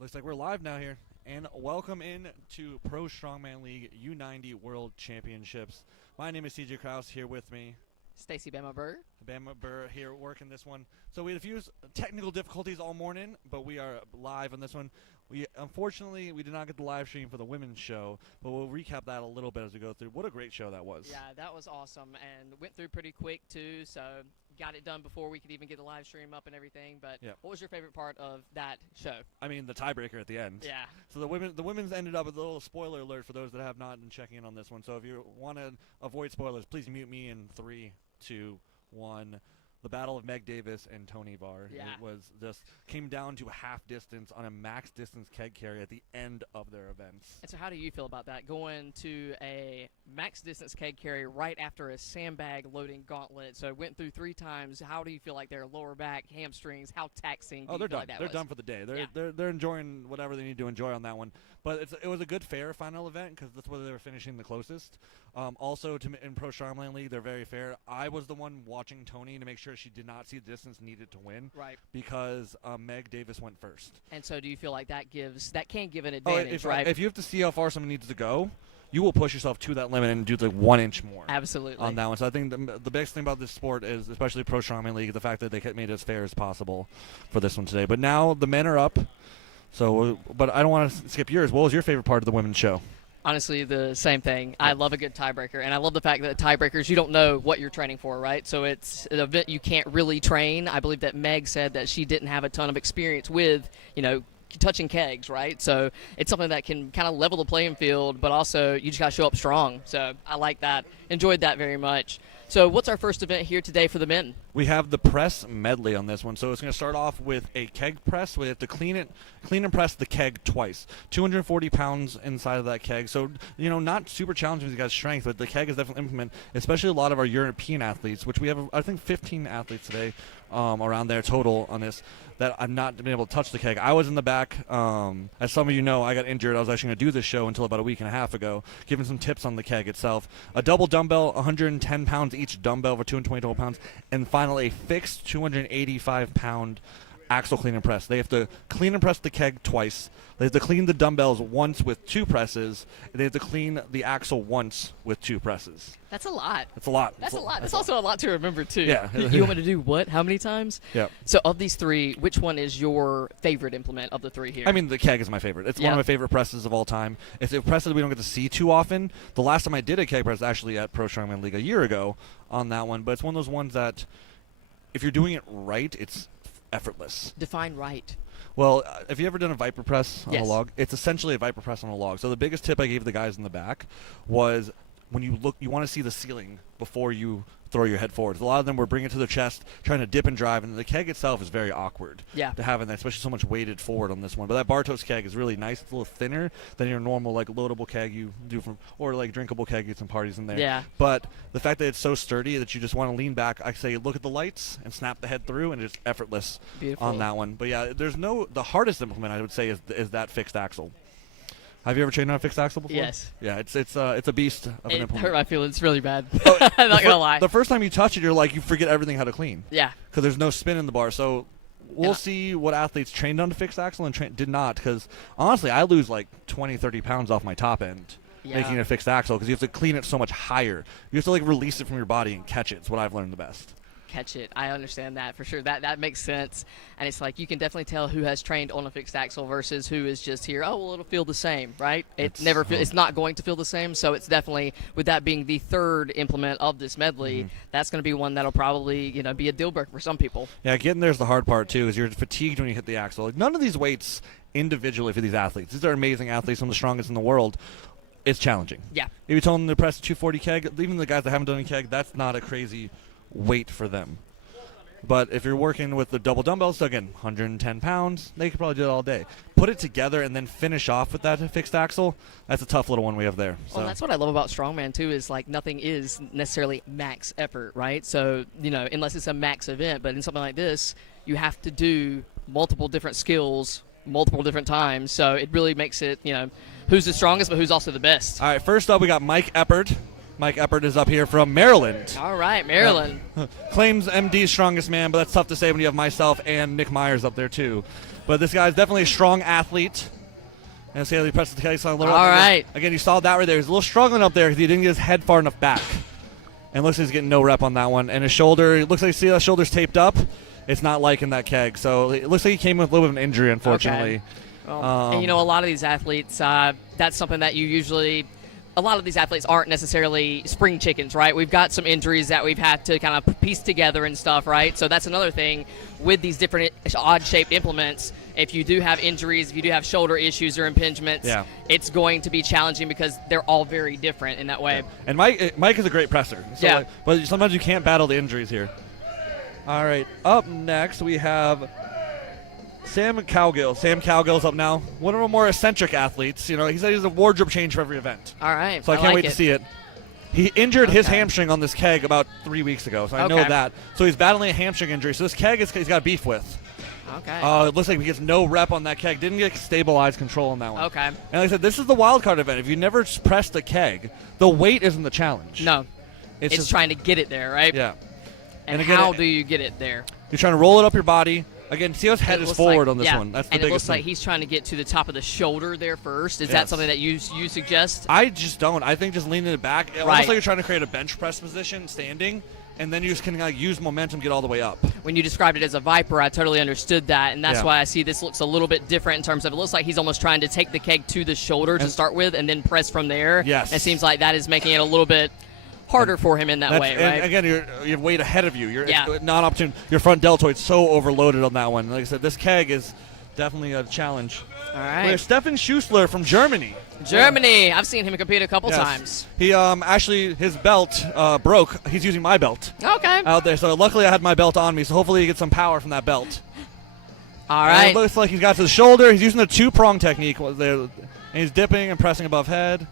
Looks like we're live now here. And welcome in to Pro Strongman League U90 World Championships. My name is CJ Krause, here with me. Stacy Bama Burr. Bama Burr here working this one. So we had a few technical difficulties all morning, but we are live on this one. Unfortunately, we did not get the live stream for the women's show, but we'll recap that a little bit as we go through. What a great show that was. Yeah, that was awesome, and went through pretty quick, too, so got it done before we could even get the live stream up and everything. But What was your favorite part of that show? I mean, the tiebreaker at the end. Yeah. So the women's ended up with a little spoiler alert for those that have not been checking in on this one. So if you want to avoid spoilers, please mute me in 3, 2, 1. The battle of Meg Davis and Tony Varr. Yeah. It was just came down to a half distance on a max distance keg carry at the end of their events. And so how do you feel about that, going to a max distance keg carry right after a sandbag loading gauntlet? So it went through 3 times. How do you feel like their lower back, hamstrings, how taxing do you they're feel done. like that They're was? done for the day. They're enjoying whatever they need to enjoy on that one. But it was a good fair final event because that's where they were finishing the closest. Also, in Pro Strongman League, they're very fair. I was the one watching Tony to make sure she did not see the distance needed to win. Right. Because Meg Davis went first. And so do you feel like that can give an advantage, right? If you have to see how far someone needs to go, you will push yourself to that limit and do like 1 inch more. Absolutely. On that one. So I think the biggest thing about this sport is, especially Pro Strongman League, the fact that they made it as fair as possible for this one today. But now the men are up. So, but I don't want to skip yours. What was your favorite part of the women's show? Honestly, the same thing. I love a good tiebreaker, and I love the fact that tiebreakers, you don't know what you're training for, right? So it's an event you can't really train. I believe that Meg said that she didn't have a ton of experience with, touching kegs, right? So it's something that can kind of level the playing field, but also you just got to show up strong. So I like that. Enjoyed that very much. So what's our first event here today for the men? We have the press medley on this one. So it's going to start off with a keg press. We have to clean and press the keg twice. 240 pounds inside of that keg. So, not super challenging with you guys' strength, but the keg is definitely implement, especially a lot of our European athletes, which we have, I think, 15 athletes today around there total on this, that I've not been able to touch the keg. I was in the back. As some of you know, I got injured. I was actually going to do this show until about a week and a half ago, giving some tips on the keg itself. A double dumbbell, 110 pounds each dumbbell for 220 total pounds, and finally a fixed 285-pound axle clean and press. They have to clean and press the keg twice. They have to clean the dumbbells once with 2 presses. And they have to clean the axle once with 2 presses. That's a lot. That's a lot. That's a lot. That's also a lot to remember, too. Yeah. You want me to do what? How many times? Yeah. So of these 3, which one is your favorite implement of the 3 here? I mean, the keg is my favorite. It's one of my favorite presses of all time. It's a press that we don't get to see too often. The last time I did a keg press actually at Pro Strongman League a year ago on that one. But it's one of those ones that if you're doing it right, it's effortless. Define right. Well, have you ever done a Viper press on Yes. a log? It's essentially a Viper press on a log. So the biggest tip I gave the guys in the back was when you look, you want to see the ceiling before you throw your head forward. A lot of them were bringing it to their chest, trying to dip and drive, and the keg itself is very awkward to have in that, especially so much weighted forward on this one. But that Bartos keg is really nice. It's a little thinner than your normal like loadable keg you do or like drinkable keg. Get some parties in there. Yeah. But the fact that it's so sturdy that you just want to lean back, I say look at the lights and snap the head through, and it's effortless on that one. But yeah, the hardest implement I would say is that fixed axle. Have you ever trained on a fixed axle before? Yes. Yeah, it's a beast of an implement. It hurt my feelings really bad. I'm not going to lie. The first time you touch it, you're like, you forget everything how to clean. Yeah. Because there's no spin in the bar. So we'll see what athletes trained on a fixed axle and did not. Because honestly, I lose like 20, 30 pounds off my top end making a fixed axle because you have to clean it so much higher. You have to like release it from your body and catch it. It's what I've learned the best. Catch it. I understand that for sure. That makes sense. And it's like you can definitely tell who has trained on a fixed axle versus who is just here, oh, well, it'll feel the same, right? It's not going to feel the same. So it's definitely, with that being the 3rd implement of this medley, that's going to be one that'll probably, be a deal breaker for some people. Yeah, getting there's the hard part, too, is you're fatigued when you hit the axle. Like, none of these weights individually for these athletes. These are amazing athletes, some of the strongest in the world. It's challenging. Yeah. If you tell them to press a 240 keg, even the guys that haven't done a keg, that's not a crazy weight for them. But if you're working with the double dumbbells, so again, 110 pounds, they could probably do it all day. Put it together and then finish off with that fixed axle, that's a tough little one we have there. So. Well, that's what I love about Strongman, too, is like nothing is necessarily max effort, right? So, unless it's a max event, but in something like this, you have to do multiple different skills multiple different times. So it really makes it, who's the strongest, but who's also the best. All right, first up, we got Mike Epard. Mike Epard is up here from Maryland. All right, Maryland. Claims MD's strongest man, but that's tough to say when you have myself and Nick Myers up there too. But this guy's definitely a strong athlete. And see how he presses the keg on a little. All right. Again, you saw that right there. He's a little struggling up there because he didn't get his head far enough back. And looks like he's getting no rep on that one. And his shoulder, it looks like, see that shoulder's taped up. It's not liking that keg. So it looks like he came with a little bit of an injury, unfortunately. Okay. Well, and a lot of these athletes, that's something that you usually, a lot of these athletes aren't necessarily spring chickens, right? We've got some injuries that we've had to kind of piece together and stuff, right? So that's another thing with these different odd-shaped implements. If you do have injuries, if you do have shoulder issues or impingements, it's going to be challenging because they're all very different in that way. Yeah. And Mike is a great presser. So but sometimes you can't battle the injuries here. All right, up next we have Sam Cowgill. Sam Cowgill's up now. One of our more eccentric athletes. He said he's a wardrobe change for every event. All right. So I can't wait to see it. He injured his hamstring on this keg about 3 weeks ago, so I know that. So he's battling a hamstring injury. So this keg he's got beef with. Okay. It looks like he gets no rep on that keg. Didn't get stabilized control on that one. Okay. And like I said, this is the wild card event. If you never pressed a keg, the weight isn't the challenge. No. It's just trying to get it there, right? Yeah. And again, how do you get it there? You're trying to roll it up your body. Again, see how his head is forward on this one. That's the biggest thing. And it looks like he's trying to get to the top of the shoulder there first. Is that something that you suggest? I just don't. I think just leaning it back. Almost like you're trying to create a bench press position standing, and then you just can use momentum, get all the way up. When you described it as a viper, I totally understood that, and that's why I see this looks a little bit different in terms of it looks like he's almost trying to take the keg to the shoulder to start with and then press from there. Yes. It seems like that is making it a little bit harder for him in that way, right? And again, you have weight ahead of you. It's not opportune. Your front deltoid's so overloaded on that one. Like I said, this keg is definitely a challenge. All right. We have Stephan Schustler from Germany. Germany. I've seen him compete a couple times. He actually his belt broke. He's using my belt. Okay. Out there. So luckily I had my belt on me. So hopefully he gets some power from that belt. All right. And it looks like he's got to the shoulder. He's using the two-prong technique there, and he's dipping and pressing above head.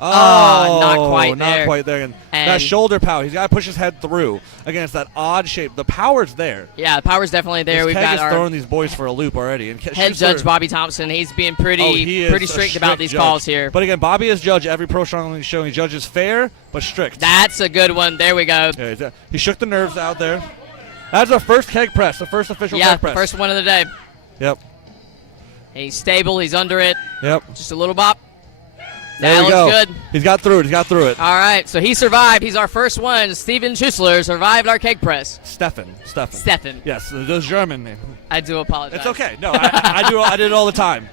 Not quite there. Not quite there. And that shoulder power. He's got to push his head through. Again, it's that odd shape. The power's there. Yeah, the power's definitely there. We've got throwing these boys for a loop already. And head judge Bobby Thompson, he's being pretty strict about these calls here. But again, Bobby is judge every Pro Strongman League show. He judges fair but strict. That's a good one. There we go. Yeah, he shook the nerves out there. That's our first keg press, the first official keg press. Yeah, first one of the day. Yep. He's stable. He's under it. Yep. Just a little bop. There we go. Good. He's got through it. All right, so he survived. He's our first one. Stephan Schustler survived our keg press. Stephan. Yes, those German. I do apologize. It's okay. No, I did it all the time.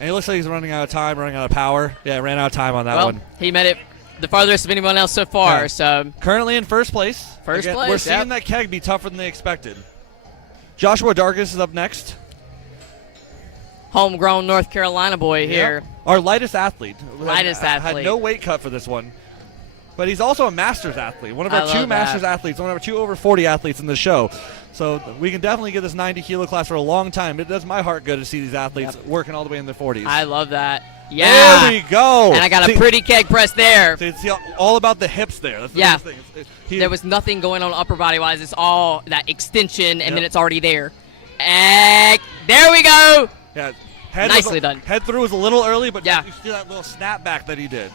And it looks like he's running out of time, running out of power. Yeah, ran out of time on that one. He made it the farthest of anyone else so far. Yeah. So currently in first place. We're seeing that keg be tougher than they expected. Joshua Darcus is up next. Homegrown North Carolina boy here. Our lightest athlete. Had no weight cut for this one. But he's also a Masters athlete. One of our two Masters athletes, one of our two over 40 athletes in the show. So we can definitely get this 90-kilo class for a long time. It does my heart good to see these athletes working all the way in their 40s. I love that. Yeah. There we go. And I got a pretty keg press there. See, all about the hips there. That's the biggest thing. There was nothing going on upper body-wise. It's all that extension, and then it's already there. And there we go. Yeah. Nicely done. Head through was a little early, but you see that little snap back that he did.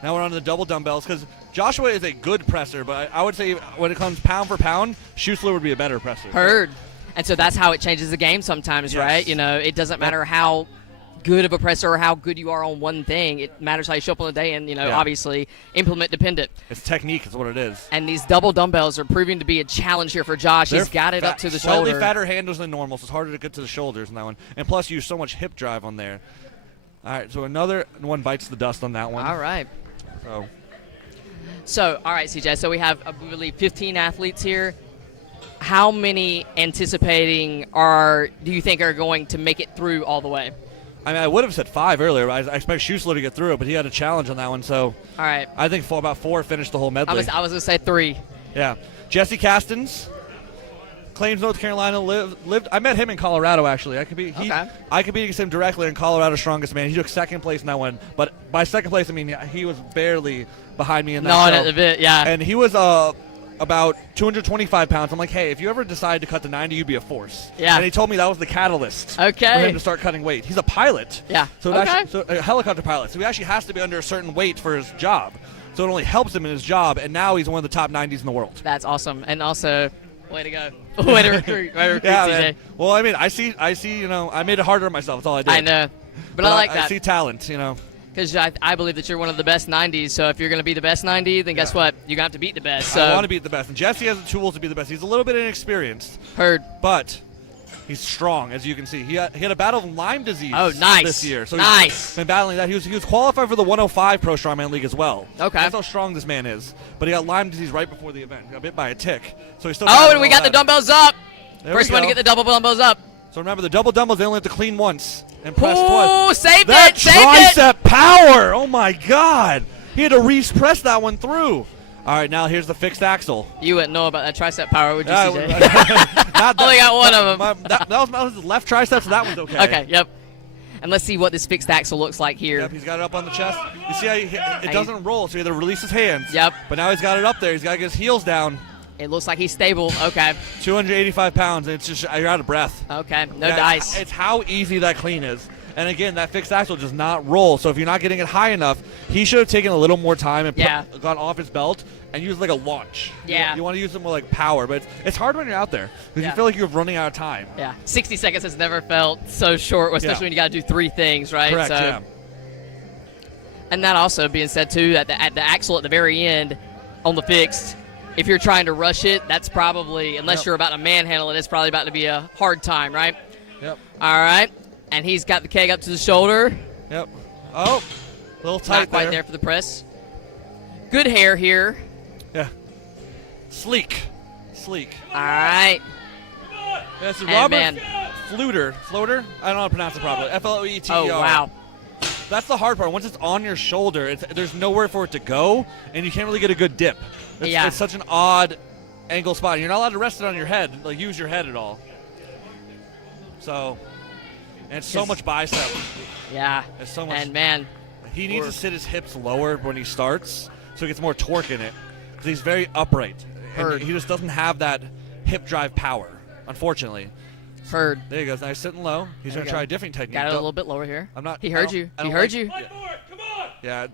Now we're on to the double dumbbells because Joshua is a good presser, but I would say when it comes pound for pound, Schustler would be a better presser. Heard. And so that's how it changes the game sometimes, right? It doesn't matter how good of a presser or how good you are on one thing. It matters how you show up on the day and, obviously implement dependent. It's technique is what it is. And these double dumbbells are proving to be a challenge here for Josh. He's got it up to the shoulder. Slightly fatter handles than normal, so it's harder to get to the shoulders in that one. And plus, you use so much hip drive on there. All right, so another one bites the dust on that one. All right. So, all right, CJ. So we have, I believe, 15 athletes here. How many anticipating do you think are going to make it through all the way? I mean, I would have said 5 earlier. I expect Schustler to get through it, but he had a challenge on that one. So, all right. I think about 4 finished the whole medley. I was going to say 3. Yeah. Jesse Castens claims North Carolina lived. I met him in Colorado, actually. I competed against him directly in Colorado Strongest Man. He took second place in that one. But by second place, I mean he was barely behind me in that show. A bit, yeah. And he was about 225 pounds. I'm like, hey, if you ever decide to cut to 90, you'd be a force. Yeah. And he told me that was the catalyst for Okay. him to start cutting weight. He's a pilot. Yeah. So, Okay. so a helicopter pilot. So he actually has to be under a certain weight for his job. So it only helps him in his job, and now he's one of the top 90s in the world. That's awesome. And also, way to go. Way to recruit. Way to recruit, Yeah, TJ. man. Well, I mean, I see, I made it harder on myself. That's all I did. I know. But I like I that. see talent, Because I believe that you're one of the best 90s. So if you're going to be the best 90, then guess Yeah. what? You're going to have to beat the best. So I want to beat the best. And Jesse has the tools to be the best. He's a little bit inexperienced, heard. but he's strong, as you can see. He had a battle of Lyme disease this year. So Nice. he's been battling that. He was qualified for the 105 Pro Strongman League as well. Okay. That's how strong this man is. But he got Lyme disease right before the event. He got bit by a tick. So he's still Oh, and we got the dumbbells up. There First we one to go. get the double dumbbells up. So remember, the double dumbbells, they only have to clean once and press twice. Oh, saved That it. Saved it. tricep power! Oh my God! He had to press that one through. All right, now here's the fixed axle. You wouldn't know about that tricep power, would you, Yeah, CJ? not Only got one of them. That was his left tricep, so that one's okay. Okay, yep. And let's see what this fixed axle looks like here. Yep, he's got it up on the chest. You see how it doesn't roll, so he had to release his hands. Yep. But now he's got it up there. He's got to get his heels down. It looks like he's stable. Okay. 285 pounds, and it's just you're out of breath. Okay. No Yeah, dice. It's how easy that clean is. And again, that fixed axle does not roll. So if you're not getting it high enough, he should have taken a little more time and gone off his belt and used like a launch. Yeah. You want to use some more like power, but it's hard when you're out there because Yeah. you feel like you're running out of time. Yeah. 60 seconds has never felt so short, especially when you got to do 3 things, right? Correct. So, Yeah. And that also being said too, at the axle at the very end on the fixed, if you're trying to rush it, that's probably, unless you're about to manhandle it, it's probably about to be a hard time, right? Yep. All right. And he's got the keg up to the shoulder. Yep. Oh, a little tight Not quite there for the press. Good hair here. Yeah. Sleek. All right. That's And Robert man. Floater. Floater? I don't know how to pronounce it properly. F-L-O-E-T-E-R. Oh, wow. That's the hard part. Once it's on your shoulder, there's nowhere for it to go, and you can't really get a good dip. It's such an odd angle spot. And you're not allowed to rest it on your head, like use your head at all. So, and it's so much bicep. Yeah. It's so much. And man, He needs to sit his hips lower when he starts, so he gets more torque in it. Because he's very upright. And he just doesn't have that hip drive power, unfortunately. heard. There he goes. Now he's sitting low. He's going to try a different technique. Got it a little bit lower here. I'm not. He heard you. I He don't heard like- you. Yeah.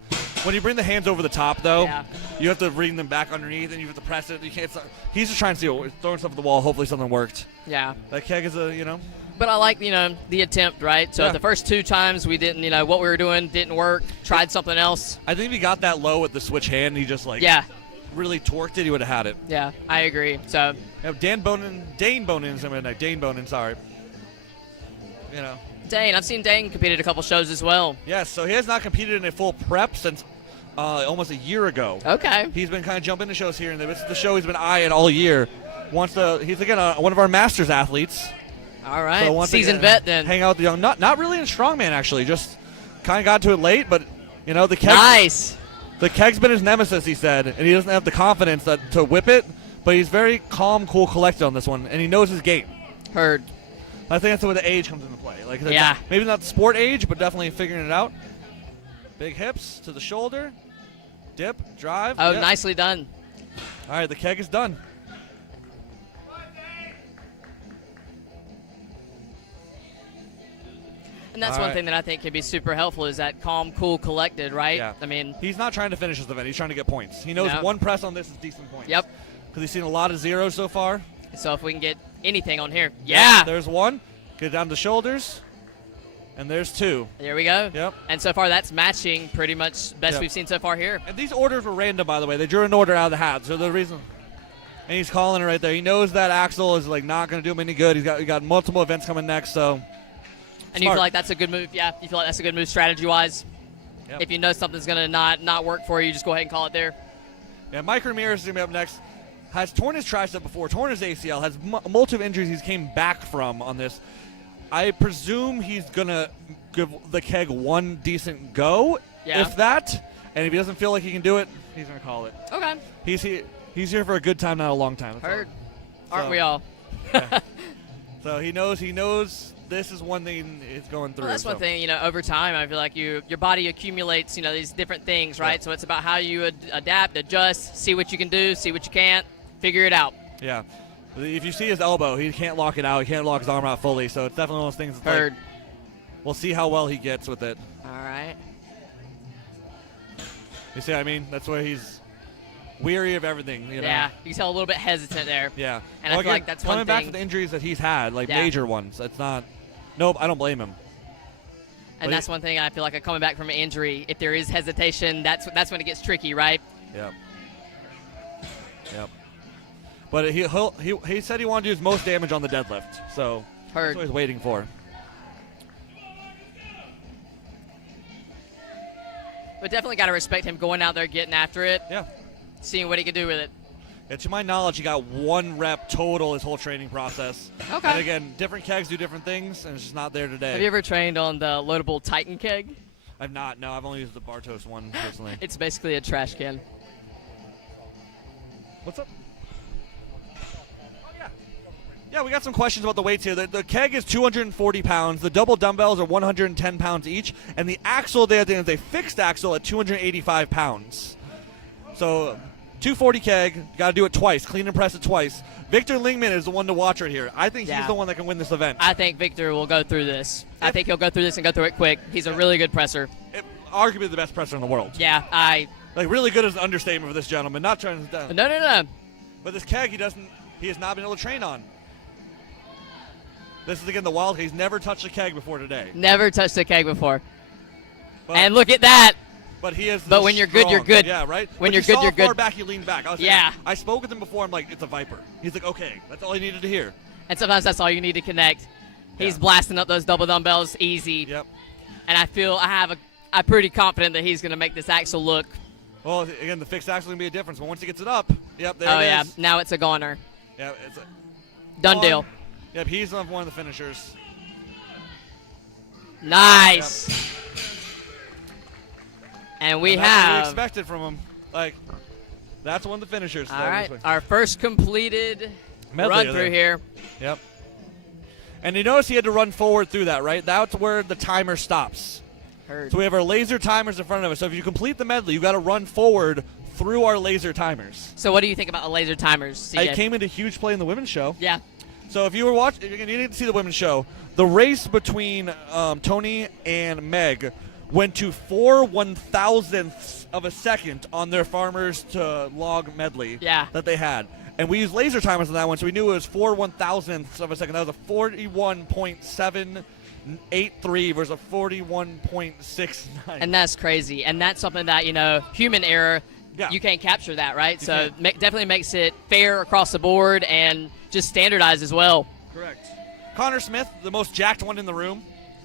When you bring the hands over the top, though, Yeah. you have to bring them back underneath, and you have to press it. You can't. He's just trying to see throwing stuff at the wall. Hopefully something worked. Yeah. That keg is a. But I like, the attempt, right? So Yeah. the first 2 times we didn't, what we were doing didn't work. Tried something else. I think if he got that low with the switch hand, he just really torqued it. He would have had it. Yeah, I agree. So Dane Bonan's in my Dane Bonan, sorry. Dane, I've seen Dane compete at a couple shows as well. Yes, so he has not competed in a full prep since almost a year ago. Okay. He's been kind of jumping to shows here and there. This is the show he's been eyeing all year. He's again one of our Masters athletes. All right. So once Seasoned again, vet then. Hang out with the young. Not really in strongman actually. Just kind of got to it late, but the keg. Nice. The keg's been his nemesis, he said, and he doesn't have the confidence to whip it. But he's very calm, cool, collected on this one, and he knows his game. Heard. I think that's where the age comes into play. Yeah. Maybe not sport age, but definitely figuring it out. Big hips to the shoulder. Dip, drive. Oh, yep. nicely done. All right, the keg is done. And that's All one right. thing that I think can be super helpful is that calm, cool, collected, right? Yeah. I mean, He's not trying to finish this event. He's trying to get points. He knows No. one press on this is decent points. Yep. Because he's seen a lot of zeros so far. so if we can get anything on here. Yeah. There's one. Get down to the shoulders. And there's 2. There we go. Yep. And so far that's matching pretty much best Yep. we've seen so far here. And these orders were random, by the way. They drew an order out of the hat. So the reason. And he's calling it right there. He knows that Axel is not going to do him any good. He got multiple events coming next, so. And you feel like that's a good move? Yeah, you feel like that's a good move strategy-wise? Yep. If you know something's going to not work for you, just go ahead and call it there. Yeah, Mike Ramirez is going to be up next. Has torn his tricep before, torn his ACL, has multiple injuries he's came back from on this. I presume he's going to give the keg one decent go, if that. And if he doesn't feel like he can do it, he's going to call it. Okay. He's here for a good time, not a long time. That's Heard. all. Aren't we all? Yeah. So he knows this is one thing he's going through. Well, that's one thing, over time, I feel like your body accumulates, these different things, right? Yeah. So it's about how you adapt, adjust, see what you can do, see what you can't. Figure it out. Yeah. If you see his elbow, he can't lock it out. He can't lock his arm out fully. So it's definitely one of those things. Heard. Like, we'll see how well he gets with it. All right. You see what I mean? That's where he's weary of everything. You know? Yeah, you can tell a little bit hesitant there. Yeah. And I feel like that's one coming back thing. to the injuries that he's had, like Yeah. major ones. It's not. Nope, I don't blame him. And that's one thing I feel like coming back from an injury, if there is hesitation, that's when it gets tricky, right? Yep. Yep. But he said he wanted to do his most damage on the deadlift, so Heard. that's what he's waiting for. But definitely got to respect him going out there, getting after it, Yeah. seeing what he can do with it. And to my knowledge, he got 1 rep total his whole training process. Okay. And again, different kegs do different things, and it's just not there today. Have you ever trained on the loadable Titan keg? I've not. No, I've only used the Bartos one personally. It's basically a trash can. What's up? Oh, yeah. Yeah, we got some questions about the weights here. The keg is 240 pounds. The double dumbbells are 110 pounds each. And the axle there is a fixed axle at 285 pounds. So 240 keg, got to do it twice. Clean and press it twice. Victor Lingman is the one to watch right here. I think he's the one that can win this event. I think Victor will go through this. I think he'll go through this and go through it quick. He's a really good presser. Arguably the best presser in the world. Yeah, Like, really good is an understatement for this gentleman. Not trying to... No. But this keg, he has not been able to train on. This is, again, the wild. He's never touched a keg before today. Never touched a keg before. But, and look at that. But he is. But when you're good, you're good. Yeah, right. When but you're good, you're good. Far back, he leaned back. I spoke with him before. I'm like, it's a viper. He's like, okay, that's all I needed to hear. And sometimes that's all you need to connect. He's blasting up those double dumbbells easy. Yep. And I'm pretty confident that he's going to make this axle look. Well, again, the fixed axle is going to be a difference. But once he gets it up, yep, there it is. Now it's a goner. Yeah, it's a done deal. Yep, he's one of the finishers. Nice. Yep. And that's have. what we expected from him. Like, that's one of the finishers. All right, our first completed run through here. Yep. And you notice he had to run forward through that, right? That's where the timer stops. Heard. So we have our laser timers in front of us. So if you complete the medley, you got to run forward through our laser timers. So what do you think about the laser timers, CJ? It came into huge play in the women's show. Yeah. So if you were watching, you need to see the women's show. The race between Tony and Meg went to 4 1,000ths of a second on their farmers to log medley that they had. And we used laser timers on that one, so we knew it was 4 1,000ths of a second. That was a 41.783 versus a 41.69. And that's crazy. And that's something that, human error, you can't capture that, right? So definitely makes it fair across the board and just standardized as well. Correct. Connor Smith, the most jacked one in the room.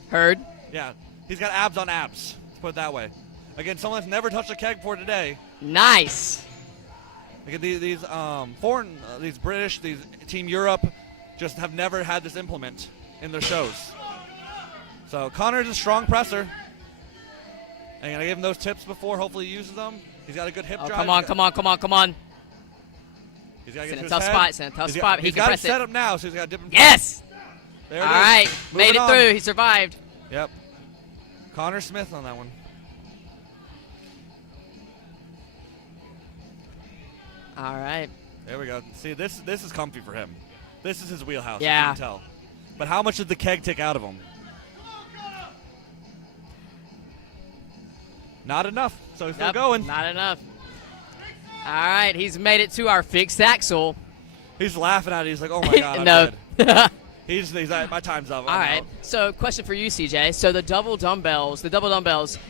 Heard. Yeah. He's got abs on abs. Let's put it that way. Again, someone that's never touched a keg before today. Nice. Again, these foreign, these British, these Team Europe, just have never had this implement in their shows. So Connor's a strong presser. And I gave him those tips before. Hopefully he uses them. He's got a good hip drive. Come on. He's got to get in to a tough spot. It's in a tough spot. He's got it set up now, so he's got to dip him. Yes. There it is. All right. Moving Made it on. through. He survived. Yep. Connor Smith on that one. All right. There we go. See, this is comfy for him. This is his wheelhouse. Yeah. You can tell. But how much did the keg take out of him? Not enough. So he's still going. Not enough. All right. He's made it to our fixed axle. He's laughing at it. He's like, oh, my God, I'm No. dead. He's like, my time's up. All right. So question for you, CJ. So the double dumbbells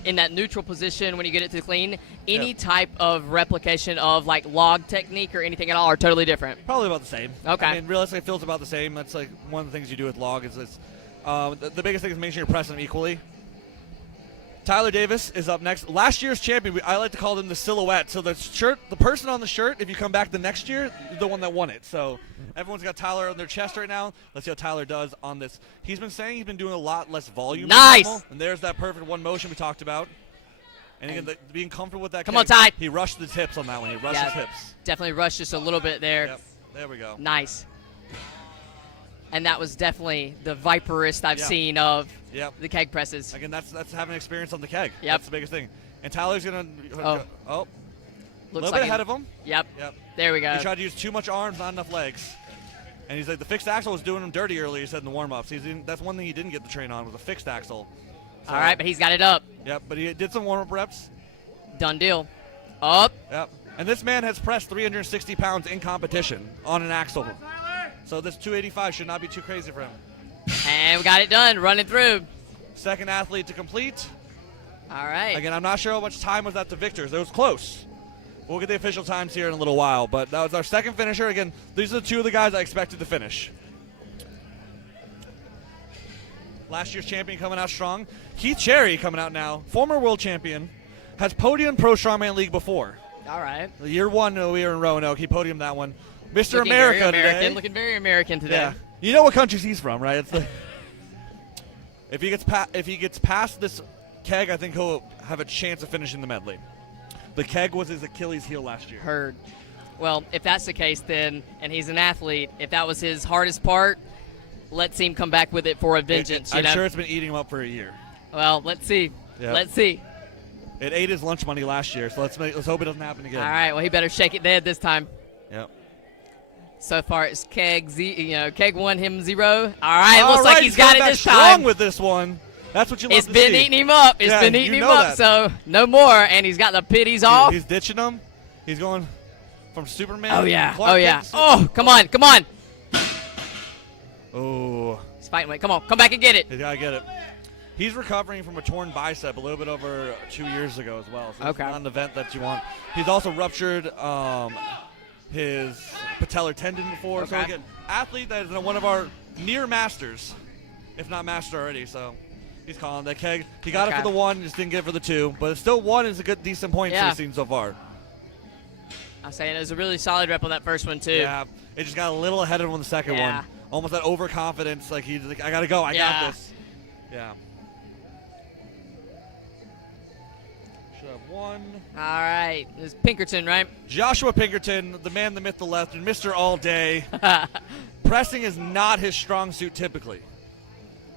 in that neutral position when you get it to clean, any type of replication of like log technique or anything at all are totally different? Probably about the same. Okay. I mean, realistically, it feels about the same. That's like one of the things you do with log is the biggest thing is making sure you're pressing them equally. Tyler Davis is up next. Last year's champion, I like to call them the silhouette. So the person on the shirt, if you come back the next year, the one that won it. So everyone's got Tyler on their chest right now. Let's see how Tyler does on this. He's been saying he's been doing a lot less volume. Nice. Than normal, and there's that perfect one motion we talked about. And again, being comfortable with that. Come on, Ty. He rushed his hips on that one. He rushed his hips. Definitely rushed just a little bit there. Yep. There we go. Nice. And that was definitely the viperest I've seen of the keg presses. Again, that's having experience on the keg. Yep. That's the biggest thing. And Tyler's going to A little bit ahead of him. Yep. Yep. There we go. He tried to use too much arms, not enough legs. And he's like, the fixed axle was doing him dirty earlier, he said in the warm-ups. That's one thing he didn't get to train on, was a fixed axle. So, all right, but he's got it up. Yep, but he did some warm-up reps. Done deal. Up. Yep. And this man has pressed 360 pounds in competition on an axle. So this 285 should not be too crazy for him. And we got it done, running through. Second athlete to complete. All right. Again, I'm not sure how much time was at the victors. It was close. We'll get the official times here in a little while, but that was our second finisher. Again, these are the two of the guys I expected to finish. Last year's champion coming out strong. Keith Cherry coming out now, former world champion, has podiumed Pro Strongman League before. All right. Year one, we were in Roanoke. He podiumed that one. Mr. Looking America very American, today. looking very American today. Yeah. You know what countries he's from, right? It's if he gets past this keg, I think he'll have a chance of finishing the medley. The keg was his Achilles heel last year. Heard. Well, if that's the case, then, and he's an athlete, if that was his hardest part, let's see him come back with it for a vengeance. I'm sure it's been eating him up for a year. Well, let's see. Yep. Let's see. It ate his lunch money last year, so let's hope it doesn't happen again. All right. Well, he better shake it dead this time. Yep. So far, it's Keg 1, him 0. All right. Looks like he's got it this strong time. with this one. That's what you love It's to been see. eating him up. It's Yeah, been you eating him know up. that. So no more. And he's got the pitties off. He's ditching them. He's going from Superman. Oh yeah. Clark Oh Kent yeah. to Superman. Oh, come on. Come on. Oh. He's fighting weight. Come on. Come back and get it. He's got to get it. He's recovering from a torn bicep a little bit over 2 years ago as well. So Okay. It's not an event that you want. He's also ruptured his patellar tendon before. So Okay. again, athlete that is one of our near masters, if not master already. So he's calling that keg. He got it Okay. for the one, just didn't get it for the two. But still, one is a good, decent point Yeah. we've seen so far. I'm saying it was a really solid rep on that first one too. Yeah, it just got a little ahead of him on the second Yeah. one. Almost that overconfidence, like he's like, I gotta go, I Yeah. got this. Yeah. Should have one. All right. It's Pinkerton, right? Joshua Pinkerton, the man, the myth, the legend, Mr. All Day. Pressing is not his strong suit typically.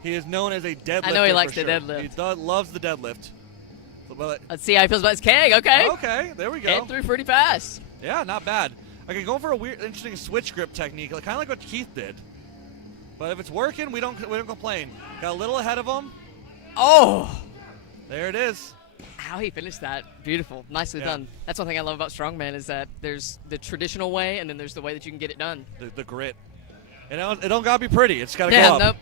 He is known as a deadlifter. I know he likes for the sure. deadlift. He loves the deadlift. But, Let's see how he feels about his keg. Okay. okay, there we go. Getting through pretty fast. Yeah, not bad. Okay, going for a weird, interesting switch grip technique, kind of like what Keith did. But if it's working, we don't complain. Got a little ahead of him. Oh. There it is. How he finished that. Beautiful. Nicely Yeah. done. That's one thing I love about Strongman is that there's the traditional way and then there's the way that you can get it done. The grit. It don't gotta be pretty. It's gotta Yeah, go up. nope.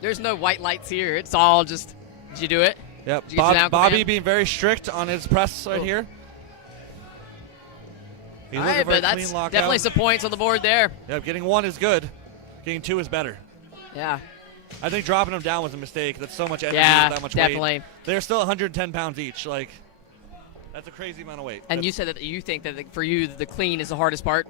There's no white lights here. It's all just, did you do it? Yep. Did you get your down Bobby command? being very strict on his press right Oh. here. He's All looking right, for a but that's clean lockout. definitely some points on the board there. Yep, getting one is good. Getting two is better. Yeah. I think dropping them down was a mistake. That's so much energy Yeah, with that much definitely. weight. They're still 110 pounds each. Like, that's a crazy amount of weight. And you said that you think that for you the clean is the hardest part?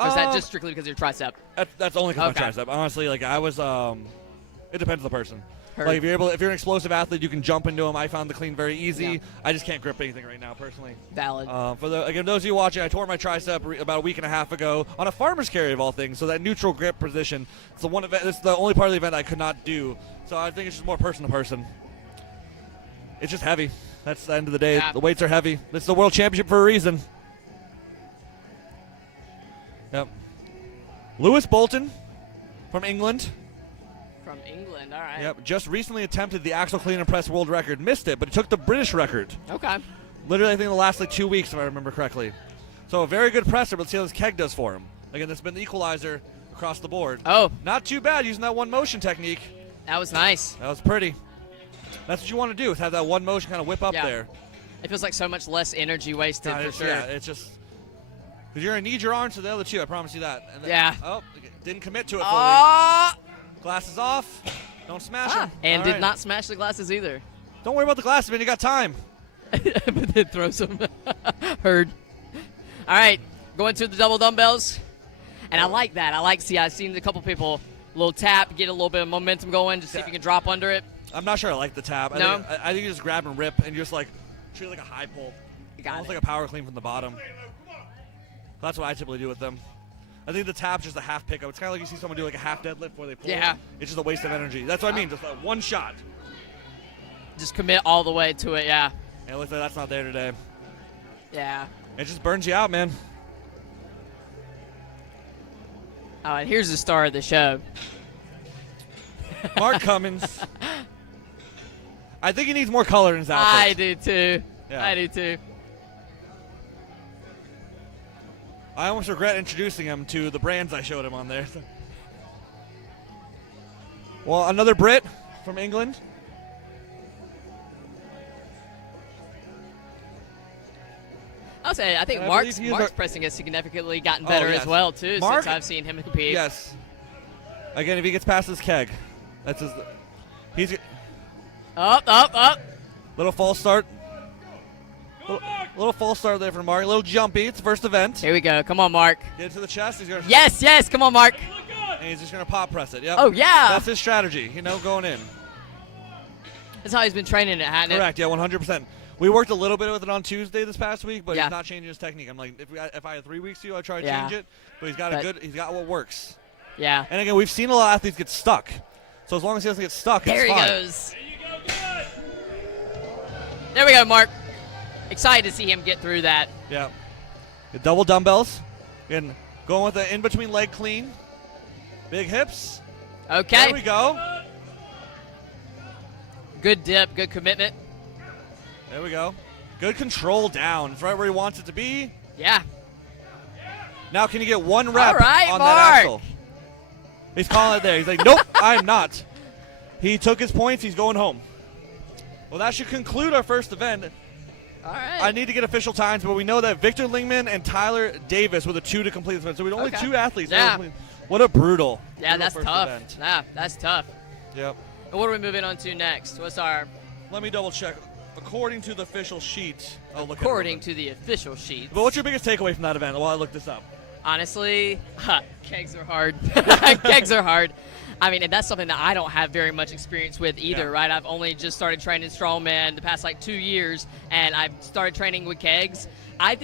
Or is that just strictly because of your tricep? That's only because Okay. my tricep. Honestly, like I was, it depends on the person. Heard. Like if you're an explosive athlete, you can jump into them. I found the clean very easy. Yeah. I just can't grip anything right now, personally. Valid. Again, those of you watching, I tore my tricep about a week and a half ago on a farmer's carry of all things. So that neutral grip position, it's the one event. It's the only part of the event I could not do. So I think it's just more person to person. It's just heavy. That's the end of the day. Yeah. The weights are heavy. This is the world championship for a reason. Yep. Lewis Bolton from England. From England, all right. Yep. Just recently attempted the axle clean and press world record. Missed it, but he took the British record. Okay. Literally, I think the last 2 weeks, if I remember correctly. So a very good presser, but let's see how this keg does for him. Again, that's been the equalizer across the board. Oh, Not too bad using that one motion technique. that was nice. That was pretty. That's what you want to do, is have that one motion kind of whip up Yeah. there. It feels like so much less energy wasted for sure. Yeah, it's just because you're going to need your arms to the other two. I promise you that. And then, Yeah. Oh, didn't commit to it fully. Oh! Glasses off. Don't smash them. And All did right. not smash the glasses either. Don't worry about the glasses, man. You got time. But then throw some. Heard. All right, going to the double dumbbells. And I like that. I've seen a couple people, little tap, get a little bit of momentum going, just see if you can drop under it. I'm not sure I like the tap. No? I think you just grab and rip and you just like treat it like a high pull. Got Almost it. like a power clean from the bottom. That's what I typically do with them. I think the tap's just a half pickup. It's kind of like you see someone do like a half deadlift where they pull. Yeah. It's just a waste of energy. That's what I mean. Just like one shot. Just commit all the way to it, yeah. And it looks like that's not there today. Yeah. It just burns you out, man. Oh, and here's the star of the show. Mark Cummings. I think he needs more color in his outfit. I do too. Yeah. I do too. I almost regret introducing him to the brands I showed him on there. Well, another Brit from England. I'll say, I think And I Mark's believe he is pressing has significantly gotten better yes. as well too Mark- since I've seen him compete. Yes. Again, if he gets past his keg, that's his. He's Up. little false start. Little false start there for Mark. A little jumpy. It's the first event. Here we go. Come on, Mark. Get to the chest. He's gonna. Yes. Come on, Mark. And he's just gonna pop press it. Yep. Oh, yeah. That's his strategy. Going in. That's how he's been training it, hasn't it? Correct. Yeah, 100%. We worked a little bit with it on Tuesday this past week, but Yeah. he's not changing his technique. I'm like, if I had 3 weeks to, I'd try to Yeah. change it. But he's got he's got what works. Yeah. And again, we've seen a lot of athletes get stuck. So as long as he doesn't get stuck, There it's he fine. goes. There we go, Mark. Excited to see him get through that. Yeah. The double dumbbells. Again, going with the in-between leg clean. Big hips. Okay. There we go. Good dip, good commitment. There we go. Good control down. It's right where he wants it to be. Yeah. Now can you get one rep All right, on Mark. that axle? He's calling it there. He's like, nope, I'm not. He took his points. He's going home. Well, that should conclude our first event. All right. I need to get official times, but we know that Victor Lingman and Tyler Davis were the two to complete this event. So we had only Okay. 2 athletes. Yeah. What a brutal. Yeah, brutal that's first tough. event. Yeah, that's tough. Yep. And what are we moving on to next? What's our Let me double check. According to the official sheet, I'll look according at it. to the official sheet? But what's your biggest takeaway from that event while I look this up? Honestly, kegs are hard. Kegs are hard. I mean, and that's something that I don't have very much experience with either, Yeah. right? I've only just started training strongman the past 2 years, and I've started training with kegs. I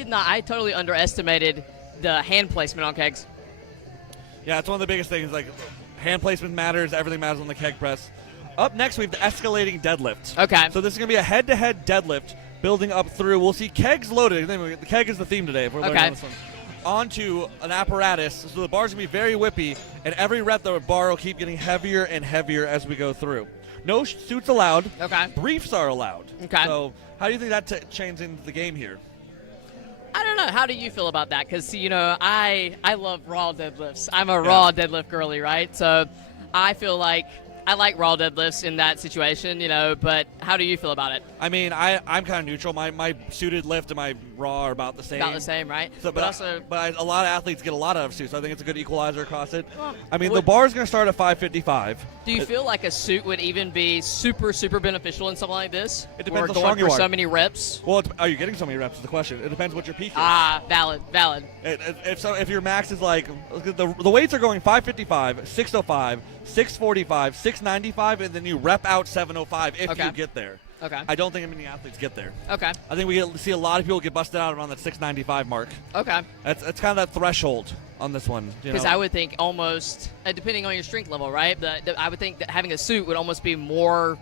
totally underestimated the hand placement on kegs. Yeah, it's one of the biggest things. Like, hand placement matters. Everything matters on the keg press. Up next, we have the escalating deadlift. Okay. So this is going to be a head-to-head deadlift building up through. We'll see kegs loaded. The keg is the theme today. If we're learning Okay. on this one. Onto an apparatus. So the bar's going to be very whippy, and every rep the bar will keep getting heavier and heavier as we go through. No suits allowed. Okay. Briefs are allowed. Okay. So how do you think that changes into the game here? I don't know. How do you feel about that? Because, I love raw deadlifts. I'm a raw deadlift girly, right? So I feel like I like raw deadlifts in that situation, but how do you feel about it? I mean, I'm kind of neutral. My suited lift and my raw are about the same. About the same, right? So, but a lot of athletes get a lot of suits. So I think it's a good equalizer across it. Well, I mean, the bar is going to start at 555. Do you feel like a suit would even be super, super beneficial in something like this? It depends Or how going strong you for are. so many reps? Well, are you getting so many reps is the question. It depends what your peak is. Valid. If your max is like, the weights are going 555, 605, 645, 695, and then you rep out 705 if Okay. you get there. Okay. I don't think many athletes get there. Okay. I think we see a lot of people get busted out around that 695 mark. Okay. That's kind of that threshold on this one. Because I would think almost, depending on your strength level, right? I would think that having a suit would almost be more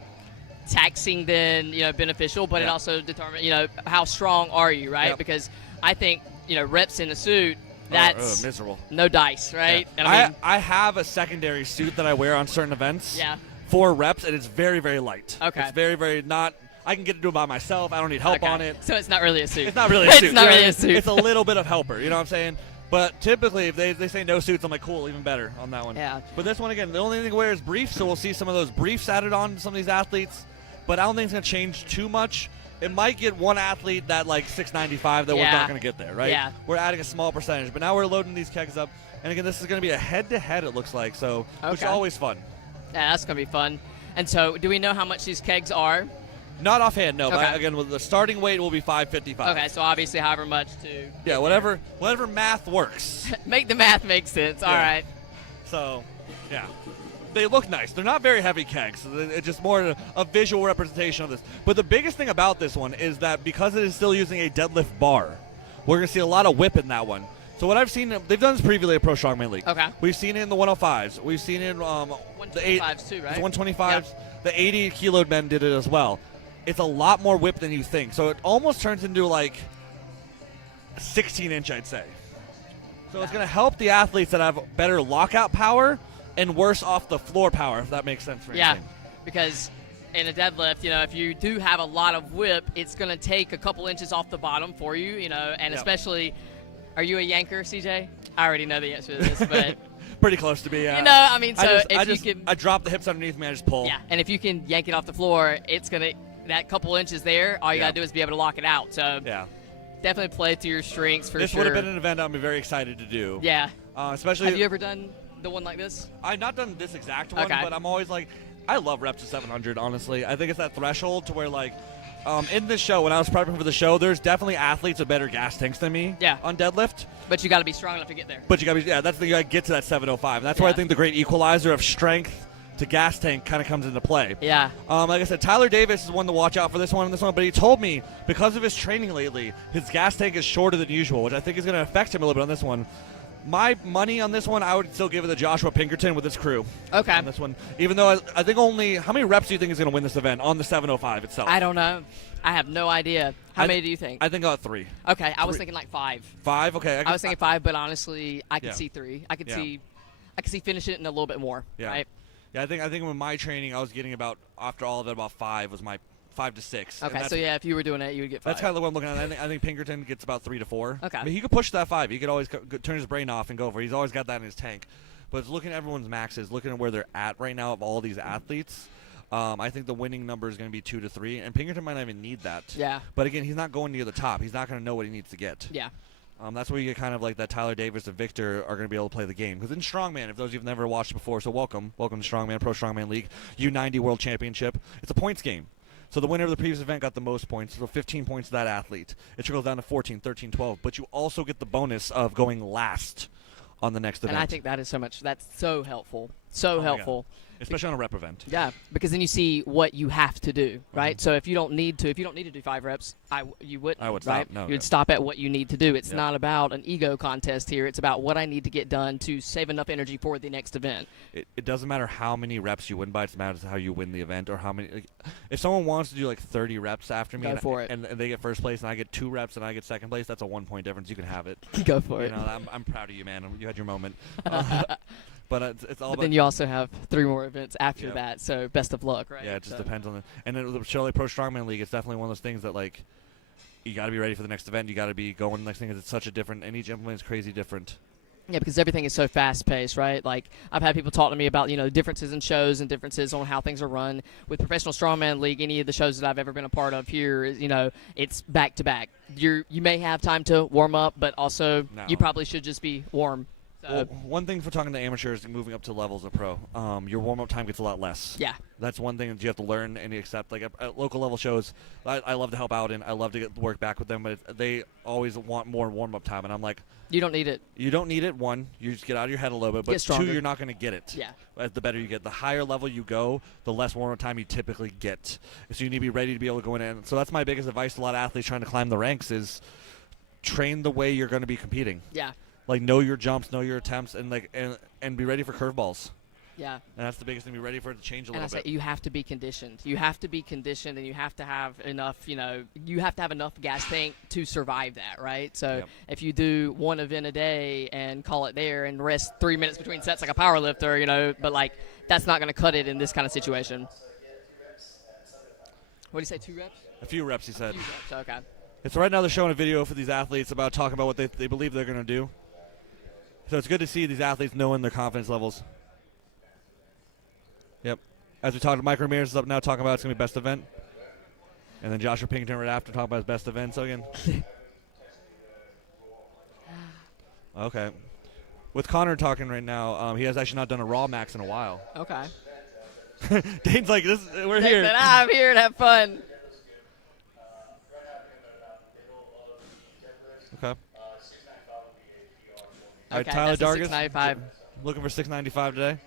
taxing than beneficial, but it Yeah. also determines how strong are you, right? Yep. Because I think reps in a suit, that's miserable. no dice, right? Yeah. And I mean, I have a secondary suit that I wear on certain events. Yeah. For reps, and it's very, very light. Okay. It's very, very not. I can get to do it by myself. I don't need help okay. on it. So it's not really a suit. It's not really a suit. It's not really a suit. It's a little bit of helper. You know what I'm saying? But typically, if they say no suits, I'm like, cool, even better on that one. Yeah. But this one, again, the only thing to wear is briefs, so we'll see some of those briefs added on to some of these athletes. But I don't think it's going to change too much. It might get one athlete that, 695 that we're Yeah. not going to get there, right? Yeah. We're adding a small percentage. But now we're loading these kegs up. And again, this is going to be a head-to-head, it looks like, so which is Okay. always fun. Yeah, that's going to be fun. And so, do we know how much these kegs are? Not offhand, no. But Okay. again, with the starting weight will be 555. Okay, so obviously however much to Yeah, whatever math works. make the math make sense. All Yeah. right. So, yeah. They look nice. They're not very heavy kegs. It's just more a visual representation of this. But the biggest thing about this one is that because it is still using a deadlift bar, we're going to see a lot of whip in that one. So what I've seen, they've done this previously at Pro Strongman League. Okay. We've seen it in the 105s. We've seen it in the 125s too, right? The 125s. The 80 kilo men did it as well. It's a lot more whip than you think. So it almost turns into 16-inch, I'd say. So it's going to help the athletes that have better lockout power and worse off the floor power, if that makes sense for anything. Because in a deadlift, if you do have a lot of whip, it's going to take a couple inches off the bottom for you, and especially, are you a yanker, CJ? I already know the answer to this, but pretty close to be. Yeah. I mean, so I drop the hips underneath me, I just pull. Yeah, and if you can yank it off the floor, it's gonna that couple inches there. All you gotta do is be able to lock it out. So definitely play to your strengths for sure. This would have been an event I'd be very excited to do. Yeah. Especially. Have you ever done the one like this? I've not done this exact one, but I'm always like, I love reps of 700. Honestly, I think it's that threshold to where like. In this show, when I was prepping for the show, there's definitely athletes with better gas tanks than me on deadlift. But you got to be strong enough to get there. But you got to be, that's the thing, you got to get to that 705. And that's where I think the great equalizer of strength to gas tank kind of comes into play. Yeah. Like I said, Tyler Davis is one to watch out for this one and this one, but he told me because of his training lately, his gas tank is shorter than usual, which I think is going to affect him a little bit on this one. My money on this one, I would still give it to Joshua Pinkerton with his crew. Okay. On this one, even though I think only how many reps do you think is going to win this event on the 705 itself? I don't know. I have no idea. How many do you think? I think 3. Okay, I was thinking like 5. 5? Okay. I was thinking 5, but honestly, I could see 3. I could see finishing it in a little bit more. Yeah. Right. Yeah, I think with my training, I was getting about after all of it about 5 was my 5 to 6. Okay, so if you were doing it, you would get 5. That's kind of what I'm looking at. I think Pinkerton gets about 3 to 4. Okay. I mean, he could push that 5. He could always turn his brain off and go for it. He's always got that in his tank. But it's looking at everyone's maxes, looking at where they're at right now of all these athletes. I think the winning number is going to be 2 to 3, and Pinkerton might not even need that. Yeah. But again, he's not going near the top. He's not going to know what he needs to get. Yeah. That's where you get kind of like that Tyler Davis and Victor are going to be able to play the game. Because in Strongman, if those of you have never watched before, so welcome to Strongman, Pro Strongman League, U90 World Championship. It's a points game. So the winner of the previous event got the most points, so 15 points to that athlete. It trickles down to 14, 13, 12. But you also get the bonus of going last on the next event. And I think that is that's so helpful. So helpful. Especially on a rep event. Yeah, because then you see what you have to do, right? So if you don't need to do 5 reps, you wouldn't. I would right? stop. No, you would stop at what you need to do. It's not about an ego contest here. It's about what I need to get done to save enough energy for the next event. It doesn't matter how many reps you win by. It matters how you win the event or how many. Like, if someone wants to do like 30 reps after me and they get first place and I get 2 reps and I get second place, that's a 1-point difference. You can have it. Go for it. I'm proud of you, man. You had your moment. But it's all about. Then you also have 3 more events after that, so best of luck, right? Yeah, it just depends on and then the Shirley Pro Strongman League, it's definitely one of those things that like you got to be ready for the next event. You got to be going to the next thing because it's such a different, and each implement is crazy different. Yeah, because everything is so fast-paced, right? Like, I've had people talk to me about, differences in shows and differences on how things are run. With Professional Strongman League, any of the shows that I've ever been a part of here, it's back-to-back. You may have time to warm up, but also you probably should just be warm. Well, one thing for talking to amateurs and moving up to levels of pro, your warm-up time gets a lot less. Yeah. That's one thing that you have to learn and accept. Like at local level shows, I love to help out and I love to get work back with them, but they always want more warm-up time, and I'm like, you don't need it. You don't need it. 1, you just get out of your head a little bit, but 2, you're not going to get it. Yeah. The better you get. The higher level you go, the less warm-up time you typically get. So you need to be ready to be able to go in. So that's my biggest advice to a lot of athletes trying to climb the ranks is train the way you're going to be competing. Yeah. Like, know your jumps, know your attempts, and and be ready for curveballs. Yeah. And that's the biggest thing. Be ready for it to change a little bit. You have to be conditioned. You have to be conditioned, and you have to have enough, you have to have enough gas tank to survive that, right? So if you do 1 event a day and call it there and rest 3 minutes between sets like a power lifter, but, like, that's not going to cut it in this kind of situation. What do you say, 2 reps? A few reps, he said. A few reps, okay. So right now they're showing a video for these athletes about talking about what they believe they're going to do. So it's good to see these athletes knowing their confidence levels. Yep. As we talked, Mike Ramirez is up now talking about it's going to be best event. And then Joshua Pinkerton right after talking about his best event. So again. Okay. With Connor talking right now, he has actually not done a raw max in a while. Okay. Dane's like, we're here. Said, I'm here to have fun. Okay. All right, Okay, Tyler that's Darcus, 695. looking for 695 today.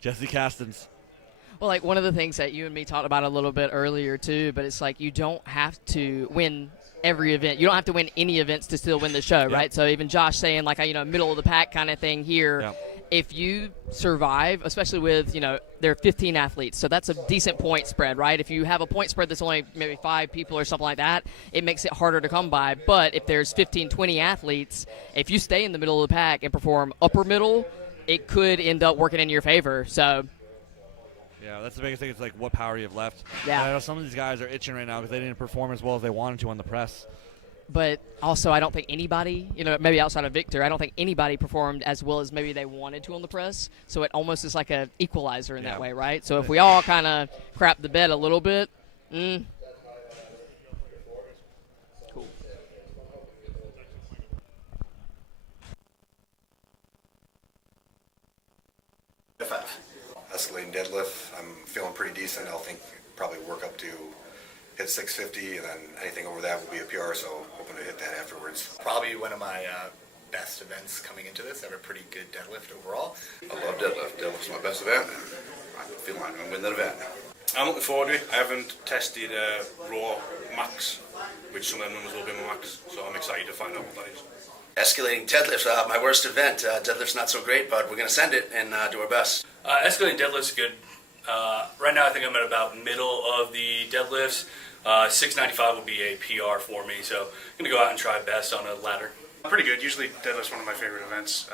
Jesse Castens. Well, like one of the things that you and me talked about a little bit earlier too, but it's like you don't have to win every event. You don't have to win any events to still win the show, right? So even Josh saying like a middle of the pack kind of thing here. if you survive, especially with, there are 15 athletes, so that's a decent point spread, right? If you have a point spread that's only maybe 5 people or something like that, it makes it harder to come by. But if there's 15, 20 athletes, if you stay in the middle of the pack and perform upper middle, it could end up working in your favor. So, yeah, that's the biggest thing. It's like what power you have left. Yeah. I know some of these guys are itching right now because they didn't perform as well as they wanted to on the press. But also, I don't think anybody, maybe outside of Victor, I don't think anybody performed as well as maybe they wanted to on the press. So it almost is like an equalizer in that way, right? So if we all kind of crap the bed a little bit, cool. Escalating deadlift, I'm feeling pretty decent. I'll think probably work up to hit 650, and then anything over that will be a PR, so hoping to hit that afterwards. Probably one of my best events coming into this. I have a pretty good deadlift overall. I love deadlift. Deadlift's my best event. I feel like I'm going to win that event. I'm looking forward to it. I haven't tested raw max, which some of them numbers will be my max, so I'm excited to find out what that is. Escalating deadlift, my worst event. Deadlift's not so great, but we're going to send it and do our best. Escalating deadlift's good. Right now I think I'm at about middle of the deadlifts. 695 will be a PR for me, so I'm going to go out and try best on a ladder. Pretty good. Usually deadlift's one of my favorite events.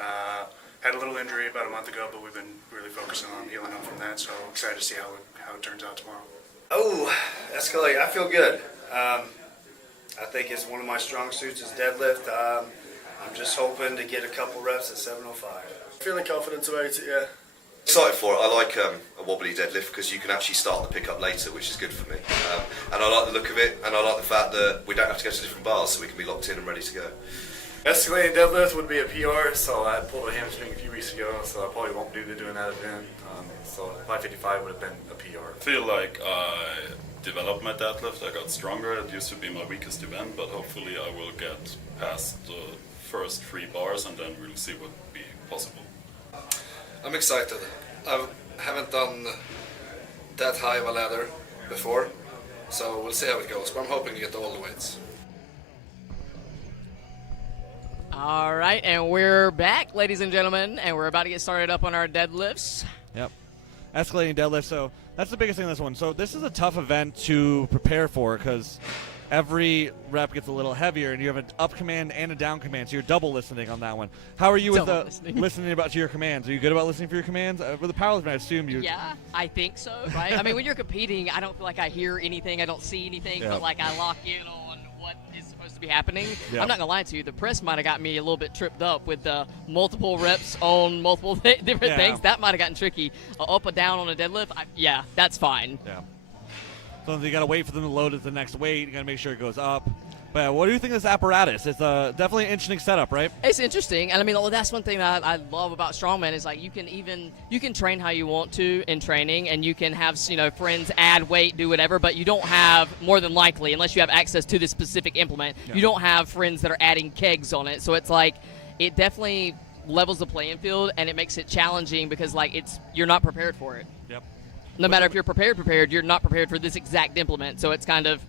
Had a little injury about a month ago, but we've been really focusing on healing up from that, so excited to see how it turns out tomorrow. Oh, Escalating, I feel good. I think it's one of my strong suits is deadlift. I'm just hoping to get a couple reps at 705. Feeling confident about it, yeah. Excited for it. I like a wobbly deadlift because you can actually start the pickup later, which is good for me. And I like the look of it, and I like the fact that we don't have to go to different bars, so we can be locked in and ready to go. Escalating deadlift would be a PR, so I pulled a hamstring a few weeks ago, so I probably won't be doing that event. So 555 would have been a PR. I feel like I developed my deadlift. I got stronger. It used to be my weakest event, but hopefully I will get past the first 3 bars, and then we'll see what will be possible. I'm excited. I haven't done that high of a ladder before, so we'll see how it goes, but I'm hoping to get all the weights. All right, and we're back, ladies and gentlemen, and we're about to get started up on our deadlifts. Yep. Escalating deadlift. So that's the biggest thing in this one. So this is a tough event to prepare for because every rep gets a little heavier, and you have an up command and a down command, so you're double listening on that one. How are you with listening about to your commands? Are you good about listening for your commands? For the powerlifting, I assume you. Yeah, I think so, right? I mean, when you're competing, I don't feel like I hear anything, I don't see anything, but like I lock in on what is supposed to be happening. Yep. I'm not gonna lie to you, the press might have got me a little bit tripped up with the multiple reps on multiple different things. That might have gotten tricky. Up or down on a deadlift, yeah, that's fine. Yeah. So you got to wait for them to load at the next weight. You got to make sure it goes up. But what do you think of this apparatus? It's definitely an interesting setup, right? It's interesting, and I mean that's one thing that I love about Strongman is like you can train how you want to in training, and you can have friends add weight, do whatever, but you don't have more than likely, unless you have access to this specific implement, you don't have friends that are adding kegs on it. So it's like it definitely levels the playing field, and it makes it challenging because you're not prepared for it. Yep. No matter if you're prepared, you're not prepared for this exact implement. So it's kind of,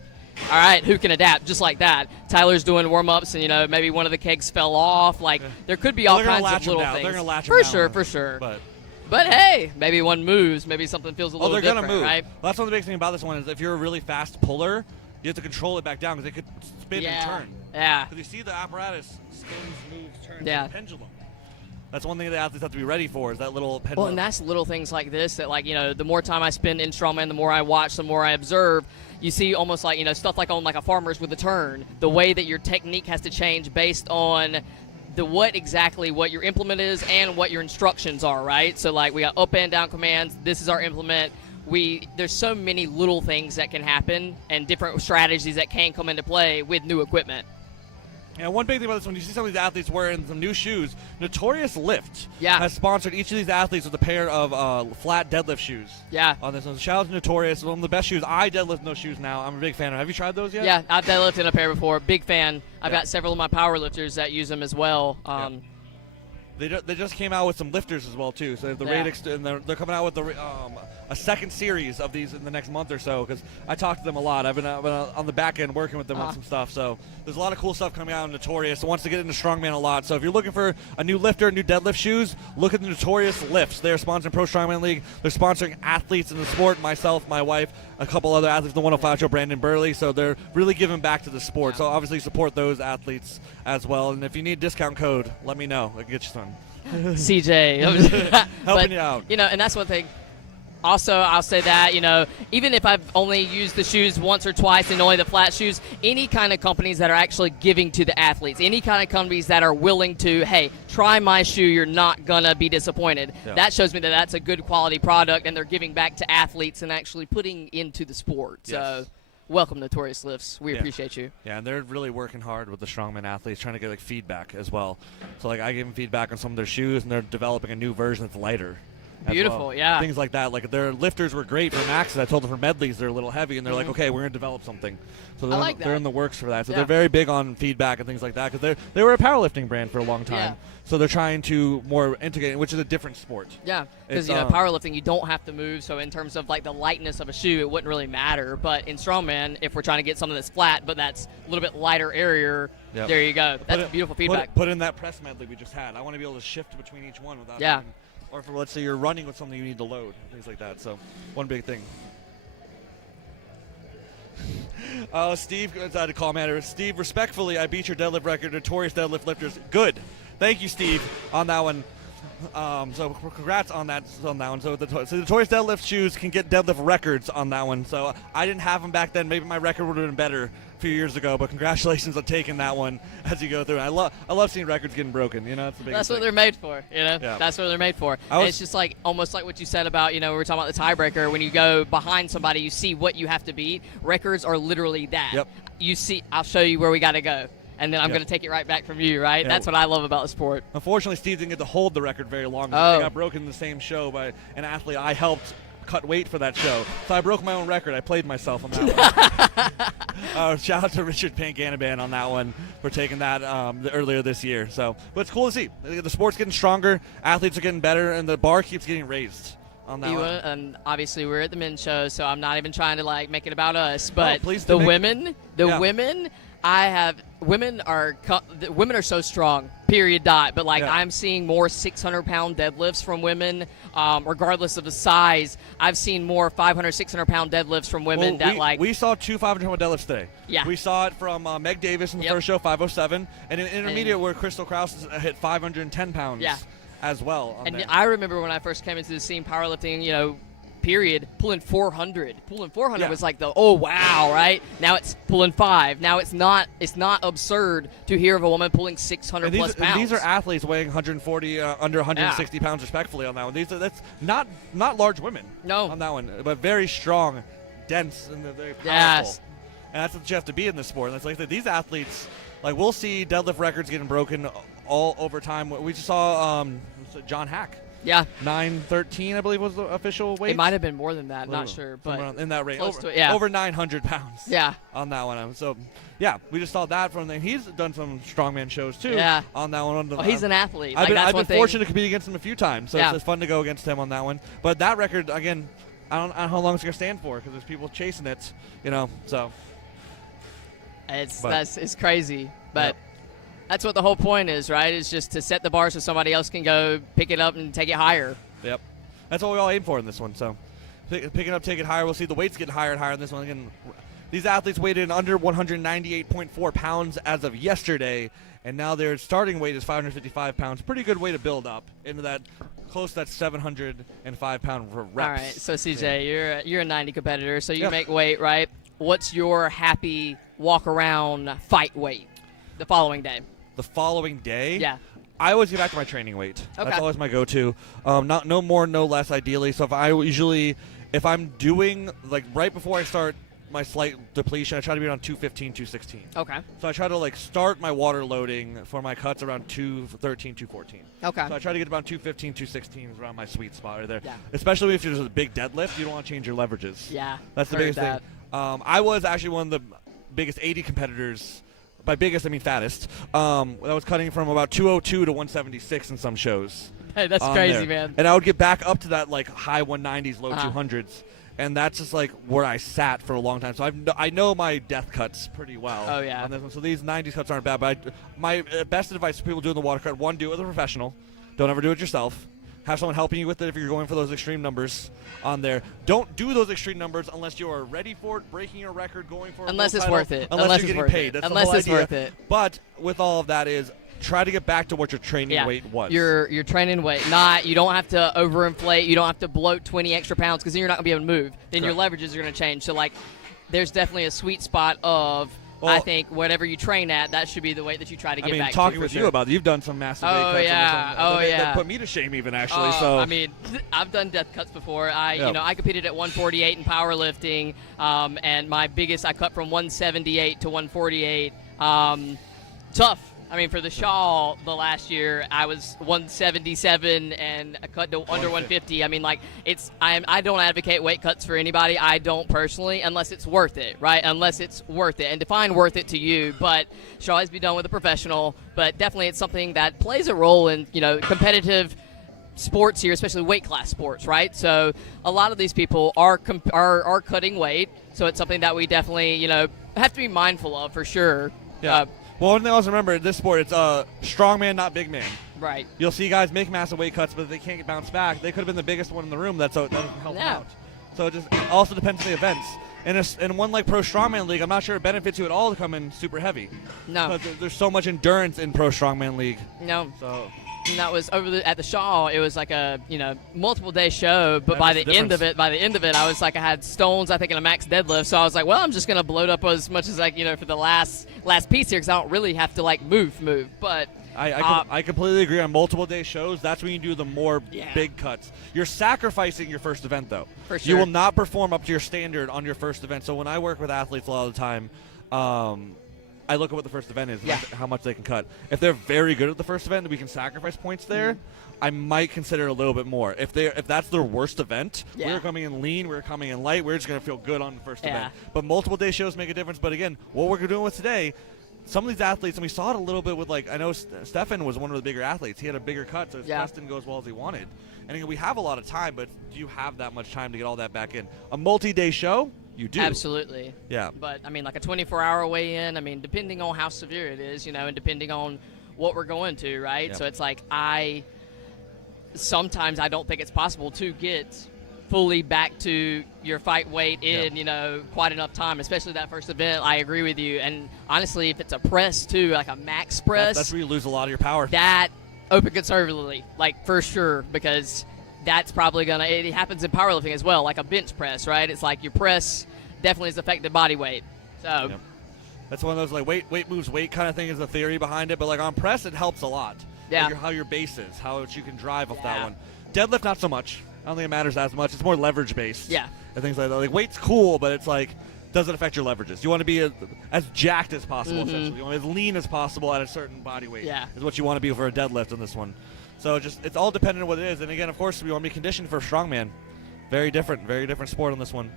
all right, who can adapt? Just like that. Tyler's doing warm-ups, and, maybe one of the kegs fell off. Like, there could be all kinds of little things. They're going to latch for them sure, down. for sure. But hey, maybe one moves. Maybe something feels a little different, they're going to move. Right? Well, that's one of the big things about this one is if you're a really fast puller, you have to control it back down because it could spin and turn. Yeah. Because you see the apparatus spins, moves, turns, yeah. pendulum. That's one thing the athletes have to be ready for is that little pendulum. Well, and that's little things like this that, the more time I spend in Strongman, the more I watch, the more I observe. You see almost stuff like on a farmer's with a turn. The way that your technique has to change based on what your implement is and what your instructions are, right? So, we got up and down commands. This is our implement. There's so many little things that can happen and different strategies that can come into play with new equipment. Yeah, one big thing about this one, you see some of these athletes wearing some new shoes. Notorious Lift has sponsored each of these athletes with a pair of flat deadlift shoes. Yeah. On this one. Shout out to Notorious, one of the best shoes. I deadlift in those shoes now. I'm a big fan of. Have you tried those yet? Yeah, I've deadlifted in a pair before. Big fan. I've got several of my power lifters that use them as well. They just came out with some lifters as well too. So the and they're coming out with a second series of these in the next month or so. Because I talked to them a lot. I've been on the back end working with them on some stuff. So there's a lot of cool stuff coming out in Notorious. Wants to get into Strongman a lot. So if you're looking for a new lifter, new deadlift shoes, look at the Notorious lifts. They're sponsoring Pro Strongman League. They're sponsoring athletes in the sport. Myself, my wife, a couple other athletes, the 105 show, Brandon Burley. So they're really giving back to the sport. So obviously support those athletes as well. And if you need a discount code, let me know. I can get you some. CJ. Helping you out. And that's one thing. Also, I'll say that, even if I've only used the shoes once or twice and only the flat shoes, any kind of companies that are actually giving to the athletes, any kind of companies that are willing to, hey, try my shoe, you're not going to be disappointed. Yeah. That shows me that that's a good quality product, and they're giving back to athletes and actually putting into the sport. Yes. So welcome, Notorious Lifts. We appreciate you. Yeah, and they're really working hard with the strongman athletes, trying to get feedback as well. So I gave them feedback on some of their shoes, and they're developing a new version that's lighter. Beautiful, well. yeah. Things like that. Like their lifters were great for maxes. I told them for medleys they're a little heavy, and they're like, okay, we're going to develop something. So they're in the works for that. So they're very big on feedback and things like that because they were a powerlifting brand for a long time. Yeah. So they're trying to more integrate, which is a different sport. Yeah, because powerlifting you don't have to move. So in terms of like the lightness of a shoe, it wouldn't really matter. But in strongman, if we're trying to get something that's flat but that's a little bit lighter area, there you go. That's beautiful feedback. Put in that press medley we just had. I want to be able to shift between each one without. Yeah. Or for, let's say, you're running with something you need to load, things like that. So, one big thing. Steve, to call matter. Steve, respectfully, I beat your deadlift record, Notorious Deadlift Lifters. Good. Thank you, Steve, on that one. So, congrats on that one. So, the Notorious Deadlift shoes can get deadlift records on that one. So, I didn't have them back then. Maybe my record would have been better a few years ago, but congratulations on taking that one as you go through. I love seeing records getting broken. That's the biggest That's what they're made for. That's what they're made for. It's just like almost like what you said about we were talking about the tiebreaker. When you go behind somebody, you see what you have to beat. Records are literally that. Yep. You see, I'll show you where we got to go, and then I'm going to take it right back from you. Right? That's what I love about the sport. Unfortunately, Steve didn't get to hold the record very long. It got broken in the same show by an athlete I helped cut weight for that show. So I broke my own record. I played myself on that one. Shout out to Richard Panganaban on that one for taking that earlier this year. So, but it's cool to see. The sport's getting stronger, athletes are getting better, and the bar keeps getting raised on that one. And obviously we're at the men's show, so I'm not even trying to make it about us. But the women, women are so strong. Period. But I'm seeing more 600-pound deadlifts from women, regardless of the size. I've seen more 500, 600-pound deadlifts from women we saw two 500-pound deadlifts today. Yeah. We saw it from Meg Davis in the first show, 507, and in intermediate where Crystal Krause hit 510 pounds. As well. I remember when I first came into the scene, powerlifting, period, pulling 400. Pulling 400 was like right? Now it's pulling 5. Now it's not absurd to hear of a woman pulling 600 plus pounds. These are athletes weighing 140, under 160 pounds respectfully on that one. That's not large women. No. On that one, but very strong, dense, and very powerful. Yes. And that's what you have to be in this sport. And it's like these athletes, we'll see deadlift records getting broken all over time. We just saw John Hack. Yeah. 913, I believe, was the official weight. It might have been more than that. Not sure, but in that range, over 900 pounds. Yeah. On that one, so we just saw that from there. He's done some strongman shows too. Yeah. On that one. He's an athlete. I've been fortunate to compete against him a few times, so it's fun to go against him on that one. But that record, again, I don't know how long it's gonna stand for because there's people chasing it. So. It's crazy, but. That's what the whole point is, right? Is just to set the bar so somebody else can go pick it up and take it higher. Yep. That's what we all aim for in this one. So pick it up, take it higher. We'll see the weights getting higher and higher in this one. Again, these athletes weighed in under 198.4 pounds as of yesterday, and now their starting weight is 555 pounds. Pretty good way to build up into that close to that 705-pound reps. All right, so CJ, you're a 90 competitor, so you make weight, right? What's your happy walk-around fight weight the following day? The following day? Yeah. I always get back to my training weight. Okay. That's always my go-to. No more, no less, ideally. So if I'm doing, right before I start my slight depletion, I try to be around 215, 216. Okay. So I try to, start my water loading for my cuts around 213, 214. Okay. So I try to get about 215, 216 around my sweet spot right there. Yeah. Especially if there's a big deadlift, you don't want to change your leverages. Yeah. That's the biggest thing. I was actually one of the biggest 80 competitors by biggest I mean fattest. That was cutting from about 202 to 176 in some shows. Hey, that's crazy, man. And I would get back up to that like high 190s, low 200s. And that's just like where I sat for a long time. So I know my death cuts pretty well. Oh, yeah. On this one. So these 90s cuts aren't bad. But my best advice for people doing the water cut: one, do it with a professional. Don't ever do it yourself. Have someone helping you with it if you're going for those extreme numbers on there. Don't do those extreme numbers unless you are ready for it, breaking your record, going for unless a it's title, worth it. Unless you're getting paid. That's unless the whole it's idea. worth it. But with all of that is, try to get back to what your training weight was. Your training weight. You don't have to overinflate. You don't have to bloat 20 extra pounds because then you're not going to be able to move. Then your leverages are going to change. So, like, there's definitely a sweet spot of, I think, whatever you train at, that should be the weight that you try to get back to. Talking with you about it, you've done some massive weight cuts. That put me to shame even, actually. So I mean, I've done death cuts before. I competed at 148 in powerlifting, and my biggest, I cut from 178 to 148. Tough. I mean, for the Shaw, the last year, I was 177 and I cut to under 150. I mean, like, I don't advocate weight cuts for anybody. I don't personally, unless it's worth it, right? Unless it's worth it. And define worth it to you, but should always be done with a professional. But definitely it's something that plays a role in, competitive sports here, especially weight class sports, right? So a lot of these people are cutting weight. So it's something that we definitely, have to be mindful of for sure. Yeah. Well, one thing I always remember in this sport, it's strongman, not big man. Right. You'll see guys make massive weight cuts, but if they can't bounce back, they could have been the biggest one in the room. That doesn't help them out. So it just also depends on the events. In one like Pro Strongman League, I'm not sure it benefits you at all to come in super heavy. No. There's so much endurance in Pro Strongman League. No. So. And that was at the Shaw. It was like a multiple day show, but by the end of it, I was like, I had stones, I think, in a max deadlift. So I was like, well, I'm just gonna bloat up as much as for the last piece here, because I don't really have to like move. But I completely agree. On multiple day shows, that's when you do the more big cuts. You're sacrificing your first event, though. For sure. You will not perform up to your standard on your first event. So when I work with athletes a lot of the time, I look at what the first event is, and how much they can cut. If they're very good at the first event and we can sacrifice points there, I might consider a little bit more. If that's their worst event, we're coming in lean, we're coming in light, we're just going to feel good on the first event. But multiple day shows make a difference. But again, what we're doing with today, some of these athletes, and we saw it a little bit with, like, I know Stephan was one of the bigger athletes. He had a bigger cut, so his press didn't go as well as he wanted. And again, we have a lot of time, but do you have that much time to get all that back in? A multi-day show? You do. Absolutely. Yeah. But, I mean, like a 24-hour weigh-in, I mean, depending on how severe it is, and depending on what we're going to, right? Yep. So it's like sometimes I don't think it's possible to get fully back to your fight weight in, quite enough time, especially that first event. I agree with you. And honestly, if it's a press, too, like a max press. That's where you lose a lot of your power. That, open conservatively, like, for sure, because that's probably it happens in powerlifting as well, like a bench press, right? It's like your press definitely is affected body weight. So that's one of those, like, weight moves weight kind of thing is the theory behind it, but like on press it helps a lot. Yeah. Like how your base is, how much you can drive off that one. Deadlift, not so much. I don't think it matters as much. It's more leverage based. Yeah. And things like that. Like, weight's cool, but it's like, doesn't affect your leverages. You want to be as jacked as possible, essentially. You want to be as lean as possible at a certain body weight. Is what you want to be for a deadlift on this one. So it's all dependent on what it is. And again, of course, we want to be conditioned for strongman. Very different sport on this one.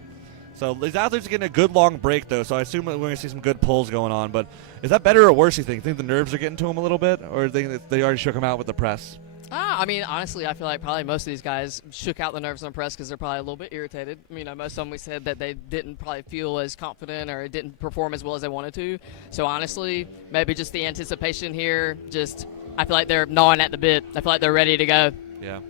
So these athletes are getting a good long break, though, so I assume we're going to see some good pulls going on. But is that better or worse, you think? You think the nerves are getting to them a little bit, or do you think that they already shook them out with the press? I mean, honestly, I feel like probably most of these guys shook out the nerves on press because they're probably a little bit irritated. Most of them, we said that they didn't probably feel as confident or didn't perform as well as they wanted to. So honestly, maybe just the anticipation here, I feel like they're gnawing at the bit. I feel like they're ready to go. Yeah.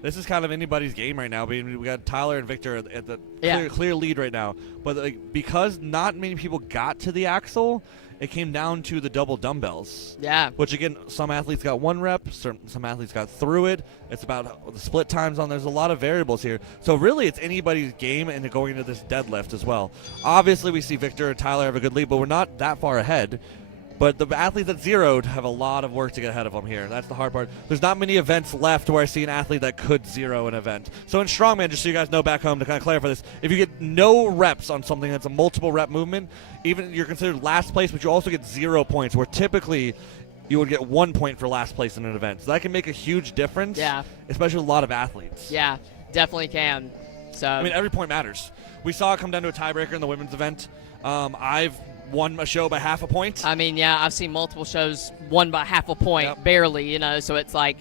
This is kind of anybody's game right now. We got Tyler and Victor at the clear lead right now. But because not many people got to the axle, it came down to the double dumbbells. Yeah. Which, again, some athletes got one rep, some athletes got through it. It's about the split times on. There's a lot of variables here. So really, it's anybody's game and going into this deadlift as well. Obviously, we see Victor and Tyler have a good lead, but we're not that far ahead. But the athletes that zeroed have a lot of work to get ahead of them here. That's the hard part. There's not many events left where I see an athlete that could zero an event. So in Strongman, just so you guys know back home to kind of clarify this, if you get no reps on something that's a multiple rep movement, even you're considered last place, but you also get 0 points, where typically you would get 1 point for last place in an event. So that can make a huge difference, especially with a lot of athletes. Yeah, definitely can. So I mean, every point matters. We saw it come down to a tiebreaker in the women's event. I've won a show by half a point. I mean, yeah, I've seen multiple shows won by half a point, barely, you know, so it's like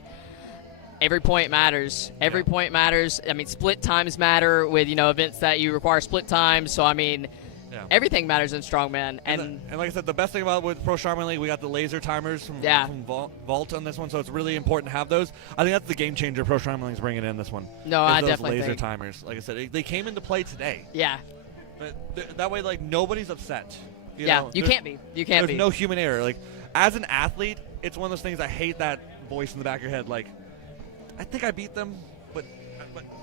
every point matters. Every point matters. I mean, split times matter with, you know, events that you require split times. So, I mean, everything matters in Strongman. And like I said, the best thing about with Pro Strongman League, we got the laser timers from Vault on this one, so it's really important to have those. I think that's the game changer Pro Strongman League's bringing in this one. No, I those definitely laser think. timers. Like I said, they came into play today. Yeah. But that way, like, nobody's upset. You know? You can't be. You can't be. There's no human error. Like, as an athlete, it's one of those things I hate that voice in the back of your head. Like, I think I beat them, but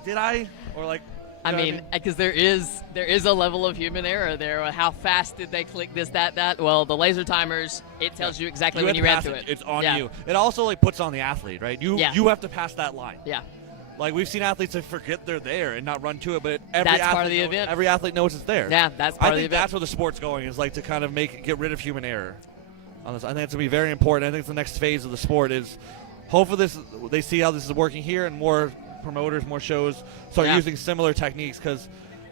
did I? Or like, I mean, because there is a level of human error there. How fast did they click this, that? Well, the laser timers, it tells you exactly when you ran through it. It's on you. It also like puts on the athlete, right? You have to pass that line. Yeah. Like we've seen athletes that forget they're there and not run to it, but that's part of the event. Every athlete knows it's there. Yeah, that's part of the event. I think that's where the sport's going, is like to kind of get rid of human error on this. I think it's gonna be very important. I think it's the next phase of the sport is hopefully they see how this is working here, and more promoters, more shows start using similar techniques, because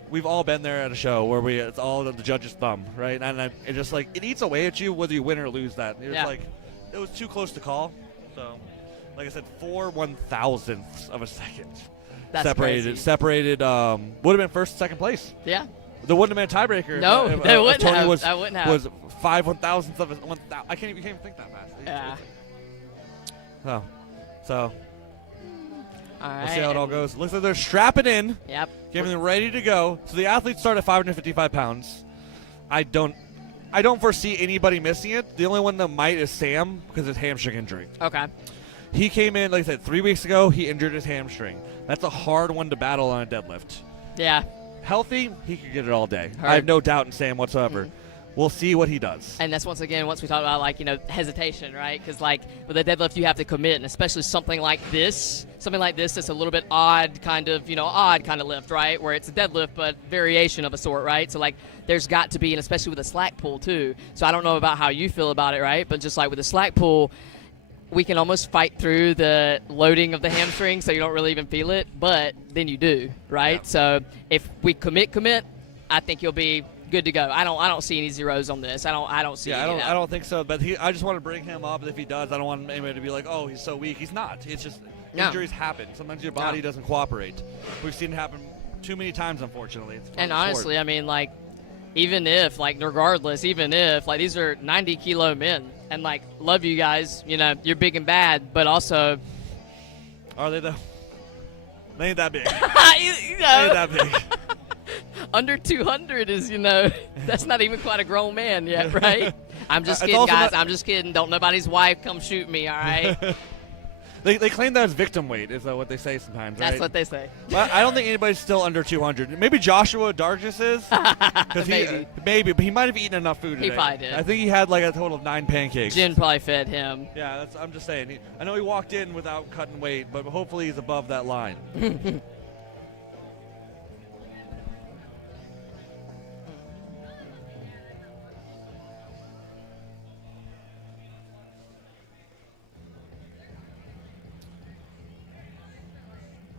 we've all been there at a show where it's all the judge's thumb, right? And it just like it eats away at you whether you win or lose that. It's like it was too close to call. So, like I said, 4 1,000ths of a second. That's separated. crazy. Separated. Would have been first, second place. Yeah. There wouldn't have been a tiebreaker. No, they wouldn't Tony have. was, I wouldn't have. Was 5 1,000ths of a 1,000. You can't even think that fast. Yeah. So. All right. We'll see how it all goes. Looks like they're strapping in. Yep. Getting them ready to go. So the athletes start at 555 pounds. I don't foresee anybody missing it. The only one that might is Sam, because of his hamstring injury. Okay. He came in, like I said, 3 weeks ago. He injured his hamstring. That's a hard one to battle on a deadlift. Yeah. Healthy, he could get it all day. I have no doubt in Sam whatsoever. Mm-hmm. We'll see what he does. And that's once we talk about, like, you know, hesitation, right? Because, like, with a deadlift, you have to commit, and especially something like this that's a little bit odd kind of lift, right? Where it's a deadlift, but variation of a sort, right? So, like, there's got to be, and especially with a slack pull, too. So I don't know about how you feel about it, right? But just like with a slack pull, we can almost fight through the loading of the hamstring so you don't really even feel it, but then you do, right? Yeah. So if we commit, I think you'll be good to go. I don't see any zeros on this. I don't see. Yeah, I don't think so. But I just want to bring him up. If he does, I don't want anybody to be like, oh, he's so weak. He's not. It's just injuries happen. Sometimes your body doesn't cooperate. We've seen it happen too many times, unfortunately. And honestly, I mean, like, even if, like, regardless, even if, like, these are 90-kilo men, and, like, love you guys, you know, you're big and bad, but also. Are they though? They ain't that big. you know. They ain't that big. Under 200 is, you know, that's not even quite a grown man yet, right? I'm just kidding, guys. I'm just kidding. Don't nobody's wife come shoot me, all right? They claim that as victim weight, is what they say sometimes, right? That's what they say. Well, I don't think anybody's still under 200. Maybe Joshua Darcus is. Maybe, but he might have eaten enough food today. He probably did. I think he had like a total of 9 pancakes. Jen probably fed him. Yeah, I'm just saying. I know he walked in without cutting weight, but hopefully he's above that line.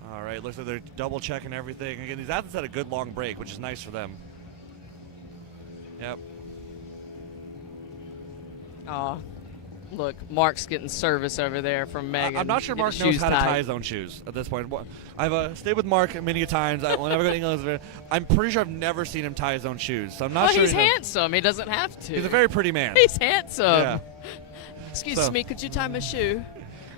All right, looks like they're double checking everything. Again, these athletes had a good long break, which is nice for them. Yep. Oh, look, Mark's getting service over there from Megan. I'm not sure Mark knows how to tie his own shoes at this point. I've stayed with Mark many times. Whenever I go to England, I'm pretty sure I've never seen him tie his own shoes. So I'm not sure. He's handsome. He doesn't have to. He's a very pretty man. He's handsome. Yeah. Excuse me, could you tie my shoe?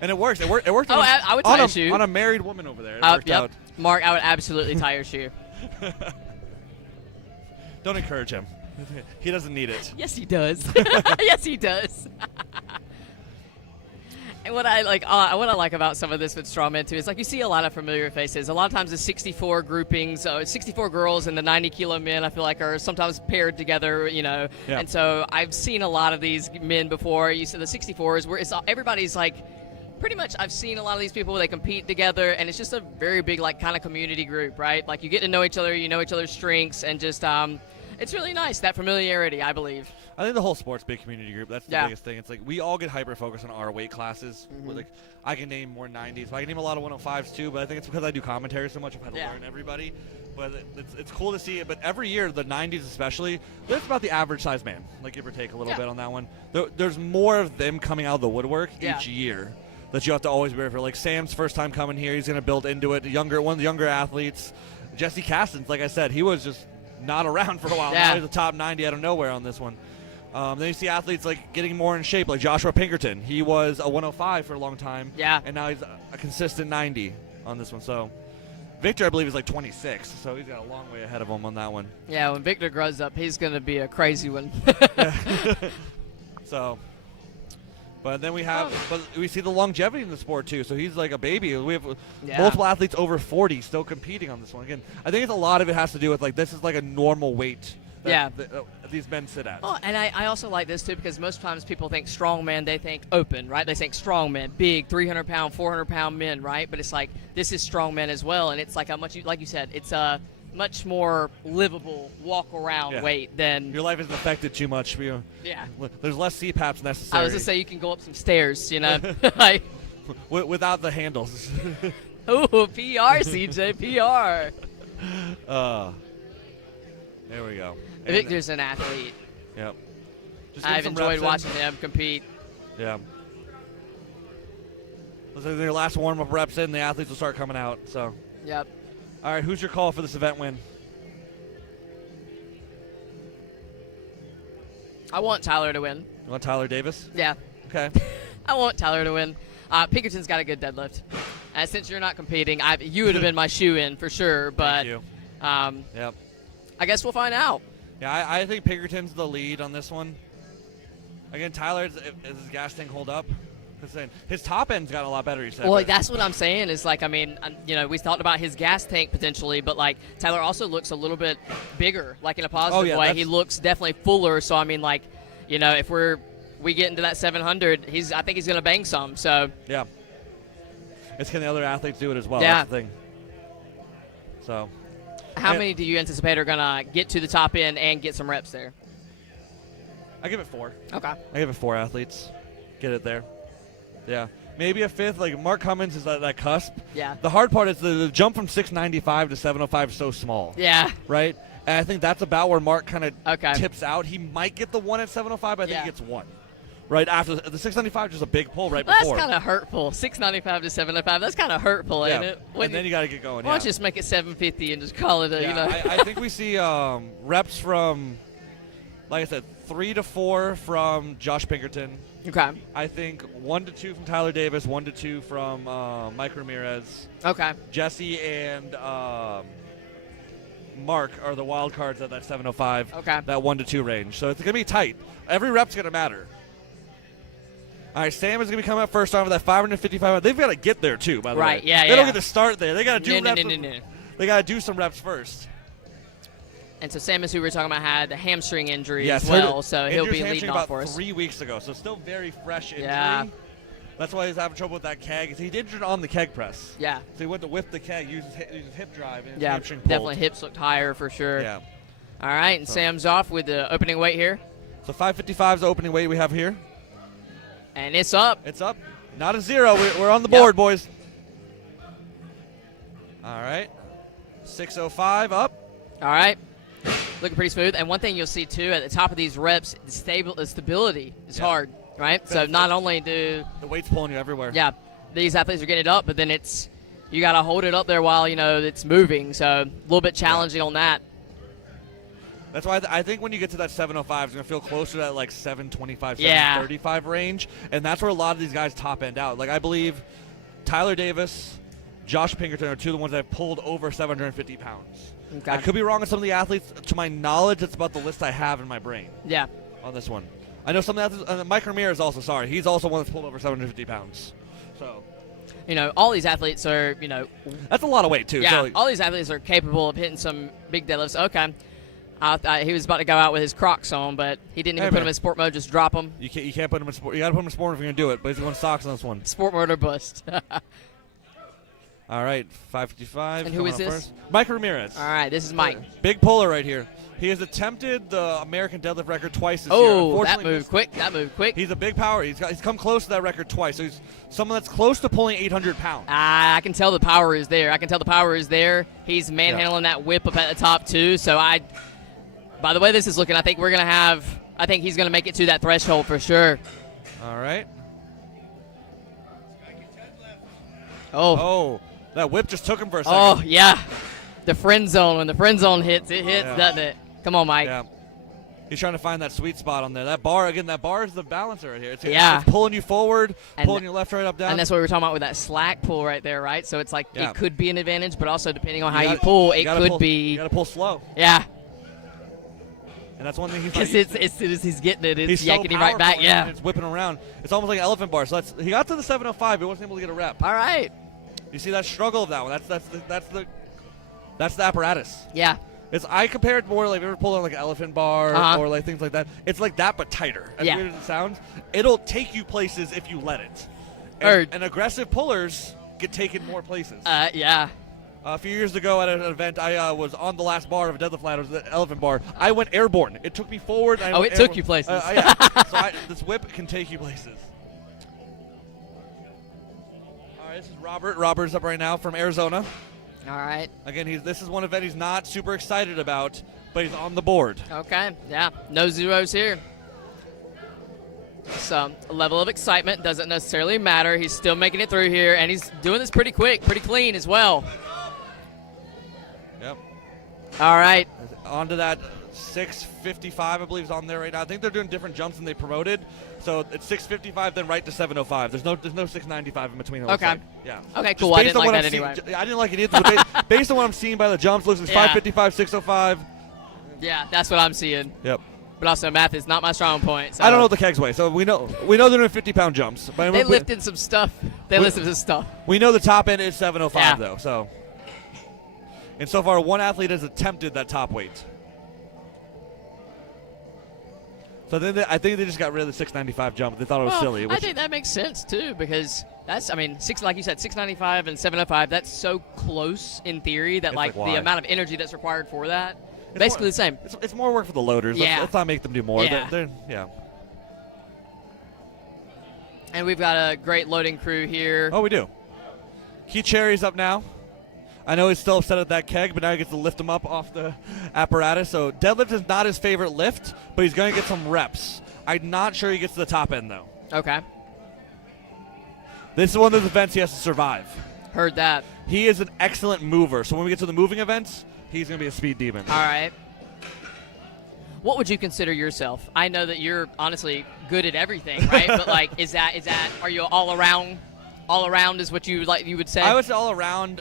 And it works. It worked. I would tie a shoe on a married woman over there. It worked out. Mark, I would absolutely tie your shoe. Don't encourage him. He doesn't need it. Yes, he does. Yes, he does. And what I like about some of this with Strongman too is, like, you see a lot of familiar faces. A lot of times the 64 groupings, 64 girls and the 90-kilo men, I feel like, are sometimes paired together, you know. Yeah. And so I've seen a lot of these men before. You see the 64s where everybody's like, pretty much I've seen a lot of these people, they compete together, and it's just a very big, like, kind of community group, right? Like, you get to know each other, you know each other's strengths, and just It's really nice, that familiarity, I believe. I think the whole sports big community group, that's the Yeah. biggest thing. It's like we all get hyper-focused on our weight classes. We're like, I can name more 90s. I can name a lot of 105s too, but I think it's because I do commentary so much, I've had to learn everybody. But it's cool to see it. But every year, the 90s especially, it's about the average size man, like give or take a little bit on that one. There's more of them coming out of the woodwork each year that you have to always be ready for. Like Sam's first time coming here, he's going to build into it. One of the younger athletes, Jesse Castens, like I said, he was just not around for a while. Now he's the top 90 out of nowhere on this one. Then you see athletes like getting more in shape, like Joshua Pinkerton. He was a 105 for a long time. Yeah. And now he's a consistent 90 on this one. So Victor, I believe, is like 26, so he's got a long way ahead of him on that one. Yeah, when Victor grows up, he's going to be a crazy one. So, but then we see the longevity in the sport too. So he's like a baby. We have multiple athletes over 40 still competing on this one. Again, I think a lot of it has to do with like this is like a normal weight that these men sit at. Oh, and I also like this too because most times people think strongman, they think open, right? They think strongman, big 300-pound, 400-pound men, right? But it's like this is strongman as well, and it's like a much, like you said, it's a much more livable walk around weight than your life isn't affected too much. There's less CPAPs necessary. I was gonna say you can go up some stairs, you know, like without the handles. Ooh, PR, CJ, PR. There we go. Victor's an athlete. Yep. I've enjoyed watching him compete. Yeah. So their last warm-up reps in, the athletes will start coming out. So. Yep. All right, who's your call for this event win? I want Tyler to win. You want Tyler Davis? Yeah. Okay. I want Tyler to win. Pinkerton's got a good deadlift. Since you're not competing, you would have been my shoe-in for sure. But Thank you. Yep. I guess we'll find out. Yeah, I think Pinkerton's the lead on this one. Again, Tyler's, is his gas tank hold up? His top end's got a lot better, he said. Well, that's what I'm saying is, like, I mean, you know, we talked about his gas tank potentially, but, like, Tyler also looks a little bit bigger, like, in a positive way. He looks definitely fuller, so, I mean, like, you know, if we get into that 700, I think he's going to bang some, so. Yeah. It's can the other athletes do it as well? Yeah. That's the thing. So. How many do you anticipate are going to get to the top end and get some reps there? I give it 4. Okay. I give it 4 athletes. Get it there. Yeah. Maybe a 5th. Like, Mark Cummings is at that cusp. Yeah. The hard part is the jump from 695 to 705 is so small. Yeah. Right? And I think that's about where Mark kind of Okay. tips out. He might get the 1 at 705, but I think he gets 1. Right after the 695, just a big pull right before. That's kind of hurtful. 695 to 705. That's kind of hurtful, ain't it? And then you got to get going. Why don't you just make it 750 and just call it a, you know? I think we see reps from, like I said, 3 to 4 from Josh Pinkerton. Okay. I think 1 to 2 from Tyler Davis, 1 to 2 from Mike Ramirez. Okay. Jesse and Mark are the wild cards at that 705. Okay. That 1 to 2 range. So it's going to be tight. Every rep's going to matter. All right, Sam is going to be coming up first on with that 555. They've got to get there, too, by the way. Right, yeah, They don't get to start there. They got to do reps. No. They got to do some reps first. And so Sam is who we were talking about had the hamstring injury as well, so he'll be leading off for us. 3 weeks ago, so still very fresh injury. Yeah. That's why he's having trouble with that keg. He's injured on the keg press. Yeah. So he went to whip the keg, use his hip drive, and his Yeah, hamstring pulled. definitely hips looked higher for sure. Yeah. All right, and Sam's off with the opening weight here. So 555 is the opening weight we have here. And it's up. It's up. Not a 0. We're on the board, boys. All right. 605 up. All right. Looking pretty smooth. And one thing you'll see, too, at the top of these reps, the stability is hard, right? So not only do the weight's pulling you everywhere. Yeah, these athletes are getting it up, but then you got to hold it up there while, you know, it's moving. So a little bit challenging on that. That's why I think when you get to that 705, it's going to feel closer to that, like, 725, Yeah. 735 range. And that's where a lot of these guys top end out. Like, I believe Tyler Davis, Josh Pinkerton are 2 of the ones that have pulled over 750 pounds. Okay. I could be wrong on some of the athletes. To my knowledge, it's about the list I have in my brain. Yeah. On this one. I know some of the athletes. Mike Ramirez also, sorry. He's also one that's pulled over 750 pounds. So. You know, all these athletes are, you know. That's a lot of weight, too. Yeah, So, all these athletes are capable of hitting some big deadlifts. Okay. He was about to go out with his Crocs on, but he didn't even put them in sport mode, just drop them. You can't put them in sport. You got to put them in sport if you're going to do it, but he's going socks on this one. Sport mode or bust. All right, 555. And who is this? First. Mike Ramirez. All right, this is Mike. Big puller right here. He has attempted the American deadlift record twice this year. Oh, that Unfortunately, moved quick. That moved quick. He's a big power. He's come close to that record twice. So he's someone that's close to pulling 800 pounds. I can tell the power is there. He's manhandling that whip up at the top, too. So by the way this is looking, I think he's going to make it to that threshold for sure. All right. Oh, that whip just took him for a second. Oh, yeah. The friend zone. When the friend zone hits, it hits, doesn't it? Come on, Mike. Yeah. He's trying to find that sweet spot on there. That bar is the balancer right here. Yeah. It's pulling you forward, pulling your left, right, up, down. And that's what we were talking about with that slack pull right there, right? So it's like it could be an advantage, but also depending on how you pull, it could be. You got to pull slow. Yeah. And that's one thing he's because as soon as he's getting it, it's so yanking him right back. Yeah. It's whipping around. It's almost like an elephant bar. So he got to the 705, but he wasn't able to get a rep. All right. You see that struggle of that one? That's the apparatus. Yeah. I compare it more like if you ever pull on like an elephant bar or like things like that. It's like that but tighter. As weird as it sounds, it'll take you places if you let it. And aggressive pullers get taken more places. Yeah. A few years ago at an event, I was on the last bar of a deadlift ladder. It was the elephant bar. I went airborne. It took me forward. It took you places. Yeah. So this whip can take you places. All right, this is Robert. Robert's up right now from Arizona. All right. Again, this is one event he's not super excited about, but he's on the board. Okay. Yeah. No zeros here. So a level of excitement doesn't necessarily matter. He's still making it through here, and he's doing this pretty quick, pretty clean as well. Yep. All right. On to that 655, I believe, is on there right now. I think they're doing different jumps than they promoted. So it's 655, then right to 705. There's no 695 in between. Okay. Yeah. Okay, cool. I didn't like that anyway. I didn't like it either. Based on what I'm seeing by the jumps, looks like 555, 605. Yeah, that's what I'm seeing. Yep. But also, math is not my strong point. So. I don't know the kegs weigh, so we know they're doing 50-pound jumps. But they lifted some stuff. We know the top end is 705 though. So, and so far, one athlete has attempted that top weight. So then I think they just got rid of the 695 jump. They thought it was silly. I think that makes sense too, because like you said, 695 and 705. That's so close in theory that like the amount of energy that's required for that. It's basically the same. It's more work for the loaders. Yeah. Let's not make them do more. Yeah. And we've got a great loading crew here. Oh, we do. Key Cherry's up now. I know he's still upset at that keg, but now he gets to lift him up off the apparatus. So deadlift is not his favorite lift, but he's going to get some reps. I'm not sure he gets to the top end, though. Okay. This is one of those events he has to survive. Heard that. He is an excellent mover. So when we get to the moving events, he's going to be a speed demon. All right. What would you consider yourself? I know that you're honestly good at everything, right? But like, is that are you all around? All around is what you would say? I would say all around.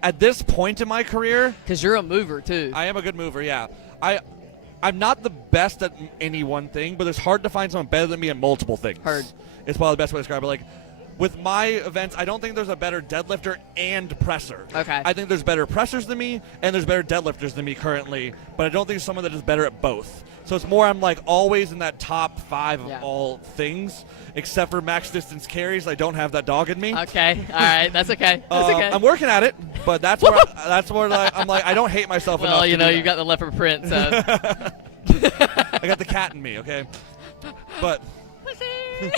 At this point in my career, because you're a mover too. I am a good mover. Yeah. I'm not the best at any one thing, but it's hard to find someone better than me in multiple things. Heard. It's probably the best way to describe it. Like, with my events, I don't think there's a better deadlifter and presser. Okay. I think there's better pressers than me, and there's better deadlifters than me currently, but I don't think there's someone that is better at both. So it's more I'm like always in that top 5 of all things, except for max distance carries. I don't have that dog in me. Okay. All right. That's okay. That's okay. I'm working at it, but that's where I'm like I don't hate myself enough. Well, you got the leopard print, so. I got the cat in me, okay? But do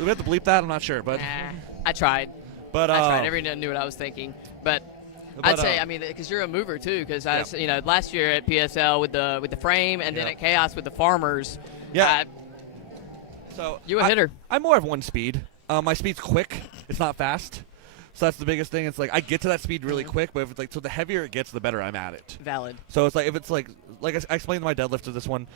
we have to bleep that? I'm not sure, but I tried. But I tried. Everyone knew what I was thinking, but I'd say, because you're a mover too. Because last year at PSL with the frame, and then at Chaos with the farmers. Yeah. So you a hitter? I'm more of one speed. My speed's quick. It's not fast. So that's the biggest thing. It's like I get to that speed really quick, but if it's like the heavier it gets, the better I'm at it. Valid. So it's like if it's like I explained my deadlift to this one,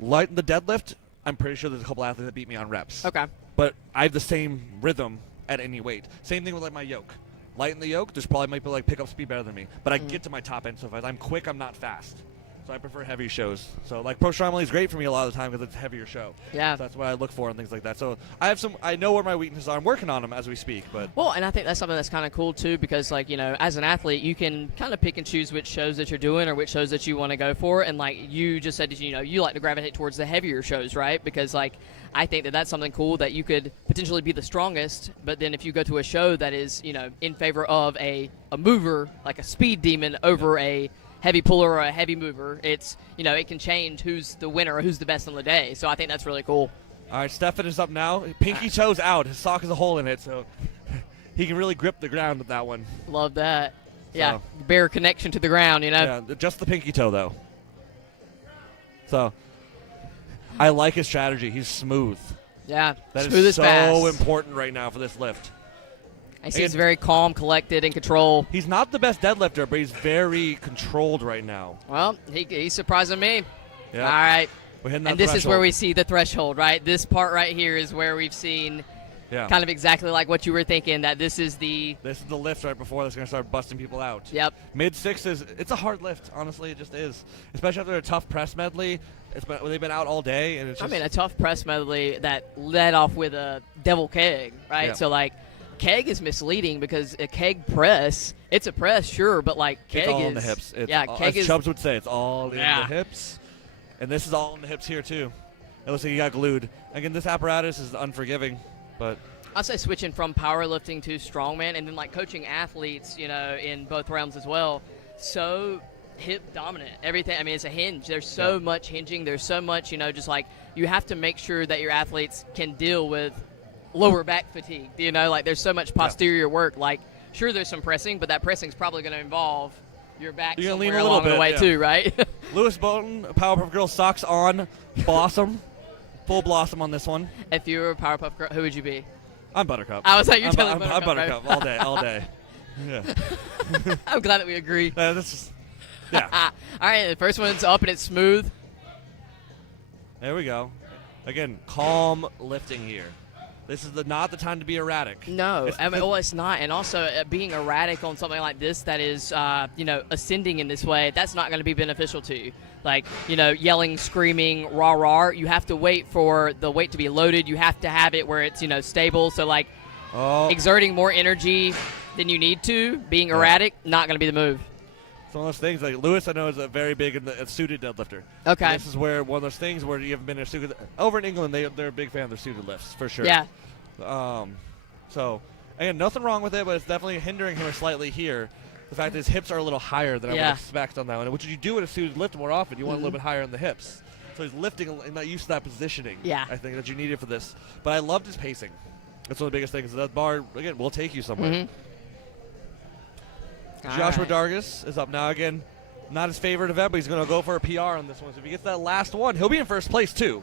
light in the deadlift, I'm pretty sure there's a couple athletes that beat me on reps. Okay. But I have the same rhythm at any weight. Same thing with like my yoke. Lighten the yoke, there's probably people like pick up speed better than me. But I get to my top end so fast. I'm quick, I'm not fast. So I prefer heavy shows. So like Pro Strongman League is great for me a lot of the time because it's a heavier show. Yeah. So that's what I look for and things like that. So I know where my weaknesses are. I'm working on them as we speak. But well, and I think that's something that's kind of cool too, because like, as an athlete, you can kind of pick and choose which shows that you're doing or which shows that you want to go for. And like you just said, you like to gravitate towards the heavier shows, right? Because like I think that that's something cool that you could potentially be the strongest, but then if you go to a show that is, in favor of a mover, like a speed demon over a heavy puller or a heavy mover. It's, it can change who's the winner or who's the best on the day. So I think that's really cool. All right, Stephan is up now. Pinky toe's out. His sock has a hole in it, so he can really grip the ground with that one. Love that. Yeah, bare connection to the ground, Yeah, just the pinky toe, though. So I like his strategy. He's smooth. Yeah, That smooth is as fast. so important right now for this lift. He's very calm, collected, in control. He's not the best deadlifter, but he's very controlled right now. Well, he's surprising me. Yeah. All right. We're hitting that And this is where threshold. we see the threshold, right? This part right here is where we've seen kind of exactly like what you were thinking, that this is the lift right before that's going to start busting people out. Yep. Mid-sixes, it's a hard lift, honestly. It just is. Especially after a tough press medley. They've been out all day. And it's just, a tough press medley that led off with a devil keg, right? Yeah. So, keg is misleading because a keg press, it's a press, sure, but, keg it's all is... in the hips. It's keg as is... Chubbs would say, it's all in the hips. And this is all in the hips here, too. It looks like he got glued. Again, this apparatus is unforgiving, but... I'd say switching from powerlifting to strongman and then, coaching athletes, in both realms as well, so hip dominant. Everything, it's a hinge. There's so much hinging. There's so much, you have to make sure that your athletes can deal with lower back fatigue. There's so much posterior work. Sure, there's some pressing, but that pressing's probably going to involve your back You're somewhere gonna lean a little along the bit, way yeah. too, right? Lewis Bolton, Powerpuff Girl socks on, blossom, full blossom on this one. If you were a Powerpuff Girl, who would you be? I'm Buttercup. I was like, you're telling I'm Buttercup. Buttercup right? all day, all day. Yeah. I'm glad that we agree. This is, yeah. All right, the first one's up and it's smooth. There we go. Again, calm lifting here. This is not the time to be erratic. No, it's not. And also, being erratic on something like this that is, ascending in this way, that's not going to be beneficial to you. Yelling, screaming, rah, rah. You have to wait for the weight to be loaded. You have to have it where it's, stable. So, exerting more energy than you need to, being erratic, not going to be the move. It's one of those things, Lewis, I know, is a very big a suited deadlifter. Okay. And this is where one of those things where you haven't been in a suited. Over in England, they're a big fan of their suited lifts, for sure. Yeah. So, again, nothing wrong with it, but it's definitely hindering him slightly here. The fact that his hips are a little higher than I would expect on that one, which you do in a suited lift more often. You want a little bit higher in the hips. So he's lifting and not used to that positioning. Yeah. I think that you needed for this. But I loved his pacing. That's one of the biggest things. That bar, again, will take you somewhere. Joshua Darcus is up now. Again, not his favorite event, but he's going to go for a PR on this one. So if he gets that last one, he'll be in first place, too.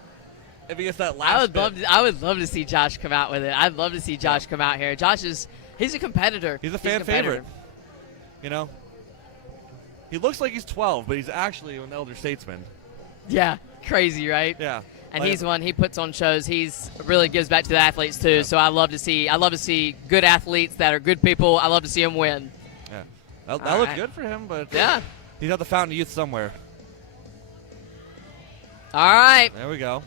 If he gets that last I would love to see Josh come out with it. I'd love to see Josh come out here. He's a competitor. He's a fan favorite. He looks like he's 12, but he's actually an elder statesman. Yeah, crazy, right? Yeah. And he's one, he puts on shows. He's really gives back to the athletes too. So I love to see good athletes that are good people. I love to see them win. Yeah. That looked good for him, but he's got the fountain of youth somewhere. All right. There we go.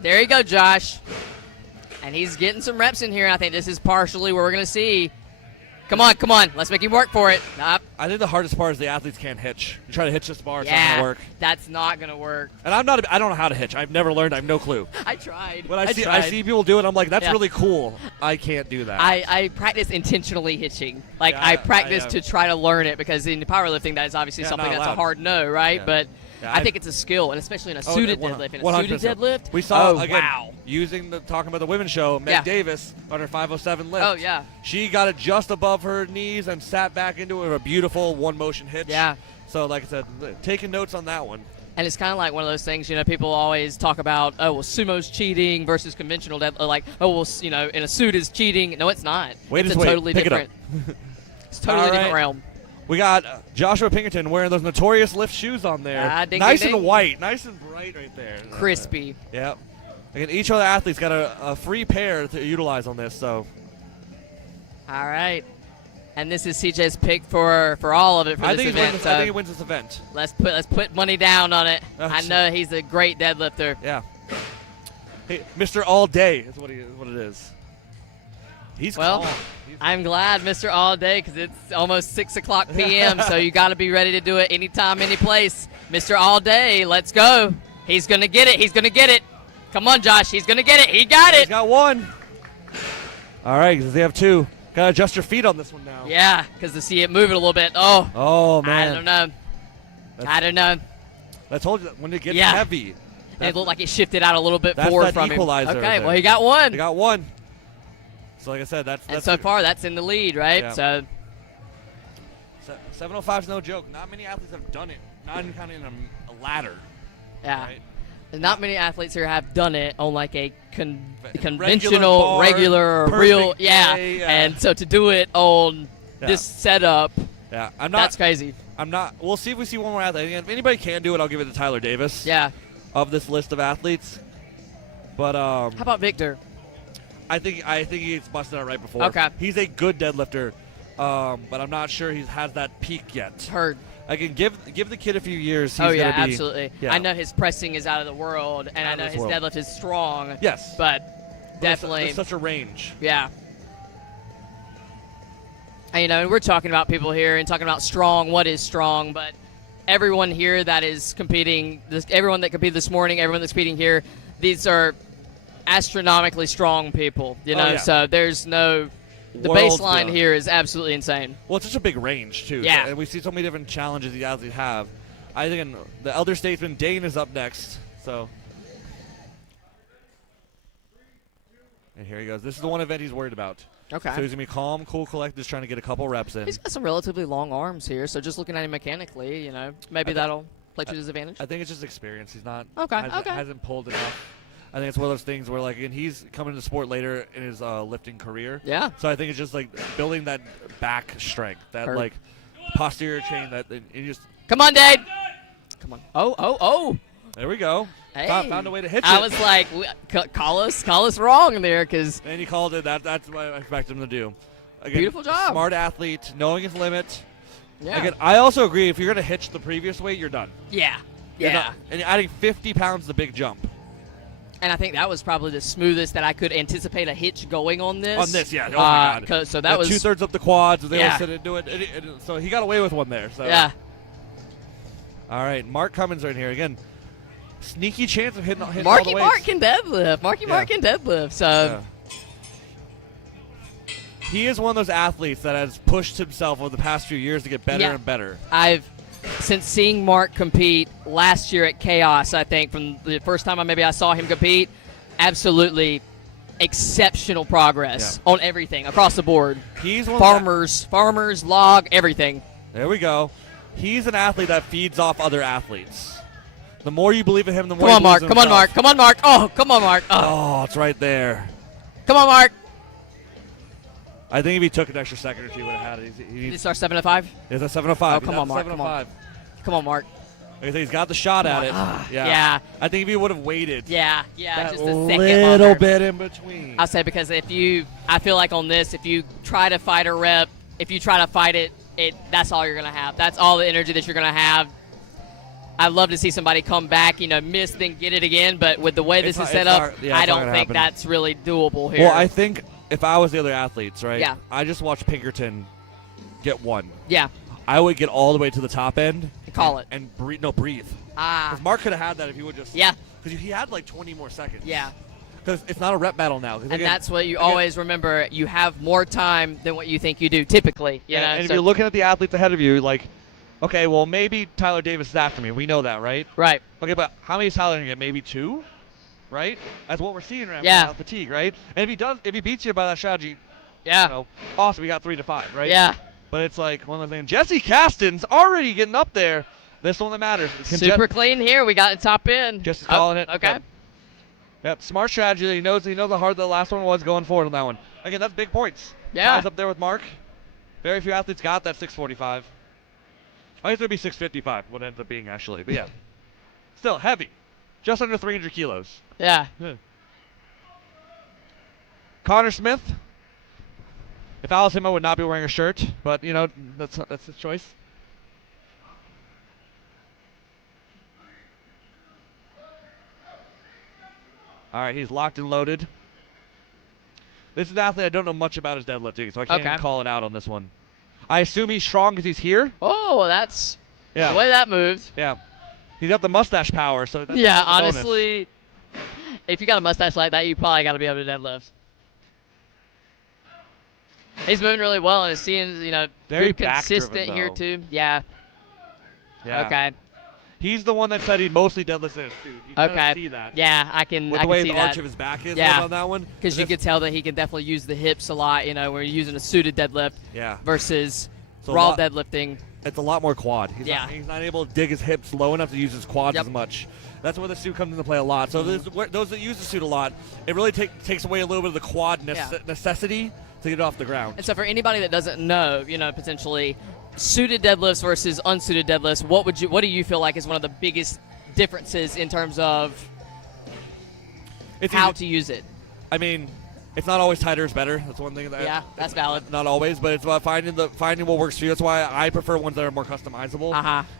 There you go, Josh. And he's getting some reps in here. I think this is partially where we're going to see. Come on. Let's make him work for it. Nope. I think the hardest part is the athletes can't hitch. You try to hitch this bar, it's not going to work. That's not going to work. And I don't know how to hitch. I've never learned. I have no clue. I tried. When I see people do it, I'm like, that's really cool. I can't do that. I practice intentionally hitching. I practice to try to learn it because in powerlifting, that is obviously something that's a hard no, right? Yeah. But I think it's a skill, and especially in a suited deadlift. In a suited deadlift, we saw again talking about the women's show. Meg Davis on her 507 lift. Oh yeah, she got it just above her knees and sat back into it with a beautiful one motion hitch. Yeah. So like I said, taking notes on that one. And it's kind of like one of those things, people always talk about, sumo's cheating versus conventional deadlift. In a suit is cheating. No, it's not. It's totally different. It's totally different realm. We got Joshua Pinkerton wearing those notorious lift shoes on there. Nice and white. Nice and bright right there. Crispy. Yep. Again, each of the athletes got a free pair to utilize on this. So. All right. And this is CJ's pick for all of it for this event. I think he wins this event. Let's put money down on it. I know he's a great deadlifter. Yeah. Hey, Mr. All Day is what it is. He's calm. I'm glad, Mr. All Day, because it's almost 6 o'clock p.m., so you got to be ready to do it anytime, any place. Mr. All Day, let's go. He's going to get it. Come on, Josh. He's going to get it. He got it. He's got one. All right, because they have two. Gotta adjust your feet on this one now. Yeah, because to see it moving a little bit. Oh, man. I don't know. I don't know. I told you that when it gets Yeah. heavy. And it looked like it shifted out a little bit That's forward that from equalizer him. right Okay, there. well, he got one. He got one. So like I said, that's And so far, that's in the lead, right? Yeah. So 705 is no joke. Not many athletes have done it. Not even counting a ladder. yeah. Right? There's not many athletes here have done it on like a conventional, bar, regular, perfect real, day, yeah. And so to do it on this setup, Yeah, that's crazy. I'm not. We'll see if we see one more athlete. If anybody can do it, I'll give it to Tyler Davis. Yeah. Of this list of athletes, but How about Victor? I think he's busted out right before. Okay. He's a good deadlifter, but I'm not sure he has that peak yet. Heard. I can give the kid a few years. He's Oh yeah, gonna be, absolutely. Yeah. I know his pressing is out of the world, and I Out of know this his world. deadlift is strong. Yes. But definitely. There's such a range. Yeah. And, we're talking about people here and talking about strong, what is strong, but everyone here that is competing, everyone that competed this morning, everyone that's competing here, these are astronomically strong people, yeah. So there's no, the Worlds baseline beyond. here is absolutely insane. Well, it's such a big range too. Yeah. And we see so many different challenges the athletes have. I think the elder statesman Dane is up next. So. And here he goes. This is the one event he's worried about. Okay. So he's gonna be calm, cool, collected, just trying to get a couple reps in. He's got some relatively long arms here, so just looking at him mechanically, maybe that'll play to his advantage. I think it's just experience. He's not. Okay, Hasn't pulled enough. I think it's one of those things where, like, and he's coming to sport later in his lifting career. Yeah. So I think it's just like building that back strength, that Heard. like posterior chain. That and you just. Come on, Dade. Come on. Oh. There we go. Hey. Found a way to hit I it. was like, call us wrong there, because And he called it. That's what I expect him to do. Again, Beautiful job. Smart athlete, knowing his limit. yeah. Again, I also agree. If you're gonna hitch the previous weight, you're done. Yeah. You're Yeah. not- and you're adding 50 pounds, the big jump. And I think that was probably the smoothest that I could anticipate a hitch going on this. On this, yeah. Oh my God. So that was 2/3 up the quads. They Yeah. always said to do it. So he got away with one there. So. Yeah. All right, Mark Cummings right here again. Sneaky chance of hitting all the Marky weights. Mark can deadlift. Mark can deadlift. So Yeah. He is one of those athletes that has pushed himself over the past few years to get better Yeah. and better. since seeing Mark compete last year at Chaos, I think from the first time I saw him compete, absolutely exceptional progress on everything across the board. He's one farmers, log, everything. There we go. He's an athlete that feeds off other athletes. The more you believe in him, the more Come on, he Mark. believes in Come on, Mark. himself. Come on, Mark. Oh, come on, Mark. Oh, it's right there. Come on, Mark. I think if he took an extra second or two, he would have had it. Did he start 7:05? It's a 7:05. Oh, come on, Mark. Come on. Come on, Mark. Like I think he's got the shot at it. Yeah. I think if he would have waited. Yeah, that just a second little longer. bit in between. I'll say because I feel like on this, if you try to fight a rep, if you try to fight it, that's all you're gonna have. That's all the energy that you're gonna have. I'd love to see somebody come back, miss, then get it again. But with the way this is set up, I don't think that's really doable here. Well, I think if I was the other athletes, right? Yeah. I just watched Pinkerton get one. Yeah. I would get all the way to the top end. Call it. And breathe. No, breathe. Ah. Because Mark could have had that if he would just. Yeah. Because he had like 20 more seconds. Yeah. Because it's not a rep battle now. And that's what you always remember. You have more time than what you think you do, typically. And if you're looking at the athletes ahead of you, like, okay, well, maybe Tyler Davis is after me. We know that, right? Right. Okay, but how many is Tyler going to get? Maybe 2? Right? That's what we're seeing right Yeah. now, fatigue, right? And if he beats you by that strategy, yeah. Awesome, we got 3 to 5, right? Yeah. But it's like one of those things. Jesse Castens already getting up there. This one that matters. Super clean here. We got the top end. Just calling it. Okay. Yep. Smart strategy. He knows how hard the last one was going forward on that one. Again, that's big points. Yeah. Ties up there with Mark. Very few athletes got that 645. I guess it would be 655. What it ends up being actually, but yeah. Still heavy. Just under 300 kilos. Yeah. Connor Smith. If I was him, I would not be wearing a shirt, but that's his choice. All right, he's locked and loaded. This is an athlete I don't know much about his deadlifting, so I can't even call it out on this one. I assume he's strong because he's here. Oh, that's the way that moves. Yeah. He's got the mustache power, so that's yeah, a bonus. honestly, if you got a mustache like that, you probably got to be able to deadlift. He's moving really well, and it seems, Very good, back-driven, consistent here though. too. Yeah. Yeah. Okay. He's the one that said he mostly deadlifts in his suit. You can Okay. see that. Yeah, I can. With I the way can see the that. arch of his back is Yeah. on that one. Because you could tell that he can definitely use the hips a lot. When you're using a suited deadlift. Yeah. Versus So a raw lot- deadlifting. It's a lot more quad. Yeah. He's not able to dig his hips low enough to use his quads Yep. as much. That's where the suit comes into play a lot. So those that use the suit a lot, it really takes away a little bit of the quad necessity to get it off the ground. And so for anybody that doesn't know, potentially suited deadlifts versus unsuited deadlifts, what do you feel like is one of the biggest differences in terms of how to use it? I mean, it's not always tighter is better. That's one thing. That's valid. Not always, but it's about finding what works for you. That's why I prefer ones that are more customizable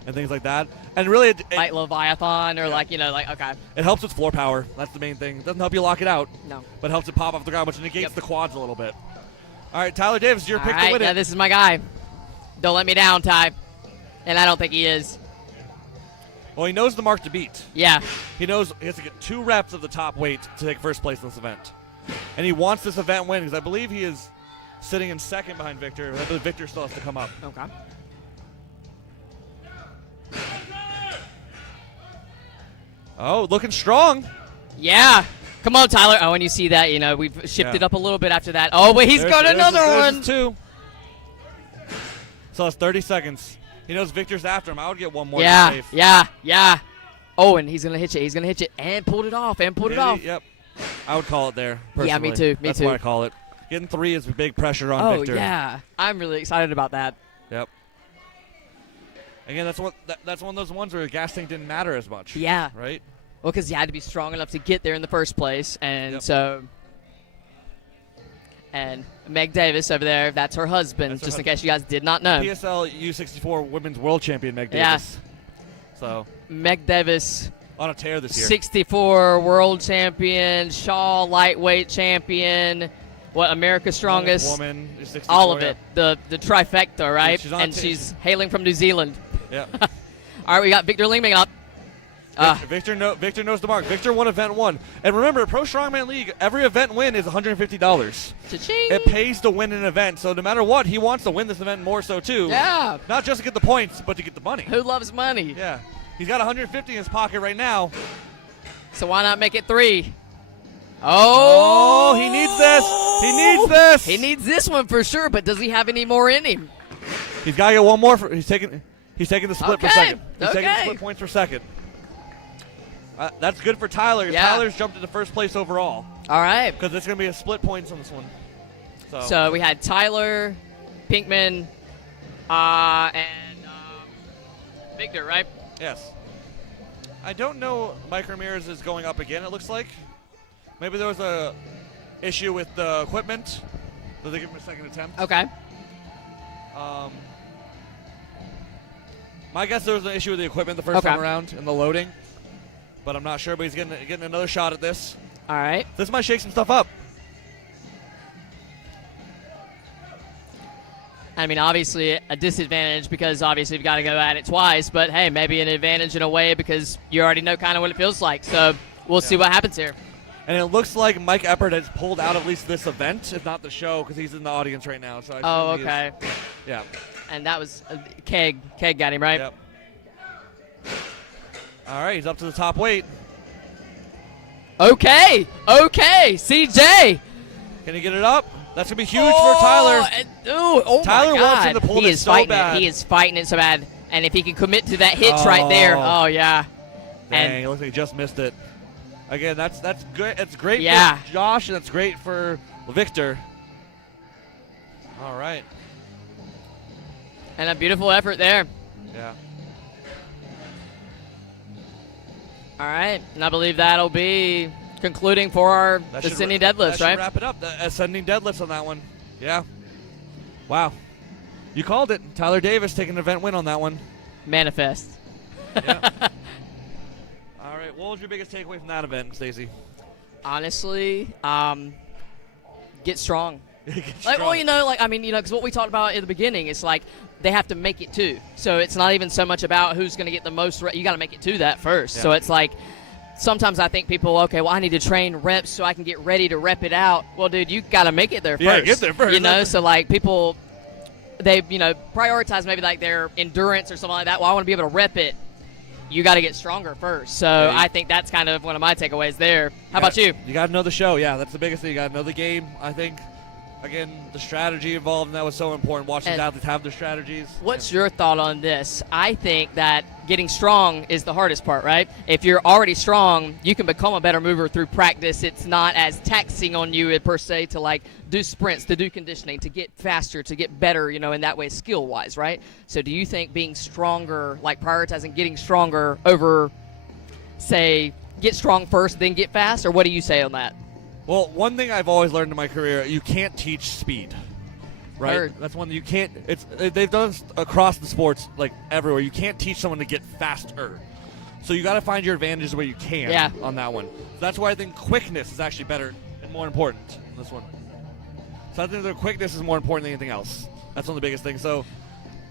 and things like that. And really, it like Leviathan or okay. It helps with floor power. That's the main thing. It doesn't help you lock it out. No. But it helps it pop off the ground, which negates the quads a little bit. All right, Tyler Davis, your pick All to right, win now it. this is my guy. Don't let me down, Ty. And I don't think he is. Well, he knows the mark to beat. Yeah. He knows he has to get 2 reps of the top weight to take first place in this event. And he wants this event win because I believe he is sitting in second behind Victor. I believe Victor still has to come up. Okay. Oh, looking strong. Yeah. Come on, Tyler. Oh, and you see that, we've shifted up a little bit after that. Oh, but he's got another one. There's 2. So that's 30 seconds. He knows Victor's after him. I would get one more. Yeah, to be safe. yeah. Oh, and he's going to hit you. He's going to hit you and pulled it off Yep. I would call it there. Personally. Yeah, me too. That's what I call it. Getting 3 is big pressure on Victor. Oh, yeah. I'm really excited about that. Yep. Again, that's one of those ones where the gas tank didn't matter as much. Yeah. Right? Well, because you had to be strong enough to get there in the first place. And so... And Meg Davis over there, that's her husband, just in case you guys did not know. PSL U64 Women's World Champion Meg Davis. So Meg Davis... on a tear this year. 64 World Champion, Shaw Lightweight Champion, America's Strongest. Woman, 64, all of it. The trifecta, right? Yeah, she's hailing from New Zealand. Yeah. All right, we got Victor Lingman up. Victor knows the mark. Victor won event 1. And remember, Pro Strongman League, every event win is $150. Cha-ching. It pays to win an event. So no matter what, he wants to win this event more so too. Yeah. Not just to get the points, but to get the money. Who loves money? Yeah. He's got 150 in his pocket right now. So why not make it 3? Oh, he needs this. He needs this. He needs this one for sure, but does he have any more in him? He's got to get one more. He's taking the split per second. He's taking the Okay. split points per second. That's good for Tyler. Yeah. Tyler's jumped into first place overall. All right. Because it's going to be a split points on this one. So we had Tyler, Pinkman, and Victor, right? Yes. I don't know. Mike Ramirez is going up again, it looks like. Maybe there was a issue with the equipment. So they give him a second attempt. Okay. My guess there was an issue with the equipment the first time around and the loading. But I'm not sure, but he's getting another shot at this. All right. This might shake some stuff up. I mean, obviously a disadvantage because obviously you've got to go at it twice, but hey, maybe an advantage in a way because you already know kind of what it feels like. So we'll see what happens here. And it looks like Mike Epard has pulled out at least this event, if not the show, because he's in the audience right now. So I assume okay. Yeah. And that was Keg. Keg got him, right? Yep. All right, he's up to the top weight. Okay. CJ. Can he get it up? That's going to be huge for Tyler. Tyler my God. wants him to pull He this is so fighting bad. He is fighting it so bad. And if he can commit to that hitch right there, oh, yeah. Dang, it looks like he just missed it. Again, that's good. It's great for Josh, and that's great for Victor. All right. And a beautiful effort there. Yeah. All right. And I believe that'll be concluding for our ascending deadlifts, that right? should wrap it up. The ascending deadlifts on that one. Yeah. Wow. You called it. Tyler Davis taking an event win on that one. Manifest. Yeah. All right. What was your biggest takeaway from that event, Stacey? Honestly, get strong. Get Like, strong. well, because what we talked about in the beginning, it's like they have to make it too. So it's not even so much about who's going to get the most. You got to make it to that first. Yeah. So it's like sometimes I think people, okay, well, I need to train reps so I can get ready to rep it out. Well, dude, you got to make it there first. Yeah, get there first. You know, so like people, they, you know, prioritize maybe like their endurance or something like that. Well, I want to be able to rep it. You got to get stronger first. So Yeah, I think that's kind of one of my takeaways there. How about you? You got to know the show. Yeah, that's the biggest thing. You got to know the game. I think, again, the strategy involved in that was so important. Watching the athletes have their strategies. What's your thought on this? I think that getting strong is the hardest part, right? If you're already strong, you can become a better mover through practice. It's not as taxing on you per se to like do sprints, to do conditioning, to get faster, to get better, you know, in that way skill-wise, right? So do you think being stronger, like prioritizing getting stronger over, say, get strong first, then get fast, or what do you say on that? Well, one thing I've always learned in my career, you can't teach speed. Right? Heard. That's one that you can't. They've done this across the sports, like everywhere. You can't teach someone to get faster. So you got to find your advantages where you can on that one. So that's why I think quickness is actually better and more important in this one. So I think the quickness is more important than anything else. That's one of the biggest things. So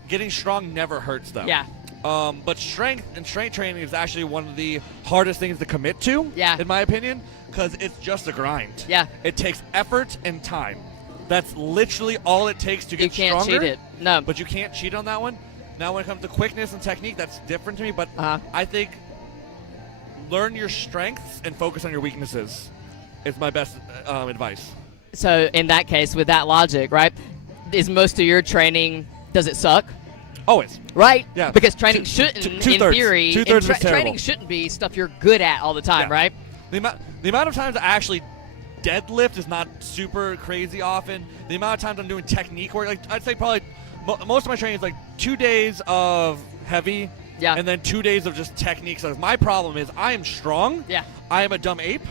getting strong never hurts them. Yeah. But strength and strength training is actually one of the hardest things to commit to, in my opinion, because it's just a grind. Yeah. It takes effort and time. That's literally all it takes to get stronger. You can't cheat it. No. But you can't cheat on that one. Now, when it comes to quickness and technique, that's different to me. But I think learn your strengths and focus on your weaknesses is my best advice. So in that case, with that logic, right, is most of your training, does it suck? Always. Right? Yeah. Because training shouldn't, in theory, Two-thirds is terrible. training shouldn't be stuff you're good at all the time, right? The amount of times I actually deadlift is not super crazy often. The amount of times I'm doing technique work, like I'd say probably most of my training is like 2 days of heavy and then 2 days of just technique. So my problem is I am strong. Yeah. I am a dumb ape,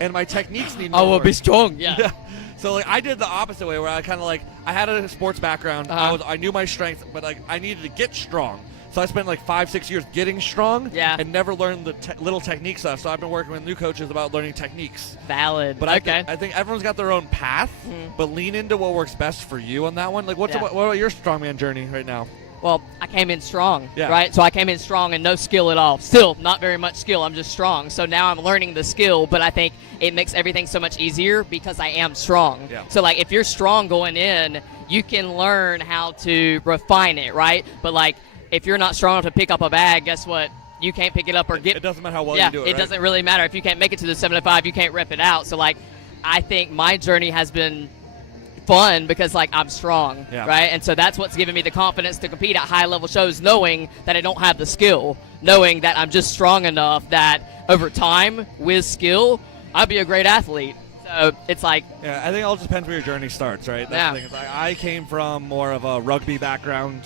and my techniques need more I will work. be strong. Yeah. So like I did the opposite way, where I kind of like I had a sports background. I knew my strength, but like I needed to get strong. So I spent like 5-6 years getting strong and never learned the little technique stuff. So I've been working with new coaches about learning techniques. Valid. But I think everyone's got their own path, but lean into what works best for you on that one. Like what about your strongman journey right now? Well, I came in strong, right? So I came in strong and no skill at all. Still, not very much skill. I'm just strong. So now I'm learning the skill, but I think it makes everything so much easier because I am strong. Yeah. So, like, if you're strong going in, you can learn how to refine it, right? But, like, if you're not strong enough to pick up a bag, guess what? You can't pick it up or get. It doesn't matter how well you do it. It doesn't really matter. If you can't make it to the 705, you can't rep it out. So, like, I think my journey has been fun because, like, I'm strong, right? And so that's what's given me the confidence to compete at high-level shows, knowing that I don't have the skill, knowing that I'm just strong enough that over time, with skill, I'll be a great athlete. So it's like... Yeah, I think it all depends where your journey starts, right? That's the thing. It's like, I came from more of a rugby background,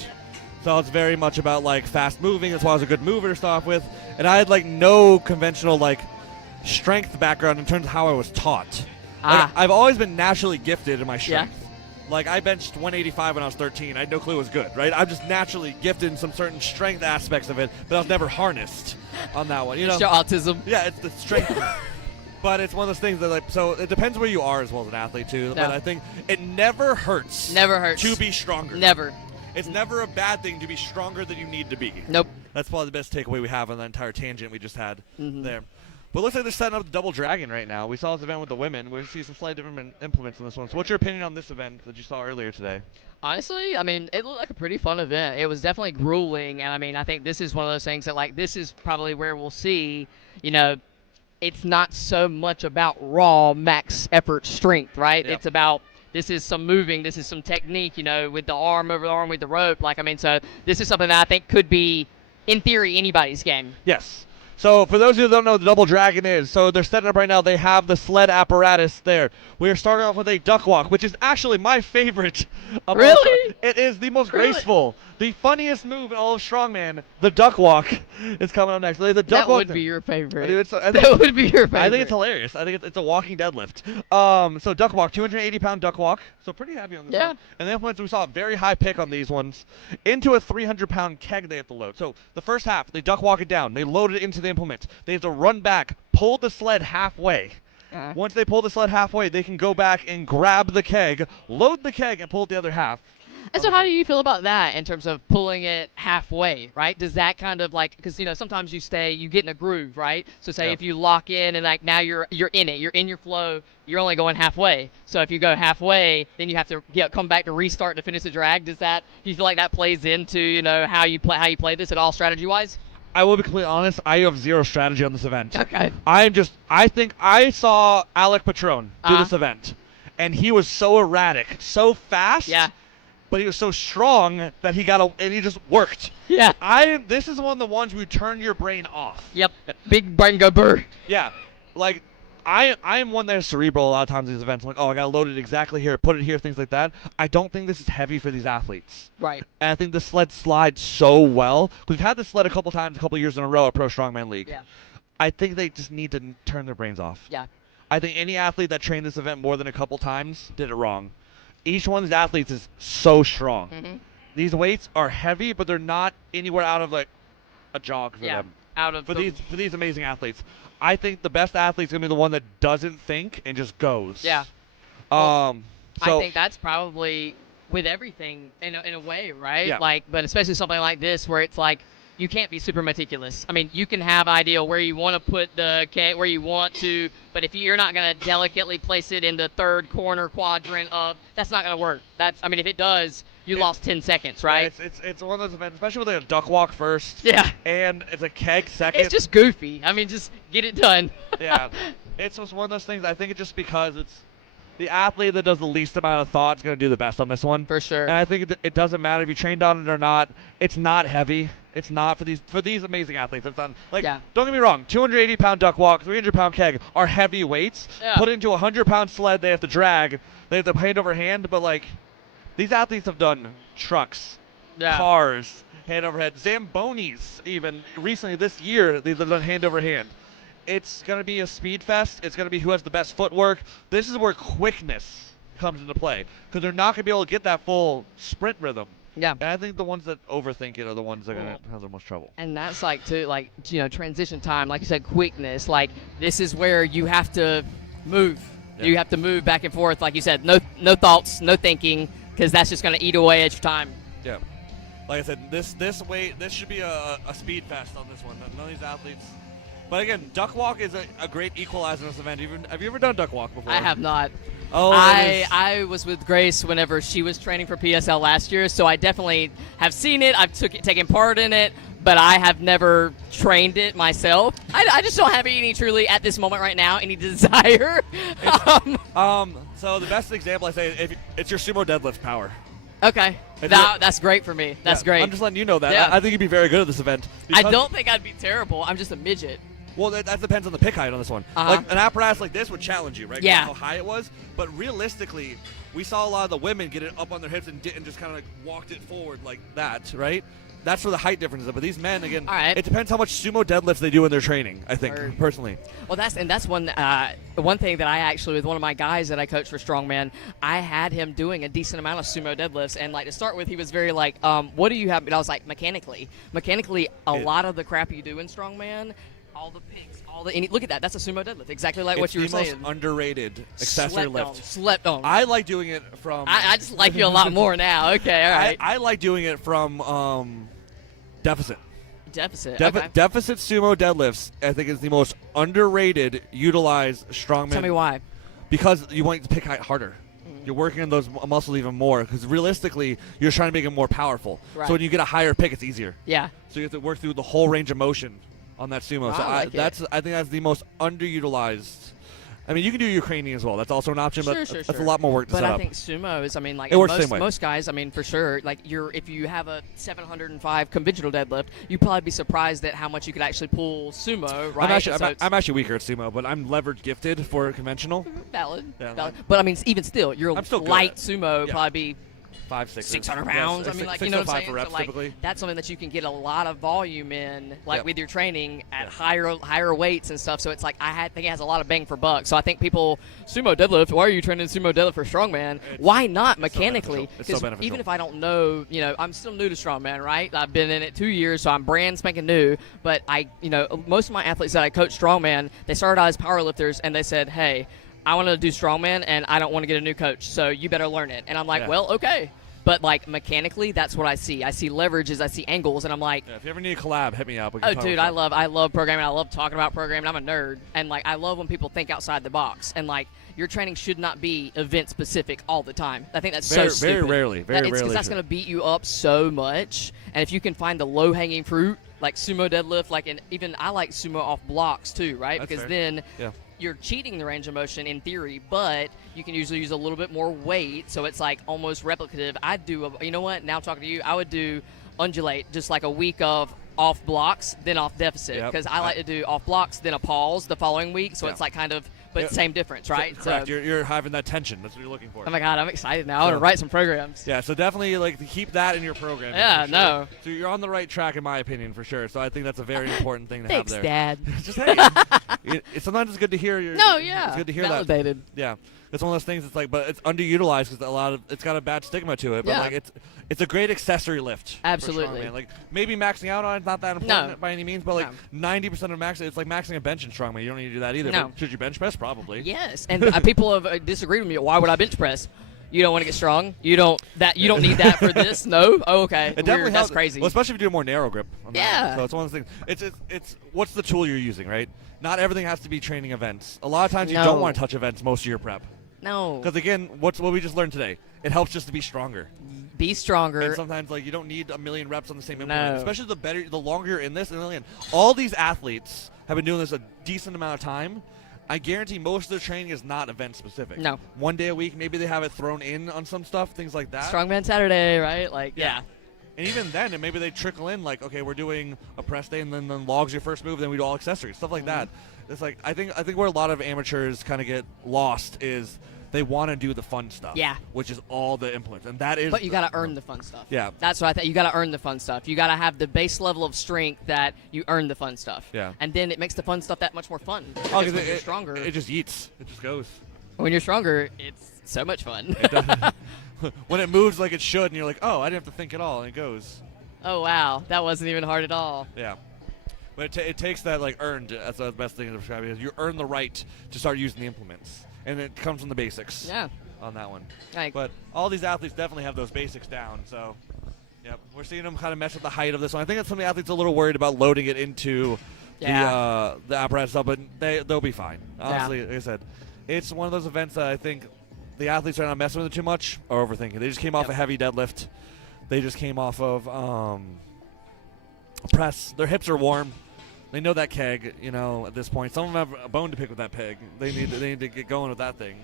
so it's very much about, like, fast moving. That's why I was a good mover to start off with. And I had, like, no conventional, like, strength background in terms of how I was taught. Like, I've always been naturally gifted in my strength. Like, I benched 185 when I was 13. I had no clue it was good, right? I'm just naturally gifted in some certain strength aspects of it, but I was never harnessed on that one. You know, it's your autism. Yeah, it's the strength. But it's one of those things that, like, so it depends where you are as well as an athlete, too. But I think it never hurts. Never hurts. To be stronger. Never. It's never a bad thing to be stronger than you need to be. Nope. That's probably the best takeaway we have on the entire tangent we just had there. But it looks like they're setting up the Double Dragon right now. We saw this event with the women. We see some slightly different implements in this one. So what's your opinion on this event that you saw earlier today? Honestly, I mean, it looked like a pretty fun event. It was definitely grueling, and I mean, I think this is one of those things that, like, this is probably where we'll see, you know, it's not so much about raw max effort strength, right? It's about, this is some moving, this is some technique, you know, with the arm over the arm with the rope. Like, I mean, so this is something that I think could be, in theory, anybody's game. Yes. So for those of you who don't know what the Double Dragon is, so they're setting up right now. They have the sled apparatus there. We are starting off with a duck walk, which is actually my favorite. Really? It is the most graceful, the funniest move in all of Strongman. The duck walk is coming up next. The duck That walk would be your favorite. That would be your favorite. I think it's hilarious. I think it's a walking deadlift. So duck walk, 280-pound duck walk. So pretty heavy on this one. And the implements, we saw a very high pick on these ones. Into a 300-pound keg they have to load. So the first half, they duck walk it down. They load it into the implement. They have to run back, pull the sled halfway. Once they pull the sled halfway, they can go back and grab the keg, load the keg, and pull it the other half. And so how do you feel about that in terms of pulling it halfway, right? Does that kind of like, because, sometimes you get in a groove, right? So say if you lock in and like now you're in it, you're in your flow, you're only going halfway. So if you go halfway, then you have to come back to restart to finish the drag. Do you feel like that plays into, how you play this at all strategy-wise? I will be completely honest. I have zero strategy on this event. Okay. I think I saw Alec Patron do this event, and he was so erratic, so fast. Yeah. But he was so strong that and he just worked. Yeah. This is one of the ones where you turn your brain off. Yep. Big brain go burr. Yeah. Like, I am one that is cerebral a lot of times in these events. I'm like, oh, I got to load it exactly here, put it here, things like that. I don't think this is heavy for these athletes. Right. And I think the sled slides so well. We've had this sled a couple years in a row at Pro Strongman League. Yeah. I think they just need to turn their brains off. Yeah. I think any athlete that trained this event more than a couple times did it wrong. Each one of these athletes is so strong. Mm-hmm. These weights are heavy, but they're not anywhere out of like a jog for them. For these amazing athletes. I think the best athlete's gonna be the one that doesn't think and just goes. Yeah. I think that's probably with everything in a way, right? Yeah. But especially something like this where it's like you can't be super meticulous. I mean, you can have idea where you want to put the where you want to, but if you're not going to delicately place it in the third corner quadrant that's not going to work. If it does, you lost 10 seconds, right? Yeah, it's one of those events, especially with a duck walk first. Yeah. And it's a keg second. It's just goofy. I mean, just get it done. Yeah. It's just one of those things. I think it's just because it's the athlete that does the least amount of thought is going to do the best on this one. For sure. And I think it doesn't matter if you trained on it or not. It's not heavy. It's not for these amazing athletes. It's not, don't get me wrong. 280-pound duck walk, 300-pound keg are heavy weights. Yeah. Put into a 100-pound sled, they have to drag. They have to hand over hand. But these athletes have done trucks, cars, hand over head, Zambonis. Even recently this year, they've done hand over hand. It's going to be a speed fest. It's going to be who has the best footwork. This is where quickness comes into play because they're not going to be able to get that full sprint rhythm. Yeah. And I think the ones that overthink it are the ones that are going to have the most trouble. And that's transition time, like you said, quickness. This is where you have to move. Yeah. You have to move back and forth, like you said. No thoughts, no thinking, because that's just going to eat away at your time. Yeah. Like I said, this should be a speed fest on this one. None of these athletes. But again, duck walk is a great equalizer in this event. Have you ever done duck walk before? I have not. Oh, I was with Grace whenever she was training for PSL last year, so I definitely have seen it. I've taken part in it, but I have never trained it myself. I just don't have truly at this moment right now any desire. So the best example I say, it's your sumo deadlift power. Okay. That's great for me. That's great. I'm just letting you know that. Yeah. I think you'd be very good at this event. I don't think I'd be terrible. I'm just a midget. Well, that depends on the pick height on this one. Like an apparatus like this would challenge you, right? Yeah. How high it was. But realistically, we saw a lot of the women get it up on their hips and just kind of walked it forward like that, right? That's where the height difference is. But these men, again, it depends how much sumo deadlifts they do in their training, I think, personally. Well, that's one thing that I actually, with one of my guys that I coach for Strongman, I had him doing a decent amount of sumo deadlifts. And, to start with, he was very what do you have? And I was like, mechanically, a lot of the crap you do in Strongman, all the picks, look at that. That's a sumo deadlift, exactly like what you were saying. It's the most underrated accessory lift. Slept on. I like doing it from... I just like you a lot more now. Okay, all right. I like doing it from deficit. Okay. Deficit sumo deadlifts, I think, is the most underrated, utilized strongman. Tell me why. Because you want to pick height harder. You're working on those muscles even more because realistically, you're trying to make them more powerful. Right. So when you get a higher pick, it's easier. Yeah. So you have to work through the whole range of motion on that sumo. So I think that's the most underutilized. I mean, you can do Ukrainian as well. That's also an option, but that's a lot more work to set up. But I think sumo is, it works the same way. Most guys, for sure, if you have a 705 conventional deadlift, you'd probably be surprised at how much you could actually pull sumo, right? I'm actually weaker at sumo, but I'm leverage gifted for conventional. Valid. Yeah, valid. But even still, your light sumo probably be 500, 600 pounds. Yes, you know what I'm saying? For reps, typically. That's something that you can get a lot of volume in, with your training at higher weights and stuff. So it's I think it has a lot of bang for buck. So I think people, sumo deadlift, why are you training sumo deadlift for strongman? Why not mechanically? Because even if I don't know, I'm still new to strongman, right? I've been in it 2 years, so I'm brand spanking new. But most of my athletes that I coach strongman, they started out as powerlifters, and they said, hey, I want to do strongman, and I don't want to get a new coach, so you better learn it. And I'm like, well, okay. But like mechanically, that's what I see. I see leverages, I see angles, and I'm like, Yeah, if you ever need a collab, hit me up. We can oh, talk dude, about I love programming. I love talking about programming. I'm a nerd, and like I love when people think outside the box. And like your training should not be event specific all the time. I think that's so stupid. Very rarely. Because that's going to beat you up so much. And if you can find the low hanging fruit, like sumo deadlift, like even I like sumo off blocks too, right? That's Because fair. then Yeah. you're cheating the range of motion in theory, but you can usually use a little bit more weight, so it's like almost replicative. You know what? Now talking to you, I would do undulate, just like a week of off blocks, then off deficit, Yep. because I like to do off blocks, then a pause the following week, so Yeah. it's like kind of, but Yeah. same difference, right? Correct. So, you're having that tension. That's what you're looking for. oh my god, I'm excited now. I want to So- write some programs. Yeah, so definitely like to keep that in your program. Yeah, for sure. no. So you're on the right track, in my opinion, for sure. So I think that's a very important thing to Thanks, have there. Dad. Just hey, sometimes it's good to hear. No, yeah, it's good to hear validated. that. Yeah, it's one of those things. It's like, but it's underutilized because it's got a bad stigma to it. But Yeah. like it's a great accessory lift. for Absolutely. strongman. Like maybe maxing out on it's not that important No. by any means, but like No. 90% of maxing, it's like maxing a bench in strongman. You don't need to do that either. No. But should you bench press? Probably. Yes, and people have disagreed with me. Why would I bench press? You don't want to get strong. You don't need that for this. No. Oh, okay. It definitely Weird. helps. That's crazy. Well, especially if you do a more narrow grip. On that. Yeah. So it's one of those things. It's what's the tool you're using, right? Not everything has to be training events. A lot of times you No. don't want to touch events most of your prep. No. Because again, what we just learned today, it helps just to be stronger. Be stronger. And sometimes like you don't need a million reps on the same No. implement. Especially the longer you're in this. And again, all these athletes have been doing this a decent amount of time. I guarantee most of their training is not event specific. No. One day a week, maybe they have it thrown in on some stuff, things like that. Strongman Saturday, right? Like, yeah. And even then, and maybe they trickle in like, okay, we're doing a press day, and then logs your first move, then we do all accessories, stuff like that. It's like I think where a lot of amateurs kind of get lost is they want to do the fun stuff. Yeah. Which is all the implements, and that is. But you got to earn the fun stuff. Yeah. That's what I think. You got to earn the fun stuff. You got to have the base level of strength that you earn the fun stuff. Yeah. And then it makes the fun stuff that much more fun. Oh, Because 'cause when you're stronger. It just eats. It just goes. When you're stronger, it's so much fun. When it moves like it should, and you're like, oh, I didn't have to think at all, and it goes. Oh wow, that wasn't even hard at all. Yeah. But it takes that like earned. That's the best thing to describe it is you earn the right to start using the implements, and it comes from the basics. Yeah. On that one. Like, but all these athletes definitely have those basics down. So, yep, we're seeing them kind of mess with the height of this one. I think that some of the athletes are a little worried about loading it into the apparatus stuff, but they'll be fine. Honestly, like I said, it's one of those events that I think the athletes are not messing with it too much or overthinking. They just came off a heavy deadlift. They just came off of a press. Their hips are warm. They know that keg, at this point. Some of them have a bone to pick with that peg. They need to get going with that thing.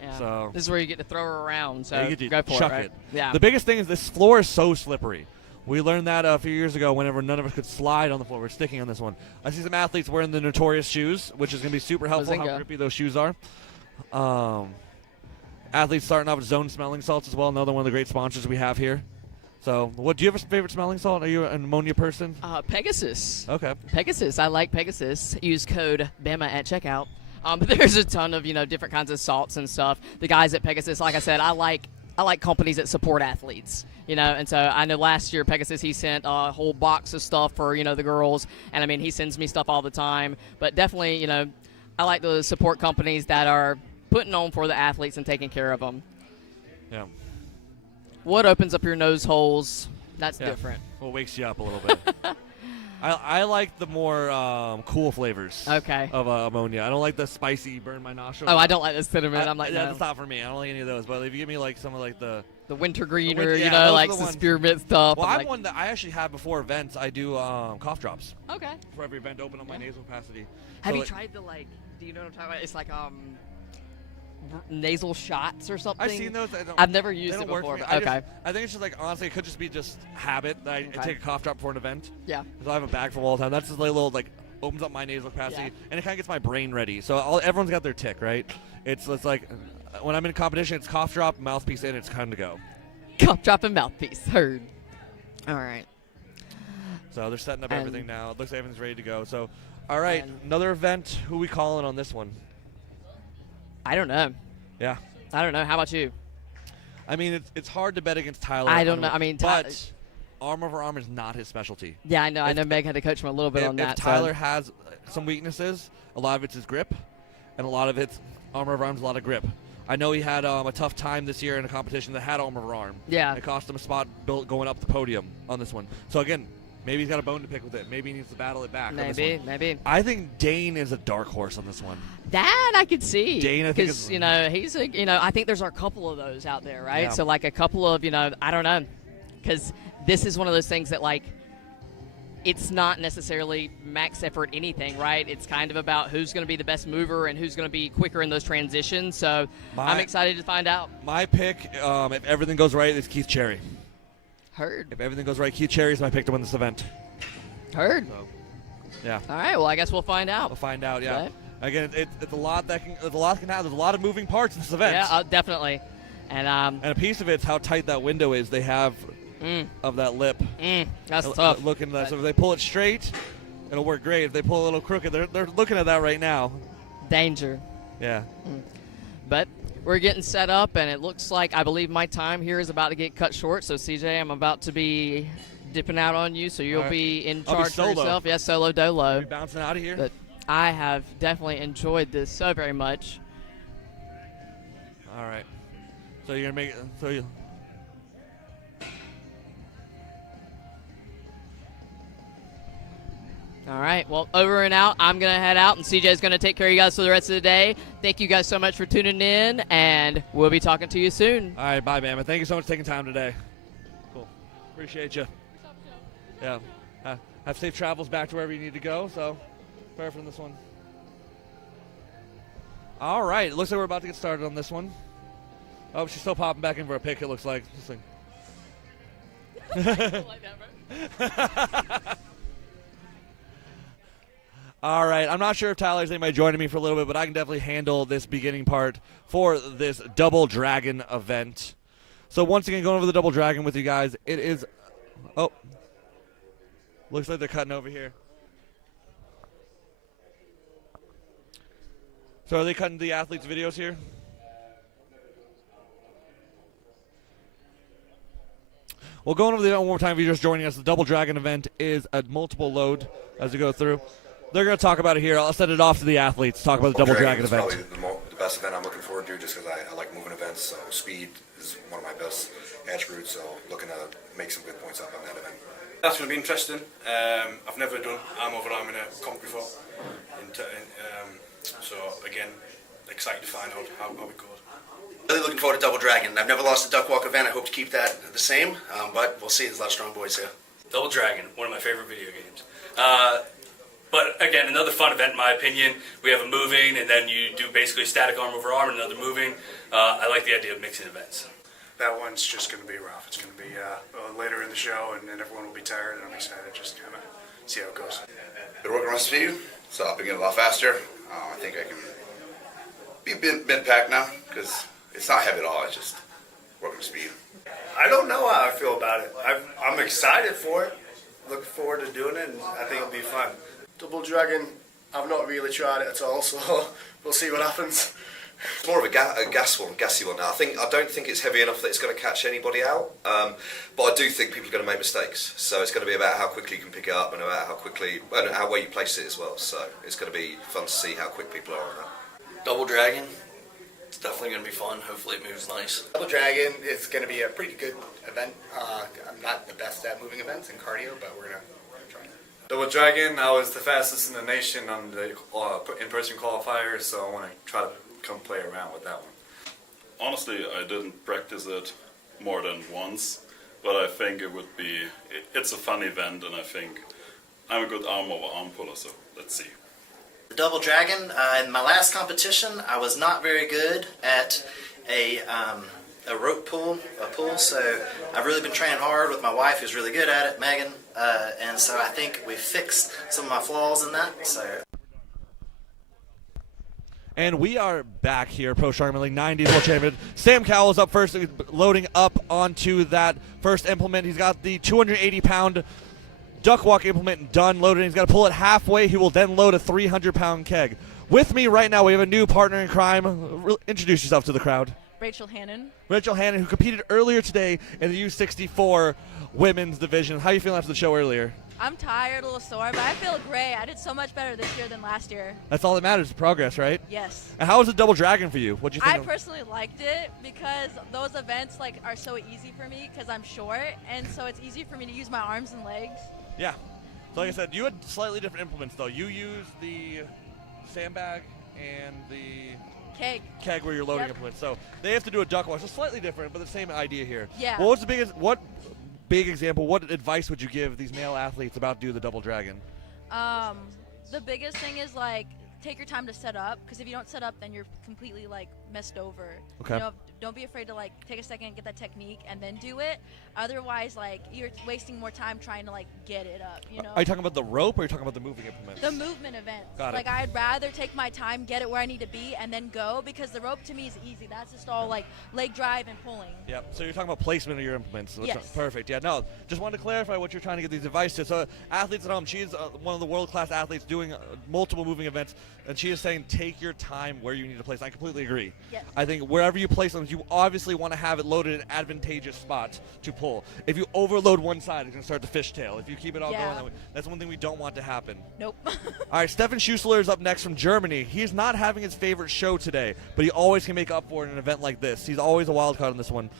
Yeah. So this is where you get to throw her around. So you get to go for chuck it. Right? it. Yeah. The biggest thing is this floor is so slippery. We learned that a few years ago whenever none of us could slide on the floor. We're sticking on this one. I see some athletes wearing the notorious shoes, which is going to be super helpful, Bazinga. how grippy those shoes are. Athletes starting off with Zone smelling salts as well. Another one of the great sponsors we have here. So, do you have a favorite smelling salt? Are you an ammonia person? Pegasus. Okay. Pegasus. I like Pegasus. Use code BAMA at checkout. But there's a ton of different kinds of salts and stuff. The guys at Pegasus, like I said, I like companies that support athletes. And so I know last year Pegasus, he sent a whole box of stuff for the girls, and I mean he sends me stuff all the time. But definitely I like the support companies that are putting on for the athletes and taking care of them. Yeah. What opens up your nose holes? That's different. What wakes you up a little bit. I like the more cool flavors of ammonia. I don't like the spicy burn my nostrils. Oh, I don't like the cinnamon. I'm like, no. That's not for me. I don't like any of those. But if you give me like some of like the wintergreen or those like the spearmint stuff. Well, I'm one that I actually have before events. I do cough drops. Okay. For every event, open up my nasal capacity. Have you tried the do you know what I'm talking about? It's like nasal shots or something. I've seen those. I've never used it before. But okay. I think it's just like honestly, it could just be just habit that I take a cough drop before an event. Yeah. So I have a bag full all the time. That's just like a little opens up my nasal capacity and it kind of gets my brain ready. So everyone's got their tick, right? It's like when I'm in competition, it's cough drop, mouthpiece in, it's time to go. Cough drop and mouthpiece. Heard. All right. So they're setting up everything now. It looks like everything's ready to go. So, all right, another event. Who we calling on this one? I don't know. Yeah. I don't know. How about you? I mean, it's hard to bet against Tyler. I don't know. I mean, but arm over arm is not his specialty. Yeah, I know. I know Meg had to coach him a little bit on that. If Tyler has some weaknesses, a lot of it's his grip, and a lot of it's arm over arm's a lot of grip. I know he had a tough time this year in a competition that had arm over arm. Yeah. It cost him a spot going up the podium on this one. So again, maybe he's got a bone to pick with it. Maybe he needs to battle it back. Maybe. I think Dane is a dark horse on this one. That I could see. Dane, I think, because he's I think there's a couple of those out there, right? Yeah. So like a couple of I don't know, because this is one of those things that like. It's not necessarily max effort anything, right? It's kind of about who's going to be the best mover and who's going to be quicker in those transitions. So I'm excited to find out. My pick, if everything goes right, is Keith Cherry. Heard. If everything goes right, Keith Cherry is my pick to win this event. Heard. So, yeah. All right. Well, I guess we'll find out. We'll find out. Yeah. Right. Again, it's a lot that can happen. There's a lot of moving parts in this event. Yeah, definitely. And a piece of it's how tight that window is. They have. Of that lip. That's tough. Looking at that. So if they pull it straight, it'll work great. If they pull a little crooked, they're looking at that right now. Danger. Yeah. But we're getting set up, and it looks like I believe my time here is about to get cut short. So CJ, I'm about to be dipping out on you, so you'll be in charge for yourself. Yeah, solo dolo. Are we bouncing out of here? But I have definitely enjoyed this so very much. All right. So you're gonna make it. So you. All right, well, over and out. I'm going to head out, and CJ's going to take care of you guys for the rest of the day. Thank you guys so much for tuning in, and we'll be talking to you soon. All right, bye, man. Thank you so much for taking time today. Cool. Appreciate you. Yeah. Have safe travels back to wherever you need to go, so prepare for this one. All right, it looks like we're about to get started on this one. Oh, she's still popping back in for a pick, it looks like. All right, I'm not sure if Tyler's anybody joining me for a little bit, but I can definitely handle this beginning part for this Double Dragon event. So once again, going over the Double Dragon with you guys, it is, looks like they're cutting over here. So are they cutting the athletes' videos here? Well, going over the event one more time, if you're just joining us, the Double Dragon event is a multiple load as we go through. They're going to talk about it here. I'll send it off to the athletes, talk about the Double Dragon event. It's probably the best event I'm looking forward to just because I like moving events. So speed is one of my best attributes, so looking to make some good points up on that event. That's going to be interesting. I've never done arm over arm in a comp before. So, again, excited to find out how it goes. Really looking forward to Double Dragon. I've never lost a duck walk event. I hope to keep that the same, but we'll see. There's a lot of strong boys here. Double Dragon, one of my favorite video games. But again, another fun event in my opinion. We have a moving, and then you do basically static arm over arm, and another moving. I like the idea of mixing events. That one's just going to be rough. It's going to be later in the show, and everyone will be tired, and I'm excited just to kind of see how it goes. Been working on speed, so I've been getting a lot faster. I think I can be bent packed now, because it's not heavy at all. It's just working speed. I don't know how I feel about it. I'm excited for it. Looking forward to doing it, and I think it'll be fun. Double Dragon, I've not really tried it at all, so we'll see what happens. It's more of a gassy one now. I don't think it's heavy enough that it's going to catch anybody out, but I do think people are going to make mistakes. So it's going to be about how quickly you can pick it up and about how well you place it as well. So it's going to be fun to see how quick people are on that. Double Dragon, it's definitely going to be fun. Hopefully it moves nice. Double Dragon is going to be a pretty good event. I'm not the best at moving events and cardio, but we're going to try it. Double Dragon, I was the fastest in the nation on the in-person qualifiers, so I want to try to come play around with that one. Honestly, I didn't practice it more than once, but I think it's a fun event, and I think I'm a good arm-over-arm puller, so let's see. The Double Dragon, in my last competition, I was not very good at a rope pull, so I've really been training hard with my wife, who's really good at it, Megan, and so I think we fixed some of my flaws in that. So. And we are back here, Pro Strongman League 90s World Champion. Sam Cowgill's up first, loading up onto that first implement. He's got the 280-pound duck walk implement done, loaded. He's got to pull it halfway. He will then load a 300-pound keg. With me right now, we have a new partner in crime. Introduce yourself to the crowd. Rachel Hannon. Rachel Hannon, who competed earlier today in the U64 women's division. How are you feeling after the show earlier? I'm tired, a little sore, but I feel great. I did so much better this year than last year. That's all that matters, progress, right? Yes. And how was the double dragon for you? What'd you think? I personally liked it because those events like are so easy for me because I'm short, and so it's easy for me to use my arms and legs. Yeah. So like I said, you had slightly different implements though. You used the sandbag and the keg where you're loading implements. So they have to do a duck walk. So slightly different, but the same idea here. Yeah. What was what big example, what advice would you give these male athletes about to do the double dragon? The biggest thing is like take your time to set up, because if you don't set up, then you're completely like messed over. Okay. You know, don't be afraid to like take a second, get that technique, and then do it. Otherwise, like you're wasting more time trying to like get it up. You know. Are you talking about the rope or are you talking about the moving implements? The movement events. Got it. Like I'd rather take my time, get it where I need to be, and then go, because the rope to me is easy. That's just all like leg drive and pulling. Yep. So you're talking about placement of your implements. So Yes. Perfect. Yeah. No. Just wanted to clarify what you're trying to get these advice to. So athletes at home, she's one of the world-class athletes doing multiple moving events, and she is saying take your time where you need to place. I completely agree. Yes. I think wherever you place them, you obviously want to have it loaded in advantageous spots to pull. If you overload one side, it's going to start to fishtail. If you keep it all going that way, that's one thing we don't want to happen. Nope. All right, Stephan Schustler is up next from Germany. He's not having his favorite show today, but he always can make up for it in an event like this. He's always a wild card in this one.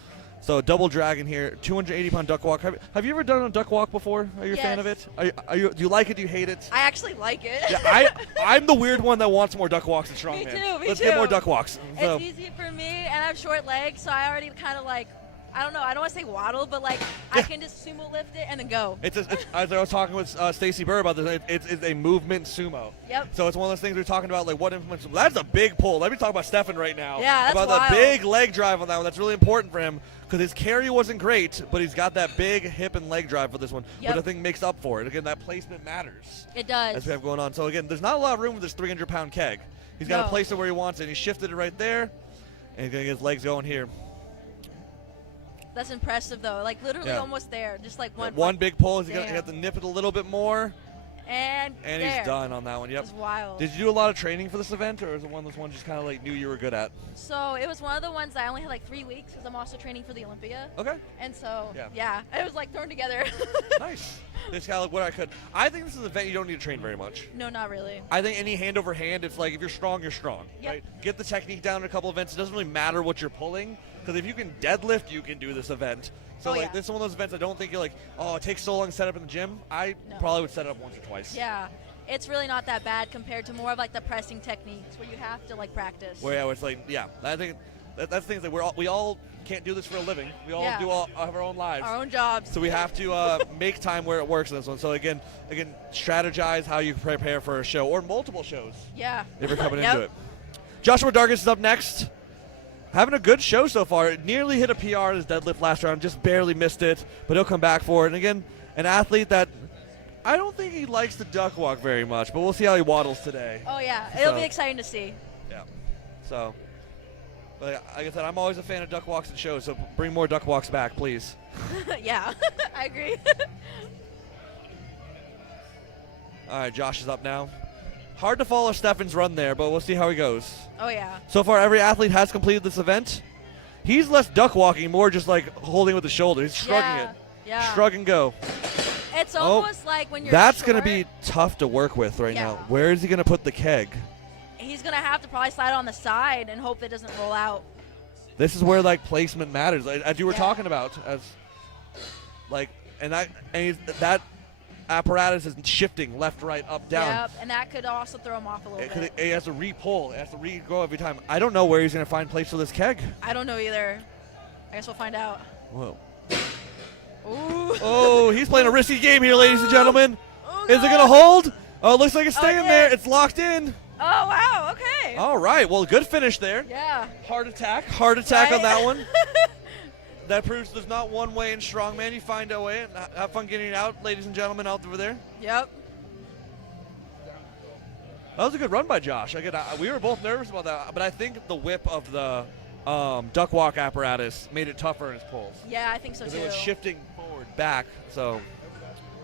So double dragon here, 280-pound duck walk. Have you ever done a duck walk before? Are you a fan of it? Do you like it? Do you hate it? I actually like it. Yeah, I'm the weird one that wants more duck walks in Strongman. Me too. Let's get more duck walks. So. It's easy for me, and I have short legs, so I already kind of like, I don't know, I don't want to say waddle, but like I can just sumo lift it and then go. It's as I was talking with Stacy Burr about this, it's a movement sumo. Yep. So it's one of those things we're talking about, like what implements. That's a big pull. Let me talk about Stephan right now. Yeah, that's about wild. the big leg drive on that one. That's really important for him because his carry wasn't great, but he's got that big hip and leg drive for this one, Yep. which I think makes up for it. Again, that placement matters. It does. As we have going on. So again, there's not a lot of room with this 300-pound keg. He's got to place it where he wants it. And he shifted it right there, and he's gonna get his legs going here. That's impressive, though. Like, literally almost there. Just, like, One big pull. He's going to have to nip it a little bit more. And he's done on that one. Yep. It was wild. Did you do a lot of training for this event, or is it one of those ones you just kind of, like, knew you were good at? So, it was one of the ones I only had, like, 3 weeks, because I'm also training for the Olympia. Okay. And so, yeah it was, like, thrown together. Nice. Just kind of like what I could. I think this is an event you don't need to train very much. No, not really. I think any hand over hand, it's like if you're strong, you're strong. Yep. Right? Get the technique down in a couple events. It doesn't really matter what you're pulling, because if you can deadlift, you can do this event. So this is one of those events I don't think you're like, oh, it takes so long to set up in the gym. I probably would set it up once or twice. Yeah. It's really not that bad compared to more of like the pressing techniques where you have to like practice. Where it's like, I think that's things that we all can't do this for a living. We all have our own lives, our own jobs. So we have to make time where it works in this one. So again, strategize how you prepare for a show or multiple shows. Yeah. If you're coming into it. Joshua Darcus is up next. Having a good show so far. Nearly hit a PR in his deadlift last round, just barely missed it, but he'll come back for it. And again, an athlete that I don't think he likes the duck walk very much, but we'll see how he waddles today. Oh, yeah. It'll be exciting to see. Yeah. So, but like I said, I'm always a fan of duck walks and shows, so bring more duck walks back, please. Yeah, I agree. All right, Josh is up now. Hard to follow Stephan's run there, but we'll see how he goes. Oh, yeah. So far, every athlete has completed this event. He's less duck walking, more just like holding with the shoulder. He's shrugging it. Yeah. Shrug and go. It's almost like when you're That's going to be tough to work with right now. Where is he going to put the keg? He's going to have to probably slide on the side and hope that it doesn't roll out. This is where like placement matters, as you were talking about, as like, that apparatus is shifting left, right, up, down. Yep, and that could also throw him off a little bit. It has to re-pull. It has to re-go every time. I don't know where he's going to find place for this keg. I don't know either. I guess we'll find out. Whoa. Ooh. Oh, he's playing a risky game here, ladies and gentlemen. Is it going to hold? Oh, it looks like it's staying there. It's locked in. Oh, wow. Okay. All right. Well, good finish there. Yeah. Heart attack on that one. That proves there's not one way in Strongman. You find a way. Have fun getting it out, ladies and gentlemen, out over there. Yep. That was a good run by Josh. We were both nervous about that, but I think the whip of the duck walk apparatus made it tougher in his pulls. Yeah, I think so too. It was shifting forward, back. So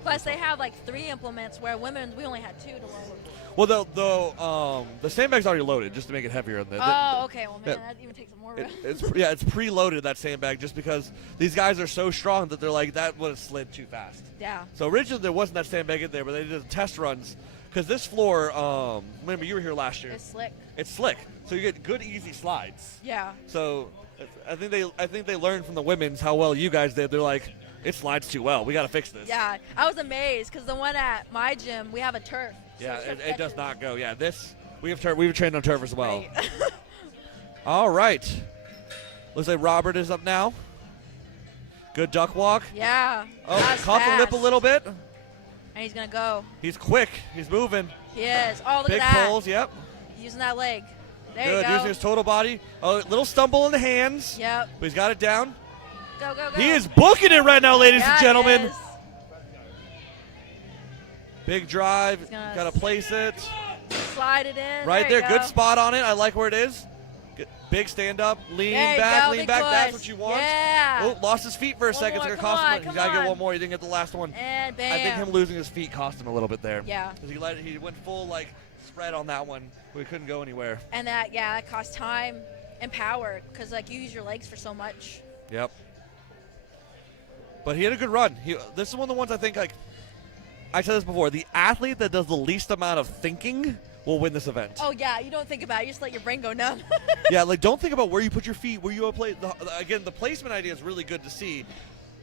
Plus, they have like 3 implements where women, we only had 2 to load. Well, the sandbag's already loaded just to make it heavier. Oh, okay. Well, man, that even takes some more room. It's preloaded, that sandbag, just because these guys are so strong that they're like, that would have slid too fast. Yeah. So originally there wasn't that sandbag in there, but they did test runs because this floor. Remember you were here last year. It's slick. It's slick, so you get good easy slides. Yeah. So I think they learned from the women's how well you guys did. They're like, it slides too well. We got to fix this. Yeah, I was amazed because the one at my gym, we have a turf. So Yeah, it's it does not go. Yeah, we've trained on turf as well. Right. All right. Looks like Robert is up now. Good duck walk. Yeah. Oh, that's caught the lip a fast. little bit. And he's going to go. He's quick. He's moving. He is. Oh, look Big at that. pulls, yep. Using that leg. There Good, you go. using his total body. Oh, little stumble in the hands. Yep. But he's got it down. Go, go, go. He is booking it right now, ladies and gentlemen. He is. Big drive. gonna Got to place it. Slide it in. Right there. you Good go. spot on it. I like where it is. Good. Big stand up. Lean There you back. go, Lean big back. That's push. what you want. Yeah. Oh, lost his feet for a One second. more, It's come going to cost on, him. come He's got to get on. one more. He didn't get the last one. And bam. I think him losing his feet cost him a little bit there. Yeah. Because he went full like spread on that one. We couldn't go anywhere. And that costs time and power because like you use your legs for so much. Yep. But he had a good run. This is one of the ones I think, like I said this before, the athlete that does the least amount of thinking will win this event. Oh yeah, you don't think about it. You just let your brain go numb. Yeah, like don't think about where you put your feet, where you play. Again, the placement idea is really good to see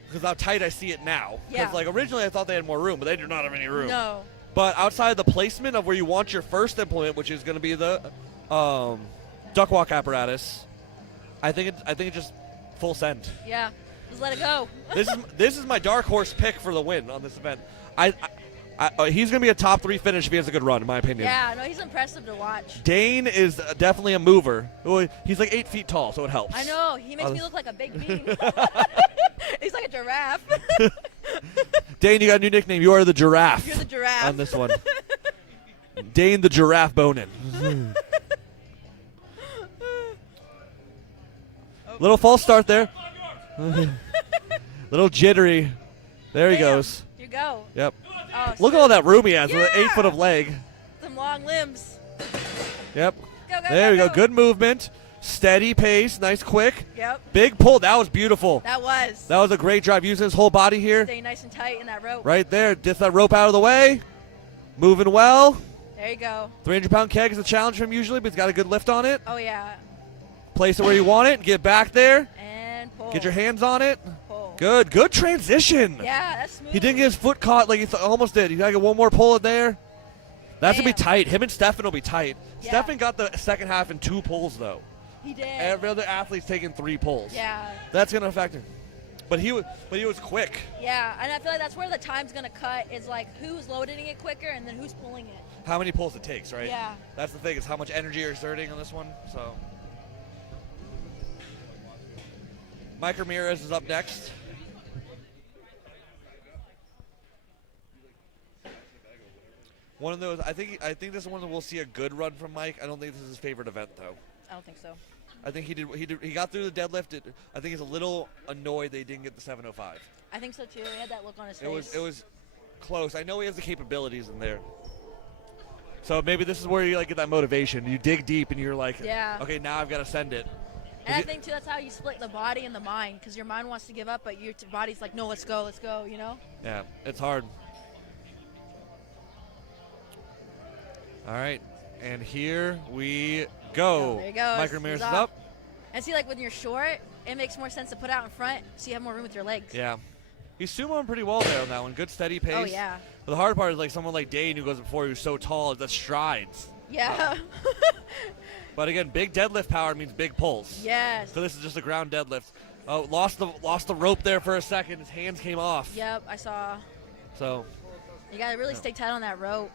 because how tight I see it now. Because Yeah. like originally I thought they had more room, but they do not have any room. No. But outside the placement of where you want your first implement, which is going to be the duck walk apparatus, I think it just full send. Yeah. Just let it go. This is my dark horse pick for the win on this event. He's going to be a top 3 finish if he has a good run, in my opinion. Yeah, no, he's impressive to watch. Dane is definitely a mover. He's like 8 feet tall, so it helps. I know. He makes me look like a big bean. He's like a giraffe. Dane, you got a new nickname. You are the giraffe. You're the giraffe. On this one. Dane the giraffe Bonan. Little false start there. Little jittery. There he goes. You go. Yep. Oh, Look at all that room he has with an 8 foot of leg. Some long limbs. Yep. Go, go, There we go. go. Good movement. Steady pace. Nice quick. Yep. Big pull. That was beautiful. That was. That was a great drive. Using his whole body here. Stay nice and tight in that rope. Right there. Just that rope out of the way. Moving well. There you go. 300-pound keg is a challenge for him usually, but he's got a good lift on it. Oh, yeah. Place it where you want it. Get back there. And pull. Get your hands on it. Pull. Good. Good transition. Yeah, that's smooth. He didn't get his foot caught like he almost did. He's got to get one more pull in there. That's going to be tight. Him and Stephan will be tight. Yeah. Stephan got the second half in 2 pulls, though. He did. Every other athlete's taking 3 pulls. Yeah. That's going to affect him. But he was quick. Yeah, and I feel like that's where the time's going to cut is like who's loading it quicker and then who's pulling it. How many pulls it takes, right? Yeah. That's the thing, is how much energy you're exerting on this one. So Mike Ramirez is up next. One of those, I think this is one that we'll see a good run from Mike. I don't think this is his favorite event though. I don't think so. I think he got through the deadlift. I think he's a little annoyed they didn't get the 705. I think so too. He had that look on his face. It was close. I know he has the capabilities in there. So maybe this is where you like get that motivation. You dig deep and you're like, Yeah. okay, now I've got to send it. And I think too that's how you split the body and the mind because your mind wants to give up, but your body's like, no, let's go, you know? Yeah, it's hard. All right, and here we go. There he goes. Mike Ramirez He's is off. up. And see, like when you're short, it makes more sense to put out in front so you have more room with your legs. Yeah. He's sumoing pretty well there on that one. Good steady pace. Oh, yeah. But the hard part is like someone like Dane who goes before who's so tall, that strides. Yeah. But again, big deadlift power means big pulls. Yes. So this is just a ground deadlift. Oh, lost the rope there for a second. His hands came off. Yep, I saw. So. You got to really stay tight on that rope.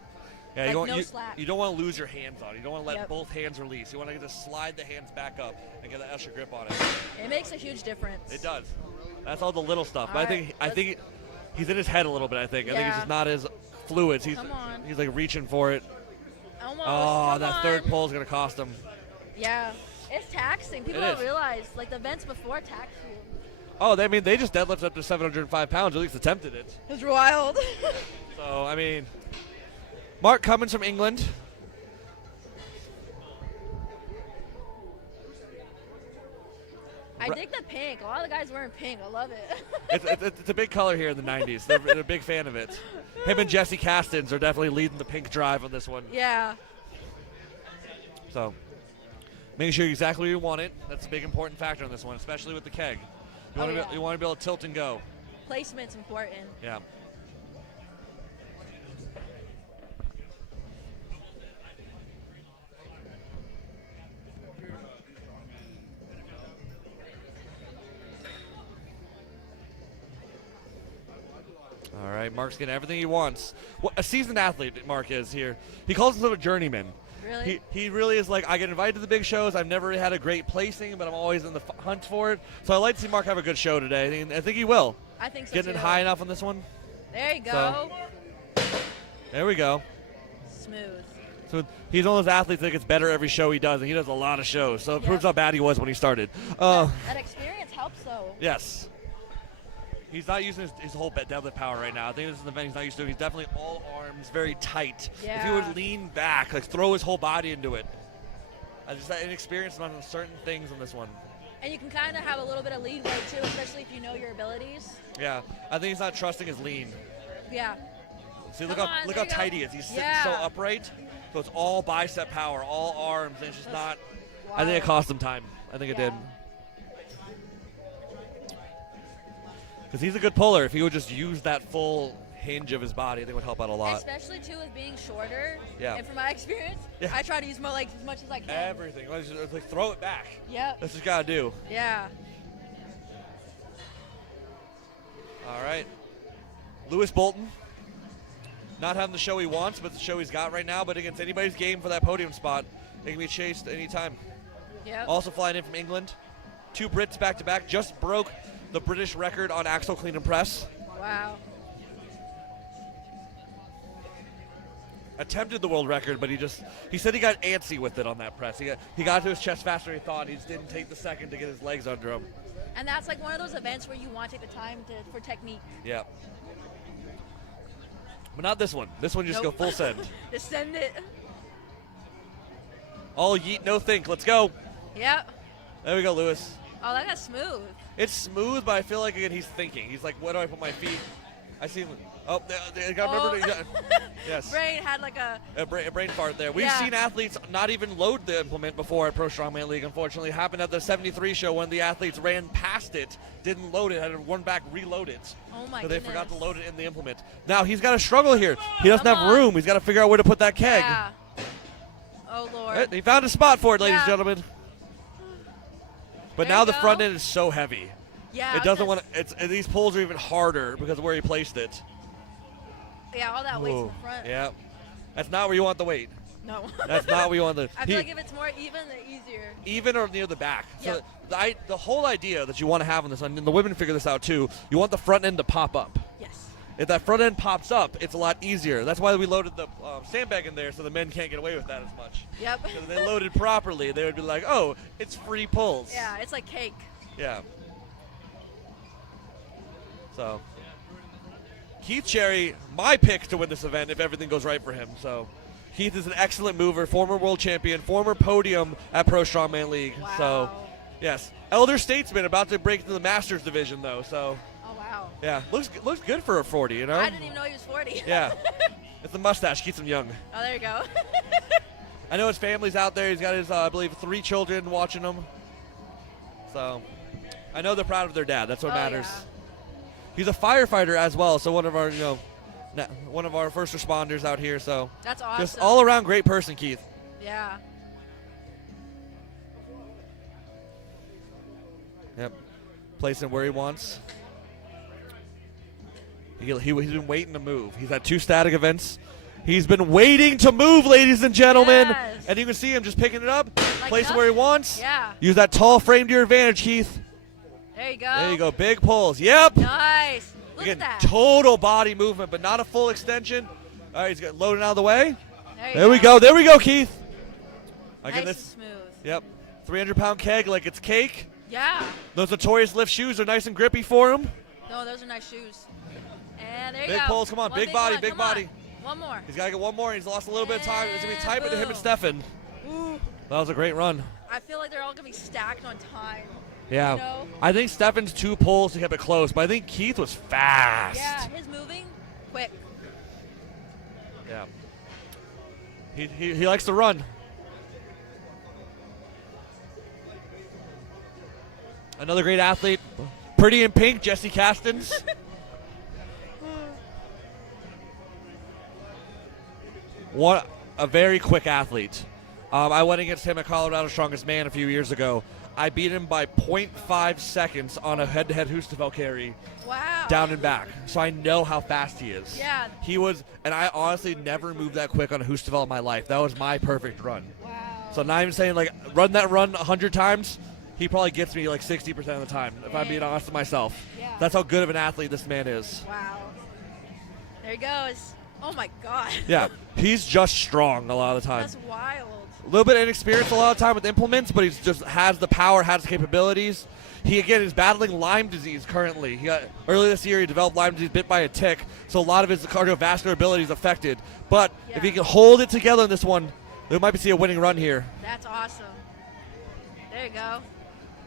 Yeah, like no slack. you don't want to lose your hands on it. You don't want to let Yep. both hands release. You want to just slide the hands back up and get that extra grip on it. It makes a huge difference. It does. That's all the little stuff. All But right, I think he's in his head a little bit. I think he's just not as fluid. Come on. He's like reaching for it. Almost. Oh, Come that on. third pull is gonna cost him. Yeah, it's taxing. People It don't is. realize like the events before tax you. Oh, they just deadlifted up to 705 pounds. At least attempted it. It's wild. So, I mean, Mark Cummings from England. I dig the pink. A lot of the guys wearing pink. I love it. It's a big color here in the 90s. They're a big fan of it. Him and Jesse Castens are definitely leading the pink drive on this one. Yeah. So, making sure exactly where you want it. That's a big important factor on this one, especially with the keg. You want to be able to tilt and go. Placement's important. Yeah. All right, Mark's getting everything he wants. A seasoned athlete, Mark is here. He calls himself a journeyman. Really? He really is like, I get invited to the big shows. I've never had a great placing, but I'm always in the hunt for it. So I like to see Mark have a good show today. I think he will. I think so, Getting too. it high enough on this one. There you go. There we go. Smooth. So he's one of those athletes that gets better every show he does, and he does a lot of shows. So it proves how bad he was when he started. That experience helps, though. Yes. He's not using his whole deadlift power right now. I think this is an event he's not used to. He's definitely all arms, very tight. Yeah. If he would lean back, like throw his whole body into it. I just had inexperience on certain things on this one. And you can kind of have a little bit of leeway, too, especially if you know your abilities. Yeah, I think he's not trusting his lean. Yeah. See, look how tight he is. He's sitting so upright, so it's all bicep power, all arms, and it's just not. I think it cost him time. I think it did. Because he's a good puller. If he would just use that full hinge of his body, I think it would help out a lot. Especially, too, with being shorter. Yeah. And from my experience, I try to use my legs as much as I can. Everything. It's like throw it back. Yep. That's what you got to do. Yeah. All right. Lewis Bolton. Not having the show he wants, but the show he's got right now. But against anybody's game for that podium spot, they can be chased anytime. Yep. Also flying in from England. 2 Brits back-to-back. Just broke the British record on axle clean and press. Wow. Attempted the world record, but he said he got antsy with it on that press. He got to his chest faster than he thought. He just didn't take the second to get his legs under him. And that's like one of those events where you want to take the time for technique. Yeah. But not this one. This one just go full send. Just send it. All yeet, no think. Let's go. Yep. There we go, Lewis. Oh, that got smooth. It's smooth, but I feel like again he's thinking. He's like, where do I put my feet? I see him. Oh, yes. Brain had like a brain fart there. We've seen athletes not even load the implement before at Pro Strongman League. Unfortunately, it happened at the 73 show when the athletes ran past it, didn't load it, had to run back, reload it. Oh my So goodness. they forgot to load it in the implement. Now he's got to struggle here. He doesn't have room. He's got to figure out where to put that keg. Yeah. Oh Lord. He found a spot for it, ladies and gentlemen. But now the front end is so heavy. Yeah. It doesn't want to. These pulls are even harder because of where he placed it. Yeah, all that weight's in the front. Yeah. That's not where you want the weight. No. That's not where you want the. I feel like if it's more even, the easier. Even or near the back. Yep. So the whole idea that you want to have on this, and the women figure this out too, you want the front end to pop up. Yes. If that front end pops up, it's a lot easier. That's why we loaded the sandbag in there so the men can't get away with that as much. Yep. Because if they loaded properly, they would be like, oh, it's free pulls. Yeah, it's like cake. Yeah. So, Keith Cherry, my pick to win this event if everything goes right for him. So, Keith is an excellent mover, former world champion, former podium at Pro Strongman League. Wow. So, yes. Elder statesman, about to break into the Masters division, though. So, oh, wow. yeah, looks good for a 40, you know? I didn't even know he was 40. Yeah. It's the mustache, keeps him young. Oh, there you go. I know his family's out there. He's got his, I believe, 3 children watching him. So, I know they're proud of their dad. That's what matters. Yeah. He's a firefighter as well, so one of our, one of our first responders out here. So that's awesome. Just all around great person, Keith. Yeah. Yep. Placing where he wants. He's been waiting to move. He's had 2 static events. He's been waiting to move, ladies and gentlemen. Yes. And you can see him just picking it up, Like placing where he wants. Yeah. Use that tall frame to your advantage, Keith. There you go. There you go. Big pulls. Yep. Nice. Look Again, at that. total body movement, but not a full extension. All right, he's got loading out of the way. There we go. There we go, Keith. Nice Again, and smooth. Yep. 300-pound keg like it's cake. Yeah. Those Notorious Lift shoes are nice and grippy for him. No, those are nice shoes. And there you Big go. pulls, come on, One big body, one, big come body. on. One more. He's got to get one more. He's lost a little bit of time. It's going to be tight between him and boom. Stephan. Ooh. That was a great run. I feel like they're all going to be stacked on time. Yeah. You know? I think Stephan's 2 pulls to keep it close, but I think Keith was fast. Yeah, his moving, quick. Yeah. He likes to run. Another great athlete. Pretty in pink, Jesse Castens. A very quick athlete. I went against him at Colorado Strongest Man a few years ago. I beat him by 0.5 seconds on a head-to-head Hustafel carry. Wow. Down and back. So I know how fast he is. Yeah. He was, and I honestly never moved that quick on a Hustafel in my life. That was my perfect run. Wow. So not even saying, like, run that run 100 times, he probably gets me like 60% of the time, if I'm being honest with myself. Yeah. That's how good of an athlete this man is. Wow. There he goes. Oh, my God. Yeah, he's just strong a lot of the time. That's wild. A little bit inexperienced a lot of the time with implements, but he just has the power, has the capabilities. He, again, is battling Lyme disease currently. Earlier this year, he developed Lyme disease bit by a tick, so a lot of his cardiovascular ability is affected. But if he can hold it together in this one, we might see a winning run here. That's awesome. There you go.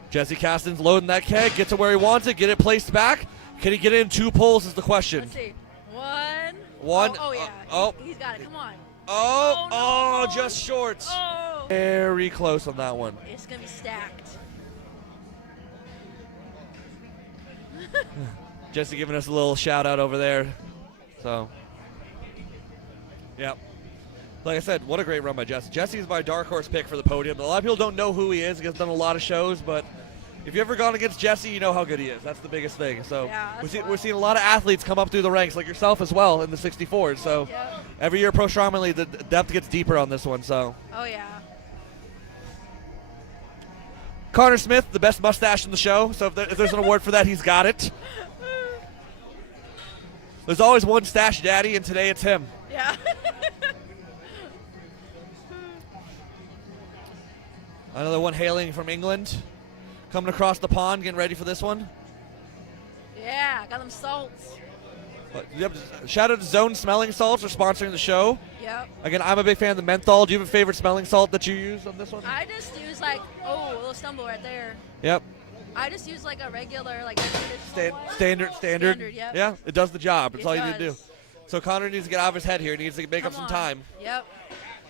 Jesse Castens loading that keg, gets it where he wants it, get it placed back. Can he get it in 2 pulls is the question. Let's see. One. One. Oh, yeah. Oh. He's got it. Come on. Oh, no. Just short. Oh. Very close on that one. It's going to be stacked. Jesse giving us a little shout out over there. So, yep. Like I said, what a great run by Jesse. Jesse's my dark horse pick for the podium. A lot of people don't know who he is. He's done a lot of shows, but if you've ever gone against Jesse, you know how good he is. That's the biggest thing. So Yeah, we're seeing a lot of athletes come up through the ranks, like yourself as well, in the 64s. So every year Pro Strongman League, the depth gets deeper on this one. So Oh, yeah. Connor Smith, the best mustache in the show. So if there's an award for that, he's got it. There's always one stash daddy, and today it's him. Yeah. Another one hailing from England. Coming across the pond, getting ready for this one. Yeah, got them salts. Yep. Shout out to Zone Smelling Salts for sponsoring the show. Yep. Again, I'm a big fan of the menthol. Do you have a favorite smelling salt that you use on this one? I just use like, a little stumble right there. Yep. I just use like a regular, like Standard. Yep. Yeah, it does the job. That's all you need to do. does. So Connor needs to get out of his head here. He needs to make up Come some on. time. Yep.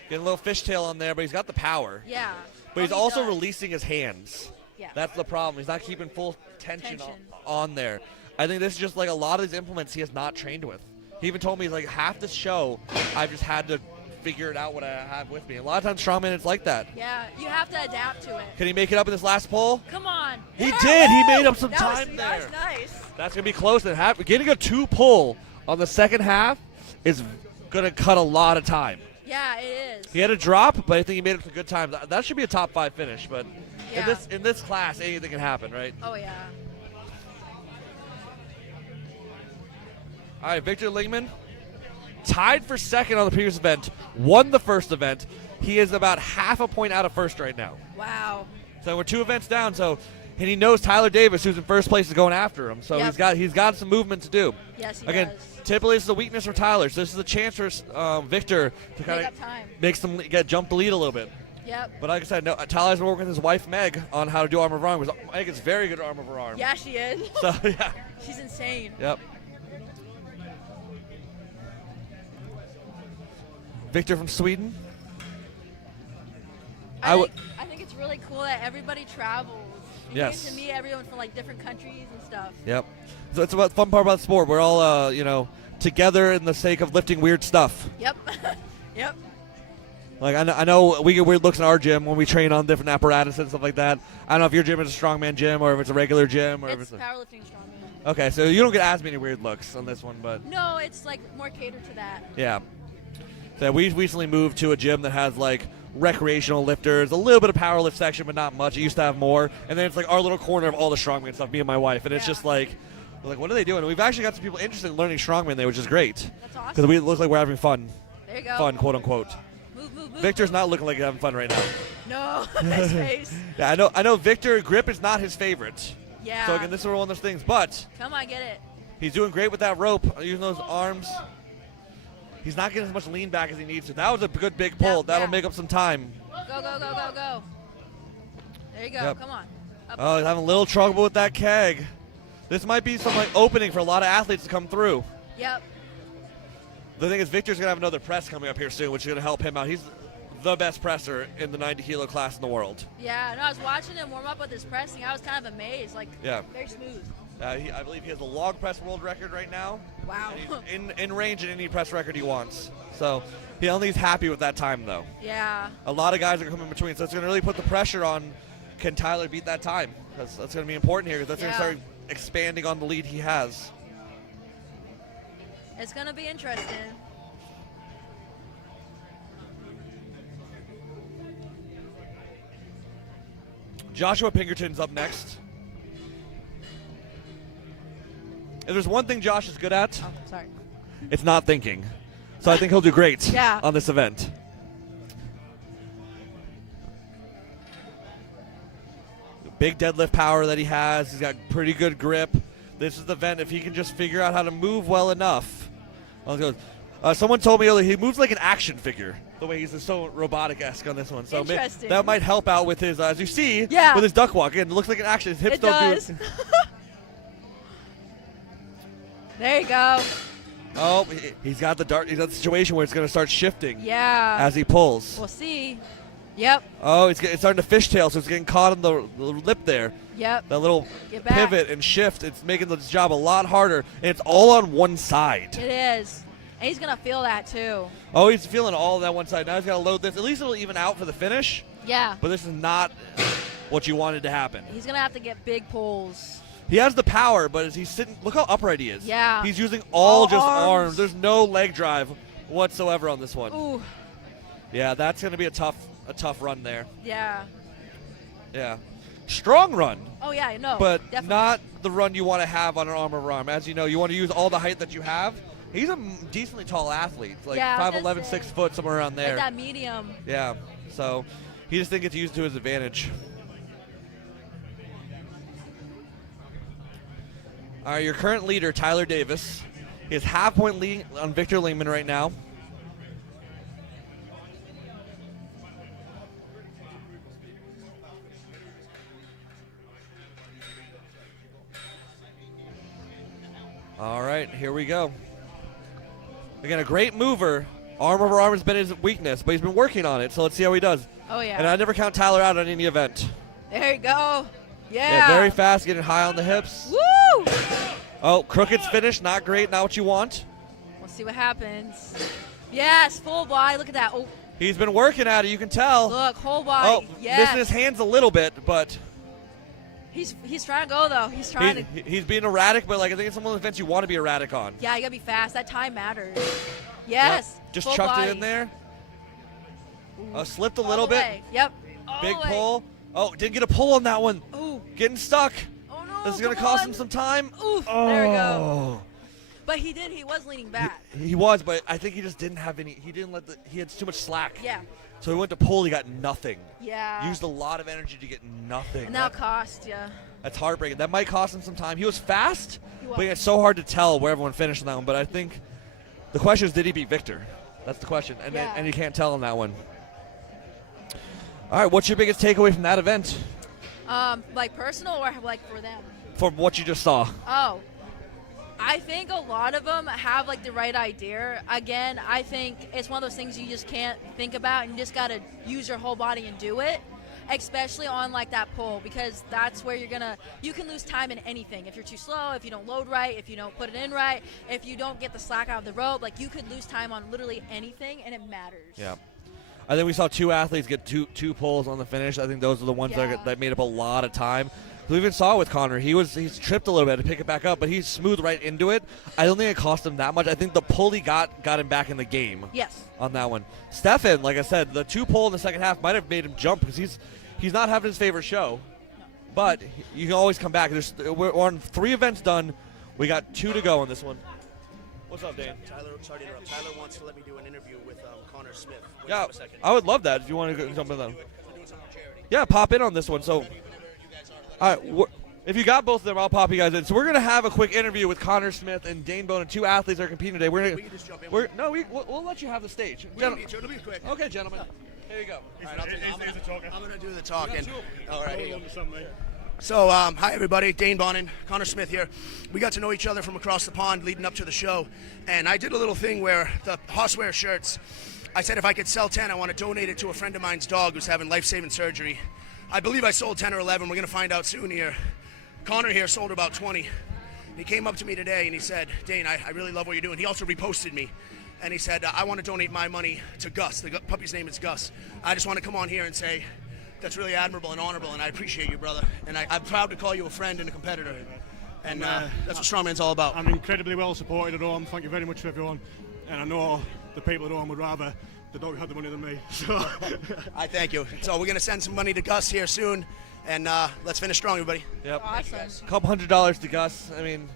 Get a little fishtail on there, but he's got the power. Yeah. But he's he also does. releasing his hands. Yeah. That's the problem. He's not keeping full tension. On there. I think this is just like a lot of these implements he has not trained with. He even told me, he's like, half this show, I've just had to figure it out what I have with me. A lot of times strongman, it's like that. Yeah, you have to adapt to it. Can he make it up in this last pull? Come on. He did. He made up some That time was, there. That was nice. That's going to be close. Getting a 2 pull on the second half is going to cut a lot of time. Yeah, it is. He had a drop, but I think he made it to good time. That should be a top 5 finish, but Yeah. in this class, anything can happen, right? Oh, yeah. All right, Victor Lingman, tied for second on the previous event, won the first event. He is about half a point out of first right now. Wow. So we're 2 events down. And he knows Tyler Davis, who's in first place, is going after him. So Yep. he's got some movement to do. Yes, he Again, does. typically this is a weakness for Tyler. So this is a chance for Victor to kind Make of up time. make some jump the lead a little bit. Yep. But like I said, no, Tyler's been working with his wife Meg on how to do arm over arm. Because Meg is very good at arm over arm. Yeah, she is. So yeah. She's insane. Yep. Victor from Sweden. I think it's really cool that everybody travels. You Yes. get to meet everyone from like different countries and stuff. Yep. So it's about the fun part about the sport. We're all together in the sake of lifting weird stuff. Yep. Yep. Like I know we get weird looks in our gym when we train on different apparatus and stuff like that. I don't know if your gym is a strongman gym or if it's a regular gym or if It's it's powerlifting strongman. Okay, so you don't get as many weird looks on this one, but No, it's like more catered to that. yeah. So we recently moved to a gym that has like recreational lifters, a little bit of power lift section, but not much. It used to have more, and then it's like our little corner of all the strongman stuff. Me and my wife, and it's just like, we're like, what are they doing? And we've actually got some people interested in learning strongman there, which is great. That's awesome. Because we look like we're having fun. There you go. Fun, quote unquote. Move. Victor's not looking like he's having fun right now. No, his face. Yeah, I know Victor, grip is not his favorite. Yeah. So again, this is one of those things, but Come on, get it. he's doing great with that rope, using those arms. He's not getting as much lean back as he needs to. That was a good big pull. That'll make up some time. Go, go, go, go, go. There you go. Yep. Come on. Up. Oh, he's having a little trouble with that keg. This might be some like opening for a lot of athletes to come through. Yep. The thing is, Victor's gonna have another press coming up here soon, which is gonna help him out. He's the best presser in the 90-kilo class in the world. Yeah, no, I was watching him warm up with his pressing. I was kind of amazed. Like, very smooth. I believe he has a log press world record right now. Wow. And he's in range in any press record he wants. So he's happy with that time, though. Yeah. A lot of guys are coming in between, so it's going to really put the pressure on, can Tyler beat that time? Because that's going to be important here, because that's going to start expanding on the lead he has. It's going to be interesting. Joshua Pinkerton's up next. If there's one thing Josh is good at, sorry, it's not thinking. So I think he'll do great Yeah. on this event. Big deadlift power that he has. He's got pretty good grip. This is the event if he can just figure out how to move well enough. Someone told me earlier he moves like an action figure. The way he's so robotic-esque on this one. So Interesting. that might help out with his, as you see, Yeah. with his duck walk. It looks like an action. His hips It don't does. do it. There you go. Oh, he's got the situation where it's going to start shifting. Yeah. As he pulls. We'll see. Yep. Oh, it's starting to fishtail, so it's getting caught on the lip there. Yep. That little Get back. pivot and shift. It's making the job a lot harder, and it's all on one side. It is. And he's going to feel that, too. Oh, he's feeling all of that one side. Now he's got to load this. At least it'll even out for the finish. Yeah. But this is not what you wanted to happen. He's going to have to get big pulls. He has the power, but as he's sitting, look how upright he is. Yeah. He's using all just arms. arms. There's no leg drive whatsoever on this one. Ooh. Yeah, that's going to be a tough run there. Yeah. Yeah. Strong run. Oh, yeah, no. But definitely. not the run you want to have on an arm over arm. As you know, you want to use all the height that you have. He's a decently tall athlete, like Yeah, I was 5'11", gonna say. 6 foot, somewhere around there. Like that medium. Yeah, so he just didn't get to use it to his advantage. All right, your current leader, Tyler Davis. He has half-point lead on Victor Lingman right now. All right, here we go. Again, a great mover. Arm over arm has been his weakness, but he's been working on it, so let's see how he does. Oh, yeah. And I never count Tyler out on any event. There you go. Yeah. Yeah, very fast, getting high on the hips. Woo! Oh, crooked's finish, not great, not what you want. We'll see what happens. Yes, full body. Look at that. Oh, He's been working at it, you can tell. look, whole body. Oh, yes. missing his hands a little bit, but He's trying to go, though. He's trying to. he's being erratic, but like I think it's some of the events you want to be erratic on. Yeah, you got to be fast. That time matters. Yes. Yep. Just full chucked body. it in there. Slipped a All little the bit. way. Yep. All Big the way. pull. Oh, didn't get a pull on that one. Ooh. Getting stuck. Oh, no. This is going to come cost on. him some time. Oof. Oh. There we go. But he did. He was leaning back. He was, but I think he just didn't have any. He didn't he had too much slack. Yeah. So he went to pull, he got nothing. Yeah. Used a lot of energy to get nothing. And that'll cost you. That's heartbreaking. That might cost him some time. He was fast, He was. but it's so hard to tell where everyone finished on that one. But I think the question is, did he beat Victor? That's the question, and you can't tell on that one. All right, what's your biggest takeaway from that event? Like personal or like for them? From what you just saw. Oh, I think a lot of them have like the right idea. Again, I think it's one of those things you just can't think about, and you just gotta use your whole body and do it. Especially on like that pull, because that's where you can lose time in anything. If you're too slow, if you don't load right, if you don't put it in right, if you don't get the slack out of the rope, like you could lose time on literally anything, and it matters. Yeah. I think we saw two athletes get two pulls on the finish. I think those are the ones that made up a lot of time. We even saw it with Connor. He's tripped a little bit to pick it back up, but he's smooth right into it. I don't think it cost him that much. I think the pull he got him back in the game. Yes. On that one. Stephan, like I said, the two pull in the second half might have made him jump because he's not having his favorite show. But you can always come back. We're on 3 events done. We got 2 to go on this one. What's up, Dan? Tyler, sorry to interrupt. Tyler wants to let me do an interview with Connor Smith. Yeah, I would love that if you want to jump in that. Yeah, pop in on this one. So, all right, if you got both of them, I'll pop you guys in. So we're gonna have a quick interview with Connor Smith and Dane Bonan, two athletes that are competing today. We can just jump in. We'll let you have the stage. It'll be quick. Okay, gentlemen. Here you go. All right, I'm going to do the talking. All right, here you go. Something. So, hi everybody, Dane Bonan, Connor Smith here. We got to know each other from across the pond leading up to the show, and I did a little thing where the Hosswear shirts, I said if I could sell 10, I want to donate it to a friend of mine's dog who's having life-saving surgery. I believe I sold 10 or 11. We're going to find out soon here. Connor here sold about 20. He came up to me today and he said, Dane, I really love what you're doing. He also reposted me. And he said, I want to donate my money to Gus. The puppy's name is Gus. I just want to come on here and say that's really admirable and honorable, and I appreciate you, brother. And I'm proud to call you a friend and a competitor. And that's what Strongman's all about. I'm incredibly well supported at home. Thank you very much to everyone. And I know the people at home would rather the dog had the money than me. So I thank you. So we're going to send some money to Gus here soon. And let's finish strong, everybody. Yep. Awesome. Couple $100 to Gus. I mean,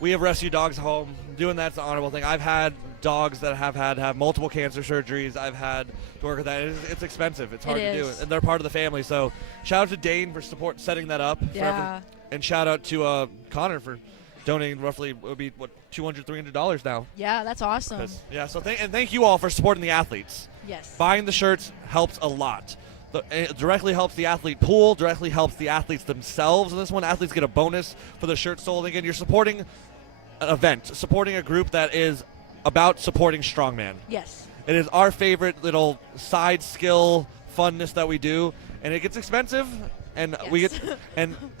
we have rescue dogs home. Doing that's an honorable thing. I've had dogs that have multiple cancer surgeries. I've had to work with that. It's expensive. It's hard to do it, and they're part of the family. So shout out to Dane for setting that up. Yeah. And shout out to Connor for donating roughly, it would be what, $200, $300 now. Yeah, that's awesome. Yeah. So thank you all for supporting the athletes. Yes. Buying the shirts helps a lot. It directly helps the athlete pool, directly helps the athletes themselves. And this one, athletes get a bonus for the shirt sold. Again, you're supporting an event, supporting a group that is about supporting Strongman. Yes. It is our favorite little side skill funness that we do, and it gets expensive, and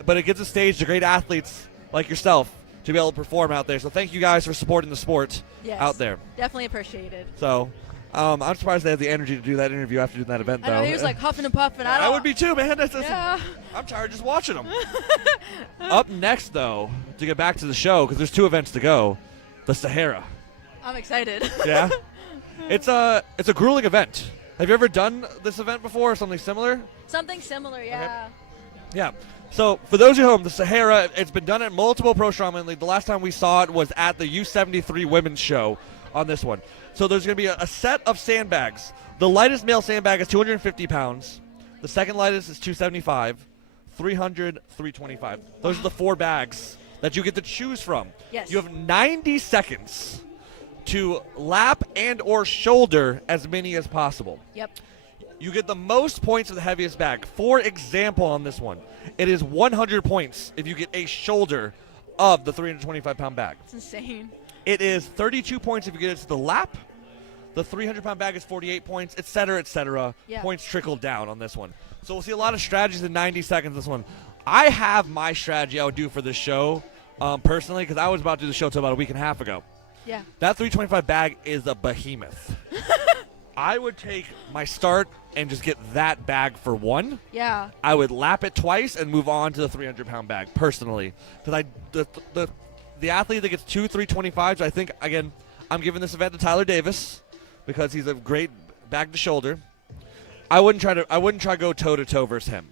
but it gives a stage to great athletes like yourself to be able to perform out there. So thank you guys for supporting the sport out there. Definitely appreciated. So. I'm surprised they had the energy to do that interview after doing that event, though. I know, he was like huffing and puffing. I would be too, man. I'm tired just watching them. Up next, though, to get back to the show, because there's 2 events to go, the Sahara. I'm excited. Yeah? It's a grueling event. Have you ever done this event before or something similar? Something similar, yeah. Okay. Yeah. So, for those at home, the Sahara, it's been done at multiple Pro Strongman League. The last time we saw it was at the U73 women's show on this one. So there's going to be a set of sandbags. The lightest male sandbag is 250 pounds. The second lightest is 275, 300, 325. Those are the 4 bags that you get to choose from. Yes. You have 90 seconds to lap and or shoulder as many as possible. Yep. You get the most points of the heaviest bag. For example, on this one, it is 100 points if you get a shoulder of the 325-pound bag. It's insane. It is 32 points if you get it to the lap. The 300-pound bag is 48 points, et cetera, et cetera. Yeah. Points trickle down on this one. So we'll see a lot of strategies in 90 seconds this one. I have my strategy I would do for this show personally, because I was about to do the show until about a week and a half ago. Yeah. That 325 bag is a behemoth. I would take my start and just get that bag for 1. Yeah. I would lap it twice and move on to the 300-pound bag personally, because the athlete that gets 2 325s, I think, again, I'm giving this event to Tyler Davis because he's a great bag to shoulder. I wouldn't try to go toe to toe versus him.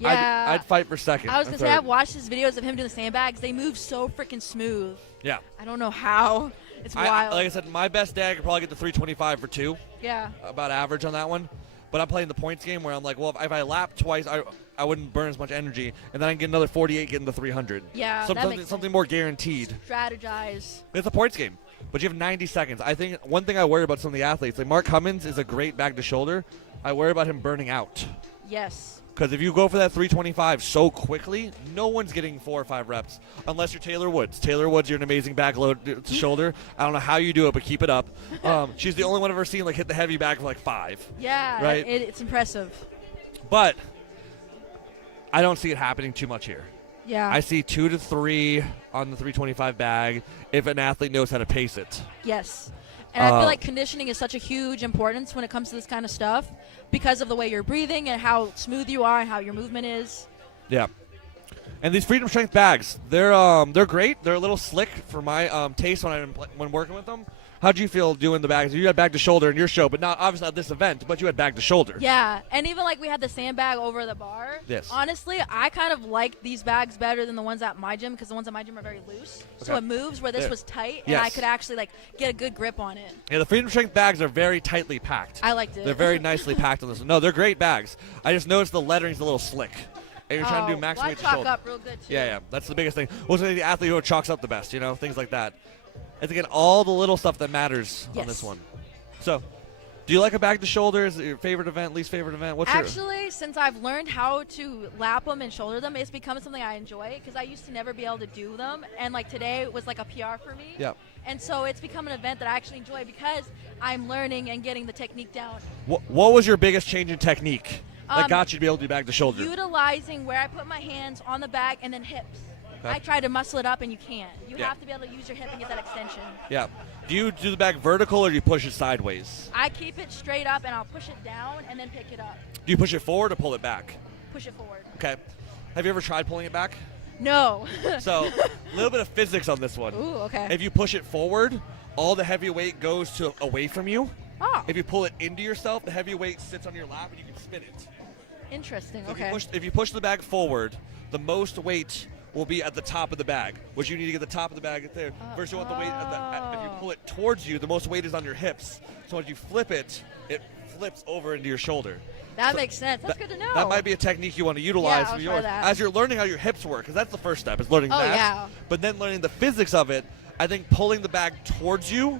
Yeah. I'd fight for second. I was gonna say I've watched his videos of him doing the sandbags. They move so freaking smooth. Yeah. I don't know how. It's wild. Like I said, my best day I could probably get the 325 for 2. Yeah. About average on that one. But I'm playing the points game where I'm like, well, if I lap twice, I wouldn't burn as much energy, and then I can get another 48 getting the 300. Yeah, that makes something more guaranteed. Strategize. It's a points game, but you have 90 seconds. I think one thing I worry about some of the athletes, like Mark Cummings is a great bag to shoulder. I worry about him burning out. Yes. Because if you go for that 325 so quickly, no one's getting 4 or 5 reps unless you're Taylor Woods. Taylor Woods, you're an amazing back load to shoulder. I don't know how you do it, but keep it up. She's the only one I've ever seen hit the heavy bag for 5. Yeah, right? It's impressive. But I don't see it happening too much here. Yeah. I see 2 to 3 on the 325 bag if an athlete knows how to pace it. Yes. And I feel like conditioning is such a huge importance when it comes to this kind of stuff because of the way you're breathing and how smooth you are and how your movement is. Yeah. And these Freedom Strength bags, they're great. They're a little slick for my taste when working with them How'd you feel doing the bags? You had bag to shoulder in your show, but not obviously not this event, but you had bag to shoulder. Yeah, and even like we had the sandbag over the bar. Yes. Honestly, I kind of like these bags better than the ones at my gym because the ones at my gym are very loose. So it moves where this was tight, and I could actually like get a good grip on it. Yeah, the Freedom Strength bags are very tightly packed. I liked it. They're very nicely packed on this one. No, they're great bags. I just noticed the lettering's a little slick. And you're trying to do max weight to chalk shoulder. up real good too. Yeah, that's the biggest thing. What's the athlete who chalks up the best, things like that. It's again all the little stuff that matters on this one. So, do you like a bag to shoulder? Is it your favorite event, least favorite event? Actually, since I've learned how to lap them and shoulder them, it's become something I enjoy because I used to never be able to do them, and like today was like a PR for me. Yeah. And so it's become an event that I actually enjoy because I'm learning and getting the technique down. What was your biggest change in technique that got you to be able to do bag to shoulder? Utilizing where I put my hands on the back and then hips. I try to muscle it up, and you can't. You have to be able to use your hip and get that extension. Yeah. Do you do the bag vertical or do you push it sideways? I keep it straight up, and I'll push it down and then pick it up. Do you push it forward or pull it back? Push it forward. Okay. Have you ever tried pulling it back? No. So, a little bit of physics on this one. Ooh, okay. If you push it forward, all the heavy weight goes to away from you. Oh. If you pull it into yourself, the heavy weight sits on your lap and you can spin it. Interesting. So Okay. If you push the bag forward, the most weight will be at the top of the bag, which you need to get the top of the bag there. Versus you want the weight if you pull it towards you, the most weight is on your hips. So as you flip it, it flips over into your shoulder. That makes sense. That's good to know. That might be a technique you want to utilize I'll for try yours. that. As you're learning how your hips work, because that's the first step, is learning that. Yeah. But then learning the physics of it, I think pulling the bag towards you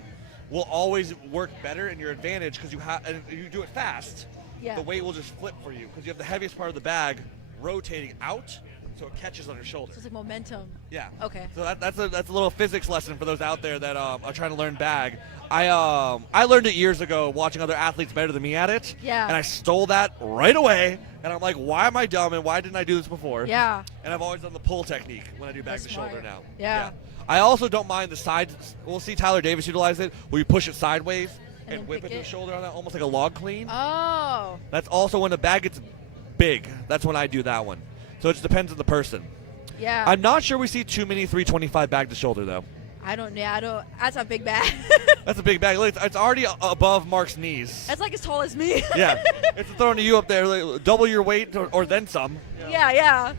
will always work better in your advantage because and if you do it fast, the weight will just flip for you because you have the heaviest part of the bag rotating out, so it catches on your shoulder. So it's like momentum. Yeah. Okay. So that's a little physics lesson for those out there that are trying to learn bag. I learned it years ago watching other athletes better than me at it. Yeah. And I stole that right away. And I'm like, why am I dumb and why didn't I do this before? Yeah. And I've always done the pull technique when I do bag That's to shoulder smart. now. Yeah. I also don't mind the side. We'll see Tyler Davis utilize it where you push it sideways and whip it to the shoulder on that, almost like a log clean. Oh. That's also when the bag gets big. That's when I do that one. So it just depends on the person. Yeah. I'm not sure we see too many 325 bag to shoulder though. I don't. That's a big bag. That's a big bag. Look, it's already above Mark's knees. That's like as tall as me. Yeah. It's throwing you up there, like, double your weight or then some. Yeah.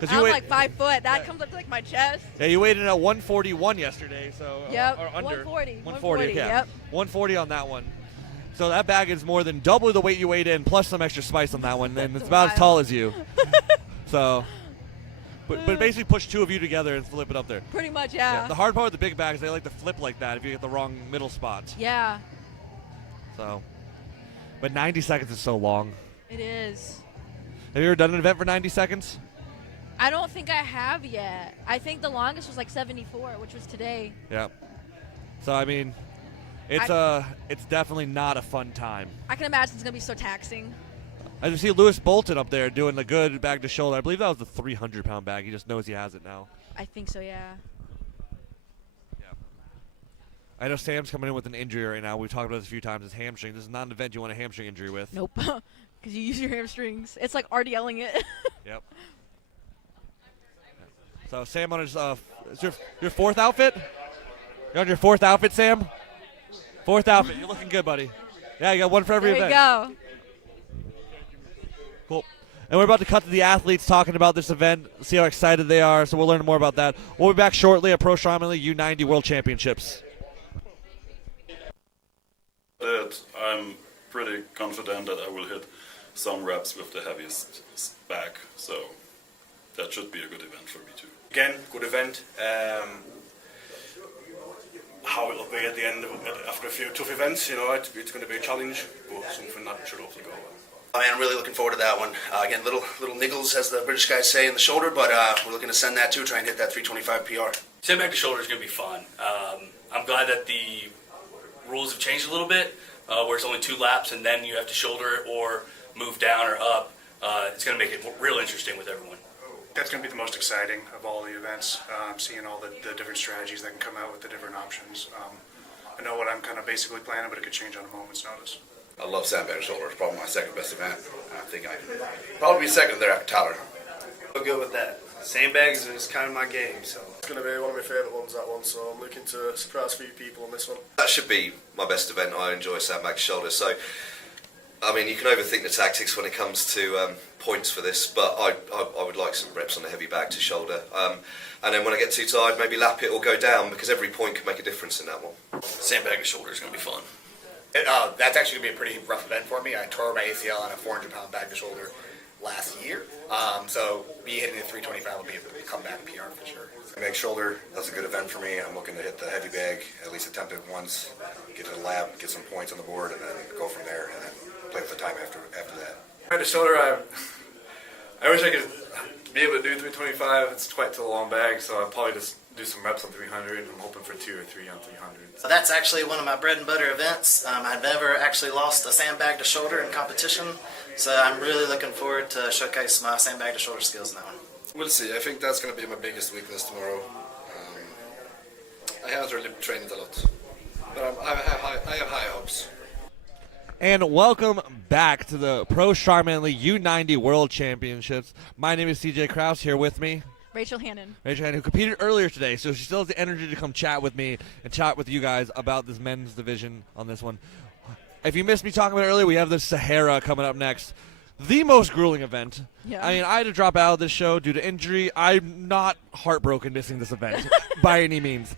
Because I'm like 5 foot. That comes up to like my chest. Yeah, you weighed in at 141 yesterday, so Yep. or under 140. 140. Yeah. Yep. 140 on that one. So that bag is more than double the weight you weighed in, plus some extra spice on that one, and it's about as tall as you. So, but basically push two of you together and flip it up there. Pretty much, yeah. The hard part with the big bags, they like to flip like that if you get the wrong middle spot. Yeah. So, but 90 seconds is so long. It is. Have you ever done an event for 90 seconds? I don't think I have yet. I think the longest was like 74, which was today. Yeah. So I mean, it's definitely not a fun time. I can imagine it's gonna be so taxing. I just see Lewis Bolton up there doing the good bag to shoulder. I believe that was the 300-pound bag. He just knows he has it now. I think so, yeah. I know Sam's coming in with an injury right now. We've talked about this a few times. His hamstring. This is not an event you want a hamstring injury with. Nope. Because you use your hamstrings. It's like RDLing it. Yep. So Sam on his is your fourth outfit? You're on your fourth outfit, Sam? Fourth outfit. You're looking good, buddy. Yeah, you got one for every event. There we go. Cool. And we're about to cut to the athletes talking about this event, see how excited they are, so we'll learn more about that. We'll be back shortly at Pro Strongman League U90 World Championships. I'm pretty confident that I will hit some reps with the heaviest bag, so that should be a good event for me too. Again, good event. How it'll be at the end after a few tough events, it's going to be a challenge, but something that should hopefully go well. Oh, man, I'm really looking forward to that one. Again, little niggles, as the British guys say, in the shoulder, but we're looking to send that too, try and hit that 325 PR. Sandbag to shoulder is going to be fun. I'm glad that the rules have changed a little bit, where it's only 2 laps and then you have to shoulder it or move down or up. It's going to make it real interesting with everyone. That's going to be the most exciting of all the events, seeing all the different strategies that can come out with the different options. I know what I'm kind of basically planning, but it could change on a moment's notice. I love Sandbag shoulder. It's probably my second best event. I think I can probably be second there after Tyler. I'm good with that. Sandbags is kind of my game, so. going to be one of my favourite ones, that one, so I'm looking to surprise a few people on this one. That should be my best event. I enjoy sandbag to shoulder. So, I mean, you can overthink the tactics when it comes to points for this, but I would like some reps on the heavy bag to shoulder. And then when I get too tired, maybe lap it or go down, because every point can make a difference in that one. Sandbag to shoulder is going to be fun. That's actually going to be a pretty rough event for me. I tore my ACL on a 400-pound bag to shoulder last year. So me hitting the 325 will be a comeback PR for sure. Bag shoulder, that's a good event for me. I'm looking to hit the heavy bag, at least attempt it once, get to the lap, get some points on the board, and then go from there, and then play with the time after that. Bag to shoulder, I wish I could be able to do 325. It's quite a long bag, so I'll probably just do some reps on 300. I'm hoping for 2 or 3 on 300. So that's actually one of my bread and butter events. I've never actually lost a sandbag to shoulder in competition, so I'm really looking forward to showcase my sandbag to shoulder skills in that one. We'll see. I think that's going to be my biggest weakness tomorrow. I haven't really trained it a lot, but I have high hopes. And welcome back to the Pro Strongman League U90 World Championships. My name is CJ Krause, here with me. Rachel Hannon. Rachel Hannon, who competed earlier today, so she still has the energy to come chat with me and chat with you guys about this men's division on this one. If you missed me talking about it earlier, we have the Sahara coming up next. The most grueling event. Yeah. I mean, I had to drop out of this show due to injury. I'm not heartbroken missing this event by any means.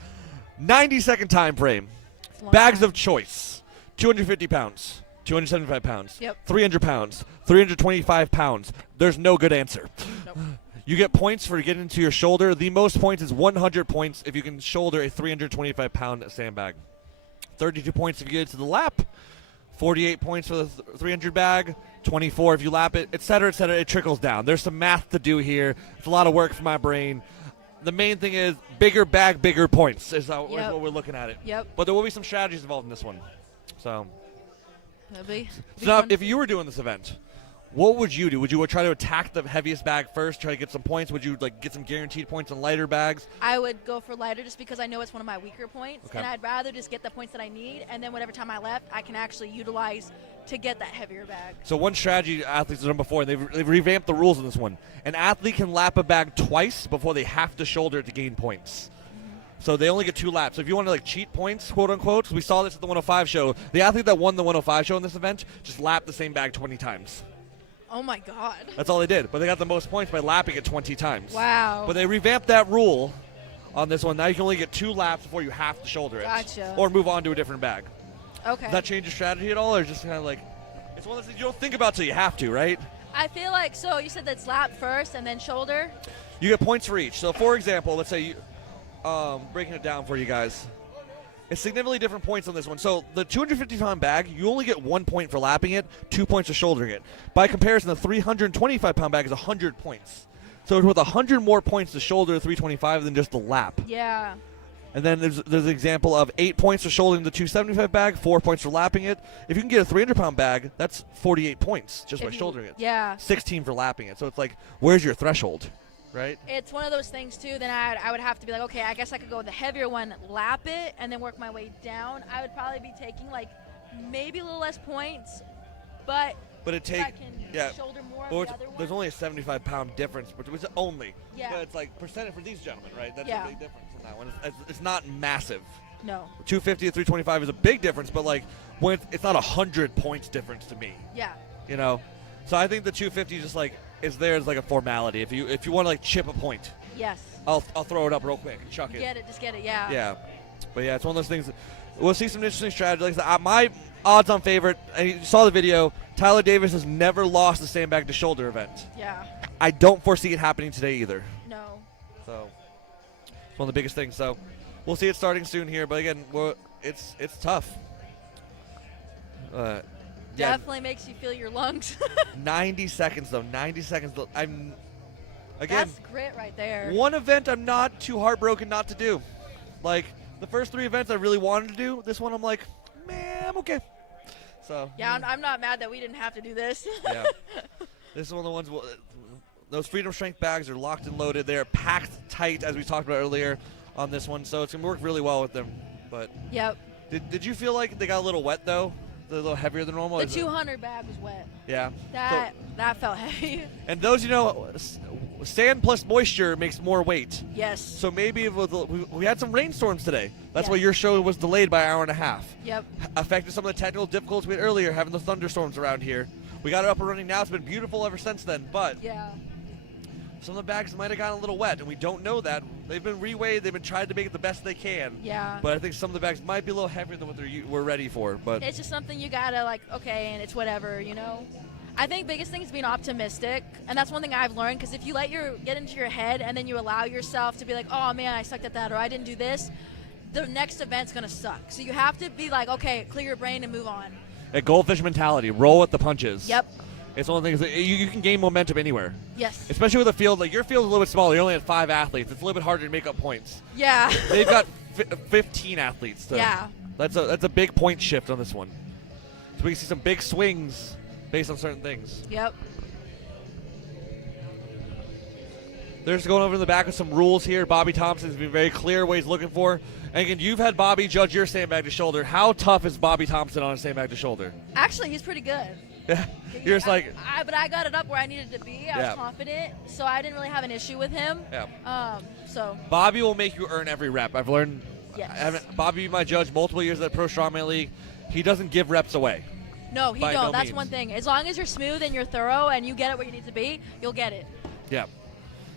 90-second time frame. Bags of choice. 250 pounds. 275 pounds. Yep. 300 pounds. 325 pounds. There's no good answer. Nope. You get points for getting to your shoulder. The most points is 100 points if you can shoulder a 325-pound sandbag. 32 points if you get it to the lap. 48 points for the 300 bag. 24 if you lap it, etc., etc. It trickles down. There's some math to do here. It's a lot of work for my brain. The main thing is bigger bag, bigger points is what we're looking at it. Yep. But there will be some strategies involved in this one. So That'll be now, fun. if you were doing this event, what would you do? Would you try to attack the heaviest bag first, try to get some points? Would you get some guaranteed points on lighter bags? I would go for lighter just because I know it's one of my weaker points, Okay. and I'd rather just get the points that I need, and then whatever time I left, I can actually utilize to get that heavier bag. So one strategy athletes have done before, and they've revamped the rules in this one. An athlete can lap a bag twice before they have to shoulder it to gain points. So they only get 2 laps. So if you want to cheat points, quote unquote, 'cause we saw this at the 105 show. The athlete that won the 105 show in this event just lapped the same bag 20 times. Oh my God. That's all they did. But they got the most points by lapping it 20 times. Wow. But they revamped that rule on this one. Now you can only get 2 laps before you have to shoulder it. Gotcha. Or move on to a different bag. Okay. Does that change your strategy at all, or just kind of it's one of those things you don't think about till you have to, right? I feel like, so you said that's lap first and then shoulder? You get points for each. So for example, let's say you, breaking it down for you guys, it's significantly different points on this one. So the 250-pound bag, you only get 1 point for lapping it, 2 points for shouldering it. By comparison, the 325-pound bag is 100 points. So it's worth 100 more points to shoulder the 325 than just the lap. Yeah. And then there's an example of 8 points for shouldering the 275 bag, 4 points for lapping it. If you can get a 300-pound bag, that's 48 points just by shouldering it. Yeah. 16 for lapping it. So it's where's your threshold, right? It's one of those things, too, then I would have to be okay, I guess I could go with the heavier one, lap it, and then work my way down. I would probably be taking, maybe a little less points, but it if I takes, can shoulder more of Well, the other one. there's only a 75-pound difference, which is only. Yeah. But it's percentage for these gentlemen, right? That's Yeah. a big difference in that one. It's not massive. No. 250 to 325 is a big difference, but when it's not 100 points difference to me. Yeah. You know, so I think the 250 just is there as a formality. If you want to chip a point, Yes. I'll throw it up real quick and chuck it. Just get it, yeah. Yeah, but yeah, it's one of those things. We'll see some interesting strategies. My odds-on favorite, and you saw the video, Tyler Davis has never lost the sandbag to shoulder event. Yeah. I don't foresee it happening today either. No. So it's one of the biggest things. So we'll see it starting soon here. But again, it's tough. Yeah, Definitely makes you feel your lungs. 90 seconds though. 90 seconds. Again, That's grit right there. one event I'm not too heartbroken not to do. The first 3 events I really wanted to do. This one I'm man, I'm okay. So Yeah, I'm not mad that we didn't have to do this. yeah. This is one of the ones. Those Freedom Strength bags are locked and loaded. They're packed tight, as we talked about earlier on this one. So it's gonna work really well with them. But Yep. Did you feel like they got a little wet though? They're a little heavier than normal. The 200 bag was wet. Yeah. That felt heavy. And those, sand plus moisture makes more weight. Yes. So maybe we had some rainstorms today. That's Yeah. why your show was delayed by an hour and a half. Yep. Affected some of the technical difficulties we had earlier, having the thunderstorms around here. We got it up and running now. It's been beautiful ever since then, but Yeah. some of the bags might have gotten a little wet, and we don't know that. They've been reweighed. They've been trying to make it the best they can. Yeah. But I think some of the bags might be a little heavier than what we're ready for. But It's just something you gotta like, okay, and it's whatever, you know. I think biggest thing is being optimistic, and that's one thing I've learned. Because if you get into your head and then you allow yourself to be like, oh man, I sucked at that, or I didn't do this, the next event's gonna suck. So you have to be like, okay, clear your brain and move on. a goldfish mentality, roll with the punches. Yep. It's one of the things that you can gain momentum anywhere. Yes. Especially with a field like your field's a little bit smaller. You only had 5 athletes. It's a little bit harder to make up points. Yeah. They've got 15 athletes. So Yeah. That's a big point shift on this one. So we can see some big swings based on certain things. Yep. They're just going over in the back with some rules here. Bobby Thompson's been very clear what he's looking for. And again, you've had Bobby judge your sandbag to shoulder. How tough is Bobby Thompson on a sandbag to shoulder? Actually, he's pretty good. You're just like, But I got it up where I needed to be. I Yeah. was confident, so I didn't really have an issue with him. Yeah. So. Bobby will make you earn every rep. I've learned. Yes. Bobby, my judge, multiple years at Pro Strongman League. He doesn't give reps away. No, he By don't. no That's means. one thing. As long as you're smooth and you're thorough and you get it where you need to be, you'll get it. Yeah.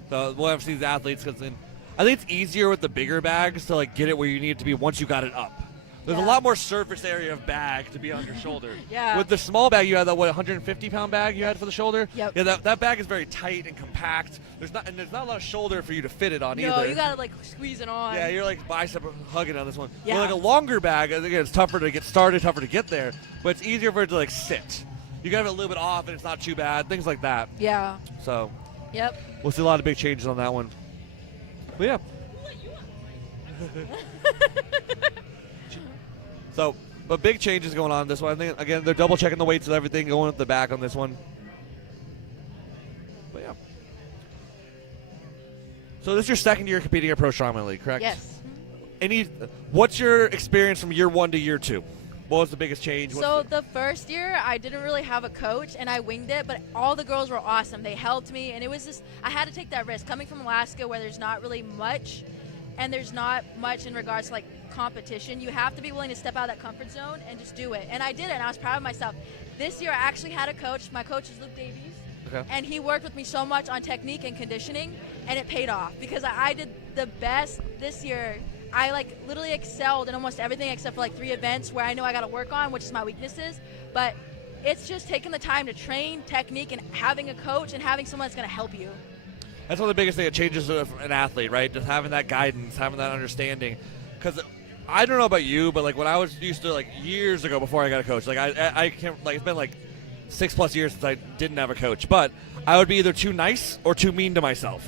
So we'll have to see these athletes because I think it's easier with the bigger bags to like get it where you need it to be once you got it up. There's a lot more surface area of bag to be on your shoulder. Yeah. With the small bag, you had that 150-pound bag you had for the shoulder. Yep. Yeah, that bag is very tight and compact. There's not a lot of shoulder for you to fit it on No, either. you gotta like squeeze it on. Yeah, you're like bicep hugging on this one. Yeah. Well, like a longer bag, again, it's tougher to get started, tougher to get there, but it's easier for it to like sit. You can have it a little bit off, and it's not too bad. Things like that. Yeah. So. Yep. We'll see a lot of big changes on that one. But yeah. So, but big changes going on this one. I think again they're double checking the weights and everything going at the back on this one. But yeah. So this is your second year competing at Pro Strongman League, correct? Yes. What's your experience from year 1 to year 2? What was the biggest change? So the first year, I didn't really have a coach, and I winged it, but all the girls were awesome. They helped me, and it was just, I had to take that risk. Coming from Alaska where there's not really much, and there's not much in regards to, like, competition, you have to be willing to step out of that comfort zone and just do it. And I did it, and I was proud of myself. This year, I actually had a coach. My coach is Luke Davies. Okay. And he worked with me so much on technique and conditioning, and it paid off because I did the best this year. I like literally excelled in almost everything except for like 3 events where I know I got to work on, which is my weaknesses. But it's just taking the time to train technique and having a coach and having someone that's going to help you. That's one of the biggest things that changes an athlete, right? Just having that guidance, having that understanding. Because I don't know about you, but like when I was used to like years ago before I got a coach, like I can't, like it's been like 6+ years since I didn't have a coach, but I would be either too nice or too mean to myself.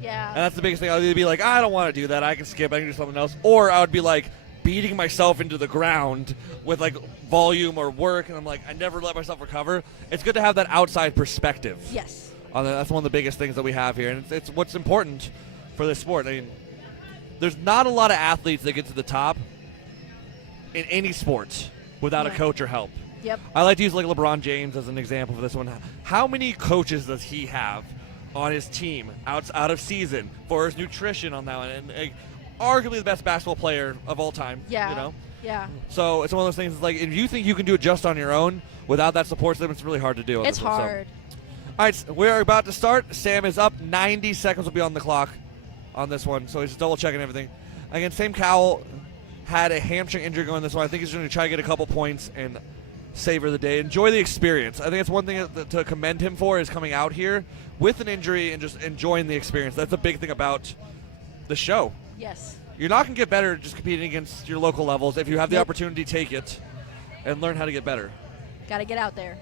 Yeah. And that's the biggest thing. I would either be like, I don't want to do that. I can skip. I can do something else. Or I would be like beating myself into the ground with like volume or work, and I'm like, I never let myself recover. It's good to have that outside perspective. Yes. That's one of the biggest things that we have here, and it's what's important for this sport. I mean, there's not a lot of athletes that get to the top in any sport without a coach or help. Yep. I like to use like LeBron James as an example for this one. How many coaches does he have on his team out of season for his nutrition on that one? And arguably the best basketball player of all time. Yeah. You know? Yeah. So it's one of those things. It's like if you think you can do it just on your own without that support system, it's really hard to do. It's hard. All right, so we're about to start. Sam is up. 90 seconds will be on the clock on this one, so he's double checking everything. Again, Sam Cowgill had a hamstring injury going this one. I think he's going to try to get a couple points and savor the day. Enjoy the experience. I think it's one thing to commend him for is coming out here with an injury and just enjoying the experience. That's a big thing about the show. Yes. You're not going to get better just competing against your local levels. If you have the opportunity, take it and learn how to get better. Got to get out there.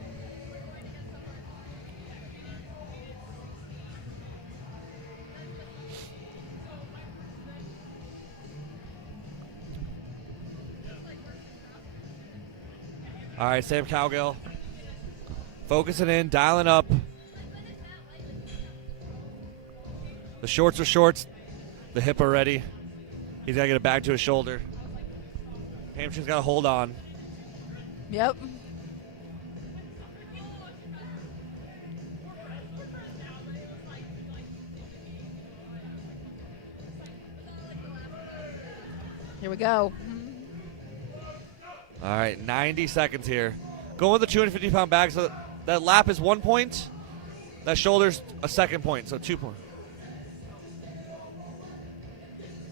All right, Sam Cowgill focusing in, dialing up. The shorts are shorts. The hip are ready. He's got to get it back to his shoulder. Hamstring's got to hold on. Yep. Here we go. All right, 90 seconds here. Go with the 250-pound bag. So that lap is 1 point. That shoulder's a second point, so 2 points.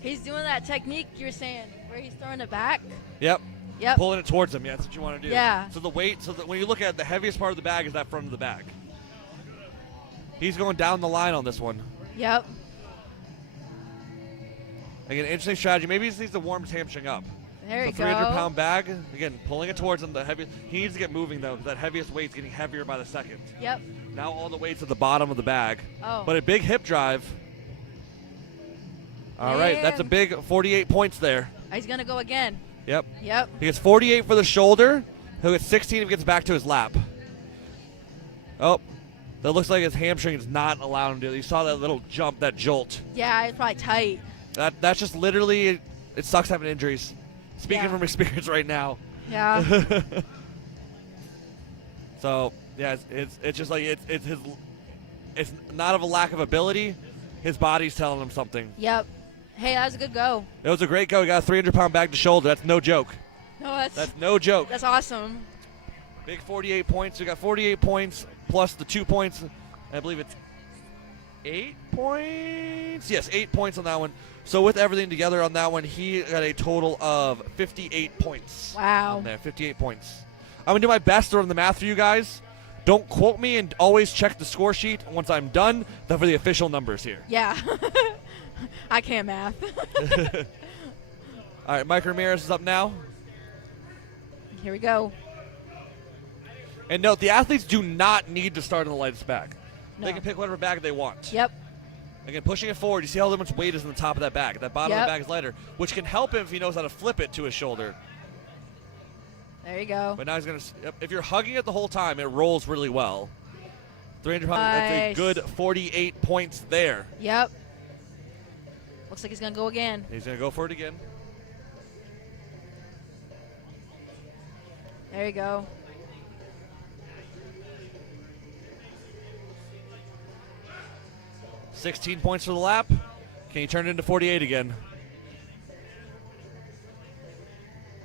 He's doing that technique you're saying, where he's throwing it back. Yep. Yep. Pulling it towards him. Yeah, that's what you want to do. Yeah. So the weight, when you look at it, the heaviest part of the bag is that front of the bag. He's going down the line on this one. Yep. Again, interesting strategy. Maybe he just needs to warm his hamstring up. There you the go. 300-pound bag, again, pulling it towards him. The heavy. He needs to get moving, though, because that heaviest weight's getting heavier by the second. Yep. Now all the weight's at the bottom of the bag. Oh. But a big hip drive. All right, that's a big 48 points there. He's going to go again. Yep. Yep. He gets 48 for the shoulder. He'll get 16 if he gets back to his lap. Oh, that looks like his hamstring is not allowing him to do it. You saw that little jump, that jolt. Yeah, it's probably tight. That's just literally, it sucks having injuries. Speaking from experience right now. Yeah. So, yeah, it's just like, it's not of a lack of ability. His body's telling him something. Yep. Hey, that was a good go. It was a great go. He got a 300-pound bag to shoulder. That's no joke. No, that's no joke. That's awesome. Big 48 points. We got 48 points plus the 2 points. I believe it's 8 points. Yes, 8 points on that one. So with everything together on that one, he got a total of 58 points. Wow. On there, 58 points. I'm going to do my best to run the math for you guys. Don't quote me, and always check the score sheet once I'm done for the official numbers here. Yeah. I can't math. All right, Mike Ramirez is up now. Here we go. And note, the athletes do not need to start in the lightest bag. No. They can pick whatever bag they want. Yep. Again, pushing it forward, you see how much weight is in the top of that bag. That bottom of Yep. the bag is lighter, which can help him if he knows how to flip it to his shoulder. There you go. But now he's going to, if you're hugging it the whole time, it rolls really well. 300 pounds, that's a Nice. good 48 points there. Yep. Looks like he's going to go again. He's going to go for it again. There you go. $16 points for the lap. Can he turn it into 48 again?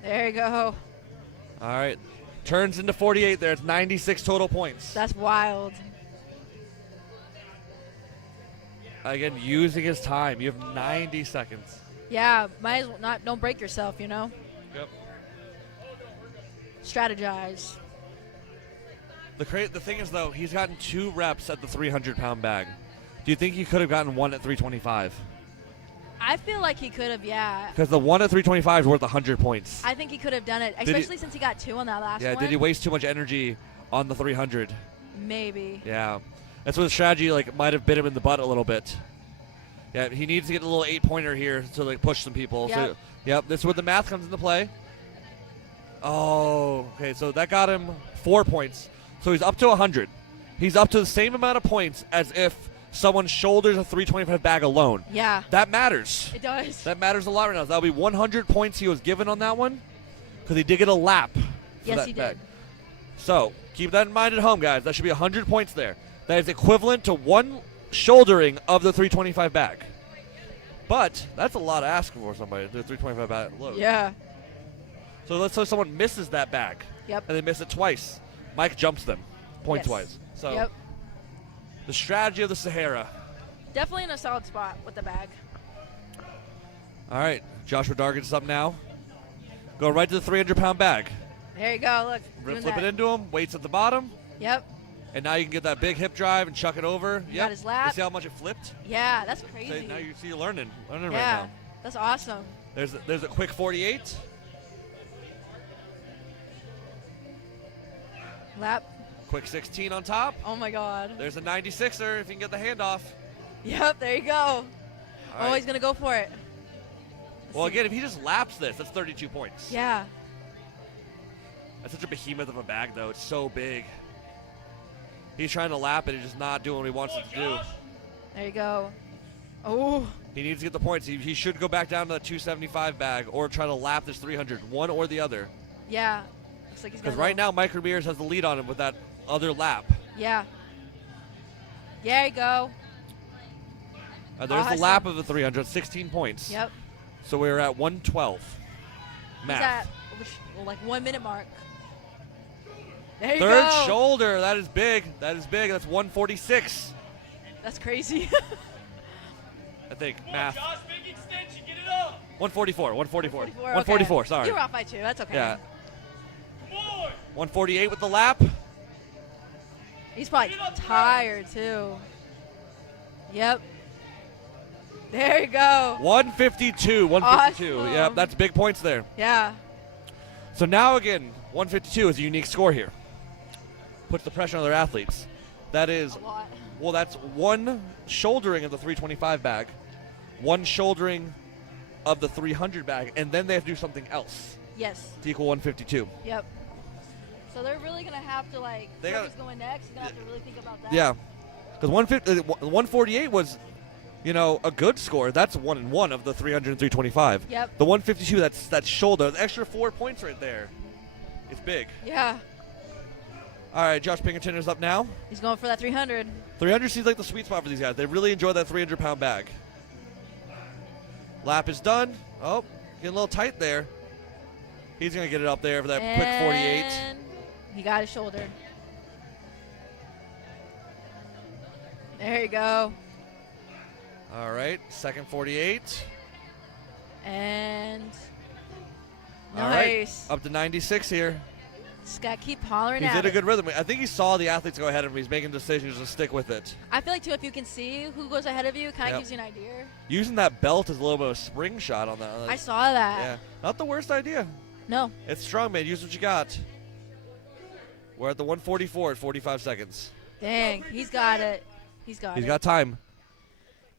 There you go. All right. Turns into 48 there. It's 96 total points. That's wild. Again, using his time. You have 90 seconds. Yeah, might as well not. Don't break yourself, you know. Yep. Strategize. The thing is, though, he's gotten 2 reps at the 300-pound bag. Do you think he could have gotten 1 at 325? I feel like he could have, yeah. Because the 1 at 325 is worth 100 points. I think he could have done it, especially since he got 2 on that last one. Yeah, did he waste too much energy on the 300? Maybe. Yeah. That's what the strategy might have bit him in the butt a little bit. Yeah, he needs to get a little 8-pointer here to push some people. Yep. So, yep, this is where the math comes into play. Oh, okay, so that got him 4 points. So he's up to 100. He's up to the same amount of points as if someone shoulders a 325 bag alone. Yeah. That matters. It does. That matters a lot right now. That'll be 100 points he was given on that one because he did get a lap. Yes, he bag. did. So keep that in mind at home, guys. That should be 100 points there. That is equivalent to 1 shouldering of the 325 bag. But that's a lot of asking for somebody, the 325 bag load. Yeah. So let's say someone misses that bag. Yep. And they miss it twice. Mike jumps them points-wise. Yes. So Yep. the strategy of the Sahara. Definitely in a solid spot with the bag. All right, Joshua Darcus is up now. Go right to the 300-pound bag. There you go. Look. doing Flip that. it into him. Weights at the bottom. Yep. And now you can get that big hip drive and chuck it over. He got his lap. You see how much it flipped? Yeah, that's So crazy. now you see you're learning yeah, right now. that's awesome. There's a quick 48. Lap. Quick 16 on top. Oh my God. There's a 96er if you can get the handoff. Yep, there you go. All Oh, right. he's going to go for it. Well, again, if he just laps this, that's 32 points. Yeah. That's such a behemoth of a bag, though. It's so big. He's trying to lap it. He's just not doing what he wants it to do. There you go. Oh. He needs to get the points. He should go back down to the 275 bag or try to lap this 300. One or the other. Yeah. Looks like he's Because going right now, Mike Ramirez has the lead on him with that other lap. Yeah. There you go. There's Awesome. the lap of the 300, 16 points. Yep. So we're at 112. He's Math. at like 1 minute mark. There you Third go. shoulder. That is big. That is big. That's 146. That's crazy. I think. Math. Josh, big extension, get it up. 144. 144. 144, 144. okay. Sorry. You were off by 2. That's okay. Yeah. 148 with the lap. He's probably tired too. Yep. There you go. 152. 152. Awesome. Yep. That's big points there. Yeah. So now again, 152 is a unique score here. Puts the pressure on their athletes. That is, well, that's one shouldering of the 325 bag, one shouldering of the 300 bag, and then they have to do something else Yes. to equal 152. Yep. So they're really gonna have to like. They Whoever's gotta- going next is gonna have to really think about that. Yeah, because 148 was, a good score. That's 1-1 of the 300 and 325. Yep. The 152, that's shoulder. The extra 4 points right there. It's big. Yeah. All right, Josh Pinkerton is up now. He's going for that 300. 300 seems like the sweet spot for these guys. They really enjoy that 300-pound bag. Lap is done. Oh, getting a little tight there. He's going to get it up there for that quick 48. And he got his shoulder. There you go. All right, second 48. And All right, nice. up to 96 here. Just got to keep hollering He's at in a it. good rhythm. I think he saw the athletes go ahead of him. He's making decisions to stick with it. I feel like, too, if you can see who goes ahead of you, kind of Yep. gives you an idea. Using that belt is a little bit of a spring shot on that. I saw that. Yeah, not the worst idea. No. It's Strongman. Use what you got. We're at the 144 at 45 seconds. Dang, he's got it. He's got it. He's got time.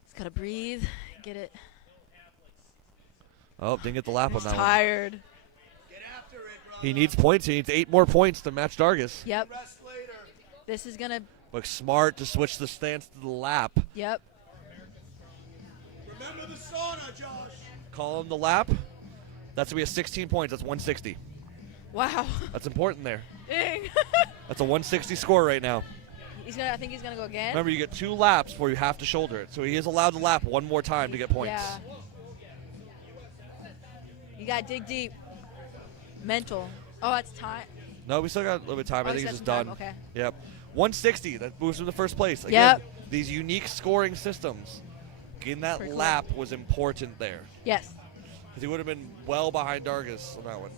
He's got to breathe, get it. Oh, didn't get the lap on He's that tired. He needs points. He needs 8 more points to match Darcus. Yep. This is going to, Looks smart to switch the stance to the lap. yep. Remember the sauna, Josh. Call him the lap. That's going to be a 16 points. That's 160. Wow. That's important there. Dang. That's a 160 score right now. I think he's going to go again. Remember, you get 2 laps before you have to shoulder it. So he is allowed to lap one more time to get points. Yeah. You got to dig deep. Mental. Oh, that's time. No, we still got a little bit of time. Oh, I think he's he's just got done. some time, okay. Yep. 160. That moves him to first place. Again, Yep. These unique scoring systems. Getting that Pretty cool. lap was important there. Yes. Because he would have been well behind Darcus on that one.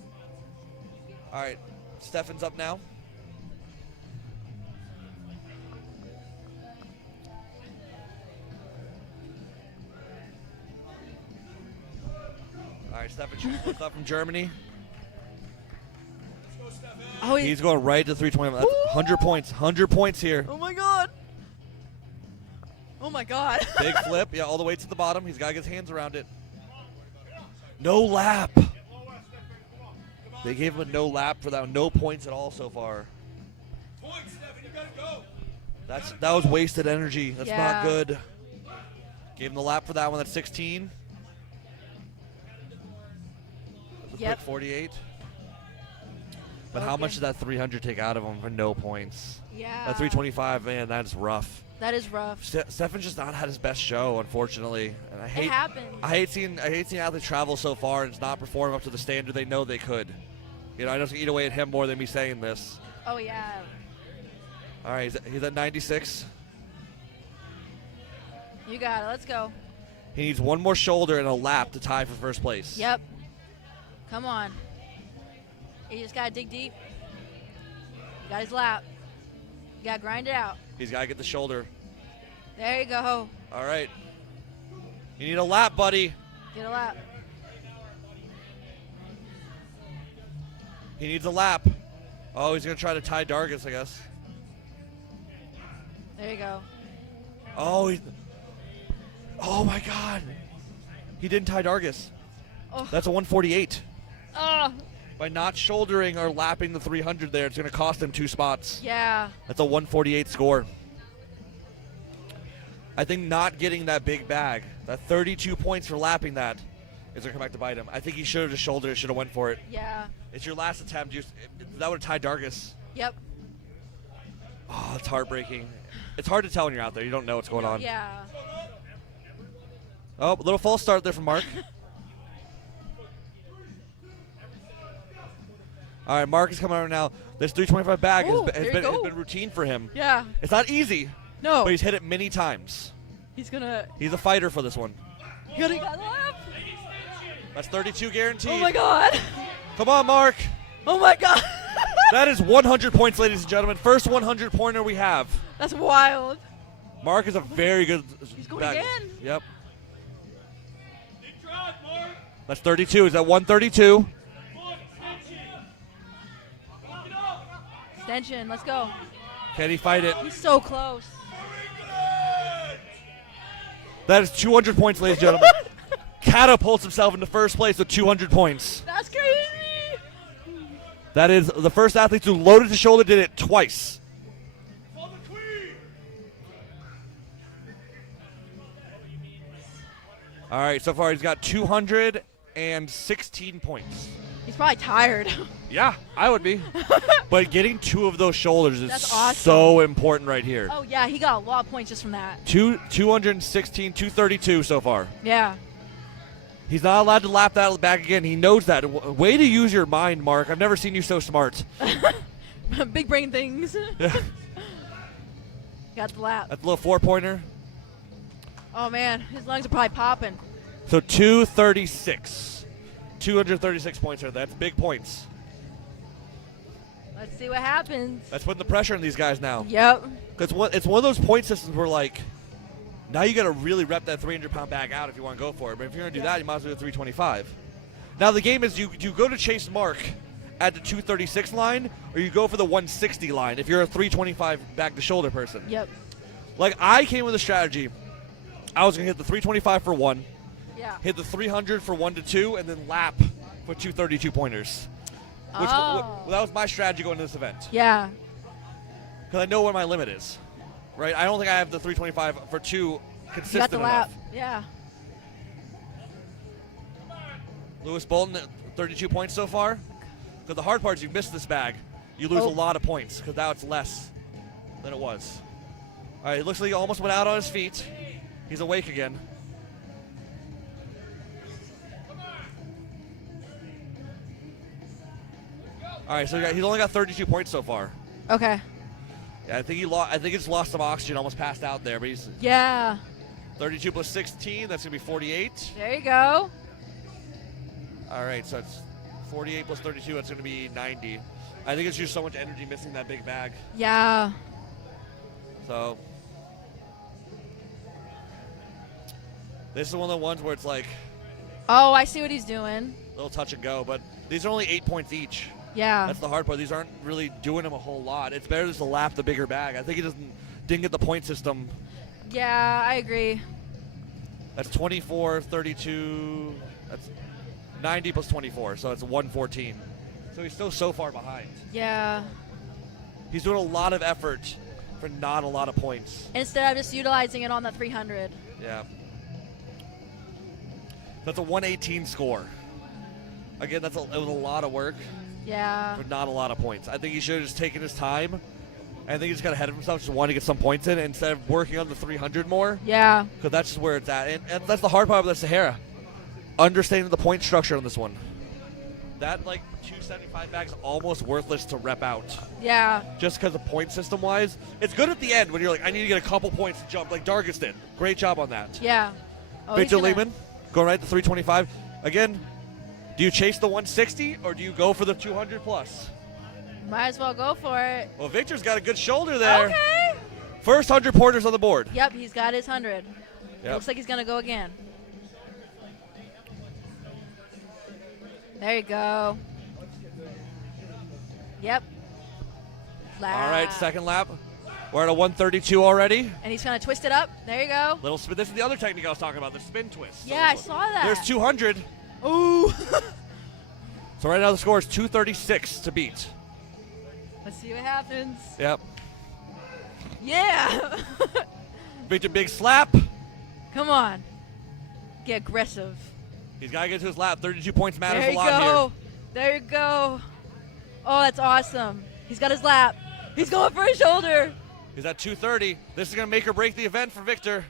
All right. Stephan's up now. All right, Stephan Schustler up from Germany. Oh, He's going right to 320. That's 100 points. 100 points here. Oh, my God. Oh, my God. Big flip. Yeah, all the way to the bottom. He's got to get his hands around it. No lap. They gave him a no lap for that one. No points at all so far. That was wasted energy. That's Yeah. not good. Gave him the lap for that one. That's 16. That's a Yep. quick 48. But how much did that 300 take out of him for no points? Yeah. That 325, man, that's rough. That is rough. Stephan's just not had his best show, unfortunately. And I hate happens. I hate seeing athletes travel so far and not perform up to the standard they know they could. I know it's gonna eat away at him more than me saying this. Oh, yeah. All right, he's at 96. You got it. Let's go. He needs one more shoulder and a lap to tie for first place. Yep. Come on. You just got to dig deep. You got his lap. You got to grind it out. He's got to get the shoulder. There you go. All right. You need a lap, buddy. Get a lap. He needs a lap. Oh, he's going to try to tie Darcus, I guess. There you go. Oh, oh my God. He didn't tie Darcus. Oh. That's a 148. Oh. By not shouldering or lapping the 300 there, it's going to cost him 2 spots. Yeah. That's a 148 score. I think not getting that big bag, that 32 points for lapping that, is going to come back to bite him. I think he should have just shouldered it, should have went for it. Yeah. It's your last attempt. That would have tied Darcus. Yep. Oh, it's heartbreaking. It's hard to tell when you're out there. You don't know what's going on. Yeah. Oh, a little false start there from Mark. All right, Mark is coming out now. This 325 bag Ooh, has there you been go. routine for him. Yeah. It's not easy. No. But he's hit it many times. He's gonna. He's a fighter for this one. He got the lap. That's 32 guaranteed. Oh my God. Come on, Mark. Oh my God. That is 100 points, ladies and gentlemen. First 100 pointer we have. That's wild. Mark is a very good. He's going bag. again. Yep. That's 32. Is that 132? Extension. Let's go. Can he fight it? He's so close. That is 200 points, ladies and gentlemen. Catapults himself into first place with 200 points. That's crazy. That is the first athlete who loaded his shoulder, did it twice. All right, so far he's got 216 points. He's probably tired. Yeah, I would be. But getting 2 of those shoulders is That's awesome. so important right here. Oh, yeah, he got a lot of points just from that. 216, 232 so far. Yeah. He's not allowed to lap that back again. He knows that. Way to use your mind, Mark. I've never seen you so smart. Big brain things. Got the lap. That's a little 4-pointer. Oh, man. His lungs are probably popping. So 236. 236 points there. That's big points. Let's see what happens. That's putting the pressure on these guys now. Yep. Because it's one of those point systems where, like, now you got to really rep that 300-pound bag out if you want to go for it. But if you're going to do that, you might as well do 325. Now the game is you go to chase Mark at the 236 line, or you go for the 160 line if you're a 325 back-to-shoulder person. Yep. Like, I came with a strategy. I was going to hit the 325 for 1, Yeah. hit the 300 for 1 to 2, and then lap for 232 pointers. Which that was my strategy going into this event. Yeah. Because I know where my limit is. Right? I don't think I have the 325 for 2 You consistent got the lap. enough. Yeah. Lewis Bolton, 32 points so far. Because the hard part is you miss this bag, you lose a lot of points because now it's less than it was. All right, it looks like he almost went out on his feet. He's awake again. All right, so he's only got 32 points so far. Okay. Yeah, I think he just lost some oxygen, almost passed out there, but he's Yeah. 32 plus 16. That's gonna be 48. There you go. All right, so it's 48 plus 32. That's gonna be 90. I think it's just so much energy missing that big bag. Yeah. So this is one of the ones where it's like Oh, I see what he's doing. a little touch and go, but these are only 8 points each. Yeah. That's the hard part. These aren't really doing him a whole lot. It's better just to lap the bigger bag. I think he didn't get the point system. Yeah, I agree. That's 24, 32. That's 90 plus 24, so it's 114. So he's still so far behind. Yeah. He's doing a lot of effort for not a lot of points. Instead of just utilizing it on the 300. Yeah. That's a 118 score. Again, it was a lot of work Yeah. for not a lot of points. I think he should have just taken his time. I think he just got ahead of himself, just wanted to get some points in instead of working on the 300 more. Yeah. Because that's just where it's at. And that's the hard part of the Sahara. Understanding the point structure on this one. That, like, 275 bag's almost worthless to rep out. Yeah. Just because of point system-wise. It's good at the end when you're like, I need to get a couple points to jump, like Darcus did. Great job on that. Yeah. Oh, Victor he's gonna- Lingman, going right to 325. Again, do you chase the 160 or do you go for the 200 plus? Might as well go for it. Well, Victor's got a good shoulder there. Okay. First 100 pointers on the board. Yep, he's got his 100. Yep. Looks like he's going to go again. There you go. Yep. All right, second lap. We're at a 132 already. And he's going to twist it up. There you go. Little spin. This is the other technique I was talking about, the spin twist. Yeah, I saw that. There's 200. Ooh. So right now the score is 236 to beat. Let's see what happens. Yep. Yeah. Victor, big slap. Come on. Get aggressive. He's got to get to his lap. 32 points matters There a you lot go. There you go. Oh, that's awesome. He's got his lap. He's going for his shoulder. here. He's at 230. This is going to make or break the event for Victor.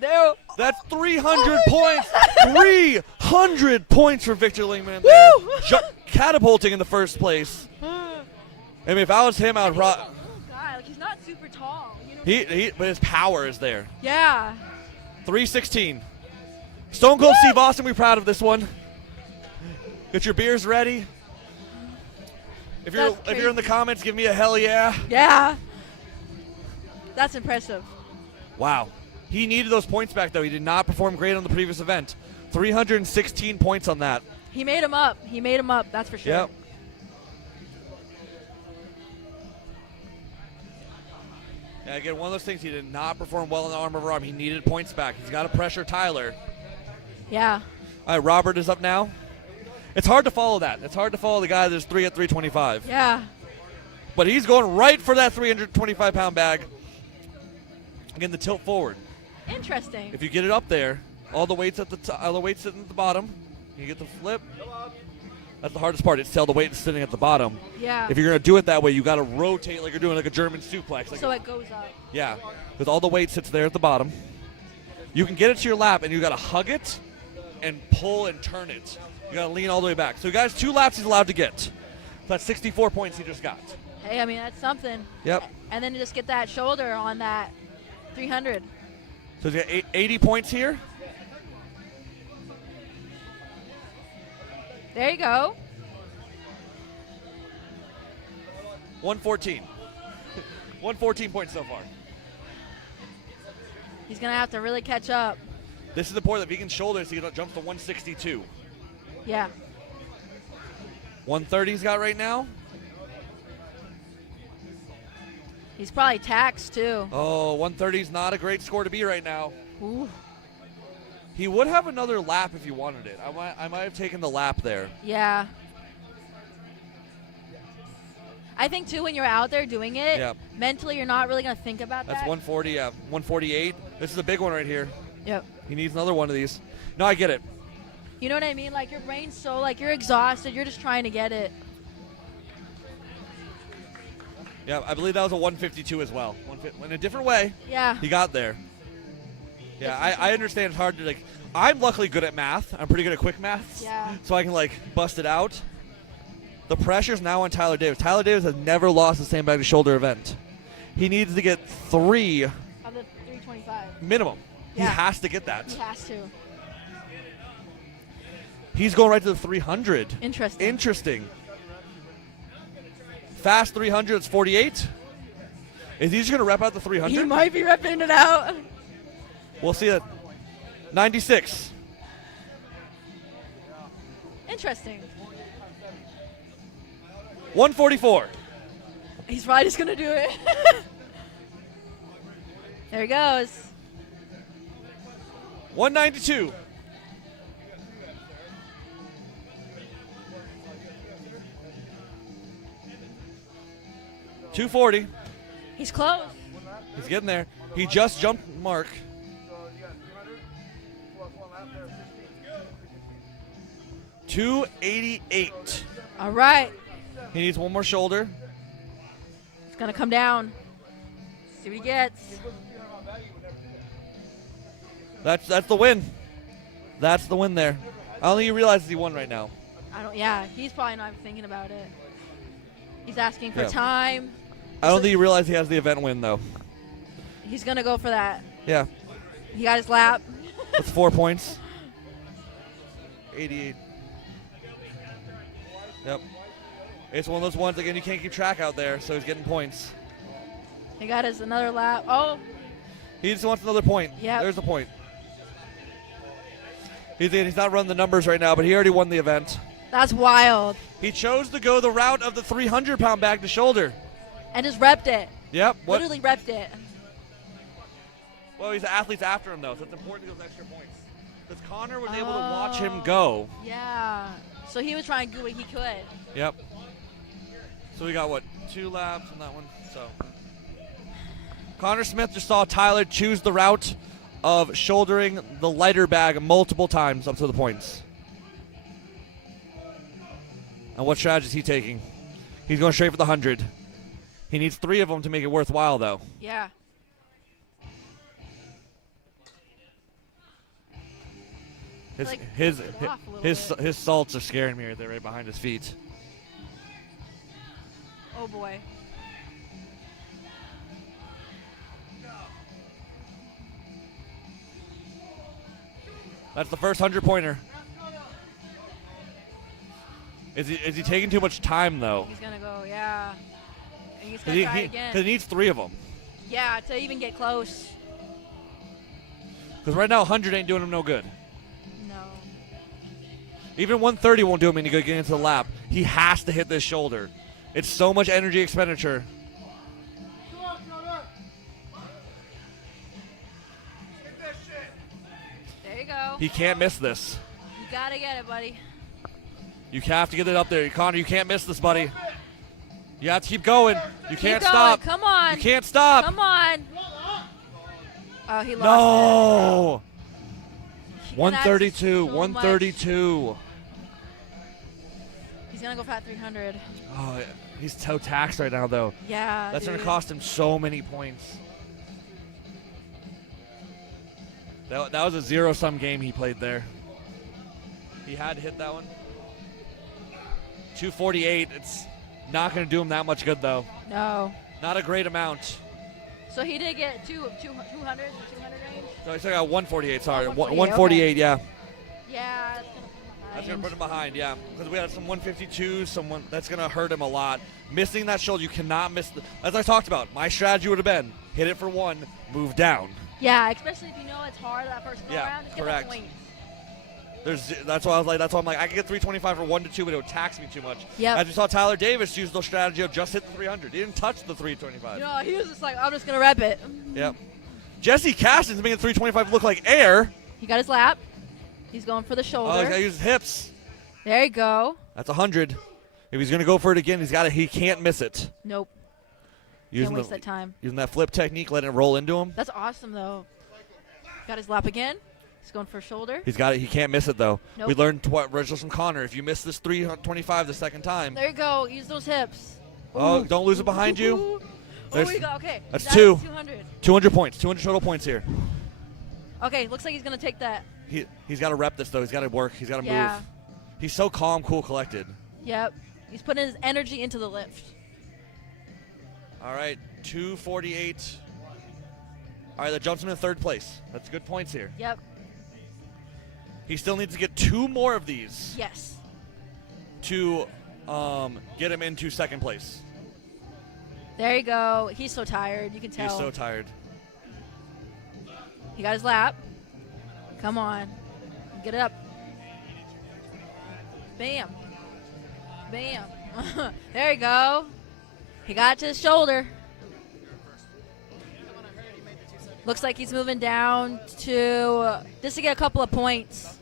There. That's 300 points. 300 points for Victor Lingman there. Catapulting in the first place. I mean, if I was him, I would Oh God, like he's not super tall. You know? But his power is there. Yeah. 316. Stone Cold Steve Austin, we're proud of this one. Get your beers ready. If you're in the comments, give me a hell yeah. Yeah. That's impressive. Wow. He needed those points back, though. He did not perform great on the previous event. 316 points on that. He made him up. He made him up, that's for sure. Yep. Yeah, again, one of those things, he did not perform well in the arm over arm. He needed points back. He's got to pressure Tyler. Yeah. All right, Robert is up now. It's hard to follow that. It's hard to follow the guy that's 3 at 325. Yeah. But he's going right for that 325-pound bag. Again, the tilt forward. Interesting. If you get it up there, all the weights at all the weights sitting at the bottom. You get the flip. That's the hardest part. It's all the weight sitting at the bottom. Yeah. If you're gonna do it that way, you got to rotate like you're doing like a German suplex. Like so it goes up. Yeah, because all the weight sits there at the bottom. You can get it to your lap, and you got to hug it and pull and turn it. You got to lean all the way back. So, guys, 2 laps he's allowed to get. So that's 64 points he just got. Hey, I mean, that's something. Yep. And then just get that shoulder on that 300. So he's got 80 points here. There you go. 114. 114 points so far. He's going to have to really catch up. This is the point that if he can shoulder, so he jumps to 162. Yeah. 130 he's got right now. He's probably taxed, too. Oh, 130 is not a great score to be right now. Ooh. He would have another lap if he wanted it. I might have taken the lap there. Yeah. I think, too, when you're out there doing it, Yep. mentally you're not really going to think about That's that. 140, yeah. 148. This is a big one right here. Yep. He needs another one of these. No, I get it. You know what I mean? Like, your brain's so, like, you're exhausted. You're just trying to get it. Yeah, I believe that was a 152 as well. In a different way. Yeah. He got there. Yeah, I understand it's hard to, like, I'm luckily good at math. I'm pretty good at quick math. Yeah. So I can, like, bust it out. The pressure's now on Tyler Davis. Tyler Davis has never lost a sandbag to shoulder event. He needs to get 3 Of the 325. minimum. Yeah. He has to get that. He has to. He's going right to the 300. Interesting. Interesting. Fast 300 is 48. Is he just going to rep out the 300? He might be repping it out. We'll see it. 96. Interesting. 144. He's probably just going to do it. There he goes. 192. $240. He's close. He's getting there. He just jumped Mark. $288. All right. He needs one more shoulder. It's going to come down. See what he gets. That's the win. That's the win there. I don't think he realizes he won right now. Yeah, he's probably not even thinking about it. He's asking for Yeah. time. I don't think he realized he has the event win, though. He's going to go for that. Yeah. He got his lap. That's 4 points. 88. Yep. It's one of those ones, again, you can't keep track out there, so he's getting points. He got his another lap. Oh, He just wants another point. Yep. There's the point. He's not running the numbers right now, but he already won the event. that's wild. He chose to go the route of the 300-pound bag to shoulder. And just repped it. Yep. What? Literally repped it. Well, he's the athletes after him, though, so it's important to get those extra points. Because Connor was able to watch him go. Yeah. So he was trying to do what he could. Yep. So we got, 2 laps on that one? So Connor Smith just saw Tyler choose the route of shouldering the lighter bag multiple times up to the points. And what strategy is he taking? He's going straight for the 100. He needs 3 of them to make it worthwhile, though. Yeah. His salts are scaring me right there, right behind his feet. Oh boy. That's the first 100-pointer. Is he taking too much time though? He's gonna go, yeah. And he's gonna try again. Because he needs 3 of them. Yeah, to even get close. Because right now 100 ain't doing him no good. No. Even 130 won't do him any good getting into the lap. He has to hit this shoulder. It's so much energy expenditure. There you go. He can't miss this. You gotta get it, buddy. You have to get it up there. Connor, you can't miss this, buddy. You have to keep going. You can't Keep going. stop. Come on. You can't stop. Come on. Oh, he lost No. it. 132. So 132. much. He's gonna go for that 300. Oh, he's so taxed right now, though. Yeah, That's going to dude. cost him so many points. That was a zero-sum game he played there. He had to hit that one. 248. It's not going to do him that much good, though. No. Not a great amount. So he did get 200, the 200 range? So I still got 148, sorry. 148, 148, yeah. Yeah, That's going to put him behind, yeah. Because we had some 152, that's going to hurt him a lot. Missing that shoulder, you cannot miss. As I talked about, my strategy would have been hit it for 1, move down. Yeah, especially if you know it's hard that first go Yeah, around. Just correct. Get the points. That's why I'm like, I could get 325 for 1 to 2, but it would tax me too much. Yep. As you saw Tyler Davis use the strategy of just hit the 300. He didn't touch the 325. You know, he was just like, I'm just going to rep it. Yep. Jesse Castens making 325 look like air. He got his lap. He's going for the shoulder. Oh, he's got to use his hips. There you go. That's 100. If he's going to go for it again, he can't miss it. Nope. Using Can't waste that time. Using that flip technique, letting it roll into him. That's awesome, though. Got his lap again. He's going for a shoulder. He's got it. He can't miss it, though. Nope. We learned originals from Connor. If you miss this 325 the second time. There you go. Use those hips. Oh, Ooh. don't lose it behind you. Oh, we go. Okay. That's That 2. is 200. 200 points. 200 total points here. Okay, looks like he's going to take that. He's got to rep this, though. He's got to work. He's got to Yeah. move. He's so calm, cool, collected. Yep. He's putting his energy into the lift. All right, 248. All right, that jumps him in 3rd place. That's good points here. Yep. He still needs to get 2 more of these Yes. to get him into 2nd place. There you go. He's so tired. You can tell. He's so tired. He got his lap. Come on. Get it up. Bam. Bam. There you go. He got it to his shoulder. Looks like he's moving down to just to get a couple of points.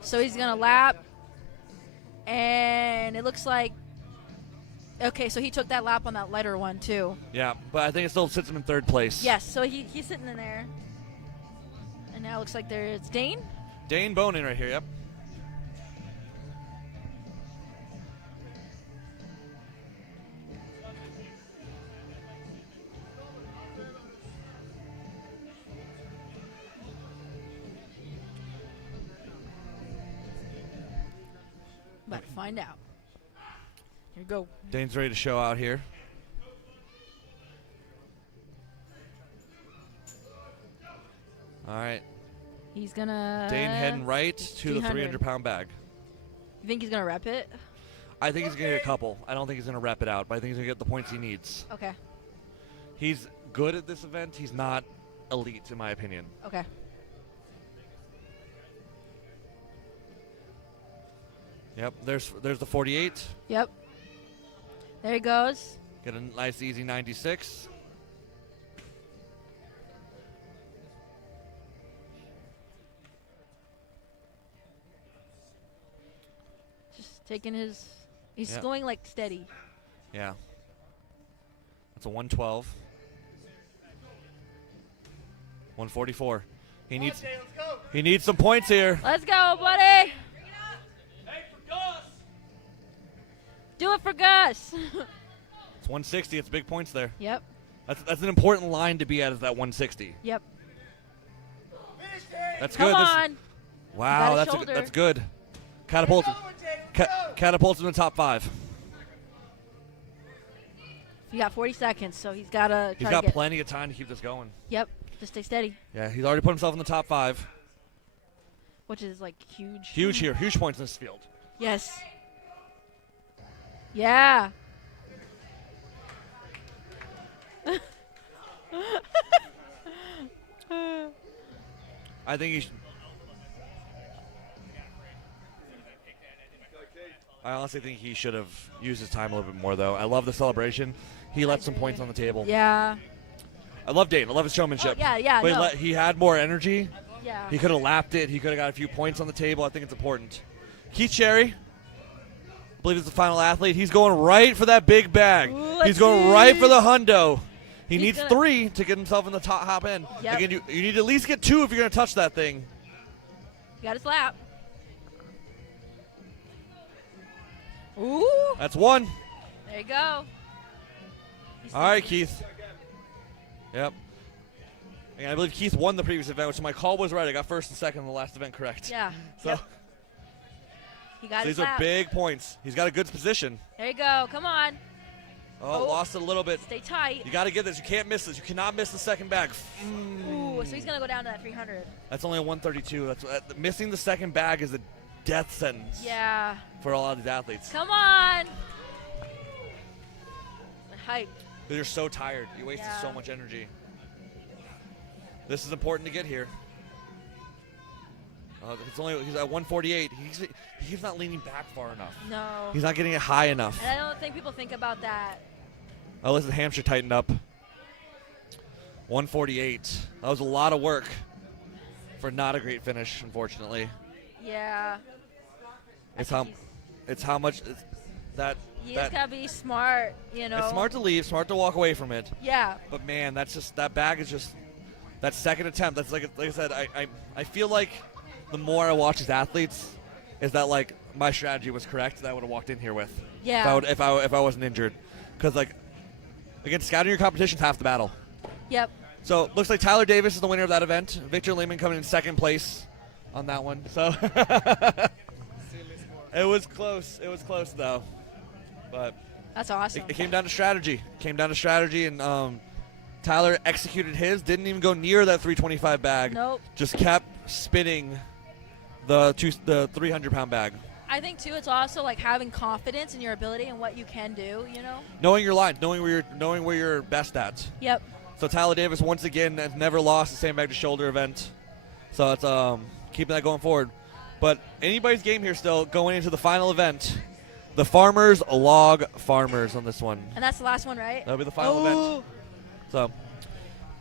So he's going to lap. And it looks like, okay, so he took that lap on that lighter one too. Yeah, but I think it still sits him in 3rd place. Yes, so he's sitting in there. And now it looks like it's Dane. Dane Bonan right here, yep. About to find out. Here we go. Dane's ready to show out here. All right. He's gonna. Dane heading right to the 300-pound bag. You think he's gonna rep it? I think he's going to get a couple. I don't think he's going to rep it out, but I think he's going to get the points he needs. Okay. He's good at this event. He's not elite, in my opinion. Okay. Yep, there's the 48. Yep. There he goes. Get a nice, easy 96. Just taking his. He's Yep. going like steady. Yeah. That's a 112. 144. He needs some points here. Let's go, buddy. Do it for Gus. It's 160. It's big points there. Yep. That's an important line to be at, is that 160. Yep. That's Come good. on. Wow, that's good. Catapults in the top 5. You got 40 seconds, so he's got to He's got plenty of time to keep this going. Yep, just stay steady. Yeah, he's already put himself in the top 5. Which is like huge. Huge here, huge points in this field. Yes. Yeah. I think he should. I honestly think he should have used his time a little bit more, though. I love the celebration. He left some points on the table. Yeah. I love Dane. I love his showmanship. Oh, yeah. But he had more energy. Yeah. He could have lapped it. He could have got a few points on the table. I think it's important. Keith Cherry, I believe, is the final athlete. He's going right for that big bag. Ooh, He's going right for the hundo. He He's needs gonna 3 to get himself in the top hop end. Yep. Again, you need to at least get 2 if you're going to touch that thing. You got his lap. Ooh. That's 1. There you go. All right, Keith. Yep. And I believe Keith won the previous event, which my call was right. I got first and second in the last event correct. Yeah. So, Yep. He got his these are lap. big points. He's got a good position. There you go. Come on. Oh, lost it a little bit. Stay tight. You got to get this. You can't miss this. You cannot miss the second bag. Ooh, so he's going to go down to that 300. That's only a 132. That's missing the second bag is a death sentence. Yeah. For a lot of these athletes. Come on. Hype. They're so tired. You wasted so much energy. This is important to get here. He's at 148. He's not leaning back far enough. No. He's not getting it high enough. And I don't think people think about that. Oh, listen, Hampshire tightened up. 148. That was a lot of work for not a great finish, unfortunately. Yeah. It's how much that. You just gotta be smart, you know. It's smart to leave, smart to walk away from it. Yeah. But man, that bag is just that second attempt. That's like I said, I feel like the more I watch these athletes, is that like my strategy was correct that I would have walked in here with. Yeah. If I wasn't injured, because like again, scouting your competition is half the battle. Yep. So looks like Tyler Davis is the winner of that event. Victor Lingman coming in second place on that one. So it was close. It was close though. But that's awesome. It came down to strategy. And Tyler executed his. Didn't even go near that 325 bag. Nope. Just kept spinning the 300-pound bag. I think too, it's also like having confidence in your ability and what you can do. You know. Knowing your lines, knowing where you're best at. Yep. So Tyler Davis once again has never lost the Sandbag to shoulder event. So it's keeping that going forward. But anybody's game here still going into the final event. The Farmers Log Farmers on this one. And that's the last one, right? That'll be the final event. So,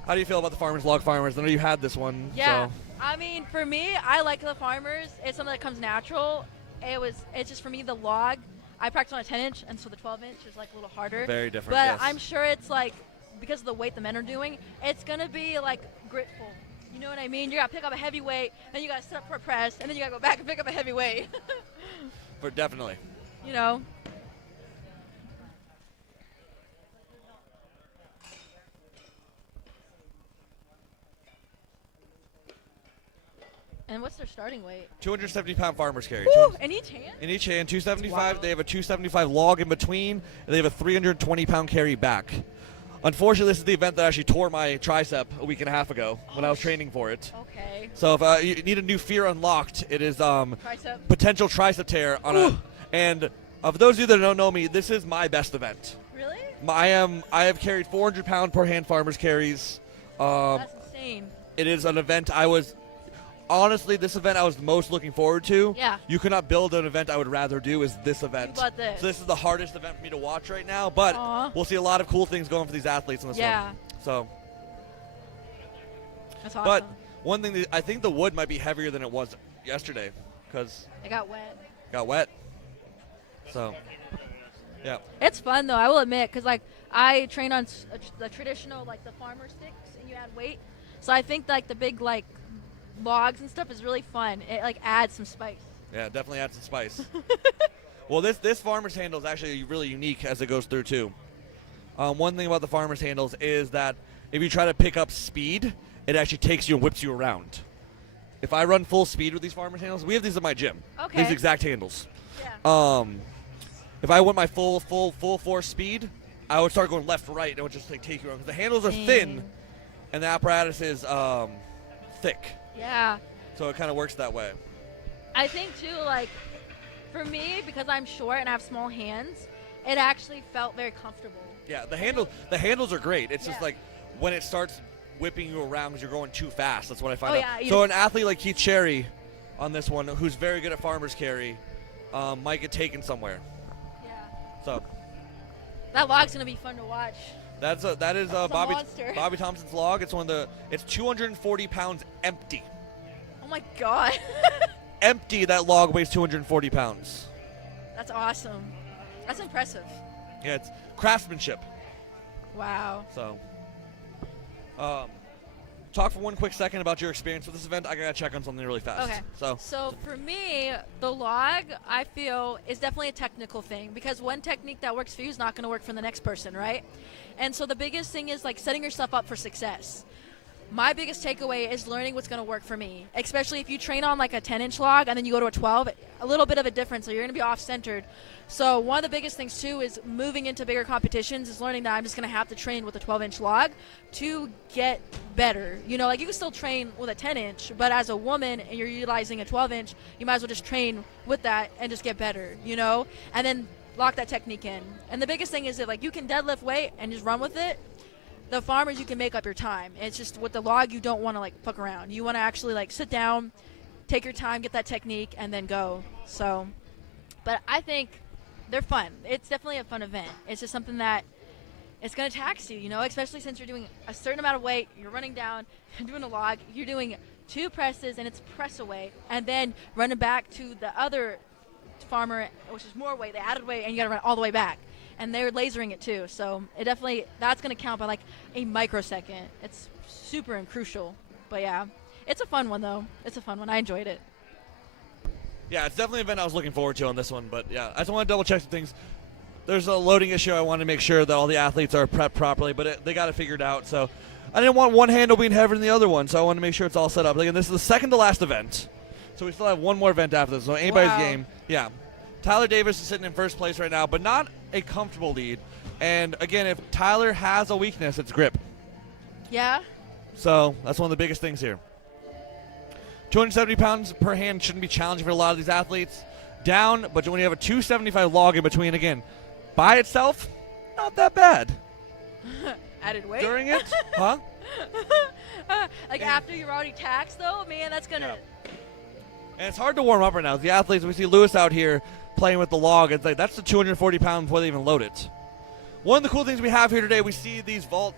how do you feel about the Farmers Log Farmers? I know you had this one. Yeah. So. I mean, for me, I like the Farmers. It's something that comes natural. It's just for me the log. I practice on a 10-inch, and so the 12-inch is like a little harder. Very different. But yes. I'm sure it's like because of the weight the men are doing, it's gonna be like gritful. You know what I mean? You gotta pick up a heavy weight, then you gotta sit up for a press, and then you gotta go back and pick up a heavy weight. But definitely. You know. And what's their starting weight? 270-pound farmers carry. Woo, in each hand? In each hand, 275. Wow. They have a 275 log in between, and they have a 320-pound carry back. Unfortunately, this is the event that actually tore my tricep a week and a half ago when I was training for it. Okay. So if you need a new fear unlocked, it is potential tricep tear on and of those of you that don't know me, this is my best event. Really? I have carried 400-pound per hand farmers carries. That's insane. It is an event honestly, this event I was most looking forward to. Yeah. You could not build an event I would rather do is this event. But this. So this is the hardest event for me to watch right now, but Aww. we'll see a lot of cool things going for these athletes in this one. So. That's awesome. But one thing, I think the wood might be heavier than it was yesterday because it got wet. Got wet. So, yeah. It's fun though, I will admit, because like I train on the traditional like the farmer sticks, and you add weight. So I think like the big like logs and stuff is really fun. It like adds some spice. Yeah, definitely adds some spice. Well, this farmer's handle is actually really unique as it goes through too. One thing about the farmer's handles is that if you try to pick up speed, it actually takes you and whips you around. if I run full speed with these farmers handles, we have these at my gym. Okay. These exact handles. Yeah. If I went my full force speed, I would start going left to right, and it would just like take you around. Because the handles are thin, and the apparatus is thick. Yeah. So it kind of works that way. I think too, like, for me, because I'm short and I have small hands, it actually felt very comfortable. Yeah, the handles are great. It's just like when it starts whipping you around because you're going too fast. That's what I find out. Yeah, so an athlete like Keith Cherry on this one, who's very good at farmer's carry, might get taken somewhere. Yeah. So that log's gonna be fun to watch. that is monster. Bobby Thompson's log. It's 240 pounds empty. Oh my god. Empty. That log weighs 240 pounds. That's awesome. That's impressive. Yeah, it's craftsmanship. Wow. So, talk for one quick second about your experience with this event. I gotta check on something really fast. Okay. So for me, the log, I feel, is definitely a technical thing because one technique that works for you is not going to work for the next person, right? And so the biggest thing is like setting yourself up for success. My biggest takeaway is learning what's going to work for me, especially if you train on like a 10-inch log and then you go to a 12, a little bit of a difference, so you're going to be off-centered. So one of the biggest things too is moving into bigger competitions is learning that I'm just going to have to train with a 12-inch log to get better. You know, like you can still train with a 10-inch, but as a woman and you're utilizing a 12-inch, you might as well just train with that and just get better, you know, and then lock that technique in. And the biggest thing is that like you can deadlift weight and just run with it. The farmers, you can make up your time. It's just with the log, you don't want to like fuck around. You want to actually like sit down, take your time, get that technique, and then go. So, but I think they're fun. It's definitely a fun event. It's just something that it's going to tax you, you know, especially since you're doing a certain amount of weight. You're running down, you're doing a log, you're doing 2 presses, and it's press away, and then running back to the other farmer, which is more weight. They added weight, and you got to run all the way back. And they're lasering it too, so it definitely, that's going to count by like a microsecond. It's super and crucial, but yeah, it's a fun one though. It's a fun one. I enjoyed it. yeah, it's definitely an event I was looking forward to on this one. But yeah, I just want to double check some things. There's a loading issue. I want to make sure that all the athletes are prepped properly, but they got it figured out. So I didn't want one handle being heavier than the other one, so I want to make sure it's all set up. Again, this is the second to last event, so we still have one more event after this. So anybody's game. Yeah. Tyler Davis is sitting in first place right now, but not a comfortable lead. And again, if Tyler has a weakness, it's grip. Yeah. So that's one of the biggest things here. 270 pounds per hand shouldn't be challenging for a lot of these athletes. Down, but when you have a 275 log in between, again, by itself, not that bad. Added weight? During it? Huh? Like after you're already taxed though, man, that's going to... And it's hard to warm up right now. The athletes, we see Lewis out here playing with the log. It's like that's the 240 pounds before they even load it. One of the cool things we have here today, we see these vault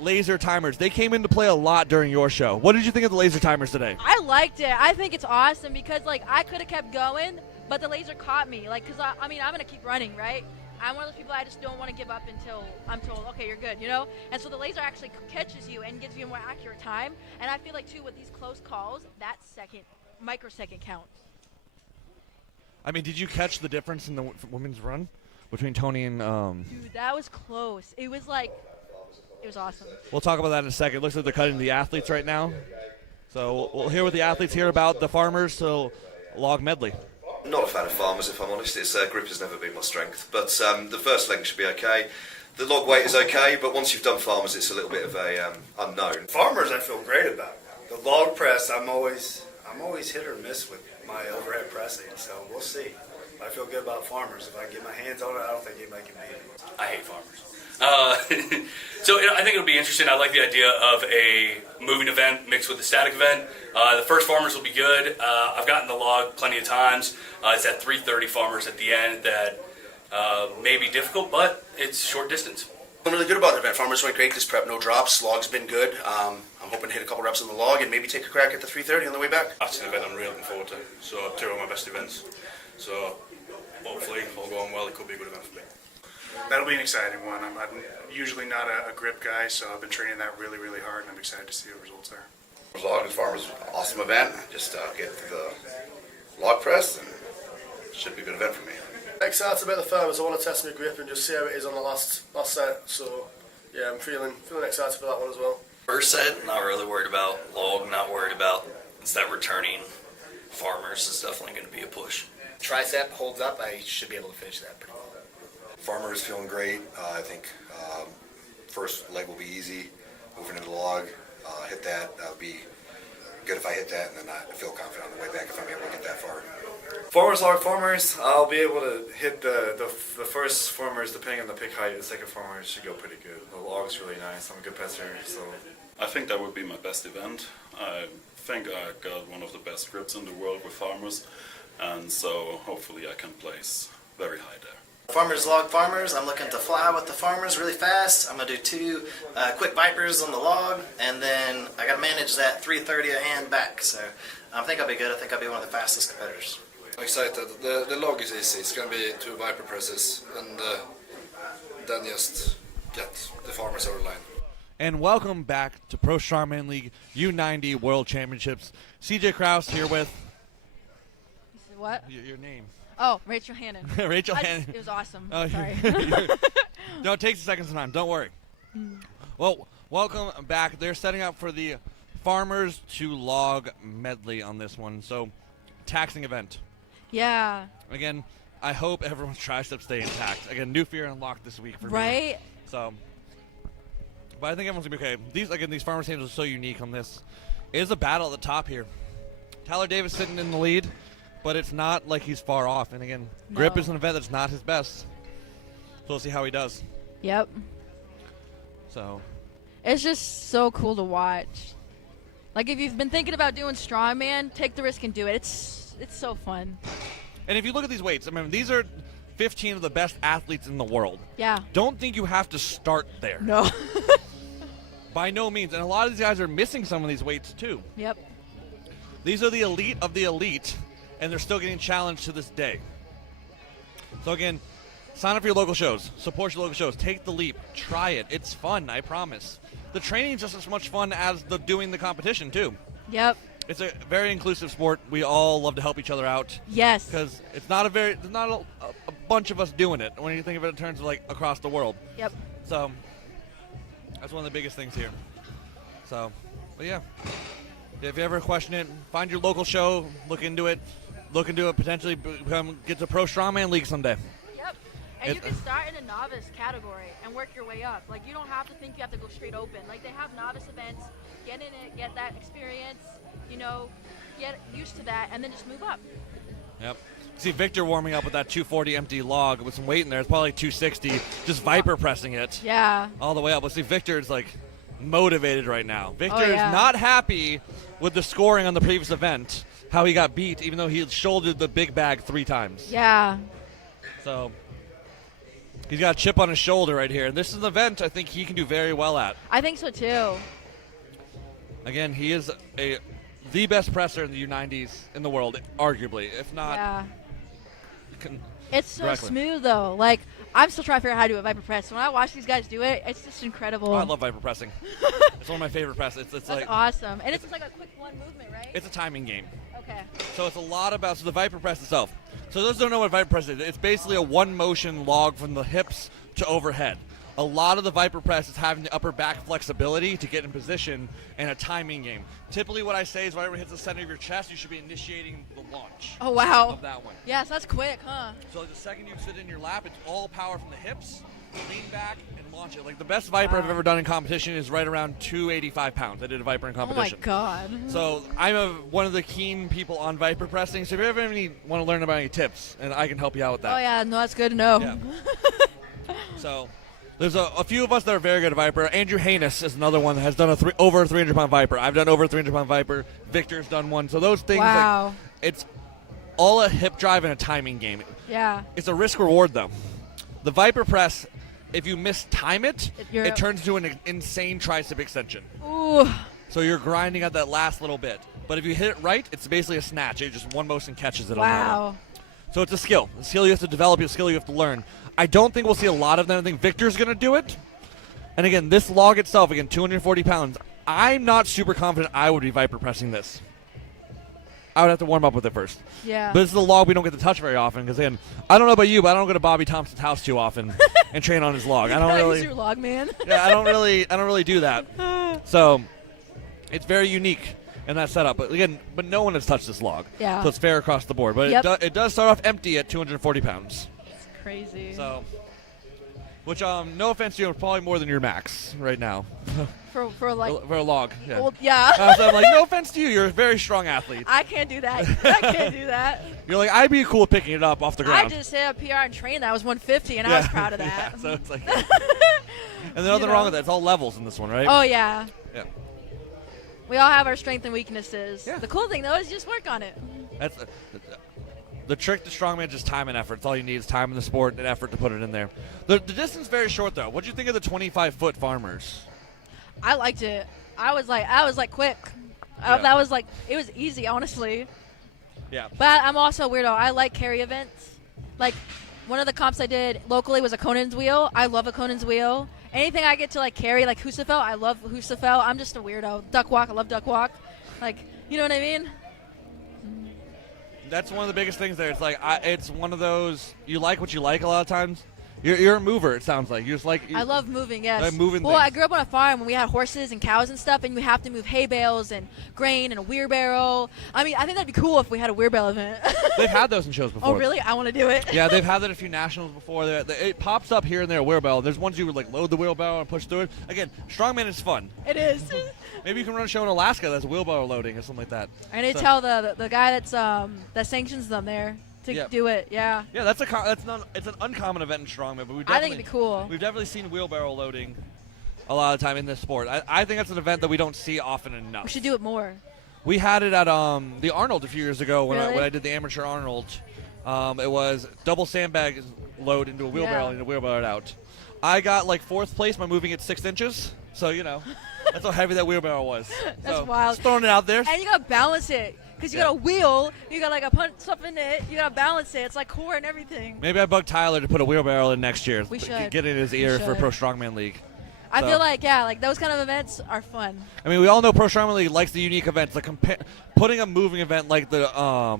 laser timers. They came into play a lot during your show. What did you think of the laser timers today? I liked it. I think it's awesome because, like, I could have kept going, but the laser caught me. Like, because, I mean, I'm going to keep running, right? I'm one of those people I just don't want to give up until I'm told, okay, you're good, you know? And so the laser actually catches you and gives you a more accurate time. And I feel like, too, with these close calls, that microsecond counts. I mean, did you catch the difference in the women's run between Tony and... Dude, that was close. It was like... It was awesome. We'll talk about that in a second. It looks like they're cutting the athletes right now. So we'll hear what the athletes hear about the farmers, so log medley. I'm not a fan of farmers, if I'm honest. Its grip has never been my strength. But the first leg should be okay. The log weight is okay, but once you've done farmers, it's a little bit of a unknown. Farmers I feel great about. The log press, I'm always hit or miss with my overhead pressing, so we'll see. I feel good about farmers. If I can get my hands on it, I don't think anybody can beat it. I hate farmers. So I think it'll be interesting. I like the idea of a moving event mixed with a static event. The first farmers will be good. I've gotten the log plenty of times. It's at 330 farmers at the end that may be difficult, but it's short distance. I'm really good about the event. Farmers went great this prep, no drops. Log's been good. I'm hoping to hit a couple reps on the log and maybe take a crack at the 330 on the way back. That's an event I'm really looking forward to. So 2 of my best events. So hopefully, all going well, it could be a good event for me. That'll be an exciting one. I'm usually not a grip guy, so I've been training that really, really hard, and I'm excited to see the results there. Log and farmers, awesome event. Just get the log press, and it should be a good event for me. Excited about the farmers. I want to test my grip and just see how it is on the last set. So yeah, I'm feeling excited for that one as well. First set, not really worried about log, not worried about it's that returning farmers is definitely going to be a push. Tricep holds up. I should be able to finish that pretty well. Farmer is feeling great. I think first leg will be easy. Moving into the log, hit that. That would be good if I hit that, and then I feel confident on the way back if I'm able to get that far. Formers log formers, I'll be able to hit the first formers depending on the pick height. The second formers should go pretty good. The log's really nice. I'm a good presser, so. I think that would be my best event. I think I got one of the best grips in the world with farmers, and so hopefully I can place very high there. Farmers log farmers. I'm looking to fly with the farmers really fast. I'm going to do 2 quick vipers on the log, and then I got to manage that 330 a hand back. So I think I'll be good. I think I'll be one of the fastest competitors. I'm excited. The log is easy. It's going to be 2 viper presses, and then just get the farmers over the line. And welcome back to Pro Strongman League U90 World Championships. CJ Kraus here with What? your name. Oh, Rachel Hannon. Rachel Hannon. It was awesome. Oh, Sorry. No, it takes a second time. Don't worry. Well, welcome back. They're setting up for the Farmers to Log medley on this one. So, taxing event. Yeah. Again, I hope everyone's triceps stay intact. Again, new fear unlocked this week for me. Right? So, but I think everyone's going to be okay. These Farmers teams are so unique on this. It is a battle at the top here. Tyler Davis sitting in the lead, but it's not like he's far off. And again, grip is an event that's not his best. So we'll see how he does. Yep. So. It's just so cool to watch. Like, if you've been thinking about doing strongman, take the risk and do it. It's so fun. And if you look at these weights, I mean, these are 15 of the best athletes in the world. Yeah. Don't think you have to start there. No. By no means. And a lot of these guys are missing some of these weights, too. Yep. These are the elite of the elite, and they're still getting challenged to this day. So, again, sign up for your local shows. Support your local shows. Take the leap. Try it. It's fun, I promise. The training's just as much fun as doing the competition, too. Yep. It's a very inclusive sport. We all love to help each other out. Yes. Because it's not there's not a bunch of us doing it when you think of it in terms of, like, across the world. Yep. So, that's one of the biggest things here. So, but yeah. If you ever question it, find your local show, look into it, potentially get to Pro Strongman League someday. Yep. And you can start in a novice category and work your way up. Like, you don't have to think you have to go straight open. Like, they have novice events, get in it, get that experience, get used to that, and then just move up. Yep. See Victor warming up with that 240 empty log with some weight in there. It's probably 260, just viper pressing it. Yeah. All the way up. Let's see, Victor's like motivated right now. Victor yeah. is not happy with the scoring on the previous event, how he got beat, even though he shouldered the big bag 3 times. Yeah. So he's got a chip on his shoulder right here. And this is an event I think he can do very well at. I think so, too. Again, he is the best presser in the U90s in the world, arguably, if not. Yeah. It's so smooth, though. Like, I'm still trying to figure out how to do a viper press. When I watch these guys do it, it's just incredible. Oh, I love viper pressing. It's one of my favorite presses. It's That's like awesome. And it's just like a quick one movement, right? It's a timing game. Okay. So it's a lot about the viper press itself. So those who don't know what viper press is, it's basically a one motion log from the hips to overhead. A lot of the viper press is having the upper back flexibility to get in position and a timing game. Typically what I say is whenever it hits the center of your chest, you should be initiating the launch. Oh, wow. Of that one. Yes, that's quick, huh? So the second you sit in your lap, it's all power from the hips, lean back, and launch it. Like the best viper I've ever done in competition is right around 285 pounds. I did a viper in competition. Oh, my God. So I'm one of the keen people on viper pressing. So if you ever want to learn about any tips, and I can help you out with that. Oh, yeah. No, that's good to know. Yeah. So there's a few of us that are very good at viper. Andrew Haynes is another one that has done over a 300-pound viper. I've done over a 300-pound viper. Victor's done one. So those things, wow. It's all a hip drive and a timing game. Yeah. It's a risk reward, though. The viper press, if you mistime it, it turns into an insane tricep extension. Ooh. So you're grinding out that last little bit. But if you hit it right, it's basically a snatch. It just one motion catches it on that one. Wow. So it's a skill. A skill you have to develop, a skill you have to learn. I don't think we'll see a lot of them. I think Victor's going to do it. And again, this log itself, 240 pounds, I'm not super confident I would be viper pressing this. I would have to warm up with it first. Yeah. But this is a log we don't get to touch very often because, again, I don't know about you, but I don't go to Bobby Thompson's house too often and train on his log. I don't really. He's your log man. Yeah, I don't really do that. So it's very unique. in that setup. But again, no one has touched this log. Yeah. So it's fair across the board. But it does start off empty at 240 pounds. It's crazy. So, which, no offense to you, probably more than your max right now. For a log. Yeah. Well, yeah. So I'm like, no offense to you, you're a very strong athlete. I can't do that. I can't do that. You're like, I'd be cool picking it up off the ground. I just hit a PR and trained that. I was 150, and I was proud of that. Yeah, so it's like, and there's nothing wrong with that. It's all levels in this one, right? Oh, yeah. Yeah. We all have our strengths and weaknesses. Yeah. The cool thing, though, is just work on it. That's the trick to strongman is just time and effort. It's all you need is time in the sport and effort to put it in there. The distance is very short, though. What do you think of the 25-foot farmers? I liked it. I was like quick. That was like, it was easy, honestly. Yeah. But I'm also a weirdo. I like carry events. Like, one of the comps I did locally was a Conan's wheel. I love a Conan's wheel. Anything I get to like carry, like Husafel, I love Husafel. I'm just a weirdo. Duck walk, I love duck walk. Like, you know what I mean? That's one of the biggest things there. It's like it's one of those, you like what you like a lot of times. You're a mover, it sounds like. You just like. I love moving, yes. Like moving well, things. I grew up on a farm when we had horses and cows and stuff, and we have to move hay bales and grain and a wheelbarrow. I mean, I think that'd be cool if we had a wheelbarrow event. They've had those in shows before. Oh, really? I want to do it. Yeah, they've had that at a few nationals before. It pops up here and there, wheelbarrow. There's ones you would like load the wheelbarrow and push through it. Again, strongman is fun. It is. Maybe you can run a show in Alaska that's wheelbarrow loading or something like that. I need to tell the guy that sanctions them there to do it. Yeah. Yeah, it's an uncommon event in strongman, but I think it'd be cool. We've definitely seen wheelbarrow loading a lot of the time in this sport. I think that's an event that we don't see often enough. We should do it more. We had it at the Arnold a few years ago when Really? I did the amateur Arnold. It was double sandbag load into a wheelbarrow and a wheelbarrow it out. I got like 4th place by moving it 6 inches. So, you know, that's how heavy that wheelbarrow was. That's so, wild. Just throwing it out there. And you gotta balance it. Because you got a wheel, you got like a punch stuff in it, you gotta balance it. It's like core and everything. Maybe I bug Tyler to put a wheelbarrow in next year. We should. Get in his ear for Pro Strongman League. I feel like, like those kind of events are fun. I mean, we all know Pro Strongman League likes the unique events. Like putting a moving event like the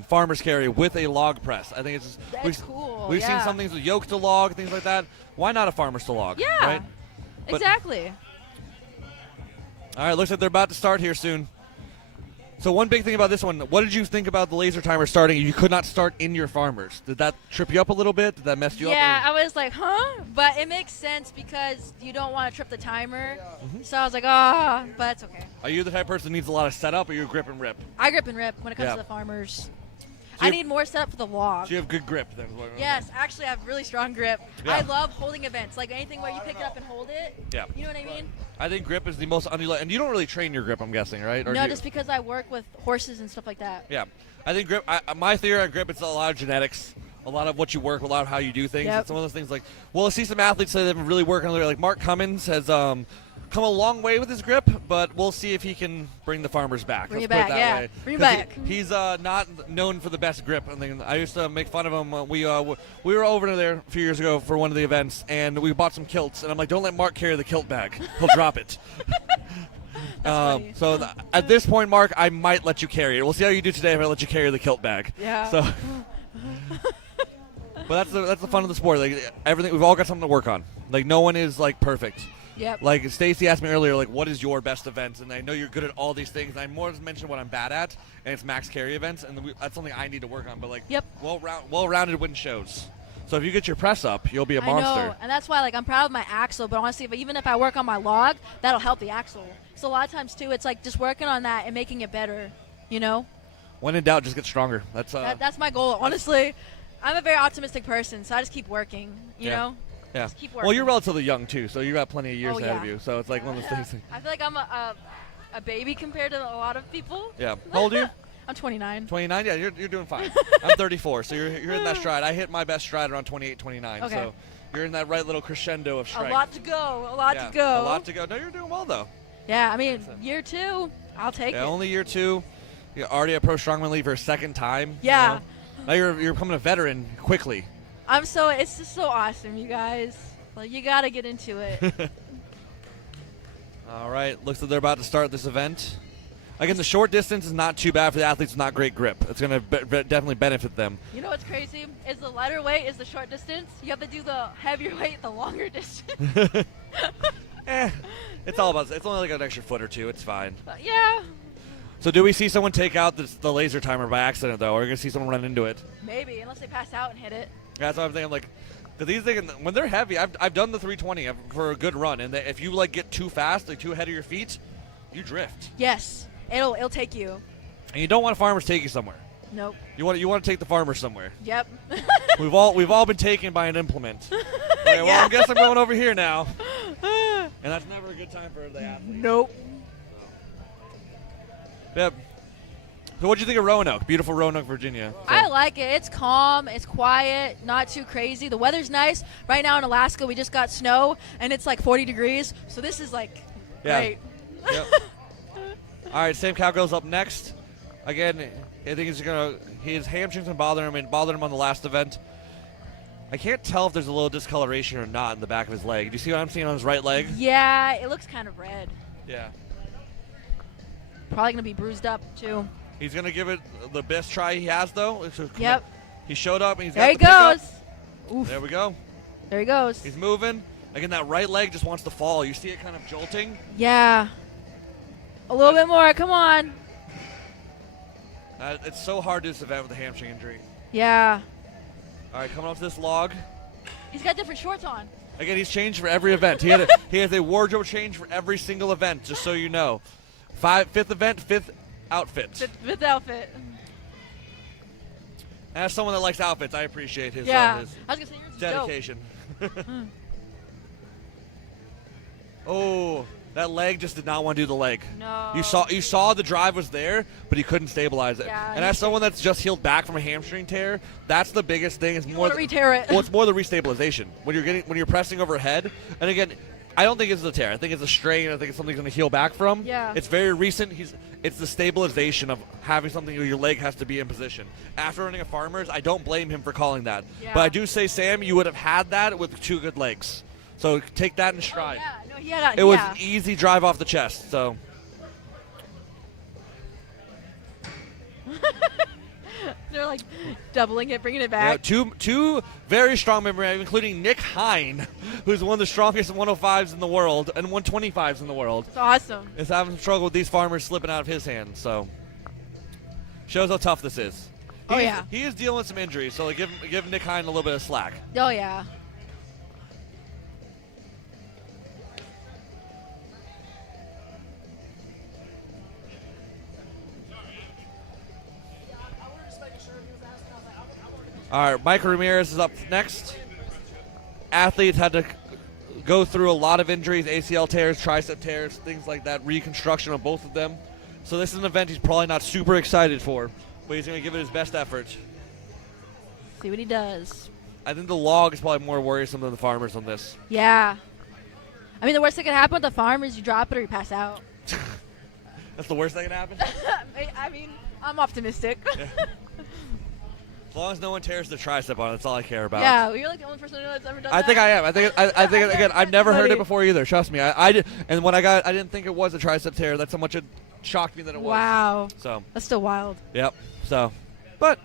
farmer's carry with a log press. I think it's just, That's cool. We've seen some things with yoke to log, things like that. Why not a farmer's to log? Yeah, right? exactly. All right, looks like they're about to start here soon. So one big thing about this one, what did you think about the laser timer starting? You could not start in your farmers. Did that trip you up a little bit? Did that mess you up? Yeah, I was like, huh? But it makes sense because you don't want to trip the timer. So I was like, but it's okay. Are you the type of person that needs a lot of setup, or you grip and rip? I grip and rip when it comes to the farmers. I need more setup for the log. So you have good grip then? Yes, actually I have really strong grip. Yeah. I love holding events, like anything where you pick it up and hold it. Yeah. You know what I mean? I think grip is the most underutilized. And you don't really train your grip, I'm guessing, right? Or No, just because I work with horses and stuff like that. Yeah. I think grip, my theory on grip, it's a lot of genetics. A lot of what you work, a lot of how you do things. Yep. It's one of those things like, well, I see some athletes that have been really working on it. Like Mark Cummings has come a long way with his grip, but we'll see if he can bring the farmers back. Bring Let's it put back, that yeah. way. Bring it back. He's not known for the best grip. I used to make fun of him. We were over there a few years ago for one of the events, and we bought some kilts. And I'm like, don't let Mark carry the kilt bag. He'll drop it. At this point, Mark, I might let you carry it. We'll see how you do today if I let you carry the kilt bag. Yeah. So, but that's the fun of the sport. Like everything, we've all got something to work on. Like no one is like perfect. Yep. Like Stacy asked me earlier, like what is your best events? And I know you're good at all these things. And I more mentioned what I'm bad at, and it's max carry events, and that's something I need to work on. But like, well-rounded win shows. So if you get your press up, you'll be a monster. I know, and that's why like I'm proud of my axle. But honestly, even if I work on my log, that'll help the axle. So a lot of times too, it's like just working on that and making it better. You know. When in doubt, just get stronger. That's my goal. Honestly, I'm a very optimistic person, so I just keep working. You know. Yeah. Just keep working. Well, you're relatively young too, so you got plenty of years ahead of yeah. you. So it's like one of those things. I feel like I'm a baby compared to a lot of people. Yeah. How old are you? I'm 29. 29? Yeah, you're doing fine. I'm 34, so you're in that stride. I hit my best stride around 28, 29. Okay. So you're in that right little crescendo of strength. A lot to go. A lot to go. A lot to go. No, you're doing well though. Yeah, I mean, year 2, I'll take it. Yeah, only year 2. You're already at Pro Strongman League for a second time. Yeah. You know? Now you're becoming a veteran quickly. It's just so awesome, you guys. Like, you got to get into it. All right, looks like they're about to start this event. Again, the short distance is not too bad for the athletes with not great grip. It's going to definitely benefit them. You know what's crazy? Is the lighter weight is the short distance. You have to do the heavier weight the longer distance. It's all about, it's only like an extra foot or two. It's fine. Yeah. So do we see someone take out the laser timer by accident, though? Or are we going to see someone run into it? Maybe, unless they pass out and hit it. That's what I'm thinking. Like, because these things, when they're heavy, I've done the 320 for a good run, and if you like get too fast, like too ahead of your feet, you drift. Yes, it'll take you. And you don't want farmers take you somewhere. Nope. You want to take the farmer somewhere. Yep. We've all been taken by an implement. Okay, well, I guess I'm going over here now. And that's never a good time for the athlete. Nope. Yep. So what'd you think of Roanoke? Beautiful Roanoke, Virginia. So. I like it. It's calm. It's quiet. Not too crazy. The weather's nice. Right now in Alaska, we just got snow, and it's like 40 degrees. So this is like great. Yep. All right, Sam Cowgill's up next. Again, I think his hamstrings been bothering him, and bothered him on the last event. I can't tell if there's a little discoloration or not in the back of his leg. Do you see what I'm seeing on his right leg? Yeah, it looks kind of red. Yeah. Probably going to be bruised up, too. He's going to give it the best try he has, though. Yep. He showed up, and he's there got he goes. Oof. There we go. There he goes. He's moving. Again, that right leg just wants to fall. You see it kind of jolting? Yeah. A little bit more. Come on. It's so hard to do this event with a hamstring injury. Yeah. All right, coming off this log. He's got different shorts on. Again, he's changed for every event. He has a wardrobe change for every single event, just so you know. Fifth event, fifth outfit. Fifth outfit. As someone that likes outfits, I appreciate his, I his was gonna say yours is dedication. Oh, that leg just did not want to do the leg. No. You saw the drive was there, but he couldn't stabilize it. Yeah, and as someone that's just healed back from a hamstring tear, that's the biggest thing. Is more re-tear it. Well, it's more the restabilization when you're pressing overhead. And again, I don't think it's a tear. I think it's a strain. I think it's something he's going to heal back from. Yeah. It's very recent. It's the stabilization of having something where your leg has to be in position. After running a Farmers, I don't blame him for calling that. Yeah. But I do say, Sam, you would have had that with 2 good legs. So take that in stride. Oh, yeah. No, It was an easy drive off the chest. So. They're like doubling it, bringing it back. Yeah, two very strong members, including Nick Hine, who's one of the strongest 105s in the world and 125s in the world. It's awesome. Is having struggle with these farmers slipping out of his hands. So shows how tough this is. He is dealing with some injuries, so give Nick Hine a little bit of slack. Oh yeah. All right, Mike Ramirez is up next. Athletes had to go through a lot of injuries, ACL tears, tricep tears, things like that, reconstruction of both of them. So this is an event he's probably not super excited for, but he's going to give it his best effort. See what he does. I think the log is probably more worrisome than the farmers on this. Yeah. I mean, the worst that could happen with the farm is you drop it or you pass out. That's the worst that can happen? I mean, I'm optimistic. Yeah. As long as no one tears the tricep on it, that's all I care about. Yeah, well, you're like the only person that's ever done I that. think I am. I think again, I've never heard it funny. before either. Trust me. I did, and when I didn't think it was a tricep tear. That's how much it shocked me that it was. Wow. So that's still wild. Yep. So, but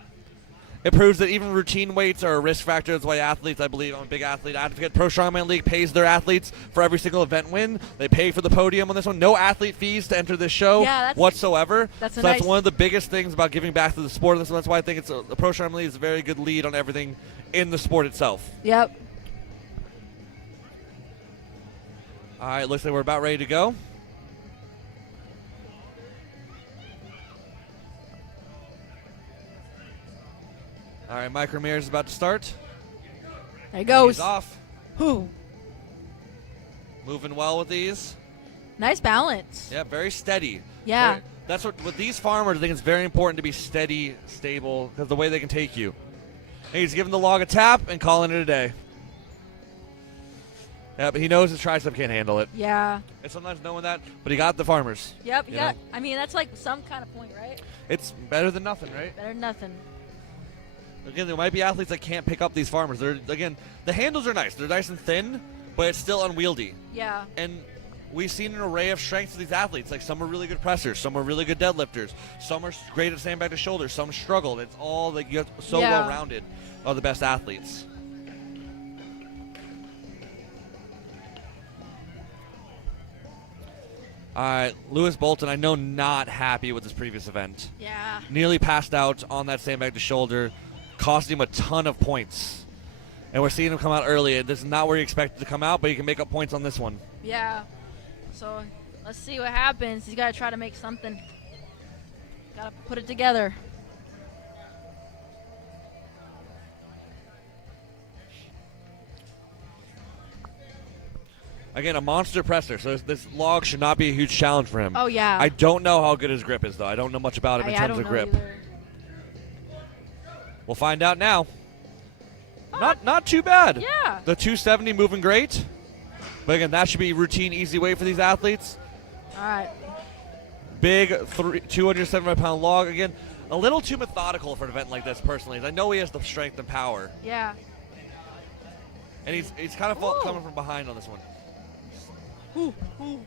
it proves that even routine weights are a risk factor. That's why athletes, I believe, I'm a big athlete advocate. Pro Strongman League pays their athletes for every single event win. They pay for the podium on this one. No athlete fees to enter this show whatsoever. That's That's one of the biggest things about giving back to the sport. That's why I think the Pro Strongman League is a very good lead on everything in the sport itself. Yep. All right, looks like we're about ready to go. All right, Mike Ramirez is about to start. There he goes. He's off. Whew. Moving well with these. Nice balance. Yeah, very steady. Yeah. That's what with these farmers, I think it's very important to be steady, stable, because the way they can take you. And he's giving the log a tap and calling it a day. Yeah, but he knows his tricep can't handle it. Yeah. And sometimes knowing that, but he got the farmers. Yep. You know? I mean, that's like some kind of point, right? It's better than nothing, right? Better than nothing. Again, there might be athletes that can't pick up these farmers. The handles are nice. They're nice and thin, but it's still unwieldy. Yeah. And we've seen an array of strengths of these athletes. Like some are really good pressers, some are really good deadlifters, some are great at sandbag to shoulder, some struggle. It's all like so well-rounded are the best athletes. All right, Lewis Bolton, I know not happy with his previous event. Yeah. Nearly passed out on that sandbag to shoulder, costing him a ton of points. And we're seeing him come out early. This is not where he expected to come out, but he can make up points on this one. Yeah. So let's see what happens. He's got to try to make something. Got to put it together. Again, a monster presser, so this log should not be a huge challenge for him. Oh, yeah. I don't know how good his grip is, though. I don't know much about him in terms of grip. Either. We'll find out now. Not too bad. Yeah. The 270 moving great. But again, that should be routine, easy weight for these athletes. All right. Big 275-pound log. Again, a little too methodical for an event like this, personally. I know he has the strength and power. Yeah. And he's kind of coming from behind on this one. Ooh, ooh.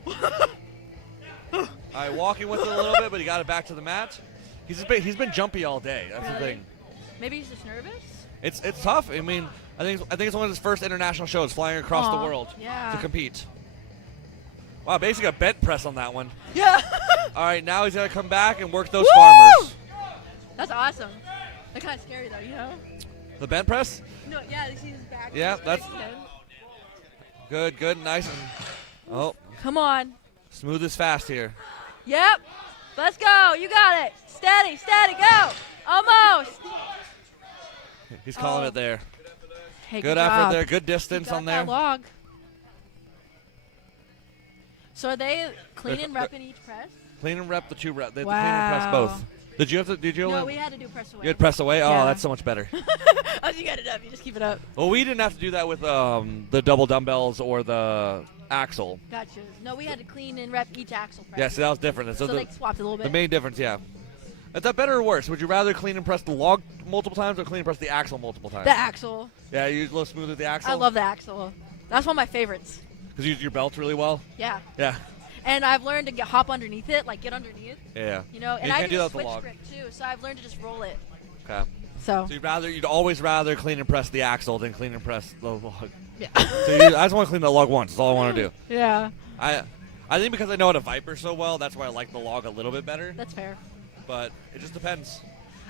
All right, walking with it a little bit, but he got it back to the mat. He's been jumpy all day. That's the thing. Maybe he's just nervous. It's tough. I mean, I think it's one of his first international shows, flying across the world to compete. Wow, basically a bent press on that one. Yeah. All right, now he's gonna come back and work those farmers. That's awesome. That's kind of scary though, you know. The bent press? No, yeah, you see his back. Yeah, that's good, nice. Oh. Come on. Smooth as fast here. Yep. Let's go. You got it. Steady, go. Almost. He's calling it there. Hey, good effort there. Good distance on there. That log. So are they clean and rep in each press? Clean and rep the two rep. They wow. clean and press both. Did you have to? Did you? No, we had to do press away. You had press away. Yeah. Oh, that's so much better. Oh, you got it up. You just keep it up. Well, we didn't have to do that with the double dumbbells or the axle. Gotcha. No, we had to clean and rep each axle press. Yeah, so that was different. So they swapped a little bit. The main difference, yeah. Is that better or worse? Would you rather clean and press the log multiple times or clean and press the axle multiple times? The axle. Yeah, you use a little smoother the axle? I love the axle. That's one of my favorites. Because you use your belt really well? Yeah. Yeah. And I've learned to hop underneath it, like get underneath. Yeah. You know, and you I can't can do just that with switch the log. grip too, so I've learned to just roll it. Okay. So you'd always rather clean and press the axle than clean and press the log. Yeah. So I just want to clean the log once. That's all I want to do. Yeah. I think because I know how to Viper so well, that's why I like the log a little bit better. That's fair. But it just depends.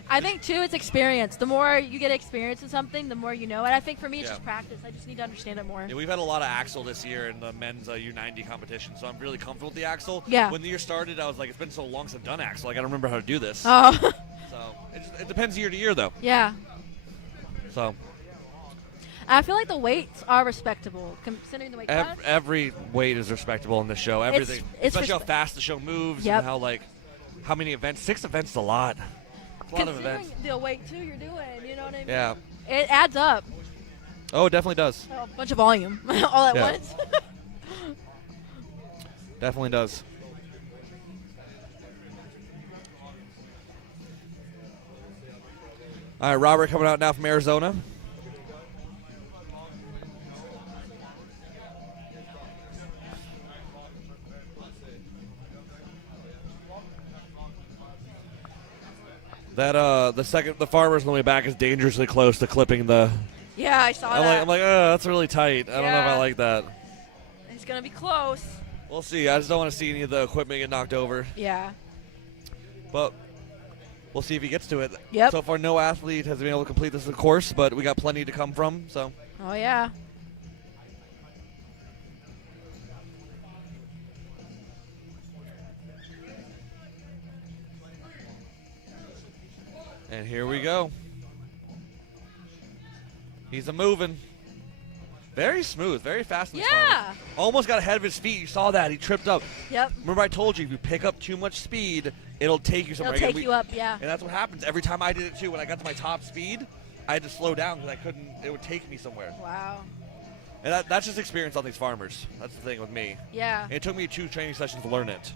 I think too, it's experience. The more you get experience in something, the more you know. And I think for me, it's just practice. I just need to understand it more. Yeah, we've had a lot of axle this year in the men's U90 competition, so I'm really comfortable with the axle. Yeah. When the year started, I was like, it's been so long since I've done axle. I got to remember how to do this. Oh. So it depends year to year, though. Yeah. So. I feel like the weights are respectable, considering the weight class. Every weight is respectable in this show. Everything, especially how fast the show moves and how many events. 6 events is a lot. A lot of events. The weight too you're doing, you know what I mean? Yeah. It adds up. Oh, it definitely does. A bunch of volume all at once. Definitely does. All right, Robert coming out now from Arizona. That the farmers on the way back is dangerously close to clipping the. Yeah, I saw that. I'm like, oh, that's really tight. I don't know if I like that. It's gonna be close. We'll see. I just don't want to see any of the equipment get knocked over. Yeah. But we'll see if he gets to it. Yep. So far, no athlete has been able to complete this course, but we got plenty to come from. So. Oh yeah. And here we go. He's a moving. Very smooth, very fast. Yeah. Almost got ahead of his feet. You saw that. He tripped up. Yep. Remember I told you, if you pick up too much speed, it'll take you somewhere. It'll take you up, yeah. And that's what happens. Every time I did it too, when I got to my top speed, I had to slow down because I couldn't, it would take me somewhere. Wow. And that's just experience on these farmers. That's the thing with me. Yeah. And it took me 2 training sessions to learn it.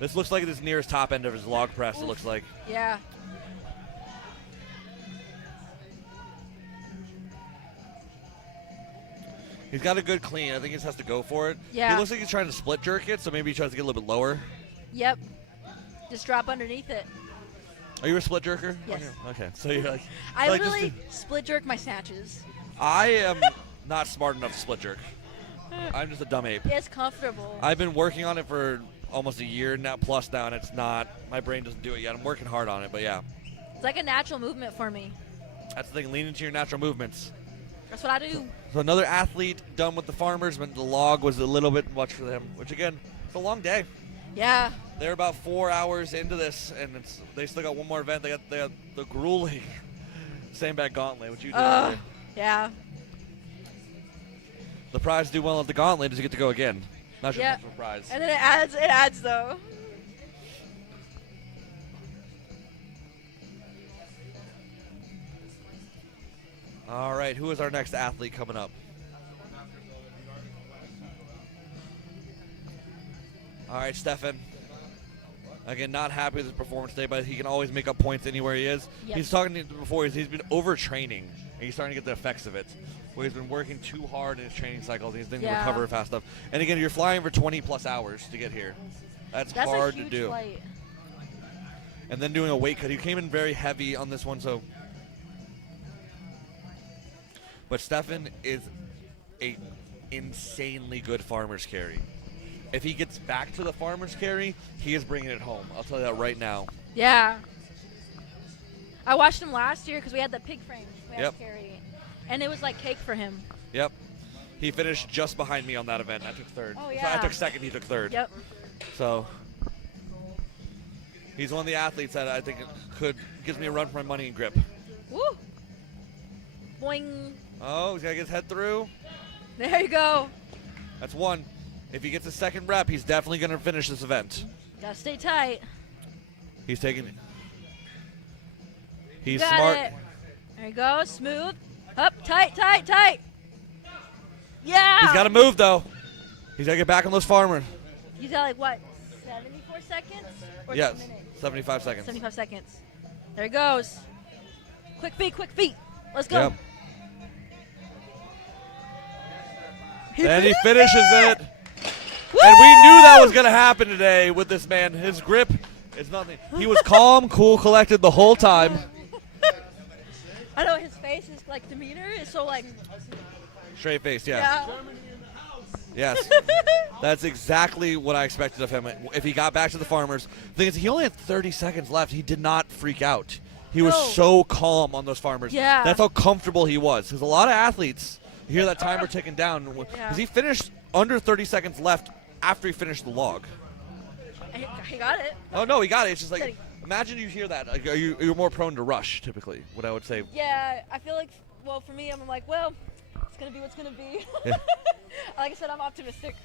This looks like this nearest top end of his log press, it looks like. Yeah. He's got a good clean. I think he just has to go for it. Yeah. He looks like he's trying to split jerk it, so maybe he tries to get a little bit lower. Yep. Just drop underneath it. Are you a split jerker? Yes. Okay. So you're like. I like literally split jerk my snatches. I am not smart enough to split jerk. I'm just a dumb ape. It's comfortable. I've been working on it for almost a year now, plus now, and it's not. My brain doesn't do it yet. I'm working hard on it, but yeah. It's like a natural movement for me. That's the thing. Lean into your natural movements. That's what I do. So another athlete done with the farmers, but the log was a little bit much for them, which again, it's a long day. Yeah. They're about 4 hours into this, and they still got one more event. They got the grueling Sandbag gauntlet, which you did earlier. Yeah. The prize to do well at the gauntlet is you get to go again. Not sure Yeah. much of a prize. And then it adds though. All right, who is our next athlete coming up? All right, Stephan. Again, not happy with his performance today, but he can always make up points anywhere he is. Yep. He's talking to before, he's been overtraining, and he's starting to get the effects of it. Where he's been working too hard in his training cycles, and he's didn't recover fast enough. And again, you're flying for 20-plus hours to get here. That's hard a huge to do. Flight. And then doing a weight cut. He came in very heavy on this one, so. But Stephan is a insanely good farmer's carry. If he gets back to the farmer's carry, he is bringing it home. I'll tell you that right now. Yeah. I watched him last year because we had the pig frame we had to carry. And it was like cake for him. Yep. He finished just behind me on that event. I took third. Oh, So yeah. I took second, he took third. Yep. So he's one of the athletes that I think gives me a run for my money in grip. Woo. Boing. Oh, he's got to get his head through. There you go. That's one. If he gets a second rep, he's definitely going to finish this event. Gotta stay tight. He's taking it. He's Got smart. it. There you go. Smooth. Up. Tight, tight, tight. Yeah. He's got to move, though. He's got to get back on those farmers. You got like what? 74 seconds? Or Yes, 2 minutes? 75 seconds. 75 seconds. There he goes. Quick feet, quick feet. Let's go. Yep. And he finishes it. And we knew that was going to happen today with this man. His grip is nothing. He was calm, cool, collected the whole time. I know his face is like demeanor is so like. Straight face, yeah. Yes. That's exactly what I expected of him. If he got back to the farmers. The thing is, he only had 30 seconds left. He did not freak out. He was so calm on those farmers. Yeah. That's how comfortable he was. Because a lot of athletes, you hear that timer ticking down. Because he finished under 30 seconds left after he finished the log. He got it. Oh, no, he got it. It's just like, imagine you hear that. Like, you're more prone to rush, typically, what I would say. Yeah, I feel like, well, for me, I'm like, well, it's going to be what's going to be. Yeah. Like I said, I'm optimistic.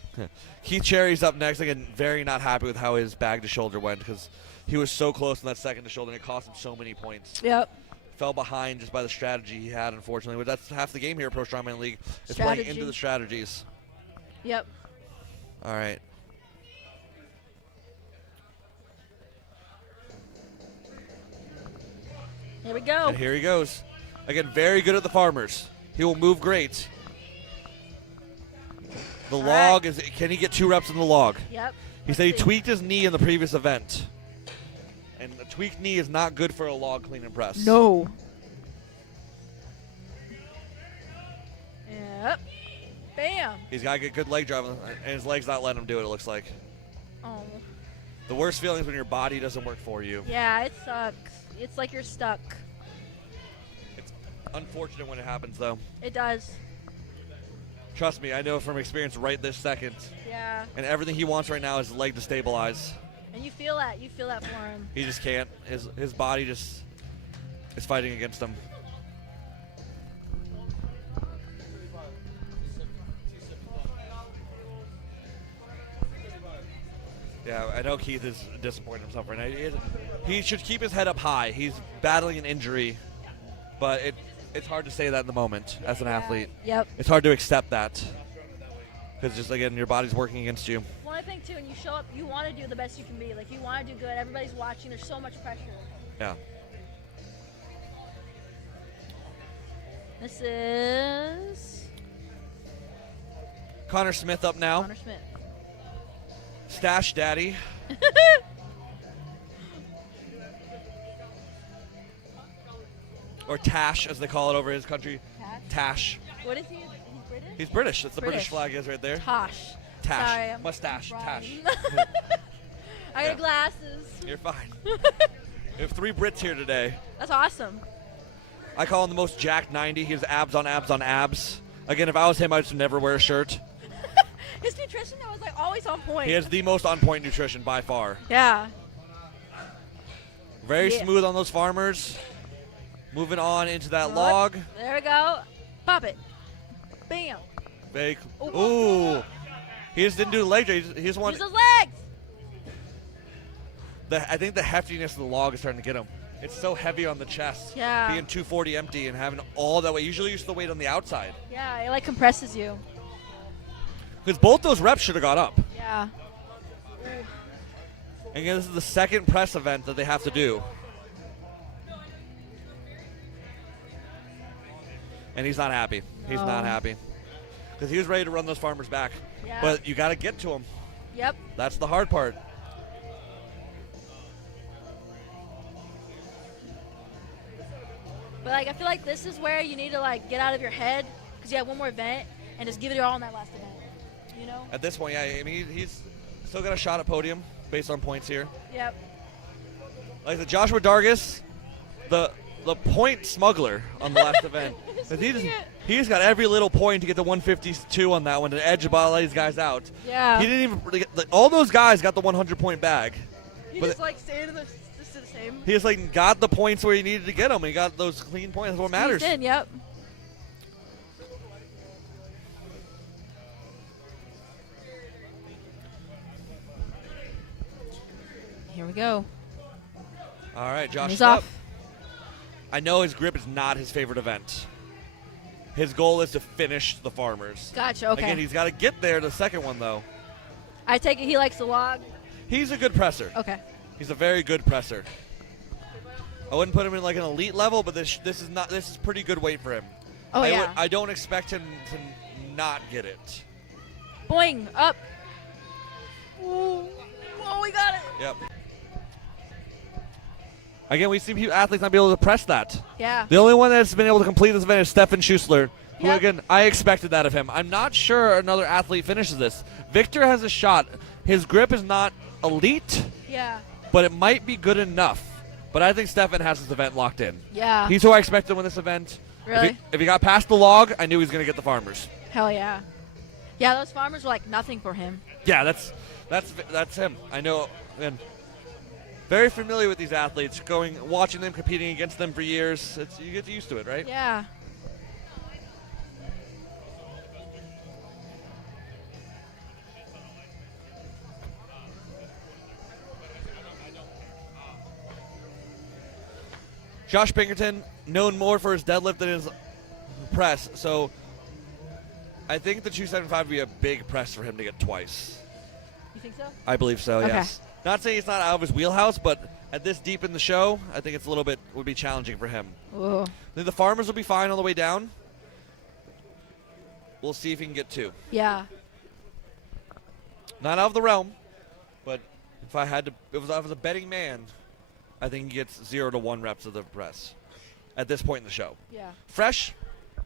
Keith Cherry's up next. Again, very not happy with how his bag to shoulder went because he was so close in that second to shoulder and it cost him so many points. Yep. Fell behind just by the strategy he had, unfortunately. But that's half the game here at Pro Strongman League. It's Strategy. playing into the strategies. Yep. All right. Here we go. And here he goes. Again, very good at the farmers. He will move great. The log is. Can he get 2 reps in the log? Yep. He said he tweaked his knee in the previous event. And a tweaked knee is not good for a log clean and press. No. Yep. Bam. He's got to get good leg drive, and his leg's not letting him do it, it looks like. Oh. The worst feeling is when your body doesn't work for you. Yeah, it sucks. It's like you're stuck. It's unfortunate when it happens, though. It does. Trust me, I know from experience right this second. Yeah. And everything he wants right now is his leg to stabilize. And you feel that. You feel that for him. He just can't. His body just is fighting against him. Yeah, I know Keith is disappointed in himself right now. He should keep his head up high. He's battling an injury, but it's hard to say that in the moment as an athlete. Yep. It's hard to accept that because just, again, your body's working against you. Well, I think, too, when you show up, you want to do the best you can be. Like, you want to do good. Everybody's watching. There's so much pressure. Yeah. This is Connor Smith up now. Connor Smith. Stash Daddy. Or Tash, as they call it over his country. Tash? Tash. What is he? He's He's British. That's the British flag is right there. Tosh. Tash. Sorry, I'm Mustache. wrong. Tash. I got glasses. You're fine. We have 3 Brits here today. That's awesome. I call him the most jacked 90. He has abs on abs on abs. Again, if I was him, I'd just never wear a shirt. His nutrition though was like always on point. He has the most on-point nutrition by far. Yeah. Very smooth on those farmers. Moving on into that Look. log. There we go. Pop it. Bam. Big. Ooh. He just didn't do the leg drag. He just wanted. Use those legs. I think the heftiness of the log is starting to get him. It's so heavy on the chest. Yeah. Being 240 empty and having all that weight. Usually use the weight on the outside. Yeah, it like compresses you. Because both those reps should have got up. Yeah. And again, this is the second press event that they have to do. And he's not happy. He's not happy. Because he was ready to run those farmers back. Yeah. But you got to get to him. Yep. That's the hard part. But like I feel like this is where you need to like get out of your head because you have one more event and just give it your all in that last event. You know? At this point, yeah, I mean, he's still got a shot at podium based on points here. Yep. Like the Joshua Darcus, the point smuggler on the last event. He's got every little point to get the 152 on that one to edge about these guys out. Yeah. He didn't even really get, all those guys got the 100-point bag. You But just like stay to the same. he just like got the points where he needed to get them. He got those clean points. That's what matters. Squeezed in, yep. Here we go. All right, Josh. He's off. I know his grip is not his favorite event. His goal is to finish the farmers. Gotcha, okay. Again, he's got to get there the second one, though. I take it he likes the log. He's a good presser. Okay. He's a very good presser. I wouldn't put him in like an elite level, but this is pretty good weight for him. Oh, yeah. I don't expect him to not get it. Boing, up. Ooh. Oh, we got it. Yep. Again, we see athletes not be able to press that. Yeah. The only one that's been able to complete this event is Stephan Schustler, who, Yep. again, I expected that of him. I'm not sure another athlete finishes this. Victor has a shot. His grip is not elite, Yeah. but it might be good enough. But I think Stephan has this event locked in. Yeah. He's who I expected to win this event. Really? If he got past the log, I knew he was going to get the farmers. Hell yeah. Yeah, those farmers were like nothing for him. Yeah, that's him. I know. And very familiar with these athletes. Watching them, competing against them for years. You get used to it, right? Yeah. Josh Pinkerton, known more for his deadlift than his press, so I think the 275 would be a big press for him to get twice. You think so? I believe so, Okay. yes. Not saying it's not out of his wheelhouse, but at this deep in the show, I think it's a little bit would be challenging for him. Ooh. I think the farmers will be fine on the way down. We'll see if he can get 2. Yeah. Not out of the realm, but if I was a betting man, I think he gets 0 to 1 reps of the press at this point in the show. Yeah. Fresh,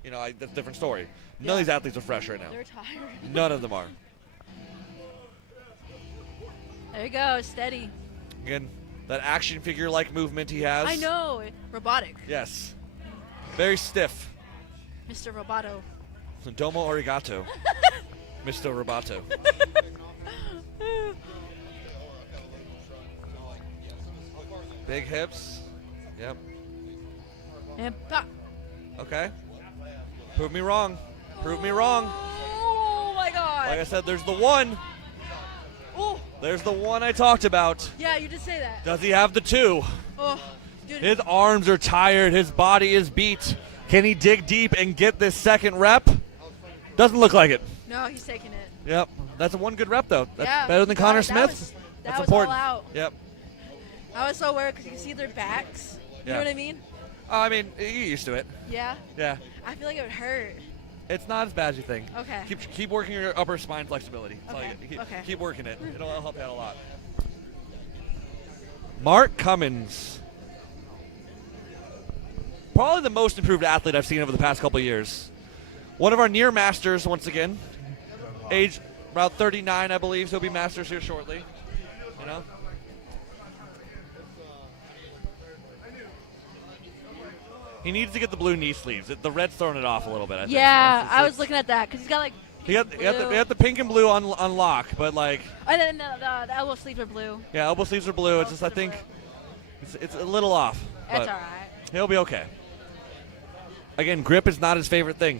that's a different story. None of these athletes are fresh right now. They're tired. None of them are. There you go, steady. Again, that action figure-like movement he has. I know. Robotic. Yes. Very stiff. Mr. Roboto. Domo arigato. Mr. Roboto. Big hips. Yep. And pop. Okay. Prove me wrong. Prove me wrong. Oh my god. Like I said, there's the one. Oh. There's the one I talked about. Yeah, you did say that. Does he have the 2? Oh, dude. His arms are tired. His body is beat. Can he dig deep and get this second rep? Doesn't look like it. No, he's taking it. Yep. That's one good rep, though. That's Yeah, better than he got Connor it. That Smith. That That's was important. all out. Yep. I was so worried because you can see their backs. You Yeah. know what I mean? I mean, you're used to it. Yeah. Yeah. I feel like it would hurt. It's not as bad as you think. Okay. Keep working your upper spine flexibility. That's all Okay, you got. okay. Keep working it. It'll help you out a lot. Mark Cummings. Probably the most improved athlete I've seen over the past couple of years. One of our near masters once again. Age about 39, I believe. So he'll be masters here shortly. You know? He needs to get the blue knee sleeves. The red's throwing it off a little bit, I think. Yeah, I was looking at that because he's got like. He got the pink and blue on lock, but like. And then the elbow sleeves are blue. Yeah, elbow sleeves are blue. It's just I think it's a little off. That's all right. He'll be okay. Again, grip is not his favorite thing.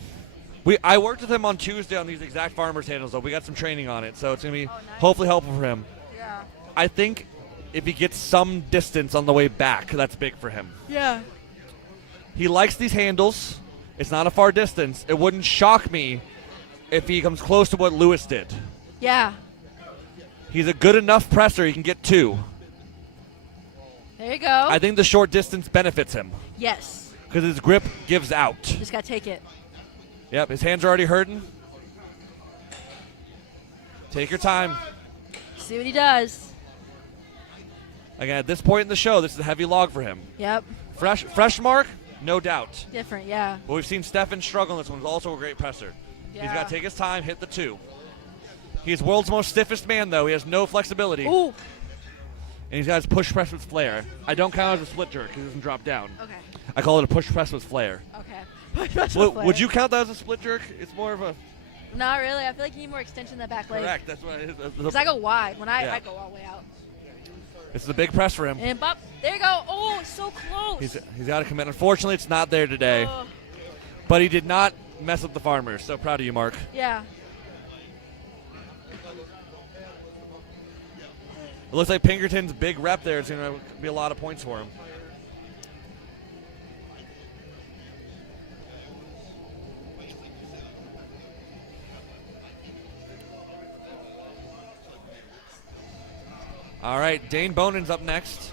I worked with him on Tuesday on these exact farmer's handles, though. We got some training on it, so it's going to be hopefully helpful for him. Yeah. I think if he gets some distance on the way back, that's big for him. Yeah. He likes these handles. It's not a far distance. It wouldn't shock me if he comes close to what Lewis did. Yeah. He's a good enough presser. He can get 2. There you go. I think the short distance benefits him. Yes. Because his grip gives out. Just got to take it. Yep, his hands are already hurting. Take your time. See what he does. Again, at this point in the show, this is a heavy log for him. Yep. Fresh mark, no doubt. Different, yeah. But we've seen Stephan struggle in this one. He's also a great presser. Yeah. He's got to take his time, hit the 2. He's world's most stiffest man, though. He has no flexibility. Ooh. And he's got his push press with flair. I don't count it as a split jerk because he doesn't drop down. Okay. I call it a push press with flair. Okay. Push press with flair. Would you count that as a split jerk? It's more of a... Not really. I feel like you need more extension in the back leg. Correct. That's what it is. Because I go wide. When I Yeah. I go all the way out. This is a big press for him. And bop. There you go. Oh, it's so close. He's got to commit. Unfortunately, it's not there today. But he did not mess up the farmers. So proud of you, Mark. Yeah. It looks like Pinkerton's big rep there is going to be a lot of points for him. All right, Dane Bonan's up next.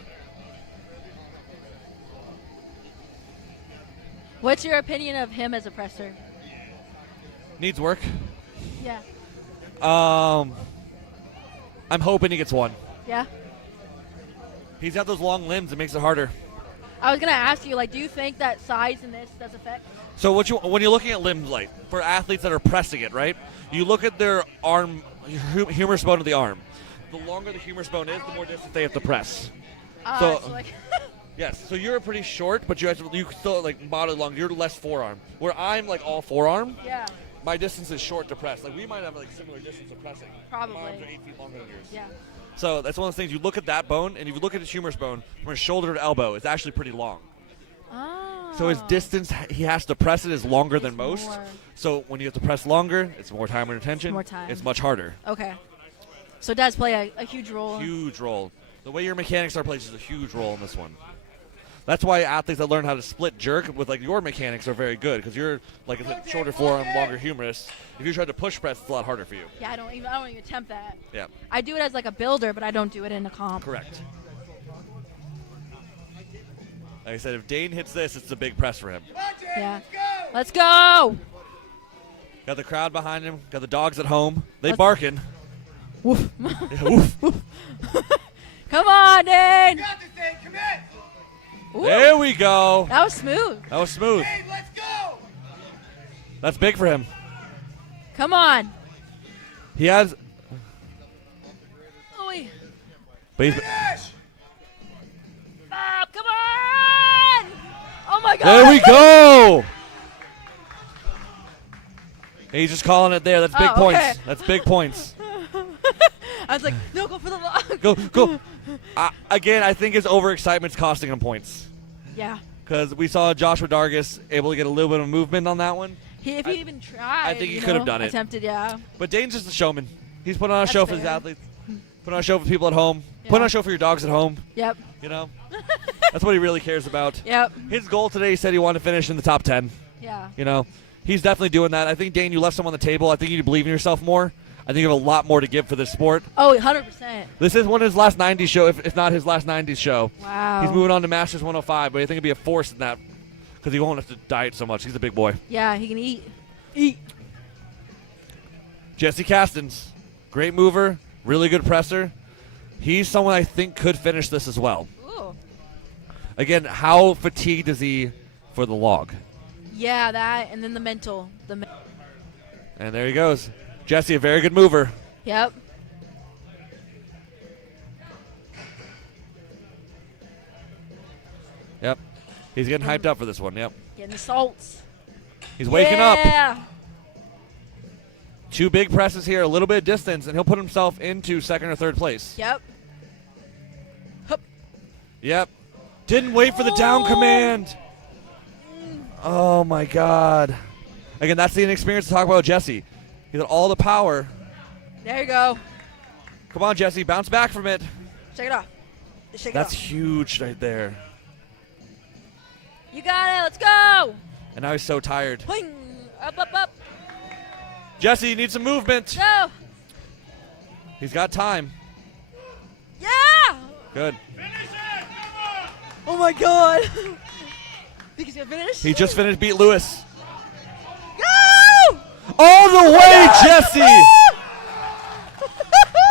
What's your opinion of him as a presser? Needs work. Yeah. I'm hoping he gets 1. Yeah. He's got those long limbs. It makes it harder. I was gonna ask you, like, do you think that size in this does affect? So when you're looking at limb light, for athletes that are pressing it, right? You look at their arm, humerus bone of the arm. The longer the humerus bone is, the more distance they have to press. So like yes, so you're pretty short, but you still like moderately long. You're less forearm. Where I'm like all forearm. Yeah. My distance is short to press. Like we might have like similar distance of pressing. Probably. My arms are 8 feet longer than yours. Yeah. So that's one of those things. You look at that bone, and if you look at his humerus bone from his shoulder to elbow, it's actually pretty long. Oh. So his distance he has to press it is longer than most. More. So when you have to press longer, it's more time and attention. More time. It's much harder. Okay. So it does play a huge role. Huge role. The way your mechanics are placed is a huge role in this one. That's why athletes that learn how to split jerk with like your mechanics are very good because you're like a shorter forearm, longer humerus. If you try to push press, it's a lot harder for you. Yeah, I don't even attempt that. Yeah. I do it as like a builder, but I don't do it in a comp. Correct. Like I said, if Dane hits this, it's a big press for him. Yeah. Let's go. Got the crowd behind him. Got the dogs at home. They barking. Woof. Yeah, woof. Come on, Dane. Ooh. There we go. That was smooth. That was smooth. Hey, let's go! That's big for him. Come on. He has. Oy. But he's, Bob, come on. Oh, my God. there we go. He's just calling it there. That's big points. Okay. That's big points. I was like, no, go for the log. Go. Again, I think his overexcitement's costing him points. Yeah. Because we saw Joshua Darcus able to get a little bit of movement on that one. If he even tried. I think he could have done it. Attempted, yeah. But Dane's just a showman. He's putting on a That's show for his fair. athletes. Putting on a show for people at home. Putting on a show for your dogs at home. Yep. You know? That's what he really cares about. Yep. His goal today, he said he wanted to finish in the top 10. Yeah. You know? He's definitely doing that. I think, Dane, you left some on the table. I think you need to believe in yourself more. I think you have a lot more to give for this sport. Oh, 100%. This is one of his last 90s show, if not his last 90s show. Wow. He's moving on to Masters 105, but I think it'd be a force in that because he won't have to diet so much. He's a big boy. Yeah, he can eat. Eat. Jesse Castens, great mover, really good presser. He's someone I think could finish this as well. Ooh. Again, how fatigued is he for the log? Yeah, that, and then the mental. And there he goes. Jesse, a very good mover. Yep. Yep. He's getting hyped up for this one. Yep. Getting the salts. He's waking up. Yeah. 2 big presses here, a little bit of distance, and he'll put himself into second or third place. Yep. Hup. Yep. Didn't wait for the down command. Oh, my God. Again, that's the inexperience to talk about Jesse. He got all the power. There you go. Come on, Jesse. Bounce back from it. Shake it off. Shake That's it off. huge right there. You got it. Let's go. And now he's so tired. Boing. Up, up, up. Jesse, you need some movement. Go. He's got time. Yeah. Good. Oh, my God. Think he's going to finish? He just finished beat Lewis. Go! All the way, Jesse!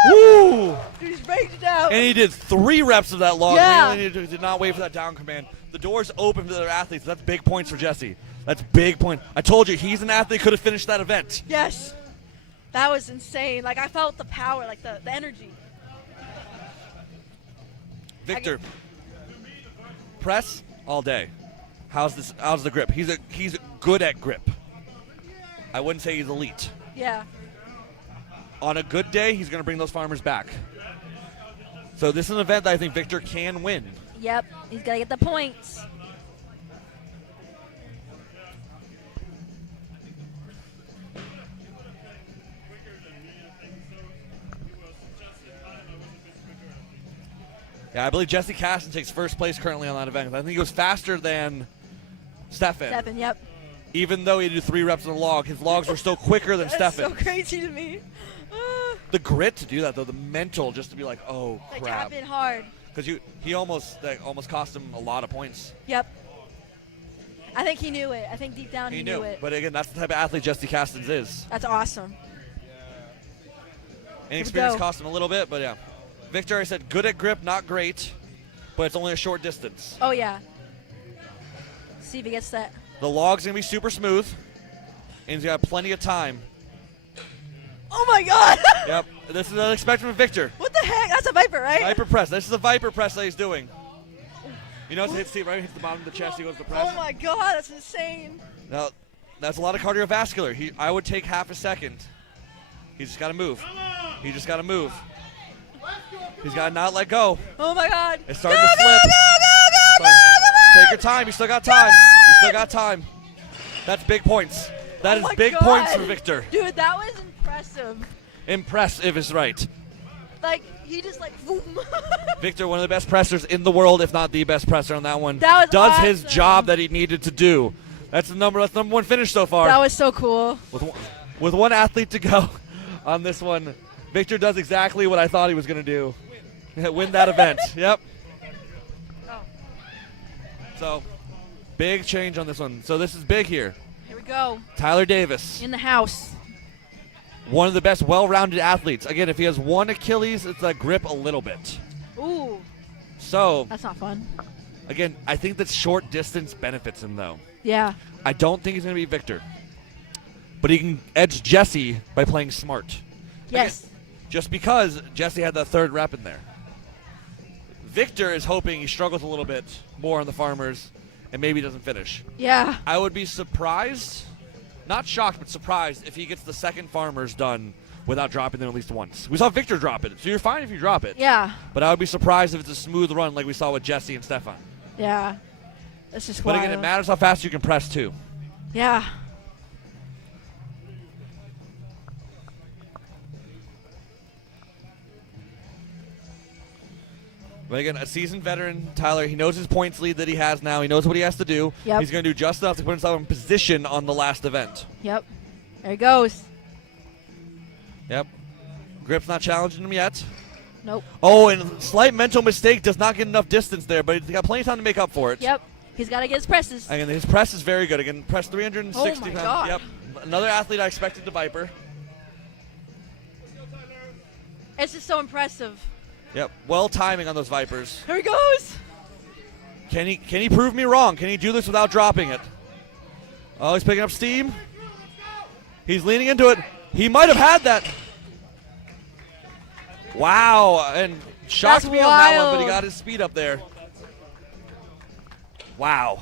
Woo! Dude, he's raged out. And he did 3 reps of that log. Yeah. Really did not wait for that down command. The door's open for the other athletes. That's big points for Jesse. That's big point. I told you, he's an athlete, could have finished that event. Yes. That was insane. Like, I felt the power, like the energy. Victor, press all day. How's the grip? He's good at grip. I wouldn't say he's elite. Yeah. On a good day, he's going to bring those farmers back. So this is an event that I think Victor can win. Yep. He's got to get the points. Yeah, I believe Jesse Castens takes first place currently on that event. I think he goes faster than Stephan. Stephan, yep. Even though he did 3 reps on the log, his logs were still quicker than That's Stephan. so crazy to me. The grit to do that, though, the mental just to be like, oh, Like, crap. tap in hard. Because he almost cost him a lot of points. Yep. I think he knew it. I think deep down he knew it. But again, that's the type of athlete Jesse Castens is. That's awesome. Inexperience go. cost him a little bit, but yeah. Victor, I said, good at grip, not great, but it's only a short distance. Oh, yeah. See if he gets that. The log's going to be super smooth, and he's got plenty of time. Oh, my God. Yep. This is unexpected from Victor. What the heck? That's a Viper, right? Viper press. This is a Viper press that he's doing. You notice it hits, right? Hits the bottom of the chest. He goes to press. Oh, my God. That's insane. Now, that's a lot of cardiovascular. I would take half a second. He's just got to move. He just got to move. He's got to not let go. Oh, my God. It's starting to slip. Take your time. You still got time. You still got time. That's big points. That is big points for Victor. Dude, that was impressive. Impressive is right. Like, he just, like, boom. Victor, one of the best pressers in the world, if not the best presser on that one. That was Does awesome. his job that he needed to do. That's the number 1 finish so far. That was so cool. With one athlete to go on this one, Victor does exactly what I thought he was going to do. Win that event. Yep. Oh. So, big change on this one. So this is big here. Here we go. Tyler Davis. In the house. One of the best well-rounded athletes. Again, if he has one Achilles, it's that grip a little bit. Ooh. So, That's not fun. again, I think that short distance benefits him, though. Yeah. I don't think he's going to beat Victor. But he can edge Jesse by playing smart. Yes. Again, just because Jesse had that 3rd rep in there. Victor is hoping he struggles a little bit more on the farmers and maybe doesn't finish. Yeah. I would be surprised, not shocked, but surprised if he gets the 2nd farmers done without dropping them at least once. We saw Victor drop it, so you're fine if you drop it. Yeah. But I would be surprised if it's a smooth run like we saw with Jesse and Stephan. Yeah. That's just But wild. again, it matters how fast you can press, too. Yeah. But again, a seasoned veteran, Tyler, he knows his points lead that he has now. He knows what he has to do. Yep. He's going to do just enough to put himself in position on the last event. Yep. There he goes. Yep. Grip's not challenging him yet. Nope. Oh, and slight mental mistake does not get enough distance there, but he's got plenty of time to make up for it. Yep. He's got to get his presses. Again, his press is very good. Again, press 360 Oh, my pounds. God. Yep. Another athlete I expected to Viper. It's just so impressive. Yep. Well timing on those Vipers. Here he goes. Can he prove me wrong? Can he do this without dropping it? Oh, he's picking up steam. He's leaning into it. He might have had that. Wow, and shocked That's me on that one, but he wild. got his speed up there. Wow.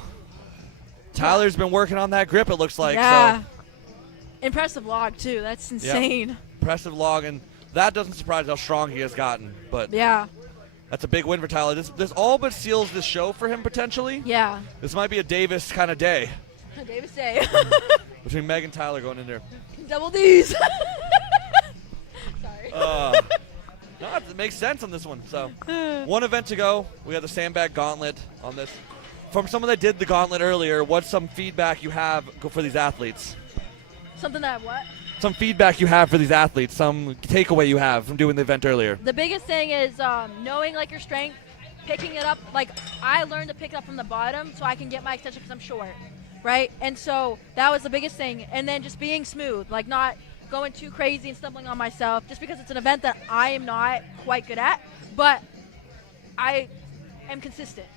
Tyler's been working on that grip, it looks like. Yeah. So. Impressive log, too. That's insane. Yep. Impressive log, and that doesn't surprise how strong he has gotten. But Yeah. that's a big win for Tyler. This all but seals this show for him, potentially. Yeah. This might be a Davis kind of day Davis Day. between Meg and Tyler going in there. Double D's. No, it makes sense on this one. So, one event to go. We have the Sandbag gauntlet on this. From someone that did the gauntlet earlier, what's some feedback you have for these athletes? Something that what? Some feedback you have for these athletes, some takeaway you have from doing the event earlier. The biggest thing is knowing like your strength, picking it up. Like I learned to pick it up from the bottom so I can get my extension because I'm short, right? And so that was the biggest thing. And then just being smooth, like not going too crazy and stumbling on myself just because it's an event that I am not quite good at, but I am consistent.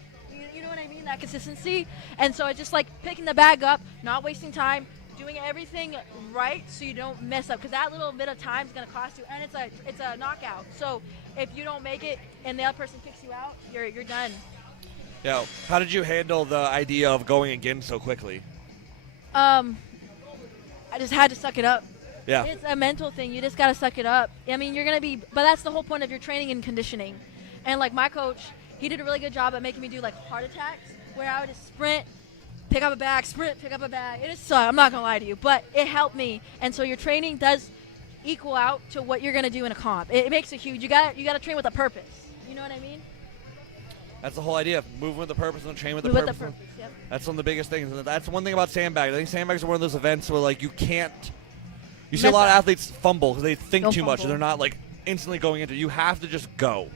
You know what I mean? That consistency. And so it's just like picking the bag up, not wasting time, doing everything right so you don't mess up, because that little bit of time is going to cost you, and it's a knockout. So if you don't make it and the other person kicks you out, you're done. Yeah. How did you handle the idea of going again so quickly? I just had to suck it up. Yeah. It's a mental thing. You just got to suck it up. I mean, you're going to be, but that's the whole point of your training and conditioning. And like my coach, he did a really good job at making me do like heart attacks, where I would just sprint, pick up a bag, sprint, pick up a bag. It just sucked. I'm not going to lie to you, but it helped me. And so your training does equal out to what you're going to do in a comp. It makes it huge. You got to train with a purpose. You know what I mean? That's the whole idea. Move with a purpose and train with a Move with purpose. a purpose, yep. That's one of the biggest things. And that's one thing about sandbags. I think sandbags are one of those events where like you can't. You see a Mess lot of up. athletes fumble because they think Don't too much. fumble. And they're not like instantly going into it. You have to just go.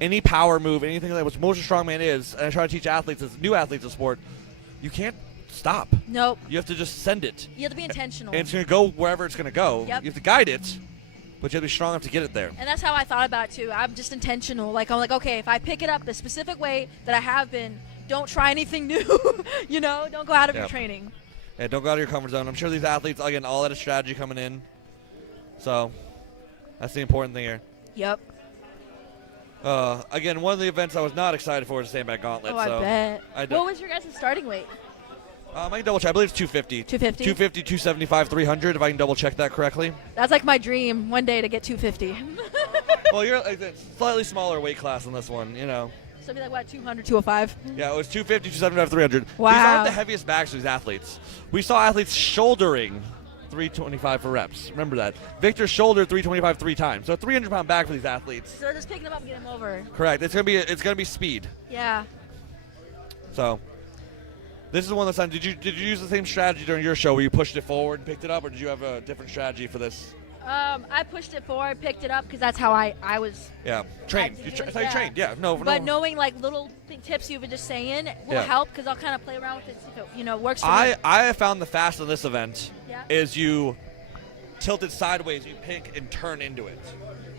Any power move, anything like which most of strongman is, and I try to teach athletes, as new athletes of sport, you can't stop. Nope. You have to just send it. You have to be intentional. And it's going to go wherever it's going to go. Yep. You have to guide it, but you have to be strong enough to get it there. And that's how I thought about it too. I'm just intentional. Like I'm like, okay, if I pick it up the specific way that I have been, don't try anything new. You know, don't go out of your Yep. training. Yeah, don't go out of your comfort zone. I'm sure these athletes, again, all had a strategy coming in. So that's the important thing here. Yep. Again, one of the events I was not excited for is the Sandbag Gauntlet. Oh, so I bet. I What was your guys' starting weight? I can double check. I believe it's 250. 250? 250, 275, 300, if I can double check that correctly. That's like my dream one day to get 250. Well, you're like a slightly smaller weight class on this one, you know. So it'd be like what, 200, 205? Yeah, it was 250, 275, 300. Wow. These aren't the heaviest bags for these athletes. We saw athletes shouldering 325 for reps. Remember that. Victor shouldered 325 3 times. So a 300-pound bag for these athletes. So just picking them up and getting them over. Correct. It's gonna be speed. Yeah. So this is one of the times. Did you use the same strategy during your show where you pushed it forward and picked it up, or did you have a different strategy for this? I pushed it forward, picked it up because that's how I was. Yeah, trained. That's how you trained. Yeah, But knowing like little tips you were just saying will Yeah. help because I'll kind of play around with it, see if it works for me. I have found the fast on this event Yeah. is you tilt it sideways, you pick and turn into it.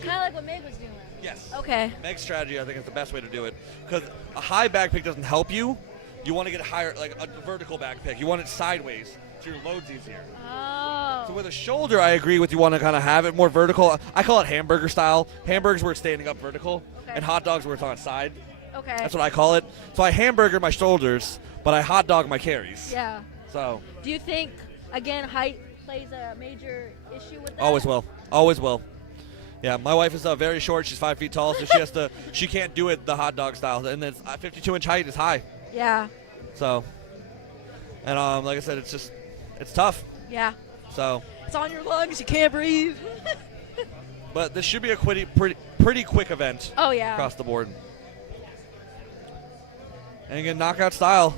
Kind of like what Meg was doing. Yes. Okay. Meg's strategy, I think, is the best way to do it because a high bag pick doesn't help you. You want to get higher, like a vertical bag pick. You want it sideways so your load's easier. Oh. So with a shoulder, I agree with you. Want to kind of have it more vertical. I call it hamburger style. Hamburgers where it's standing up vertical, and hot dogs where it's on its side. Okay. That's what I call it. So I hamburger my shoulders, but I hot dog my carries. Yeah. So Do you think, again, height plays a major issue with that? always will. Always will. Yeah, my wife is very short. She's 5 feet tall, so she has to. She can't do it the hot dog style, and then 52-inch height is high. Yeah. So, and like I said, it's tough. Yeah. So, It's on your lungs. You can't breathe. but this should be a pretty quick event. Oh, yeah. Across the board. And again, knockout style.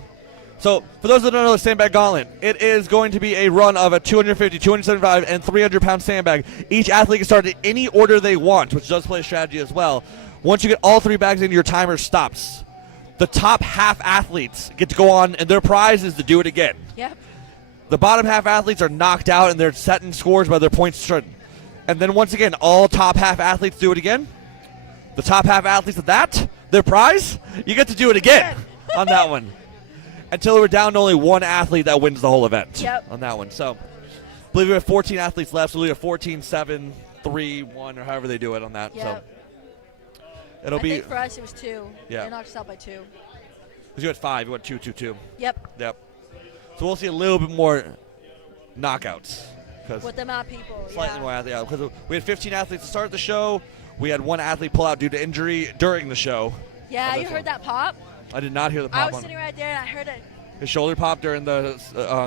So, for those that don't know the Sandbag Gauntlet, it is going to be a run of a 250, 275, and 300-pound sandbag. Each athlete can start in any order they want, which does play a strategy as well. Once you get all 3 bags in, your timer stops. The top half athletes get to go on, and their prize is to do it again. Yep. The bottom half athletes are knocked out, and they're setting scores by their points starting. And then once again, all top half athletes do it again. The top half athletes of that, their prize, you get to do it again on that one. Until we're down to only one athlete that wins the whole event on that one. So, believe we have 14 athletes left, so we have 14, 7, 3, 1, or however they do it on that. Yep. So it'll I be. think for us it was 2. Yeah. They knocked us out by 2. Because you had 5, you went 2, 2, 2. Yep. Yep. So we'll see a little bit more knockouts. With the amount of people. Slightly yeah. more athletes. Because we had 15 athletes to start the show. We had 1 athlete pull out due to injury during the show. Yeah, you heard that pop? I did not hear the I pop was on sitting right there and I heard it. his shoulder pop during the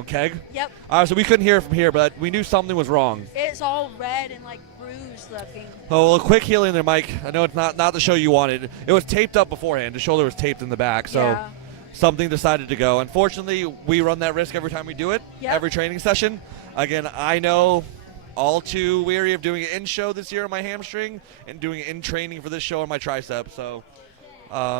keg. Yep. So we couldn't hear it from here, but we knew something was wrong. It's all red and like bruised looking. Oh, well, a quick healing there, Mike. I know it's not the show you wanted. It was taped up beforehand. The shoulder was taped in the back, so Yeah. something decided to go. Unfortunately, we run that risk every time we do it, Yep. every training session. Again, I know all too weary of doing it in show this year on my hamstring and doing it in training for this show on my tricep. So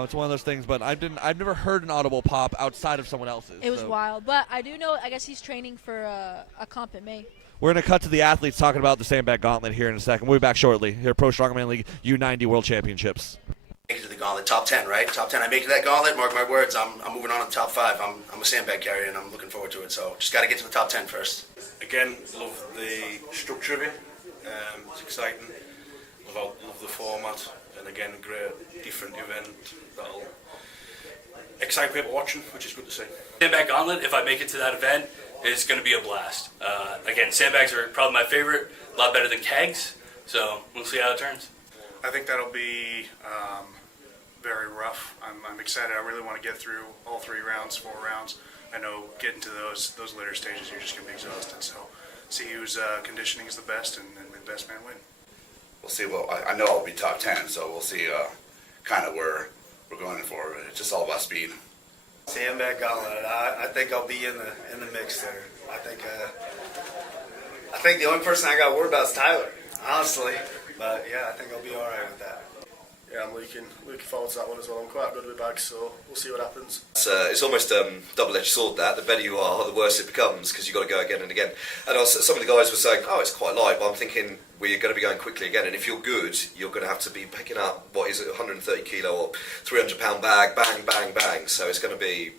it's one of those things. But I've never heard an audible pop outside of someone else's. It was so. wild, but I do know. I guess he's training for a comp in May. We're going to cut to the athletes talking about the Sandbag Gauntlet here in a second. We'll be back shortly here at Pro Strongman League U90 World Championships. Make it to the gauntlet, top 10, right? Top 10. I make it to that gauntlet. Mark my words. I'm moving on to the top 5. I'm a sandbag carrier, and I'm looking forward to it. So just got to get to the top 10 first. Again, love the structure of it. It's exciting. Love the format, and again, a great different event that'll excite people watching, which is good to see. Sandbag Gauntlet, if I make it to that event, is going to be a blast. Again, sandbags are probably my favorite. A lot better than kegs, so we'll see how it turns. I think that'll be very rough. I'm excited. I really want to get through all 3 rounds, 4 rounds. I know getting to those later stages, you're just going to be exhausted. So see whose conditioning is the best and the best man win. We'll see. Well, I know I'll be top 10, so we'll see kind of where we're going for. It's just all about speed. Sandbag Gauntlet. I think I'll be in the mix there. I think the only person I got worried about is Tyler, honestly. But yeah, I think I'll be all right with that. Yeah, I'm looking forward to that one as well. I'm quite good with bags, so we'll see what happens. It's almost double-edged sword that. The better you are, the worse it becomes because you've got to go again and again. And also, some of the guys were saying, oh, it's quite light, but I'm thinking we're going to be going quickly again. And if you're good, you're going to have to be picking up, what is it, 130 kilo or 300 pound bag, bang, bang, bang. So it's going to be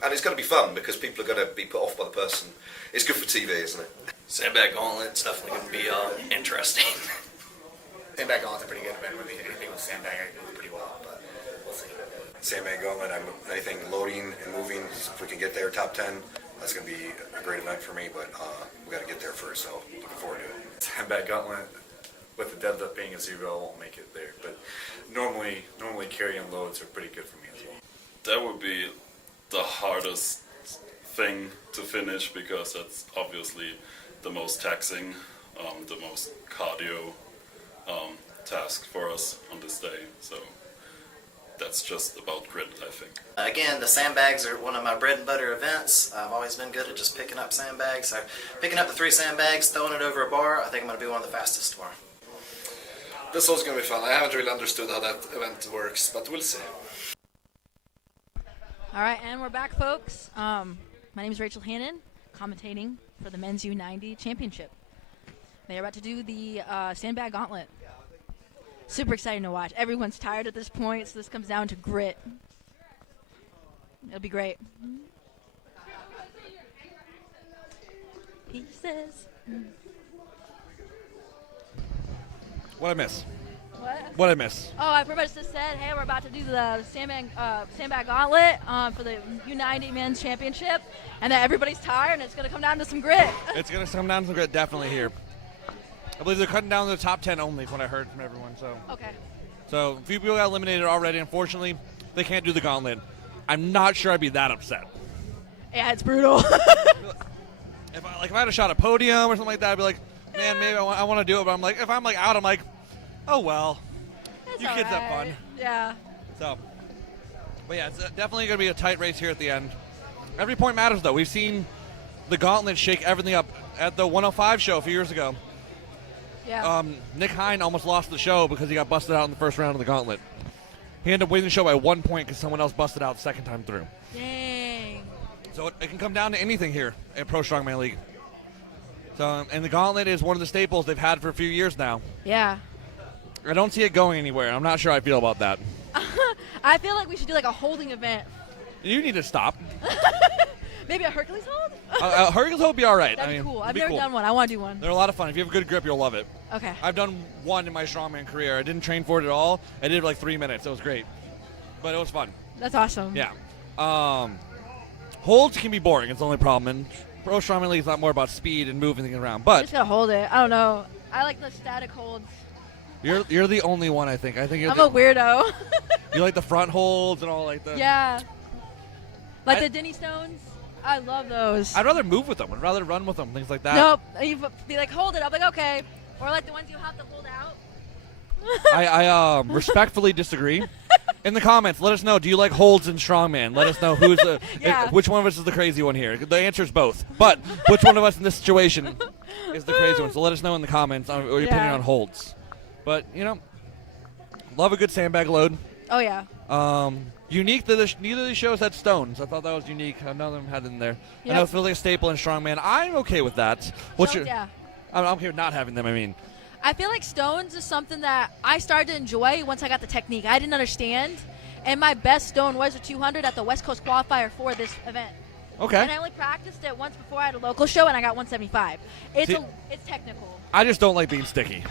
fun because people are going to be put off by the person. It's good for TV, isn't it? Sandbag Gauntlet, it's definitely going to be interesting. Sandbag Gauntlet's a pretty good event. With anything with sandbag, I can do pretty well, but we'll see. Sandbag Gauntlet, anything loading and moving, if we can get there top 10, that's going to be a great event for me, but we got to get there first, so looking forward to it. Sandbag Gauntlet, with the deadlift being a 0, I won't make it there, but normally carrying loads are pretty good for me as well. That would be the hardest thing to finish because that's obviously the most taxing, the most cardio task for us on this day. So that's just about grit, I think. Again, the sandbags are one of my bread and butter events. I've always been good at just picking up sandbags. So picking up the 3 sandbags, throwing it over a bar, I think I'm going to be one of the fastest tomorrow. This one's going to be fun. I haven't really understood how that event works, but we'll see. All right, and we're back, folks. My name is Rachel Hannon, commentating for the men's U90 championship. They're about to do the Sandbag Gauntlet. Super exciting to watch. Everyone's tired at this point, so this comes down to grit. It'll be great. Pieces. What'd I miss? What? What'd I miss? Oh, I pretty much just said, hey, we're about to do the Sandbag Gauntlet for the U90 Men's Championship, and that everybody's tired, and it's going to come down to some grit. It's going to come down to some grit, definitely here. I believe they're cutting down to the top 10 only, is what I heard from everyone. So. Okay. So a few people got eliminated already. Unfortunately, they can't do the gauntlet. I'm not sure I'd be that upset. Yeah, it's brutal. If I had a shot at podium or something like that, I'd be like, man, maybe I want to do it. But I'm like, if I'm like out, I'm like, oh well, That's you kids have fun. Yeah. So, but yeah, it's definitely going to be a tight race here at the end. Every point matters, though. We've seen the gauntlet shake everything up at the 105 show a few years ago. Yeah. Nick Hine almost lost the show because he got busted out in the first round of the gauntlet. He ended up winning the show by 1 point because someone else busted out the second time through. Dang. So it can come down to anything here at Pro Strongman League. So, and the gauntlet is one of the staples they've had for a few years now. Yeah. I don't see it going anywhere. I'm not sure I feel about that. I feel like we should do like a holding event. You need to stop. Maybe a Hercules hold? Hercules hold would be all right. That'd I mean, be cool. it'd I've be never cool. done one. I want to do one. They're a lot of fun. If you have a good grip, you'll love it. Okay. I've done one in my strongman career. I didn't train for it at all. I did like 3 minutes. It was great, but it was fun. That's awesome. Yeah. Holds can be boring. It's the only problem. And Pro Strongman League is a lot more about speed and moving things around. I'm But just gonna hold it. I don't know. I like the static holds. you're the only one, I think. I think you're I'm a the, weirdo. you like the front holds and all like the. Yeah. Like the Denny Stones. I love those. I'd rather move with them. I'd rather run with them. Things like that. Nope. You be like, hold it. I'm like, okay. Or like the ones you have to hold out. I respectfully disagree. In the comments, let us know. Do you like holds in strongman? Let us know who's the Yeah. which one of us is the crazy one here. The answer is both. But which one of us in this situation is the crazy one? So let us know in the comments on your opinion on holds. But love a good sandbag load. Oh yeah. Unique that neither of these shows had stones. I thought that was unique. None of them had it in there. I know it feels like a staple in strongman. I'm okay with that. Yeah. I'm okay with not having them. I mean. I feel like stones is something that I started to enjoy once I got the technique. I didn't understand, and my best stone was a 200 at the West Coast qualifier for this event. Okay. And I only practiced it once before I had a local show, and I got 175. It's technical. I just don't like being sticky.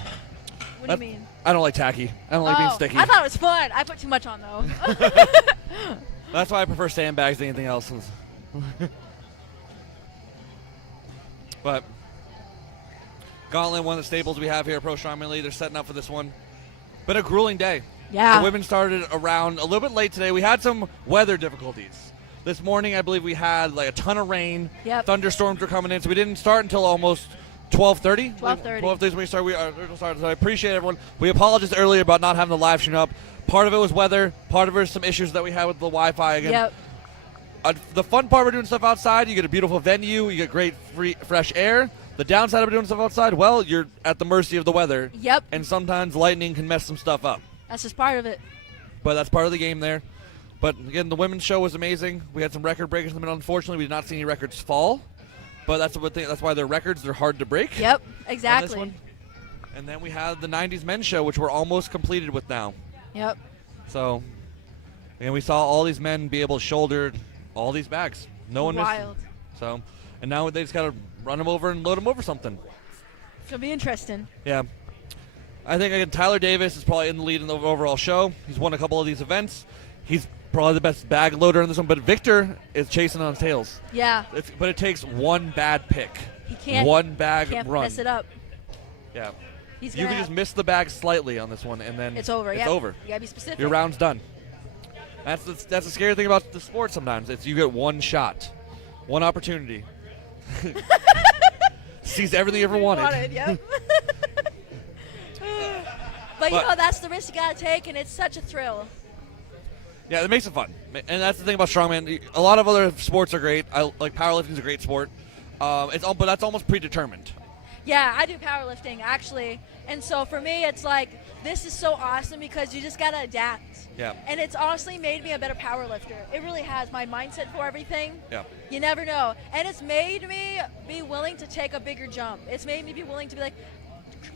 What do you mean? I don't like tacky. I don't like being sticky. I thought it was fun. I put too much on though. That's why I prefer sandbags than anything else. But Gauntlet, one of the staples we have here at Pro Strongman League. They're setting up for this one. Been a grueling day. Yeah. The women started around a little bit late today. We had some weather difficulties. This morning, I believe we had like a ton of rain. Yep. Thunderstorms were coming in, so we didn't start until almost 12:30. 12:30. 12:30 is when we started. So I appreciate everyone. We apologized earlier about not having the live stream up. Part of it was weather. Part of it was some issues that we had with the Wi-Fi again. Yep. The fun part, we're doing stuff outside. You get a beautiful venue. You get great fresh air. The downside of doing stuff outside, well, you're at the mercy of the weather. Yep. And sometimes lightning can mess some stuff up. That's just part of it. But that's part of the game there. But again, the women's show was amazing. We had some record breakers in the middle. Unfortunately, we did not see any records fall. But that's the thing. That's why they're records. They're hard to break. Yep, on this exactly. one. And then we had the 90s men's show, which we're almost completed with now. Yep. So, and we saw all these men be able to shoulder all these bags. No one missed them. Wild. So, and now they just got to run them over and load them over something. It's gonna be interesting. Yeah. I think again, Tyler Davis is probably in the lead in the overall show. He's won a couple of these events. He's probably the best bag loader in this one, but Victor is chasing on his tails. Yeah. But it takes one bad pick. He can't. One bag can't run. mess it up. Yeah. He's You gonna can have- just miss the bag slightly on this one, and then It's over. It's Yep. over. You gotta be specific. Your round's done. That's the scary thing about the sport sometimes. It's you get one shot, one opportunity. Sees everything you ever wanted. Yep. But you know, that's the risk you gotta take, and it's such a thrill. Yeah, it makes it fun, and that's the thing about strongman. A lot of other sports are great. Like powerlifting is a great sport. But that's almost predetermined. Yeah, I do powerlifting actually, and so for me, it's like this is so awesome because you just gotta adapt. Yeah. And it's honestly made me a better powerlifter. It really has. My mindset for everything. Yeah. You never know, and it's made me be willing to take a bigger jump. It's made me be willing to be like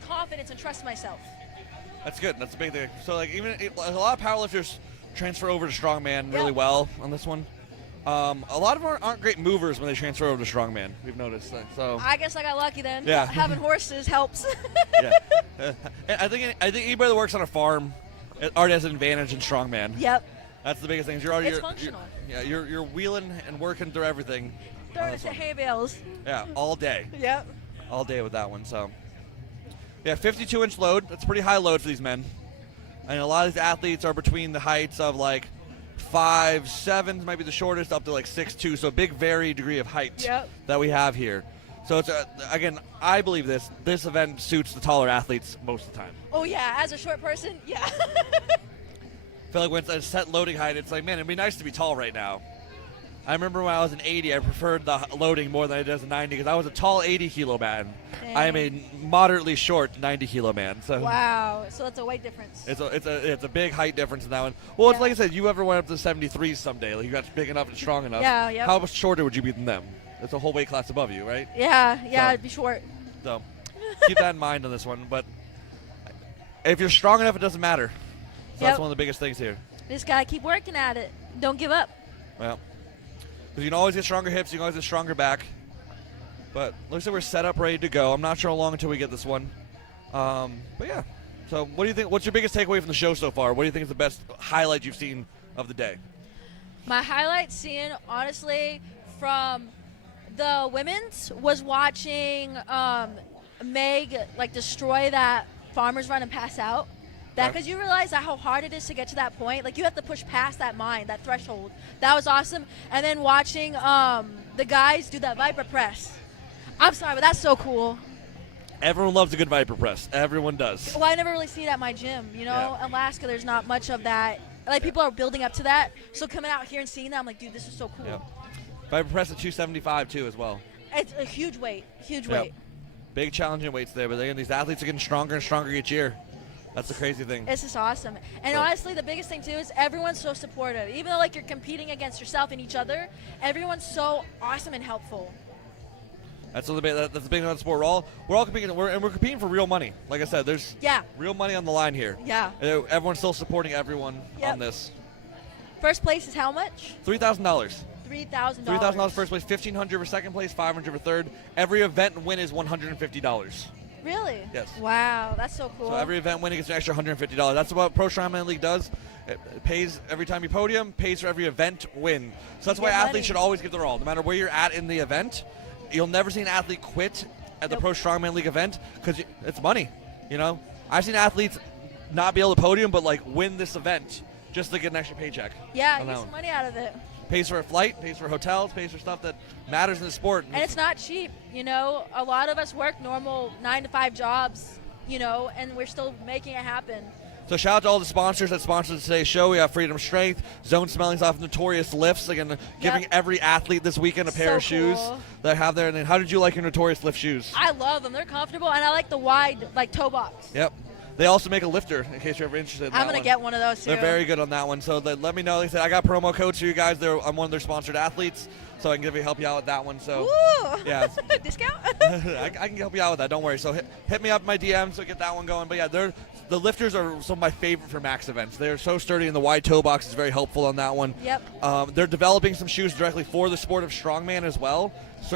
confidence and trust myself. That's good. That's a big thing. So like even a lot of powerlifters transfer over to strongman really well on this one. A lot of them aren't great movers when they transfer over to strongman. We've noticed that. So I guess I got lucky then. Yeah. Having horses helps. yeah. I think anybody that works on a farm already has an advantage in strongman. Yep. That's the biggest thing. You're already It's functional. You're wheeling and working through everything. Throw it to hay bales. Yeah, all day. Yep. All day with that one. So yeah, 52-inch load. That's a pretty high load for these men. And a lot of these athletes are between the heights of like 5'7" might be the shortest, up to like 6'2", so a big varied degree of height that we have here. So it's again, I believe this event suits the taller athletes most of the time. Oh yeah, as a short person, yeah. I feel like when it's a set loading height, it's like, man, it'd be nice to be tall right now. I remember when I was an 80, I preferred the loading more than I did as a 90 because I was a tall 80-kilo man. Dang. I am a moderately short 90-kilo man. So Wow, so that's a weight difference. It's a big height difference in that one. Well, it's like I said, you ever went up to 73s someday, like you got big enough and strong enough. Yeah, yep. How much shorter would you be than them? It's a whole weight class above you, right? Yeah, So- I'd be short. So keep that in mind on this one. But if you're strong enough, it doesn't matter. So that's Yep. one of the biggest things here. Just gotta keep working at it. Don't give up. Well, Because you can always get stronger hips, you can always get stronger back. But looks like we're set up, ready to go. I'm not sure how long until we get this one. But yeah. So what do you think? What's your biggest takeaway from the show so far? What do you think is the best highlight you've seen of the day? My highlight scene, honestly, from the women's was watching Meg like destroy that farmer's run and pass out. That because you realize that how hard it is to get to that point. Like you have to push past that that threshold. That was awesome. And then watching the guys do that Viper press. I'm sorry, but that's so cool. Everyone loves a good Viper press. Everyone does. Well, I never really see it at my gym. You know, Alaska, there's not much of that. Like people are building up to that. So coming out here and seeing that, I'm like, dude, this is so cool. Yep. Viper press at 275 too as well. It's a huge weight. Huge weight. Big challenging weights there, but these athletes are getting stronger and stronger each year. That's the crazy thing. It's just awesome. And honestly, the biggest thing too is everyone's so supportive. Even though like you're competing against yourself and each other, everyone's so awesome and helpful. That's the big thing about the sport. We're all competing, and we're competing for real money. Like I said, there's real money on the line here. Yeah. Everyone's still supporting everyone on this. First place is how much? $3,000. $3,000. $3,000 first place, $1,500 for second place, $500 for third. Every event win is $150. Really? Yes. Wow, that's so cool. So every event winning gets an extra $150. That's what Pro Strongman League does. It pays every time you podium, pays for every event win. So that's why athletes should always give their all. No matter where you're at in the event, you'll never see an athlete quit at the Pro Strongman League event because it's money. You know, I've seen athletes not be able to podium, but like win this event just to get an extra paycheck. Yeah, get some money out of it. Pays for a flight, pays for hotels, pays for stuff that matters in the sport. And it's not cheap, you know. A lot of us work normal 9-to-5 jobs, you know, and we're still making it happen. So shout out to all the sponsors that sponsored today's show. We have Freedom Strength, Zone Smelling's off Notorious Lifts, again, giving every athlete this weekend a pair of shoes that I have there. And then how did you like your Notorious Lift shoes? I love them. They're comfortable, and I like the wide, like, toe box. Yep. They also make a lifter, in case you're ever interested in that I'm going to get one of those, too. They're very good on that one. So let me know. Like I said, I got promo codes for you guys. I'm one of their sponsored athletes, so I can help you out with that one. So Woo! Yeah. Discount? I can help you out with that. Don't worry. So hit me up in my DMs so get that one going. But yeah, the lifters are some of my favorite for max events. They're so sturdy, and the wide toe box is very helpful on that one. Yep. They're developing some shoes directly for the sport of strongman as well.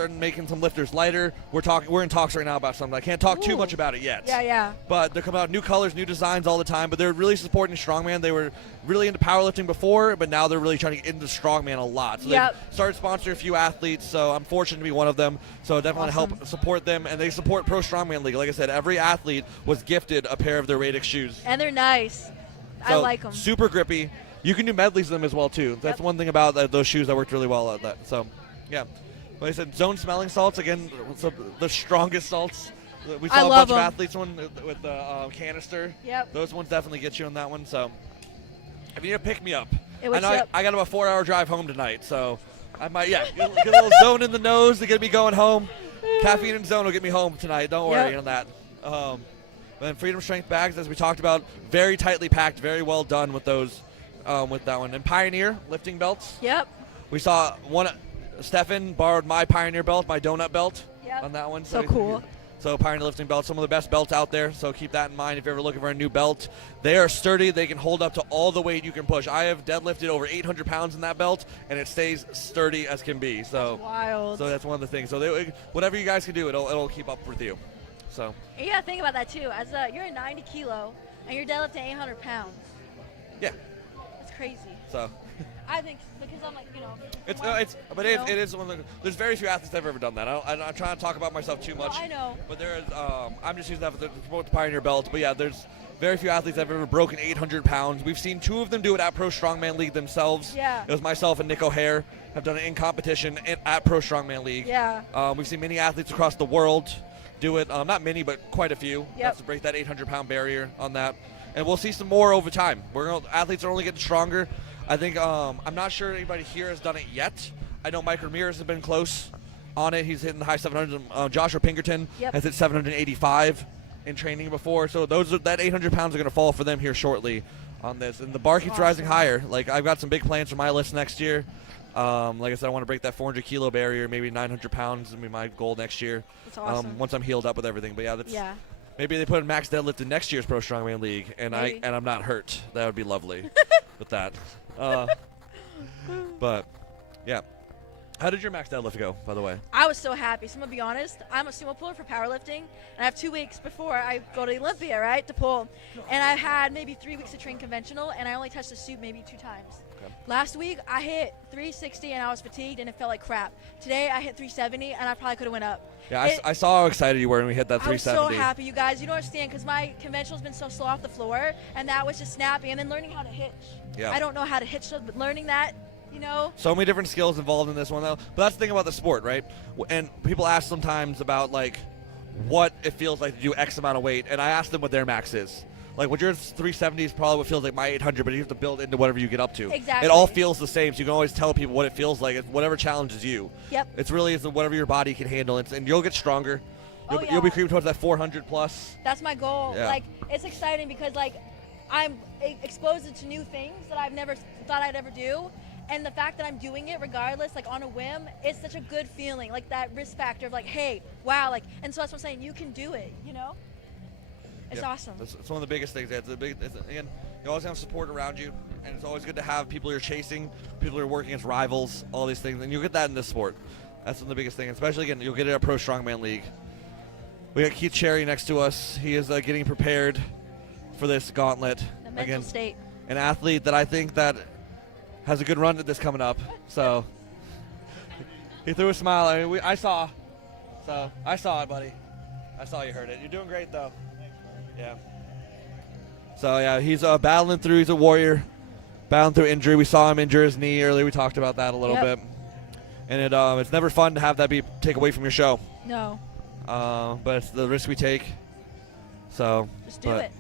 Making some lifters lighter. We're in talks right now about something. I can't talk too much about it yet. Yeah. But they're coming out new colors, new designs all the time. But they're really supporting strongman. They were really into powerlifting before, but now they're really trying to get into strongman a lot. So they've started sponsoring a few athletes. So I'm fortunate to be one of them. So I definitely want to help support them. And they support Pro Strongman League. Like I said, every athlete was gifted a pair of their Radix shoes. And they're nice. I like them. Super grippy. You can do medleys with them as well too. That's one thing about those shoes that worked really well at that. So, yeah. Like I said, Zone Smelling salts, again, the strongest salts. We saw a bunch of athletes with the canister. Yep. Those ones definitely get you on that one. So if you need to pick me up, I got about a 4-hour drive home tonight. So I might, get a little Zone in the nose to get me going home. Caffeine and Zone will get me home tonight. Don't worry on that. But then Freedom Strength bags, as we talked about, very tightly packed, very well done with those, with that one. And Pioneer lifting belts. Yep. We saw one. Stephan borrowed my Pioneer belt, my donut belt on that one. So cool. So Pioneer lifting belt, some of the best belts out there. So keep that in mind if you're ever looking for a new belt. They are sturdy. They can hold up to all the weight you can push. I have deadlifted over 800 pounds in that belt, and it stays sturdy as can be. So that's wild. So that's one of the things. So whatever you guys can do, it'll keep up with you. So you gotta think about that too. As you're a 90 kilo and you're deadlifting 800 pounds. Yeah. That's crazy. So. I think because I'm like, you know. It is one of the. There's very few athletes that have ever done that. I'm trying to talk about myself too much. I know. But there's. I'm just using that to promote the Pioneer belt. But yeah, there's very few athletes that have ever broken 800 pounds. We've seen 2 of them do it at Pro Strongman League themselves. Yeah. It was myself and Nick O'Hare have done it in competition at Pro Strongman League. Yeah. We've seen many athletes across the world do it. Not many, but quite a few. Yep. That's to break that 800-pound barrier on that. And we'll see some more over time. Athletes are only getting stronger. I think I'm not sure anybody here has done it yet. I know Mike Ramirez has been close on it. He's hitting the high 700s. Joshua Pinkerton has hit 785 in training before. So that 800 pounds are going to fall for them here shortly on this. And the bar keeps rising higher. Like I've got some big plans for my list next year. Like I said, I want to break that 400 kilo barrier. Maybe 900 pounds will be my goal next year. That's awesome. Once I'm healed up with everything. But yeah, maybe they put a max deadlift in next year's Pro Strongman League, and I'm not hurt. That would be lovely with that. But yeah, How did your max deadlift go, by the way? I was so happy. So I'm going to be honest. I'm a sumo puller for powerlifting, and I have 2 weeks before I go to Olympia, right, to pull. And I've had maybe 3 weeks to train conventional, and I only touched the suit maybe 2 times. Okay. Last week, I hit 360, and I was fatigued, and it felt like crap. Today, I hit 370, and I probably could have went up. Yeah, I saw how excited you were when we hit that 370. I was so happy, you guys. You don't understand, because my conventional's been so slow off the floor, and that was just snappy. And then learning how to hitch. Yeah. I don't know how to hitch, but learning that, you know. So many different skills involved in this one, though. But that's the thing about the sport, right? And people ask sometimes about, like, what it feels like to do X amount of weight. And I ask them what their max is. Like, what your 370 is probably what feels like my 800, but you have to build into whatever you get up to. Exactly. It all feels the same, so you can always tell people what it feels like. It's whatever challenges you. Yep. It's really whatever your body can handle. And you'll get stronger. You'll be creeping towards that 400 plus. That's my goal. Yeah. Like, it's exciting because, like, I'm exposed to new things that I've never thought I'd ever do. And the fact that I'm doing it regardless, like on a whim, it's such a good feeling. Like that risk factor of like, hey, wow, like, and so that's what I'm saying. You can do it, you know? It's awesome. It's one of the biggest things. Again, you always have support around you, and it's always good to have people you're chasing, people you're working as rivals, all these things. And you'll get that in this sport. That's one of the biggest things. Especially, again, you'll get it at Pro Strongman League. We got Keith Cherry next to us. He is getting prepared for this gauntlet. The mental state. An athlete that I think that has a good run at this coming up. So he threw a smile. I mean, I saw it, buddy. I saw you heard it. You're doing great, though. Yeah. So, yeah, he's battling through. He's a warrior, battling through injury. We saw him injure his knee earlier. We talked about that a little bit. And it's never fun to have that be take away from your show. No. But it's the risk we take. So just do it.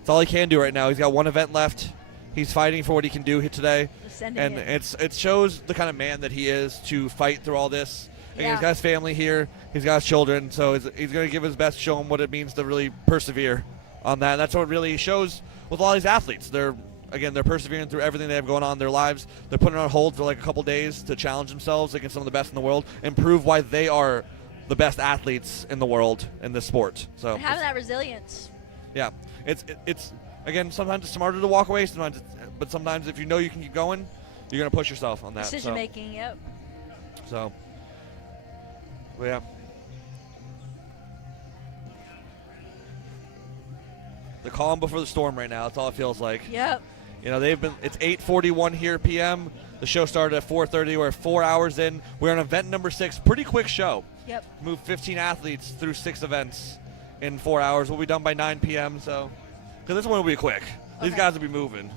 It's all he can do right now. He's got one event left. He's fighting for what he can do here today. And it shows the kind of man that he is to fight through all this. And he's got his family here. He's got his children. So he's going to give his best, show him what it means to really persevere on that. And that's what really shows with all these athletes. They're persevering through everything they have going on in their lives. They're putting on hold for like a couple days to challenge themselves against some of the best in the world and prove why they are the best athletes in the world in this sport. So and having that resilience. Yeah, it's again, sometimes it's smarter to walk away. But sometimes if you know you can keep going, you're gonna push yourself on that. Decision making. Yep. So, well, yeah. The calm before the storm right now. That's all it feels like. Yep. You know, it's 8:41 here p.m. The show started at 4:30. We're 4 hours in. We're on event number 6. Pretty quick show. Yep. Moved 15 athletes through 6 events in 4 hours. We'll be done by 9 p.m. So, because this one will be quick. These guys will be moving.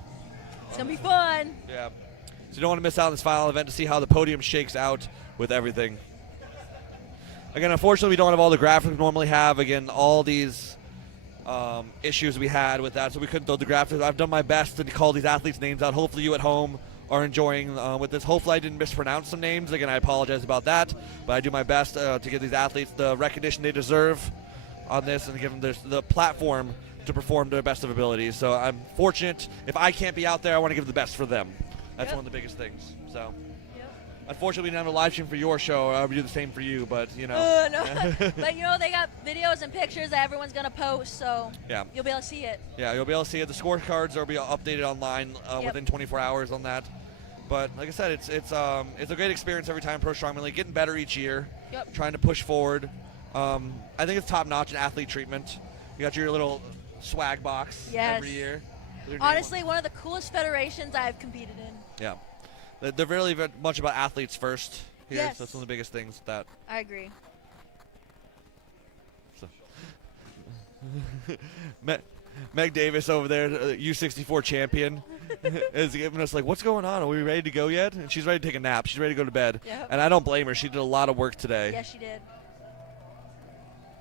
It's going to be fun. Yeah. So you don't want to miss out on this final event to see how the podium shakes out with everything. Again, unfortunately, we don't have all the graphics we normally have. Again, all these issues we had with that, so we couldn't throw the graphics. I've done my best to call these athletes' names out. Hopefully you at home are enjoying with this. Hopefully I didn't mispronounce some names. Again, I apologize about that, but I do my best to give these athletes the recognition they deserve on this and give them the platform to perform to their best of abilities. So I'm fortunate. If I can't be out there, I want to give the best for them. That's one of the biggest things. So. Unfortunately, we didn't have a live stream for your show. I would do the same for you, but, you know. No. But, you know, they got videos and pictures that everyone's going to post, so you'll be able to see it. Yeah, you'll be able to see it. The scorecards will be updated online within 24 hours on that. But, like I said, it's a great experience every time Pro Strongman League, getting better each year, trying to push forward. I think it's top-notch in athlete treatment. You got your little swag box every year. Honestly, one of the coolest federations I've competed in. Yeah. They're really very much about athletes first here. Yes. So that's one of the biggest things with that. I agree. So. Meg Davis over there, u64 champion, is giving us like, what's going on? Are we ready to go yet? And she's ready to take a nap. She's ready to go to bed. Yep. And I don't blame her. She did a lot of work today. Yes, she did.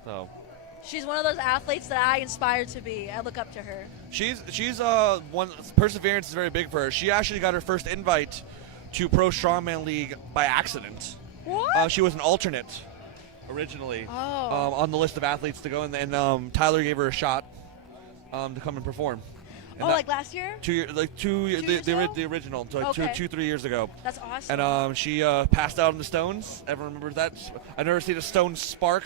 So. She's one of those athletes that I inspire to be. I look up to her. She's one. Perseverance is very big for her. She actually got her first invite to Pro Strongman League by accident. What? She was an alternate originally on the list of athletes to go, and Tyler gave her a shot to come and perform. And like last year? 2 years, like the original, so like 3 years ago. That's awesome. And she passed out on the stones. Everyone remembers that? I've never seen a stone spark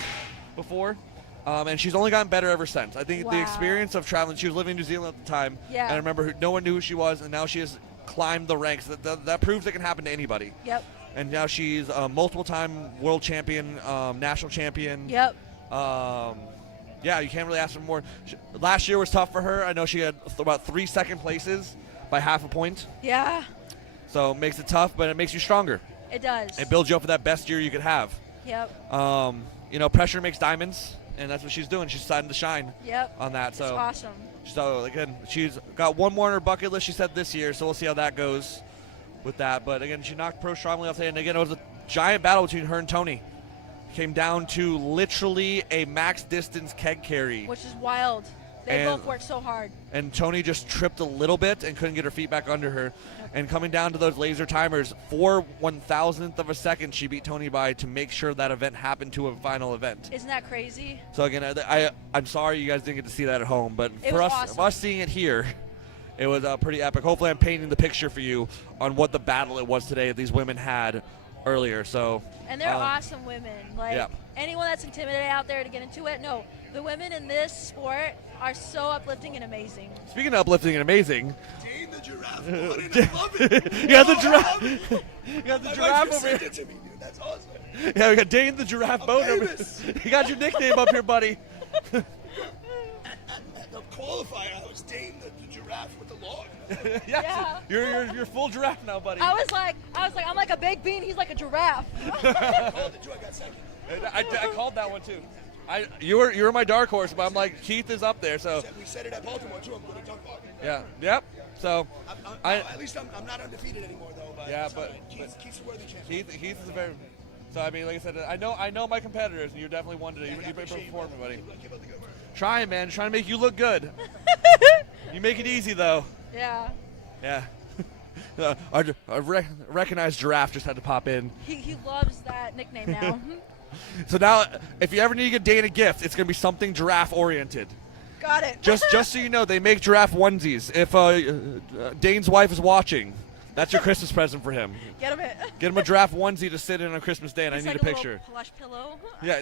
before. And she's only gotten better ever since. I think the experience of traveling, she was living in New Zealand at the time, and I remember no one knew who she was, and now she has climbed the ranks. That proves it can happen to anybody. Yep. and now she's a multiple-time world champion, national champion. Yep. Yeah, you can't really ask for more. Last year was tough for her. I know she had about 3 second places by half a point. Yeah. So it makes it tough, but it makes you stronger. It does. It builds you up for that best year you could have. Yep. Pressure makes diamonds, and that's what she's doing. She's deciding to shine. Yep. On that. So it's awesome. So again, she's got one more on her bucket list. She said this year, so we'll see how that goes with that. But again, she knocked Pro Strongman League off today, and again, it was a giant battle between her and Tony. Came down to literally a max distance keg carry. Which is wild. They both worked so hard. And Tony just tripped a little bit and couldn't get her feet back under her. And coming down to those laser timers, 4/1000th of a second she beat Tony by to make sure that event happened to a final event. Isn't that crazy? So again, I'm sorry you guys didn't get to see that at home, but for us seeing it here, it was pretty epic. Hopefully I'm painting the picture for you on what the battle it was today that these women had earlier. So and they're awesome women. Like anyone that's intimidated out there to get into it, no. The women in this sport are so uplifting and amazing. Speaking of uplifting and amazing, Dane the giraffe. I love it. You got the giraffe. You got the giraffe over here. It to me, dude. That's awesome. Yeah, we got Dane the giraffe Bonan over here. You got your nickname up here, buddy. At the qualifier, I was Dane the giraffe with the log. Yeah. You're full giraffe now, buddy. I was like, I'm like a baked bean. He's like a giraffe. I got second. I called that one too. You were my dark horse, but I'm like Keith is up there, so we said it at Baltimore too. I'm going to talk about it. Yeah. Yep. So at least I'm not undefeated anymore though. But yeah, Keith's a worthy champion. Keith is a very. So I mean, like I said, I know my competitors, and you're definitely one today. You're performing, buddy. Trying, man. Trying to make you look good. You make it easy though. Yeah. Yeah. Our recognized giraffe just had to pop in. He loves that nickname now. So now, if you ever need to get Dane a gift, it's going to be something giraffe-oriented. Got it. Just so you know, they make giraffe onesies. If Dane's wife is watching, that's your Christmas present for him. Get him it. Get him a giraffe onesie to sit in on Christmas Day, and it's I need like a picture. Little plush pillow. Yeah,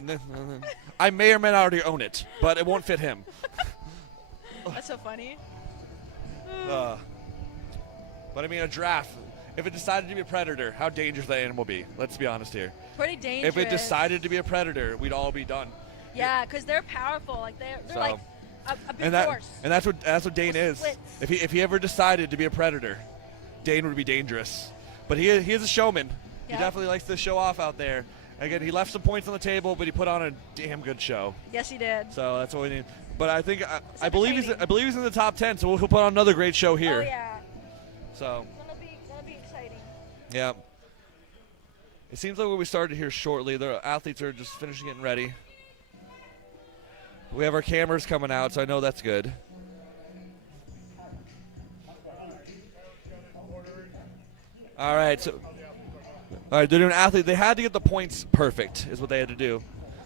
I may or may not already own it, but it won't fit him. That's so funny. But I mean, a giraffe, if it decided to be a predator, how dangerous that animal be? Let's be honest here. Pretty dangerous. If it decided to be a predator, we'd all be done. Yeah, because they're powerful. Like they're like a big force. And that's what Dane is. If he ever decided to be a predator, Dane would be dangerous. But he is a showman. Yep. He definitely likes to show off out there. Again, he left some points on the table, but he put on a damn good show. Yes, he did. So that's what we need. But I think I believe he's in the top 10. So he'll put on another great show here. Oh yeah. So. That'll be exciting. Yeah. It seems like we'll be started here shortly. The athletes are just finishing getting ready. We have our cameras coming out, so I know that's good. All right, they're doing athlete. They had to get the points perfect, is what they had to do.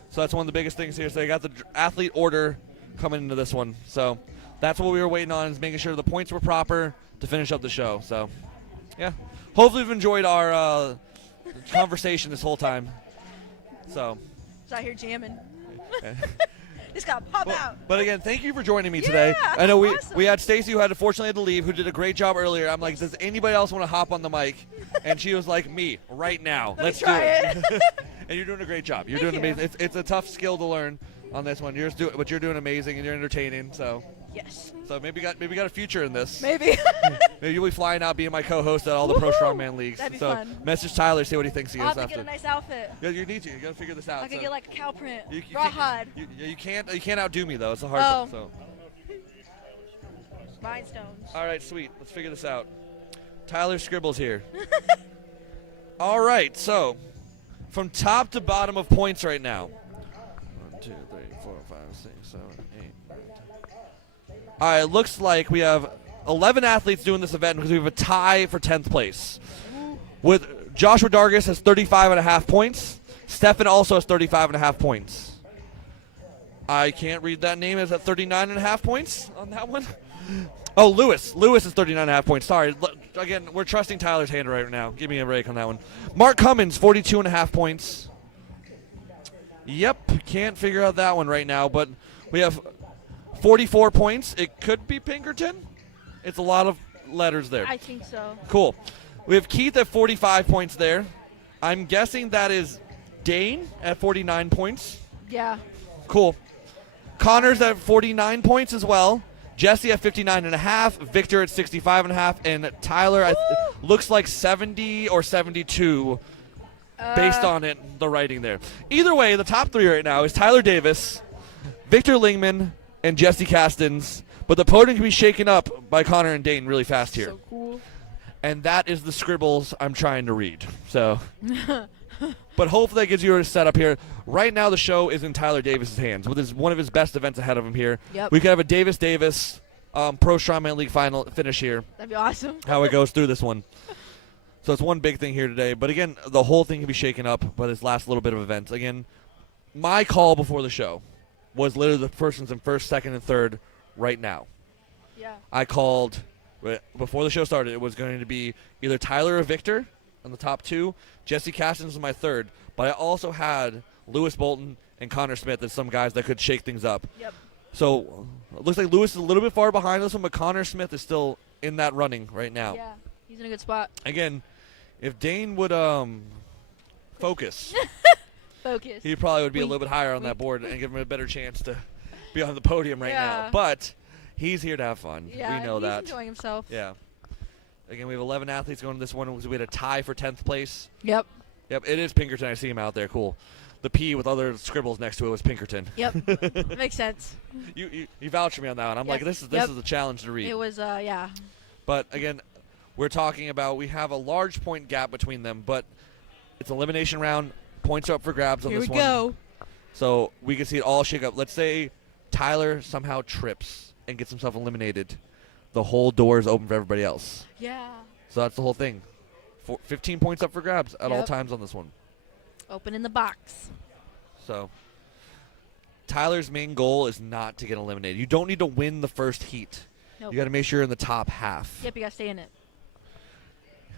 So that's one of the biggest things here. So they got the athlete order coming into this one. So that's what we were waiting on, is making sure the points were proper to finish up the show. So, yeah. Hopefully you've enjoyed our conversation this whole time. So. Just out here jamming. Just gotta pop out. But again, thank you for joining me today. I know we had Stacy, who unfortunately had to leave, who did a great job earlier. I'm like, does anybody else want to hop on the mic? And she was like, me, right now. Let's do it. And you're doing a great jow. You're doing amazing. It's a tough skill to learn on this one. But you're doing amazing, and you're entertaining. So. Yes. So maybe got a future in this. Maybe. Maybe you'll be flying out, being my co-host at all the Pro Strongman Leagues. That'd be so fun. Message Tyler, see what he thinks he I'll is have to after. get a nice outfit. Yeah, you need to. You gotta figure this out. I could get like a cow print, you rawhide. You can't outdo me though. It's a hard one. So. Rhinestones. All right, sweet. Let's figure this out. Tyler Scribble's here. All right, so from top to bottom of points right now. 1, 2, 3, 4, 5, 6, 7, 8, 9, 10. All right, it looks like we have 11 athletes doing this event because we have a tie for 10th place. With Joshua Darcus has 35.5 points. Stephan also has 35.5 points. I can't read that name. Is that 39.5 points on that one? Oh, Lewis. Lewis is 39.5 points. Sorry. Again, we're trusting Tyler's hand right now. Give me a break on that one. Mark Cummings, 42.5 points. Yep, can't figure out that one right now, but we have 44 points. It could be Pinkerton. It's a lot of letters there. I think so. Cool. We have Keith at 45 points there. I'm guessing that is Dane at 49 points. Yeah. Cool. Connor's at 49 points as well. Jesse at 59.5. Victor at 65.5. And Tyler looks like 70 or 72 based on the writing there. Either way, the top 3 right now is Tyler Davis, Victor Lingman, and Jesse Castens. But the podium can be shaken up by Connor and Dane really fast here. So cool. And that is the scribbles I'm trying to read. So, but hopefully that gives you a setup here. Right now the show is in Tyler Davis's hands with one of his best events ahead of him here. Yep. We could have a Davis Pro Strongman League final finish here. That'd be awesome. How it goes through this one. So it's one big thing here today. But again, the whole thing can be shaken up by this last little bit of events. Again, my call before the show was literally the persons in first, second, and third right now. Yeah. I called, before the show started, it was going to be either Tyler or Victor on the top 2. Jesse Castens was my third. But I also had Lewis Bolton and Connor Smith as some guys that could shake things up. Yep. So it looks like Lewis is a little bit far behind this one, but Connor Smith is still in that running right now. Yeah, he's in a good spot. Again, if Dane would focus, he probably would be a little bit higher on that board and give him a better chance to be on the podium right now. But he's here to have fun. Yeah, we know that. He's enjoying himself. Yeah. Again, we have 11 athletes going to this one. We had a tie for 10th place. Yep. Yep, it is Pinkerton. I see him out there. Cool. The P with other scribbles next to it was Pinkerton. Yep. Makes sense. You vouched for me on that one. I'm like, this is a challenge to read. It was, yeah. But again, we're talking about we have a large point gap between them, but it's an elimination round. Points are up for grabs on this one. Here we go. So we can see it all shake up. Let's say Tyler somehow trips and gets himself eliminated. The whole door is open for everybody else. Yeah. So that's the whole thing. 15 points up for grabs at all times on this one. Open in the box. So Tyler's main goal is not to get eliminated. You don't need to win the first heat. Nope. You got to make sure you're in the top half. Yep, you got to stay in it.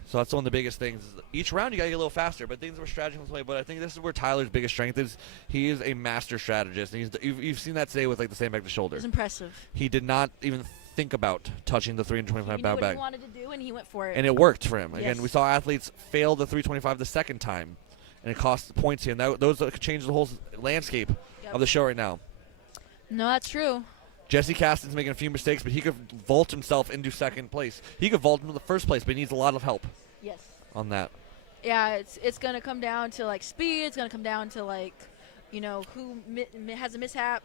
So that's one of the biggest things. Each round you got to get a little faster, but things were strategy on the way. But I think this is where Tyler's biggest strength is. He is a master strategist. And you've seen that today with like the sandbag to shoulder. It's impressive. He did not even think about touching the 325 pound bag. He wanted to do, and he went for it. And it worked for him. Yes. Again, we saw athletes fail the 325 the second time, and it cost points here. And those could change the whole landscape of the show right now. No, that's true. Jesse Castens making a few mistakes, but he could vault himself into second place. He could vault into the first place, but he needs a lot of help. Yes. On that. Yeah, it's going to come down to, like, speed. It's going to come down to, like, you know, who has a mishap.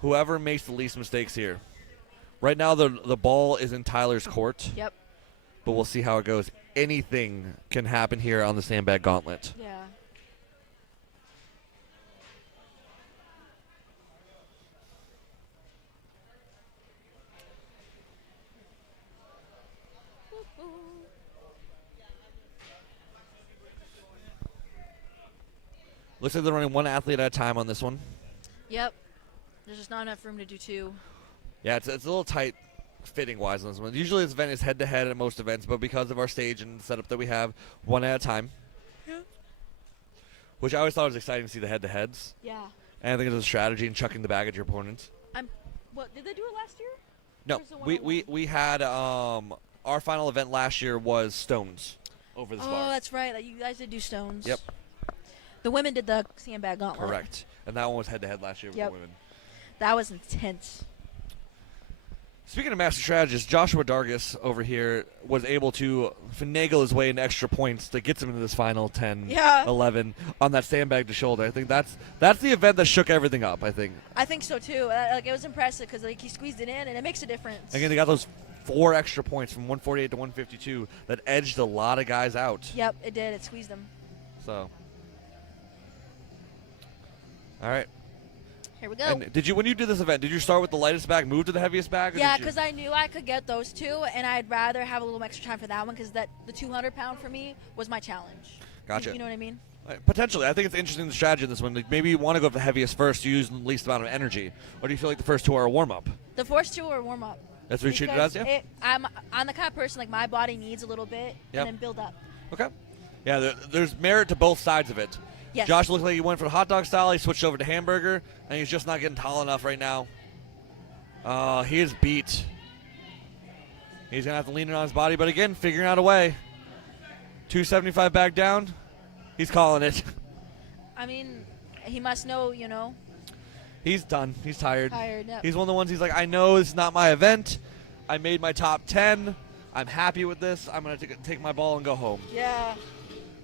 Whoever makes the least mistakes here. Right now, the ball is in Tyler's court. Yep. But we'll see how it goes. Anything can happen here on the sandbag gauntlet. Yeah. Looks like they're running one athlete at a time on this one. Yep. There's just not enough room to do 2. Yeah, it's a little tight fitting-wise on this one. Usually this event is head-to-head at most events, but because of our stage and setup that we have, one at a time. Yeah. Which I always thought was exciting to see the head-to-heads. Yeah. And I think it's a strategy in chucking the bag at your opponents. What, did they do it last year? No, we had our final event last year was stones over this bar. Oh, that's right. You guys did do stones. Yep. The women did the sandbag gauntlet. Correct. And that one was head-to-head last year with the women. That was intense. Speaking of master strategists, Joshua Darcus over here was able to finagle his way into extra points that gets him into this final 10, 11 on that sandbag to shoulder. I think that's the event that shook everything up, I think. I think so, too. Like, it was impressive because, like, he squeezed it in, and it makes a difference. Again, they got those 4 extra points from 148 to 152 that edged a lot of guys out. Yep, it did. It squeezed them. So, all right. Here we go. And when you did this event, did you start with the lightest bag, move to the heaviest bag? Yeah, because I knew I could get those 2, and I'd rather have a little extra time for that one because the 200-pound for me was my challenge. Gotcha. You know what I mean? Potentially. I think it's interesting, the strategy of this one. Like, maybe you want to go for the heaviest first to use the least amount of energy. Or do you feel like the first 2 are a warm-up? The first 2 are warm-up. That's what you treat it as, yeah? I'm the kind of person, like, my body needs a little bit and then build up. Okay. Yeah, there's merit to both sides of it. Yes. Josh looks like he went for the hot dog style. He switched over to hamburger, and he's just not getting tall enough right now. He is beat. He's going to have to lean it on his body, but again, figuring out a way. 275 back down. He's calling it. I mean, he must know, He's done. He's tired. Yep. He's one of the ones. He's like, I know this is not my event. I made my top 10. I'm happy with this. I'm gonna take my ball and go home. Yeah.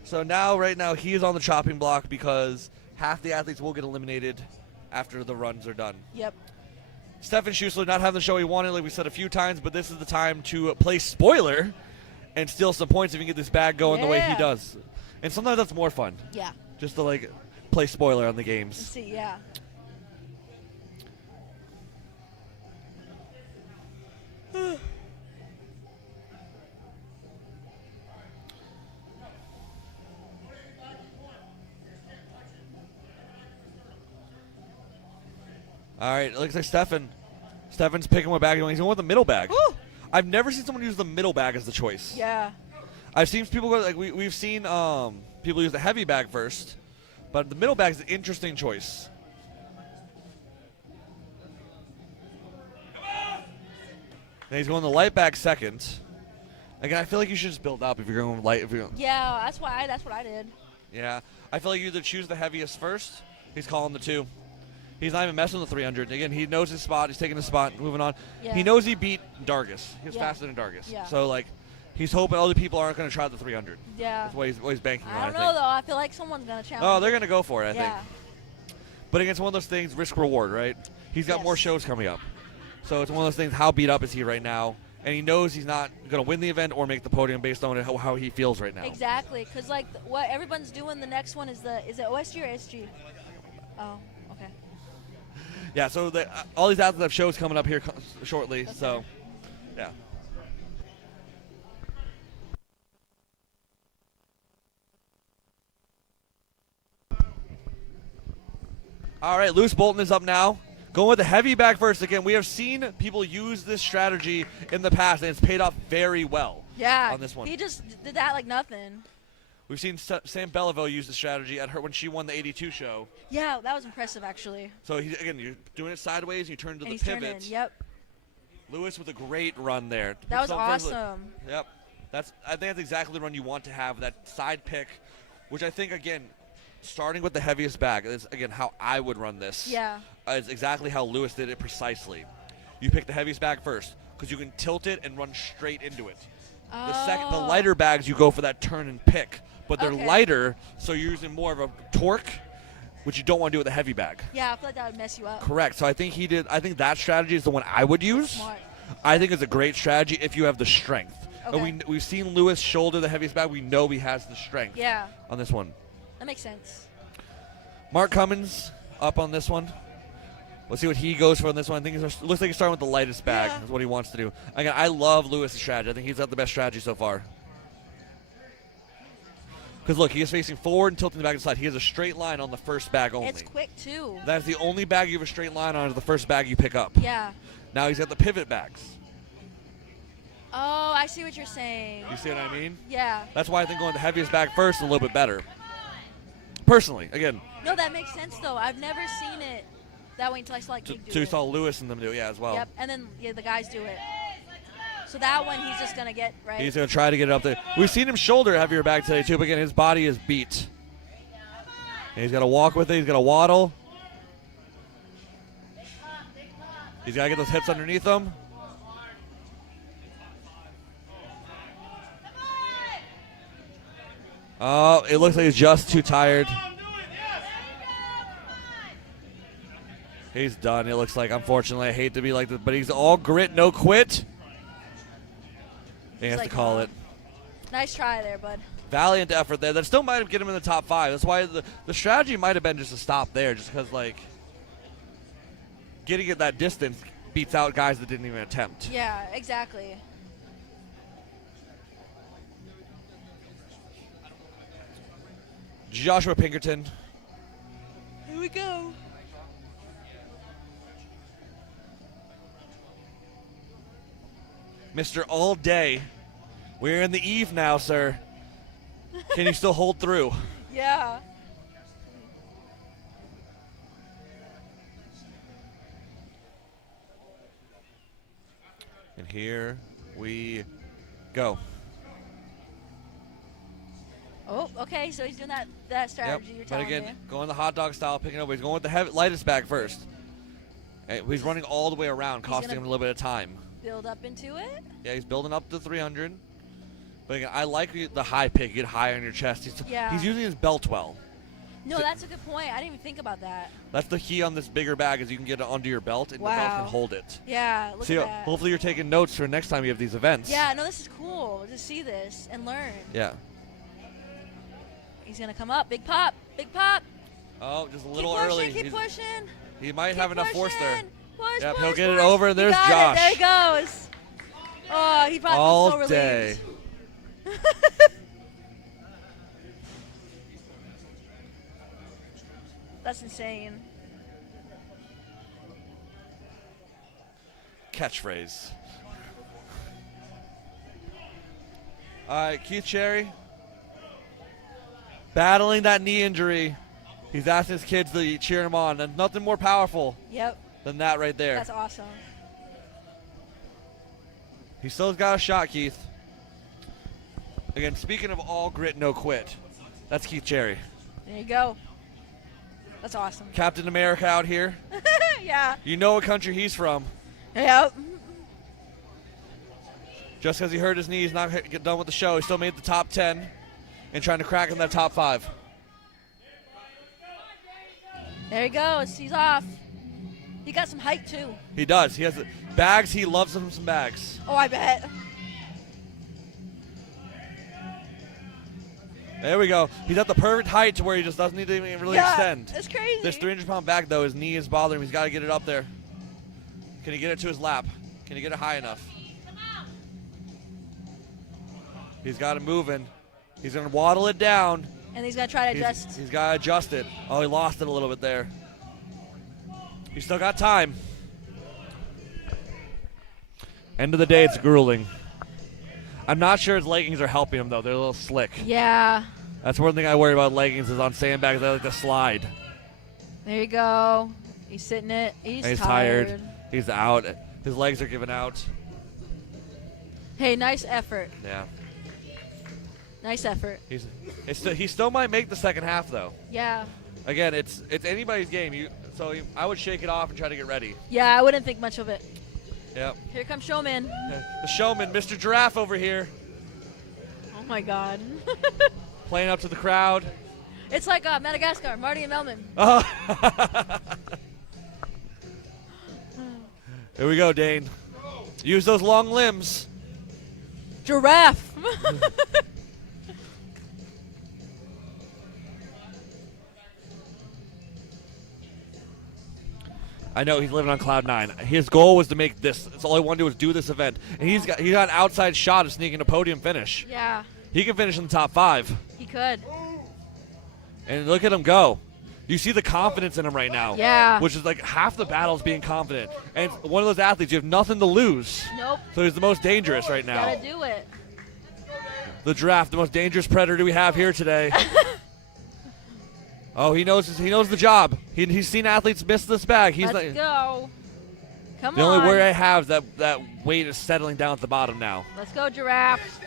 So right now, he is on the chopping block because half the athletes will get eliminated after the runs are done. Yep. Stephan Schustler not having the show he wanted, like we said a few times, but this is the time to play spoiler and steal some points if you can get this bag going the way he does. And sometimes that's more fun. Yeah. Just to play spoiler on the games. Let's see, yeah. All right, it looks like Stephan's picking what bag he's going with the middle bag. Woo! I've never seen someone use the middle bag as the choice. Yeah. I've seen people go we've seen people use the heavy bag first, but the middle bag is an interesting choice. And he's going the light bag second. Again, I feel like you should just build up if you're going light. Yeah, that's what I did. Yeah, I feel like you either choose the heaviest first. He's calling the 2. He's not even messing with the 300. Again, he knows his spot. He's taking his spot, moving on. Yeah. He knows he beat Darcus. He was Yeah. faster than Darcus. Yeah. So, he's hoping other people aren't going to try the 300. Yeah. That's what he's banking on, I don't know, think. though. I feel like someone's going to challenge. Oh, they're going to go for it, I think. Yeah. But again, it's one of those things, risk-reward, right? He's got Yes. more shows coming up. So it's one of those things, how beat up is he right now? And he knows he's not going to win the event or make the podium based on how he feels right now. Exactly, because what everyone's doing, the next one is it OSG or SG? Oh, okay. Yeah, so all these athletes have shows coming up here shortly. Okay. So, yeah. All right, Lewis Bolton is up now. Going with the heavy bag first. Again, we have seen people use this strategy in the past, and it's paid off very well Yeah. on this one. He just did that like nothing. We've seen Sam Belleville use the strategy at her when she won the 82 show. Yeah, that was impressive, actually. So, you're doing it sideways, and you turn to And the he's pivot. turning, yep. Lewis with a great run there. That was So first- awesome. Yep. I think that's exactly the run you want to have, that side pick, which I think, again, starting with the heaviest bag is, again, how I would run this. Yeah. Is exactly how Lewis did it precisely. You pick the heaviest bag first because you can tilt it and run straight into it. The lighter bags, you go for that turn and pick, but they're Okay. lighter, so you're using more of a torque, which you don't want to do with a heavy bag. Yeah, I feel like that would mess you up. Correct. So I think that strategy is the one I would use. Smart. I think it's a great strategy if you have the strength. Okay. And we've seen Lewis shoulder the heaviest bag. We know he has the strength Yeah. on this one. That makes sense. Mark Cummings up on this one. Let's see what he goes for on this one. I think it looks like he's starting with the lightest bag. Yeah. Is what he wants to do. Again, I love Lewis' strategy. I think he's got the best strategy so far. Because look, he is facing forward and tilting the bag to the side. He has a straight line on the first bag only. It's quick, too. That's the only bag you have a straight line on is the first bag you pick up. Yeah. Now he's got the pivot bags. Oh, I see what you're saying. You see what I mean? Yeah. That's why I think going the heaviest bag first is a little bit better. Personally, again. No, that makes sense, though. I've never seen it that way until I saw Gabe do So you it. saw Lewis and them do it, yeah, as well. Yep, and then the guys do it. So that one he's just going to get, right? He's going to try to get it up there. We've seen him shoulder a heavier bag today, too, but again, his body is beat. And he's got to walk with it. He's got to waddle. He's got to get those hips underneath him. Oh, it looks like he's just too tired. He's done, it looks like. Unfortunately, I hate to be like this, but he's all grit, no quit. He has to call it. Nice try there, bud. Valiant effort there. That still might have get him in the top 5. That's why the strategy might have been just to stop there, just because, getting it that distance beats out guys that didn't even attempt. Yeah, exactly. Joshua Pinkerton. Here we go. Mr. All Day. We're in the eve now, sir. Can you still hold through? Yeah. And here we go. Oh, okay. So he's doing that strategy you're But telling again, me. going the hot dog style, picking over. He's going with the lightest bag first. And he's running all the way around, costing him a little bit of time. Build up into it. Yeah, he's building up to 300. But again, I like the high pick. You get high on your chest. He's using his belt well. No, that's a good point. I didn't even think about that. That's the key on this bigger bag is you can get it under your belt, and the belt can hold it. Yeah, look See, at that. hopefully you're taking notes for next time you have these events. Yeah, no, this is cool to see this and learn. Yeah. He's going to come up. Big pop. Big pop. Oh, just a little keep pushing, early. Keep pushing. He might have enough force there. Push, yep, push, he'll get push. it over, and there's Josh. There he goes. Oh, he probably all feels so day. relieved. That's insane. Catchphrase. All right, Keith Cherry. Battling that knee injury. He's asking his kids to cheer him on. There's nothing more powerful than that right there. That's awesome. He still's got a shot, Keith. Again, speaking of all grit, no quit. That's Keith Cherry. There you go. That's awesome. Captain America out here. Yeah. You know what country he's from. Yep. Just because he hurt his knee, he's not get done with the show. He still made the top 10 and trying to crack in that top 5. There he goes. He's off. He got some height, too. He does. He has bags. He loves some bags. Oh, I bet. There we go. He's at the perfect height to where he just doesn't need to even really extend. That's crazy. This 300-pound bag, though, his knee is bothering him. He's got to get it up there. Can he get it to his lap? Can he get it high enough? He's got it moving. He's going to waddle it down. And he's going to try to adjust. He's got to adjust it. Oh, he lost it a little bit there. He's still got time. End of the day, it's grueling. I'm not sure his leggings are helping him, though. They're a little slick. Yeah. That's one thing I worry about leggings is on sandbags. They like to slide. There you go. He's sitting it. He's tired. He's out. His legs are giving out. Hey, nice effort. Yeah. Nice effort. He still might make the second half, though. Yeah. Again, it's anybody's game. I would shake it off and try to get ready. Yeah, I wouldn't think much of it. Yep. Here comes Showman. The showman, Mr. Giraffe over here. Oh, my God. Playing up to the crowd. It's like Madagascar, Marty and Melman. Oh. Here we go, Dane. Use those long limbs. Giraffe. I know he's living on cloud 9. His goal was to make this. That's all he wanted to do was do this event, and he got an outside shot of sneaking a podium finish. Yeah. He can finish in the top 5. He could. And look at him go. You see the confidence in him right now. Yeah. Which is like half the battle is being confident. And one of those athletes, you have nothing to lose. Nope. So he's the most dangerous right now. Gotta do it. The giraffe, the most dangerous predator we have here today. Oh, he knows the job. He's seen athletes miss this bag. Let's go. Come the on. only worry I have is that weight is settling down at the bottom now. Let's go, Giraffe.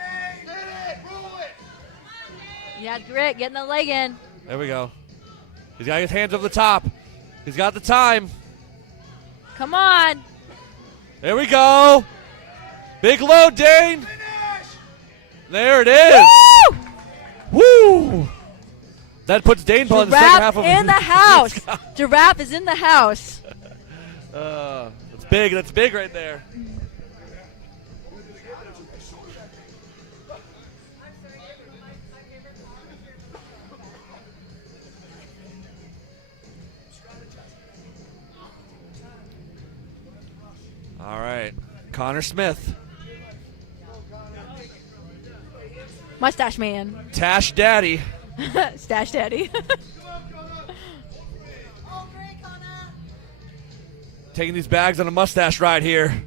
Yeah, grit. Getting the leg in. There we go. He's got his hands over the top. He's got the time. Come on. There we go. Big load, Dane. There it is. Woo! Woo! That puts Dane Paul in the second half of in the house. Giraffe is in the house. That's big. That's big right there. All right, Connor Smith. Mustache man. Tash Daddy. Stash Daddy. Taking these bags on a mustache ride here.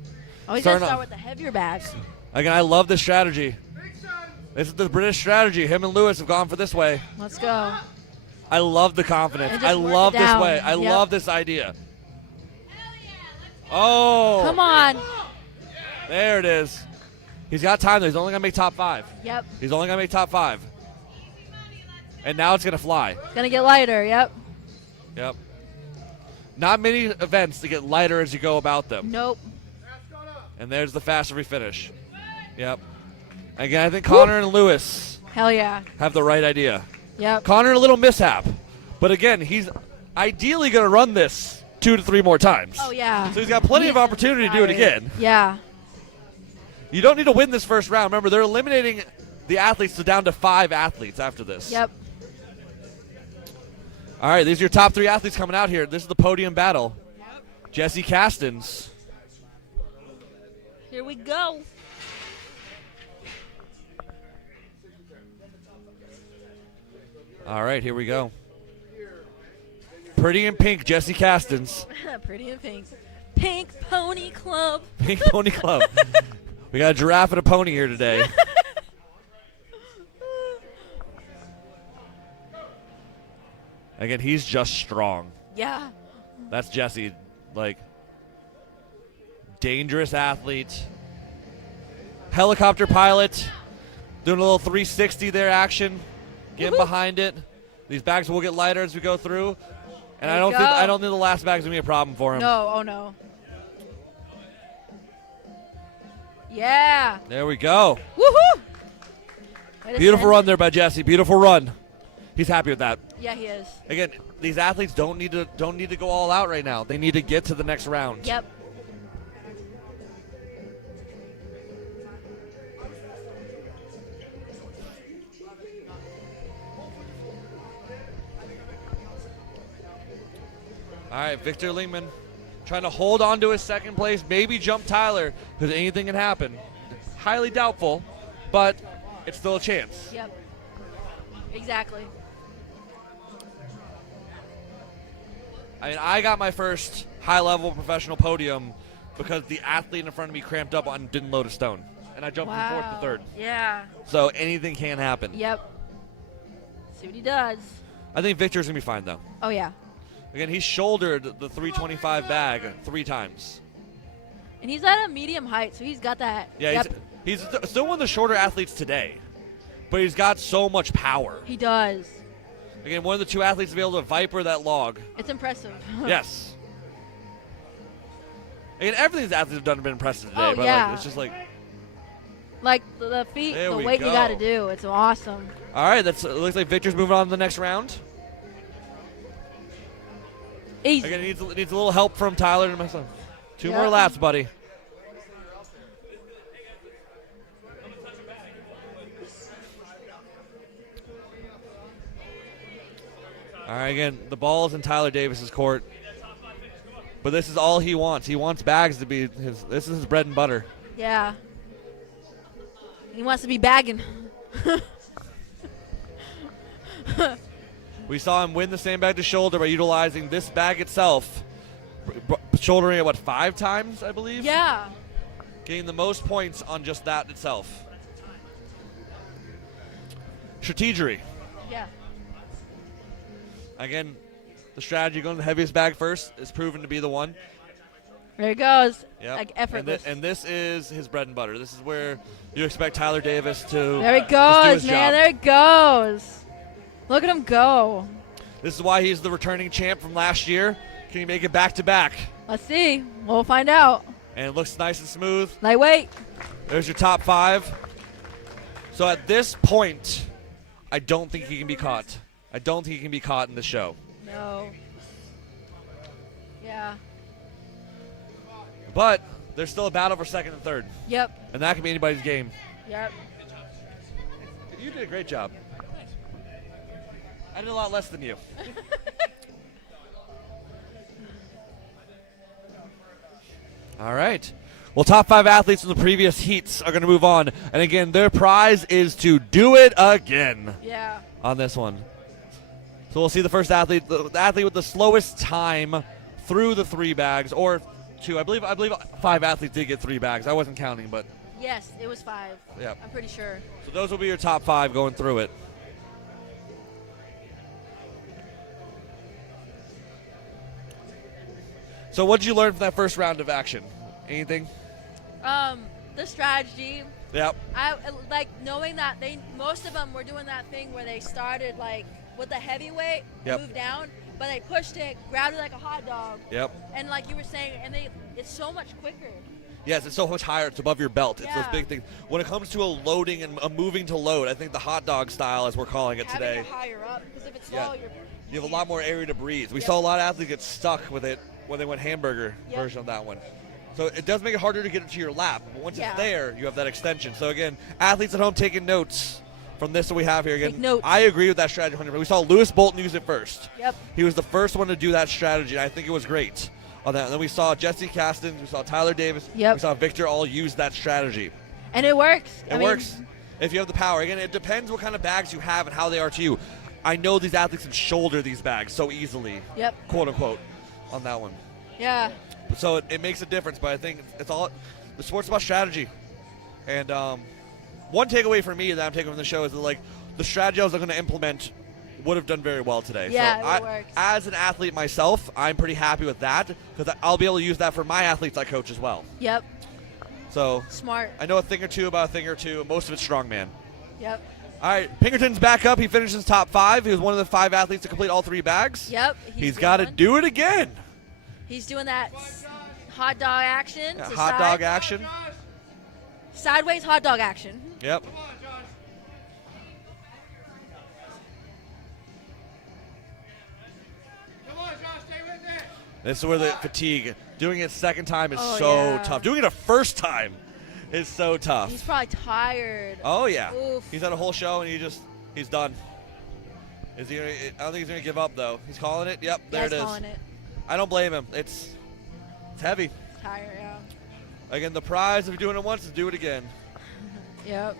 Oh, he's going to start with the heavier bags. Again, I love this strategy. This is the British strategy. Him and Lewis have gone for this way. Let's go. I love the confidence. I love this way. I love this idea. Oh. Come on. There it is. He's got time, though. He's only going to make top 5. Yep. He's only going to make top 5. And now it's going to fly. It's going to get lighter, yep. Yep. Not many events to get lighter as you go about them. Nope. And there's the fast refinish. Yep. Again, I think Connor and Lewis Hell yeah. have the right idea. Yep. Connor, a little mishap. But again, he's ideally going to run this 2 to 3 more times. Oh, yeah. So he's got plenty of opportunity to do it again. Yeah. You don't need to win this first round. Remember, they're eliminating the athletes down to 5 athletes after this. Yep. All right, these are your top 3 athletes coming out here. This is the podium battle. Jesse Castens. Here we go. All right, here we go. Pretty in pink, Jesse Castens. Pretty in pink. Pink Pony Club. Pink Pony Club. We got a giraffe and a pony here today. Again, he's just strong. Yeah. That's Jesse. Like, dangerous athlete. Helicopter pilot. Doing a little 360 there action. Getting behind it. These bags will get lighter as we go through. And I don't think the last bag's going to be a problem for him. No, oh no. Yeah. There we go. Woohoo! Beautiful run there by Jesse. Beautiful run. He's happy with that. Yeah, he is. Again, these athletes don't need to go all out right now. They need to get to the next round. Yep. All right, Victor Lingman trying to hold on to his second place, maybe jump Tyler, because anything can happen. Highly doubtful, but it's still a chance. Yep. Exactly. I mean, I got my first high-level professional podium because the athlete in front of me cramped up and didn't load a stone, and I jumped from 4th to 3rd. Yeah. So anything can happen. Yep. See what he does. I think Victor's going to be fine, though. Oh, yeah. Again, he shouldered the 325 bag 3 times. And he's at a medium height, so he's got that. Yeah, Yep. he's still one of the shorter athletes today, but he's got so much power. He does. Again, one of the 2 athletes to be able to viper that log. It's impressive. Yes. Again, everything these athletes have done has been impressive today, Oh, but yeah. like, it's just like, Like the feet, There the we weight you go. got to do. It's awesome. all right, it looks like Victor's moving on to the next round. Easy. Again, he needs a little help from Tyler and myself. 2 Yeah. more laps, buddy. All right, again, the ball's in Tyler Davis's court. But this is all he wants. He wants bags to be this is his bread and butter. Yeah. He wants to be bagging. We saw him win the sandbag to shoulder by utilizing this bag itself, shouldering it, what, 5 times, I believe? Yeah. Getting the most points on just that itself. Strategery. Yeah. Again, the strategy going to the heaviest bag first is proven to be the one. There he goes. Yep. Like effortless. And this is his bread and butter. This is where you expect Tyler Davis to There he just do goes, his man. job. There he goes. Look at him go. This is why he's the returning champ from last year. Can he make it back to back? Let's see. We'll find out. And it looks nice and smooth. Lightweight. There's your top 5. So at this point, I don't think he can be caught. I don't think he can be caught in the show. No. Yeah. But there's still a battle for 2nd and 3rd. Yep. And that can be anybody's game. Yep. You did a great job. I did a lot less than you. All right. Well, top 5 athletes from the previous heats are going to move on. And again, their prize is to do it again. Yeah. On this one. So we'll see the first athlete, the athlete with the slowest time through the 3 bags, or 2. I believe 5 athletes did get 3 bags. I wasn't counting, but Yes, it was 5. Yep. I'm pretty sure. so those will be your top 5 going through it. So what did you learn from that first round of action? Anything? The strategy, Yep. I like knowing that most of them were doing that thing where they started like with the heavyweight, Yep. moved down, but they pushed it, grabbed it like a hot dog. Yep. And like you were saying, it's so much quicker. Yes, it's so much higher. It's above your belt. It's those Yeah. big things. When it comes to a loading and a moving to load, I think the hot dog style, as we're calling it Having today, it higher up, because if it's Yeah. low, you have a lot more area to breathe. We Yep. saw a lot of athletes get stuck with it when they went hamburger Yep. version of that one. So it does make it harder to get it to your lap. But once Yeah. it's there, you have that extension. So again, athletes at home taking notes from this that we have here. Again, Take notes. I agree with that strategy 100%. We saw Lewis Bolton use it first. Yep. He was the first one to do that strategy, and I think it was great on that. And then we saw Jesse Castens, we saw Tyler Davis, Yep. we saw Victor all use that strategy. And it works. It works if you have the power. Again, it depends what kind of bags you have and how they are to you. I know these athletes can shoulder these bags so easily, Yep. quote unquote, on that one. Yeah. So it makes a difference, but I think it's all the sport's about strategy. And one takeaway for me that I'm taking from the show is that like the strategy I was going to implement would have done very well today. Yeah, so it works. as an athlete myself, I'm pretty happy with that because I'll be able to use that for my athletes I coach as well. Yep. So Smart. I know a thing or two about a thing or two. Most of it's strongman. Yep. All right, Pinkerton's back up. He finishes top 5. He was one of the 5 athletes to complete all 3 bags. Yep. He's got to going. do it again. He's doing that hot dog action. Yeah, to hot side. dog action. Sideways hot dog action. Yep. This is where the fatigue. Doing it second time is Oh, so yeah. tough. Doing it a first time is so tough. He's probably tired. Oh yeah. Oof. He's had a whole show and he's done. Is he? I don't think he's gonna give up though. He's calling it. Yep, there Yeah, it he's is. calling it. I don't blame him. It's heavy. Tired, yeah. Again, the prize of doing it once is do it again. Yep.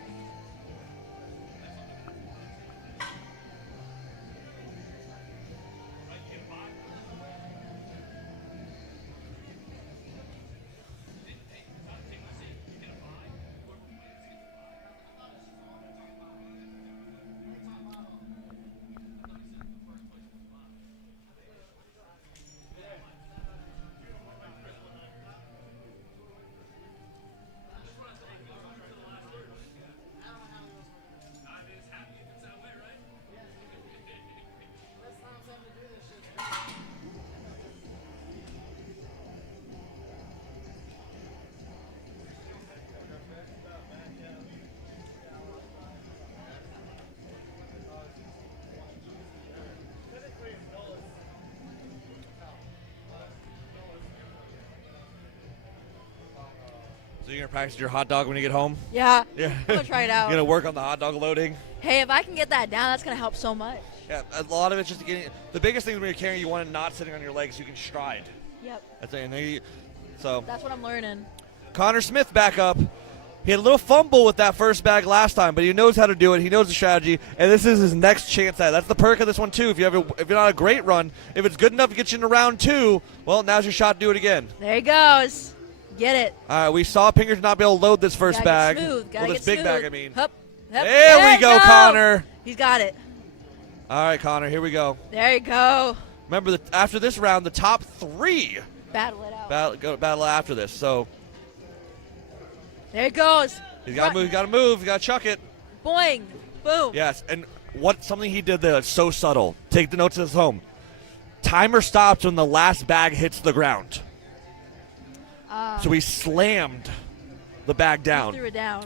So you're gonna practice your hot dog when you get home? Yeah. Yeah. I'm gonna try it out. You're gonna work on the hot dog loading. Hey, if I can get that down, that's gonna help so much. Yeah, a lot of it's just getting. The biggest thing when you're carrying, you want it not sitting on your legs. You can stride. Yep. That's it. And then so That's what I'm learning. Connor Smith back up. He had a little fumble with that first bag last time, but he knows how to do it. He knows the strategy, and this is his next chance at it. That's the perk of this one too. If you're not a great run, if it's good enough to get you into round 2, well, now's your shot to do it again. There he goes. Get it. All right, we saw Pinkerton not be able to load this first Gotta bag. get smooth. Gotta well, get this big smooth. bag, I mean. Hup. Hup. There we go, you Connor. He's got it. All right, Connor, here we go. There you go. Remember, after this round, the top 3 Battle it out. battle after this. So There he goes. he's got to move. He's got to move. He's got to chuck it. Boing. Boom. Yes, and something he did there that's so subtle. Take the notes of this home. Timer stops when the last bag hits the ground. So he slammed the bag down. He threw it down.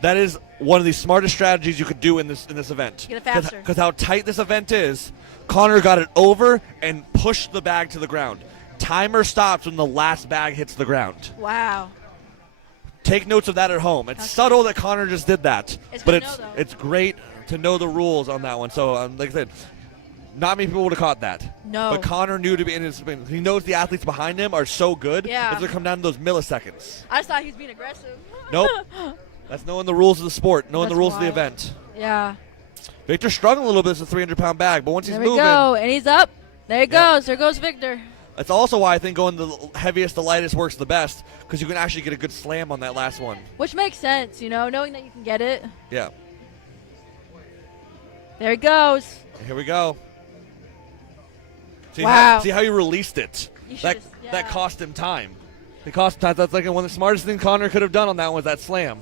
That is one of the smartest strategies you could do in this event. Get it faster. Because how tight this event is, Connor got it over and pushed the bag to the ground. Timer stops when the last bag hits the ground. Wow. Take notes of that at home. It's subtle that Connor just did that, It's but good to know, though. it's great to know the rules on that one. So, like I said, not many people would have caught that. No. But Connor knew to be in his. He knows the athletes behind him are so good. Yeah. It's going to come down to those milliseconds. I just thought he was being aggressive. Nope. That's knowing the rules of the sport, knowing the That's rules of the wild. event. Yeah. Victor struggled a little bit as a 300-pound bag, but once he's There we moving, go. And he's up. There he goes. There goes Victor. that's also why I think going the heaviest to lightest works the best, because you can actually get a good slam on that last one. Which makes sense, knowing that you can get it. Yeah. There he goes. Here we go. See, Wow. see how he released it? You That should've- yeah. that cost him time. It cost him time. That's like one of the smartest things Connor could have done on that one was that slam.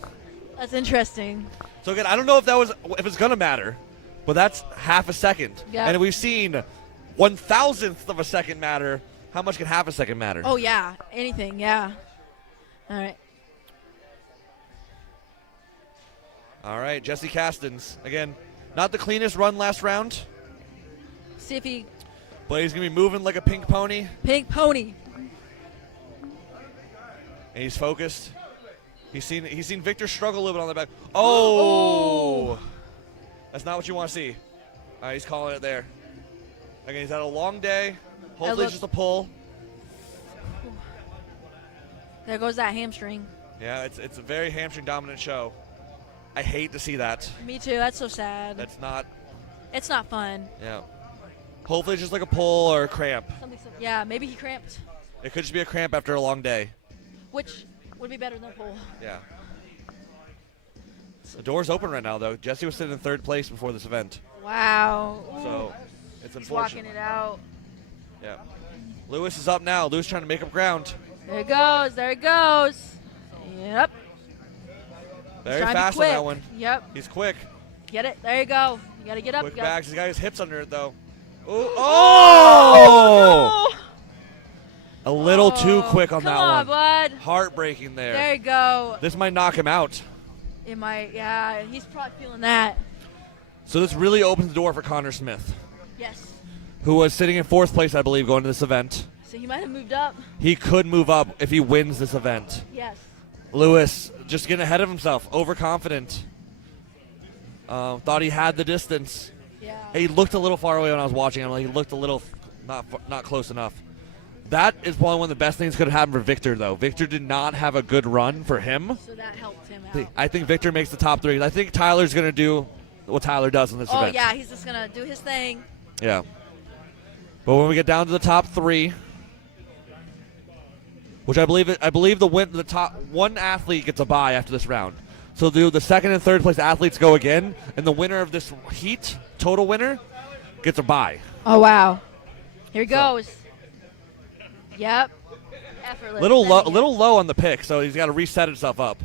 That's interesting. So again, I don't know if it's gonna matter, but that's half a second. Yeah. And we've seen 1,000th of a second matter. How much can half a second matter? Oh yeah, anything. Yeah. All right. All right, Jesse Castens again. Not the cleanest run last round, See if he but he's gonna be moving like a pink pony, pink pony. and he's focused. He's seen Victor struggle a little bit on the back. Oh, that's not what you want to see. All right, he's calling it there. Again, he's had a long day. Hopefully, it's just a pull. There goes that hamstring. Yeah, it's a very hamstring dominant show. I hate to see that. Me too. That's so sad. That's not. It's not fun. Yeah. Hopefully, it's just like a pull or a cramp. Yeah, maybe he cramped, It could just be a cramp after a long day. which would be better than a pull. Yeah. The door's open right now, though. Jesse was sitting in third place before this event. Wow. So, it's He's unfortunate. walking it out. Yeah. Lewis is up now. Lewis trying to make up ground. There he goes. There he goes. Yep. Very Trying to be fast on that quick. one. Yep. He's quick. Get it. There you go. You got to get up. Quick You gotta- bags. He's got his hips under it, though. Ooh. Oh! A little too quick on Come that on, one. bud. Heartbreaking there. There you go. This might knock him out. It might. Yeah, he's probably feeling that. So this really opens the door for Connor Smith, Yes. who was sitting in fourth place, I believe, going to this event. So he might have moved up. He could move up if he wins this event. Yes. Lewis just getting ahead of himself, overconfident. Thought he had the distance. Yeah. He looked a little far away when I was watching him. Like, he looked a little not close enough. That is probably one of the best things that could have happened for Victor, though. Victor did not have a good run for him. So that helped him out. I think Victor makes the top three. I think Tyler's going to do what Tyler does in this Oh event. yeah, he's just gonna do his thing. Yeah. But when we get down to the top three, which I believe the top one athlete gets a bye after this round. So the second and third place athletes go again, and the winner of this heat, total winner, gets a bye. Oh wow. Here he goes. Yep. Effortless. Little low on the pick, so he's got to reset himself up.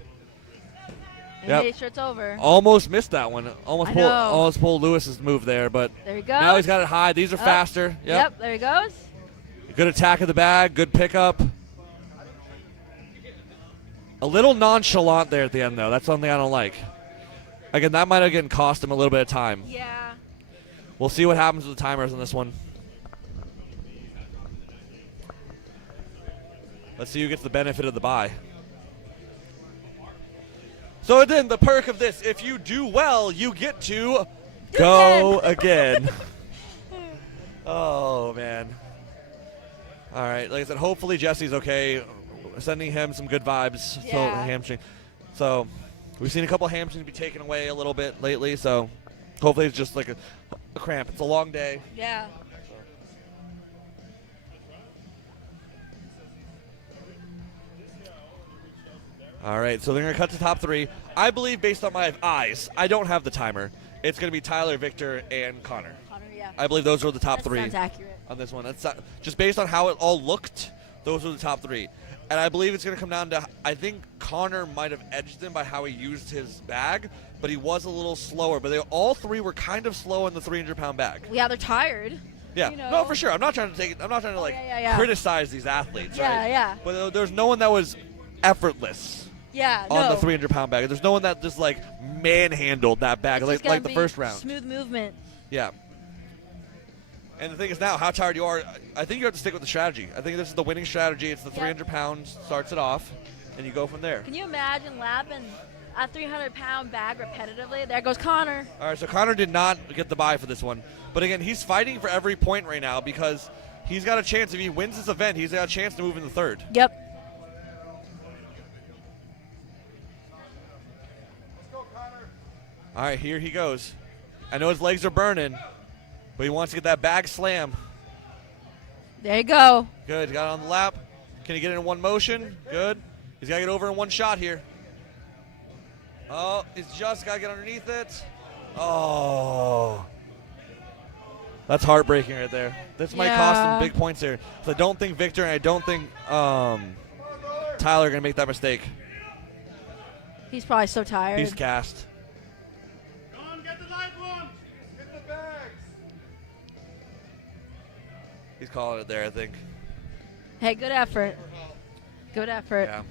And Yep. make sure it's over. Almost missed that one. Almost I know. pulled Lewis's move there, but There he goes. now he's got it high. These are Up. faster. Yep. There he goes. Good attack of the bag. Good pickup. A little nonchalant there at the end, though. That's something I don't like. Again, that might have cost him a little bit of time. Yeah. We'll see what happens with the timers on this one. Let's see who gets the benefit of the bye. So then the perk of this, if you do well, you get to go again. Oh, man. All right, like I said, hopefully Jesse's okay. Sending him some good vibes. Yeah. So hamstring. So we've seen a couple hamstrings be taken away a little bit lately, so hopefully it's just like a cramp. It's a long day. Yeah. All right, so they're going to cut to top three. I believe, based on my eyes, I don't have the timer. It's going to be Tyler, Victor, and Connor. Yeah. I believe those are the top That three sounds accurate. on this one. That's just based on how it all looked. Those were the top three, and I believe it's going to come down to. I think Connor might have edged him by how he used his bag, but he was a little slower. But all three were kind of slow in the 300-pound bag. Yeah, they're tired. Yeah, You know. no, for sure. I'm not trying to like yeah. criticize these athletes. Yeah, right? yeah. But there's no one that was effortless. Yeah, on no. the 300-pound bag. There's no one that just like manhandled that bag It's just like gotta the be first round. Smooth movement. Yeah. And the thing is now, how tired you are, I think you have to stick with the strategy. I think this is the winning strategy. It's the 300 pounds, starts it off, and you go from there. Can you imagine lapping a 300-pound bag repetitively? There goes Connor. All right, so Connor did not get the bye for this one. But again, he's fighting for every point right now because he's got a chance. If he wins this event, he's got a chance to move into third. Yep. All right, here he goes. I know his legs are burning, but he wants to get that bag slam. There you go. Good, got it on the lap. Can he get it in one motion? Good. He's got to get over in one shot here. Oh, he's just got to get underneath it. Oh. That's heartbreaking right there. This might cost him big points here. So I don't think Victor and I don't think Tyler are going to make that mistake. He's probably so tired. He's gassed. He's calling it there, I think. Hey, good effort. Good effort. Yeah.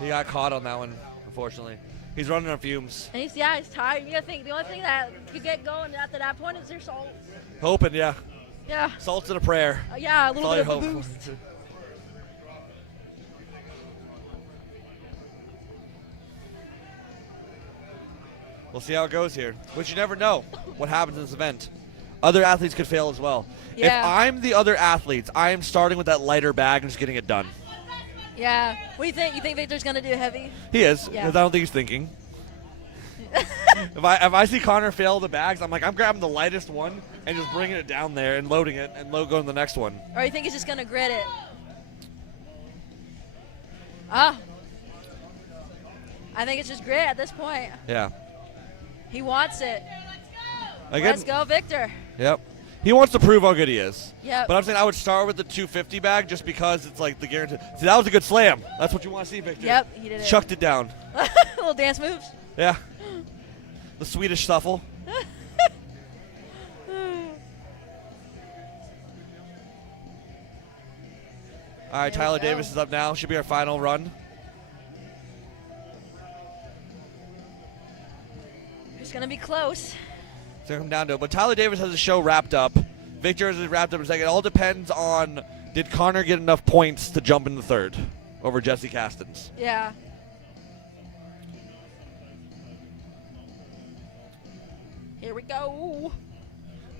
He got caught on that one, unfortunately. He's running on fumes. And he's tired. You gotta think the only thing that could get going after that point is their salt. Hoping, yeah. Yeah. Salt's in a prayer. Yeah, a little That's bit all of a you're boost. hoping for. We'll see how it goes here. But you never know what happens in this event. Other athletes could fail as well. Yeah. If I'm the other athletes, I am starting with that lighter bag and just getting it done. Yeah. What do you think? You think Victor's gonna do heavy? He is, Yeah. because I don't think he's thinking. if I see Connor fail the bags, I'm grabbing the lightest one and just bringing it down there and loading it and going to the next one. Or you think he's just gonna grit it? Ah. I think it's just grit at this point. Yeah. He wants it. Again, Let's go, Victor. Yep. He wants to prove how good he is. Yep. But I'm saying I would start with the 250 bag just because it's like the guarantee. See, that was a good slam. That's what you want to see, Victor. Yep, he did it. Chucked it down. Little dance moves. Yeah. The Swedish shuffle. All right, Tyler Davis is up now. Should be our final run. It's gonna be close. It's going to come down to it. But Tyler Davis has his show wrapped up. Victor has it wrapped up in a second. It all depends on, did Connor get enough points to jump in the third over Jesse Castens? Yeah. Here we go.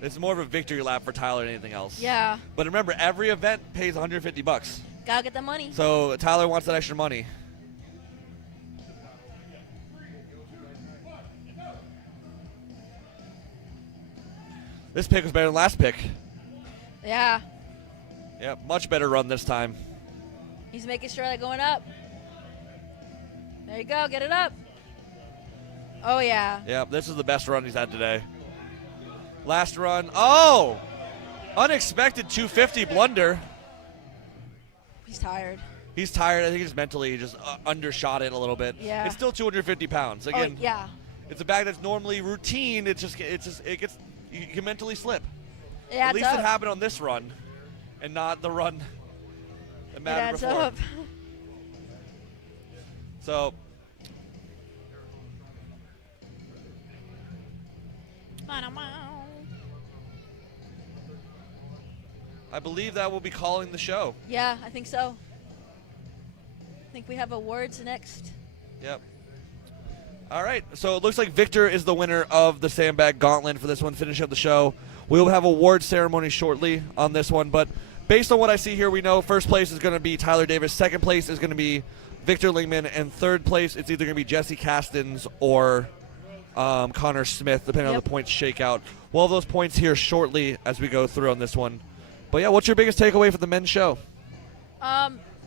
It's more of a victory lap for Tyler than anything else. Yeah. But remember, every event pays $150. Gotta get the money. So Tyler wants that extra money. This pick was better than last pick. Yeah. Yeah, much better run this time. He's making sure they're going up. There you go. Get it up. Oh, yeah. Yeah, this is the best run he's had today. Last run. Oh! Unexpected 250 blunder. He's tired. He's tired. I think he's mentally just undershot it a little bit. Yeah. It's still 250 pounds. Again, Oh, yeah. It's a bag that's normally routine. It gets, you can mentally slip. Yeah, At least it happened on this run and not the run that mattered adds before. up. So, I believe that will be calling the show. Yeah, I think so. I think we have awards next. Yep. All right, so it looks like Victor is the winner of the Sandbag Gauntlet for this one, finish up the show. We will have award ceremony shortly on this one, but based on what I see here, we know first place is going to be Tyler Davis, second place is going to be Victor Lingman, and third place it's either going to be Jesse Castens or Connor Smith, depending on the points shakeout. We'll have those points here shortly as we go through on this one. But yeah, what's your biggest takeaway for the men's show?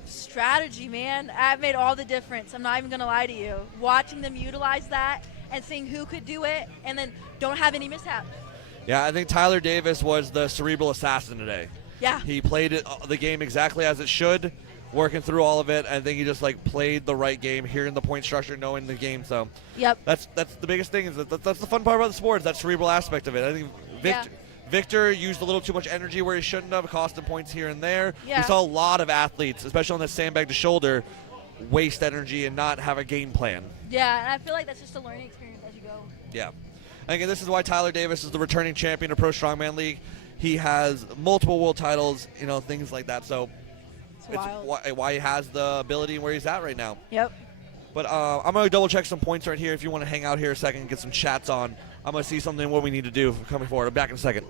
Strategy, man. That made all the difference. I'm not even going to lie to you. Watching them utilize that and seeing who could do it and then don't have any mishaps. Yeah, I think Tyler Davis was the cerebral assassin today. Yeah. He played the game exactly as it should, working through all of it. I think he just played the right game, hearing the point structure, knowing the game. So yep. That's the biggest thing. That's the fun part about the sport, is that cerebral aspect of it. I think Victor used a little too much energy where he shouldn't have, cost him points here and there. Yeah. We saw a lot of athletes, especially on the sandbag to shoulder, waste energy and not have a game plan. Yeah, and I feel like that's just a learning experience as you go. Yeah. And again, this is why Tyler Davis is the returning champion of Pro Strongman League. He has multiple world titles, things like that. So it's why he has the ability and where he's at right now. Yep. But I'm going to double check some points right here. If you want to hang out here a second and get some chats on, I'm going to see something what we need to do coming forward. I'm back in a second.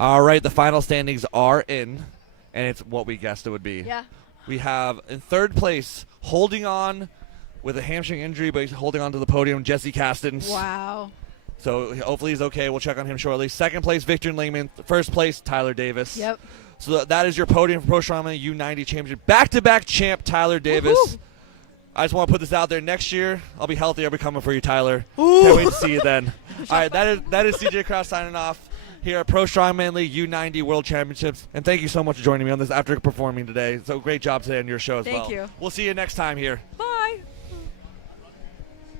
All right, the final standings are in, and it's what we guessed it would be. Yeah. We have in third place, holding on with a hamstring injury, but he's holding on to the podium, Jesse Castens. Wow. So hopefully he's okay. We'll check on him shortly. Second place, Victor Lingman. First place, Tyler Davis. Yep. So that is your podium for Pro Strongman U90 Championship. Back-to-back champ, Tyler Davis. Woo-hoo. I just want to put this out there. Next year, I'll be healthy. I'll be coming for you, Tyler. Ooh. Can't wait to see you then. All right, that is CJ Cross signing off here at Pro Strongman League U90 World Championships. And thank you so much for joining me on this after performing today. So great job today on your show as well. Thank you. We'll see you next time here. Bye.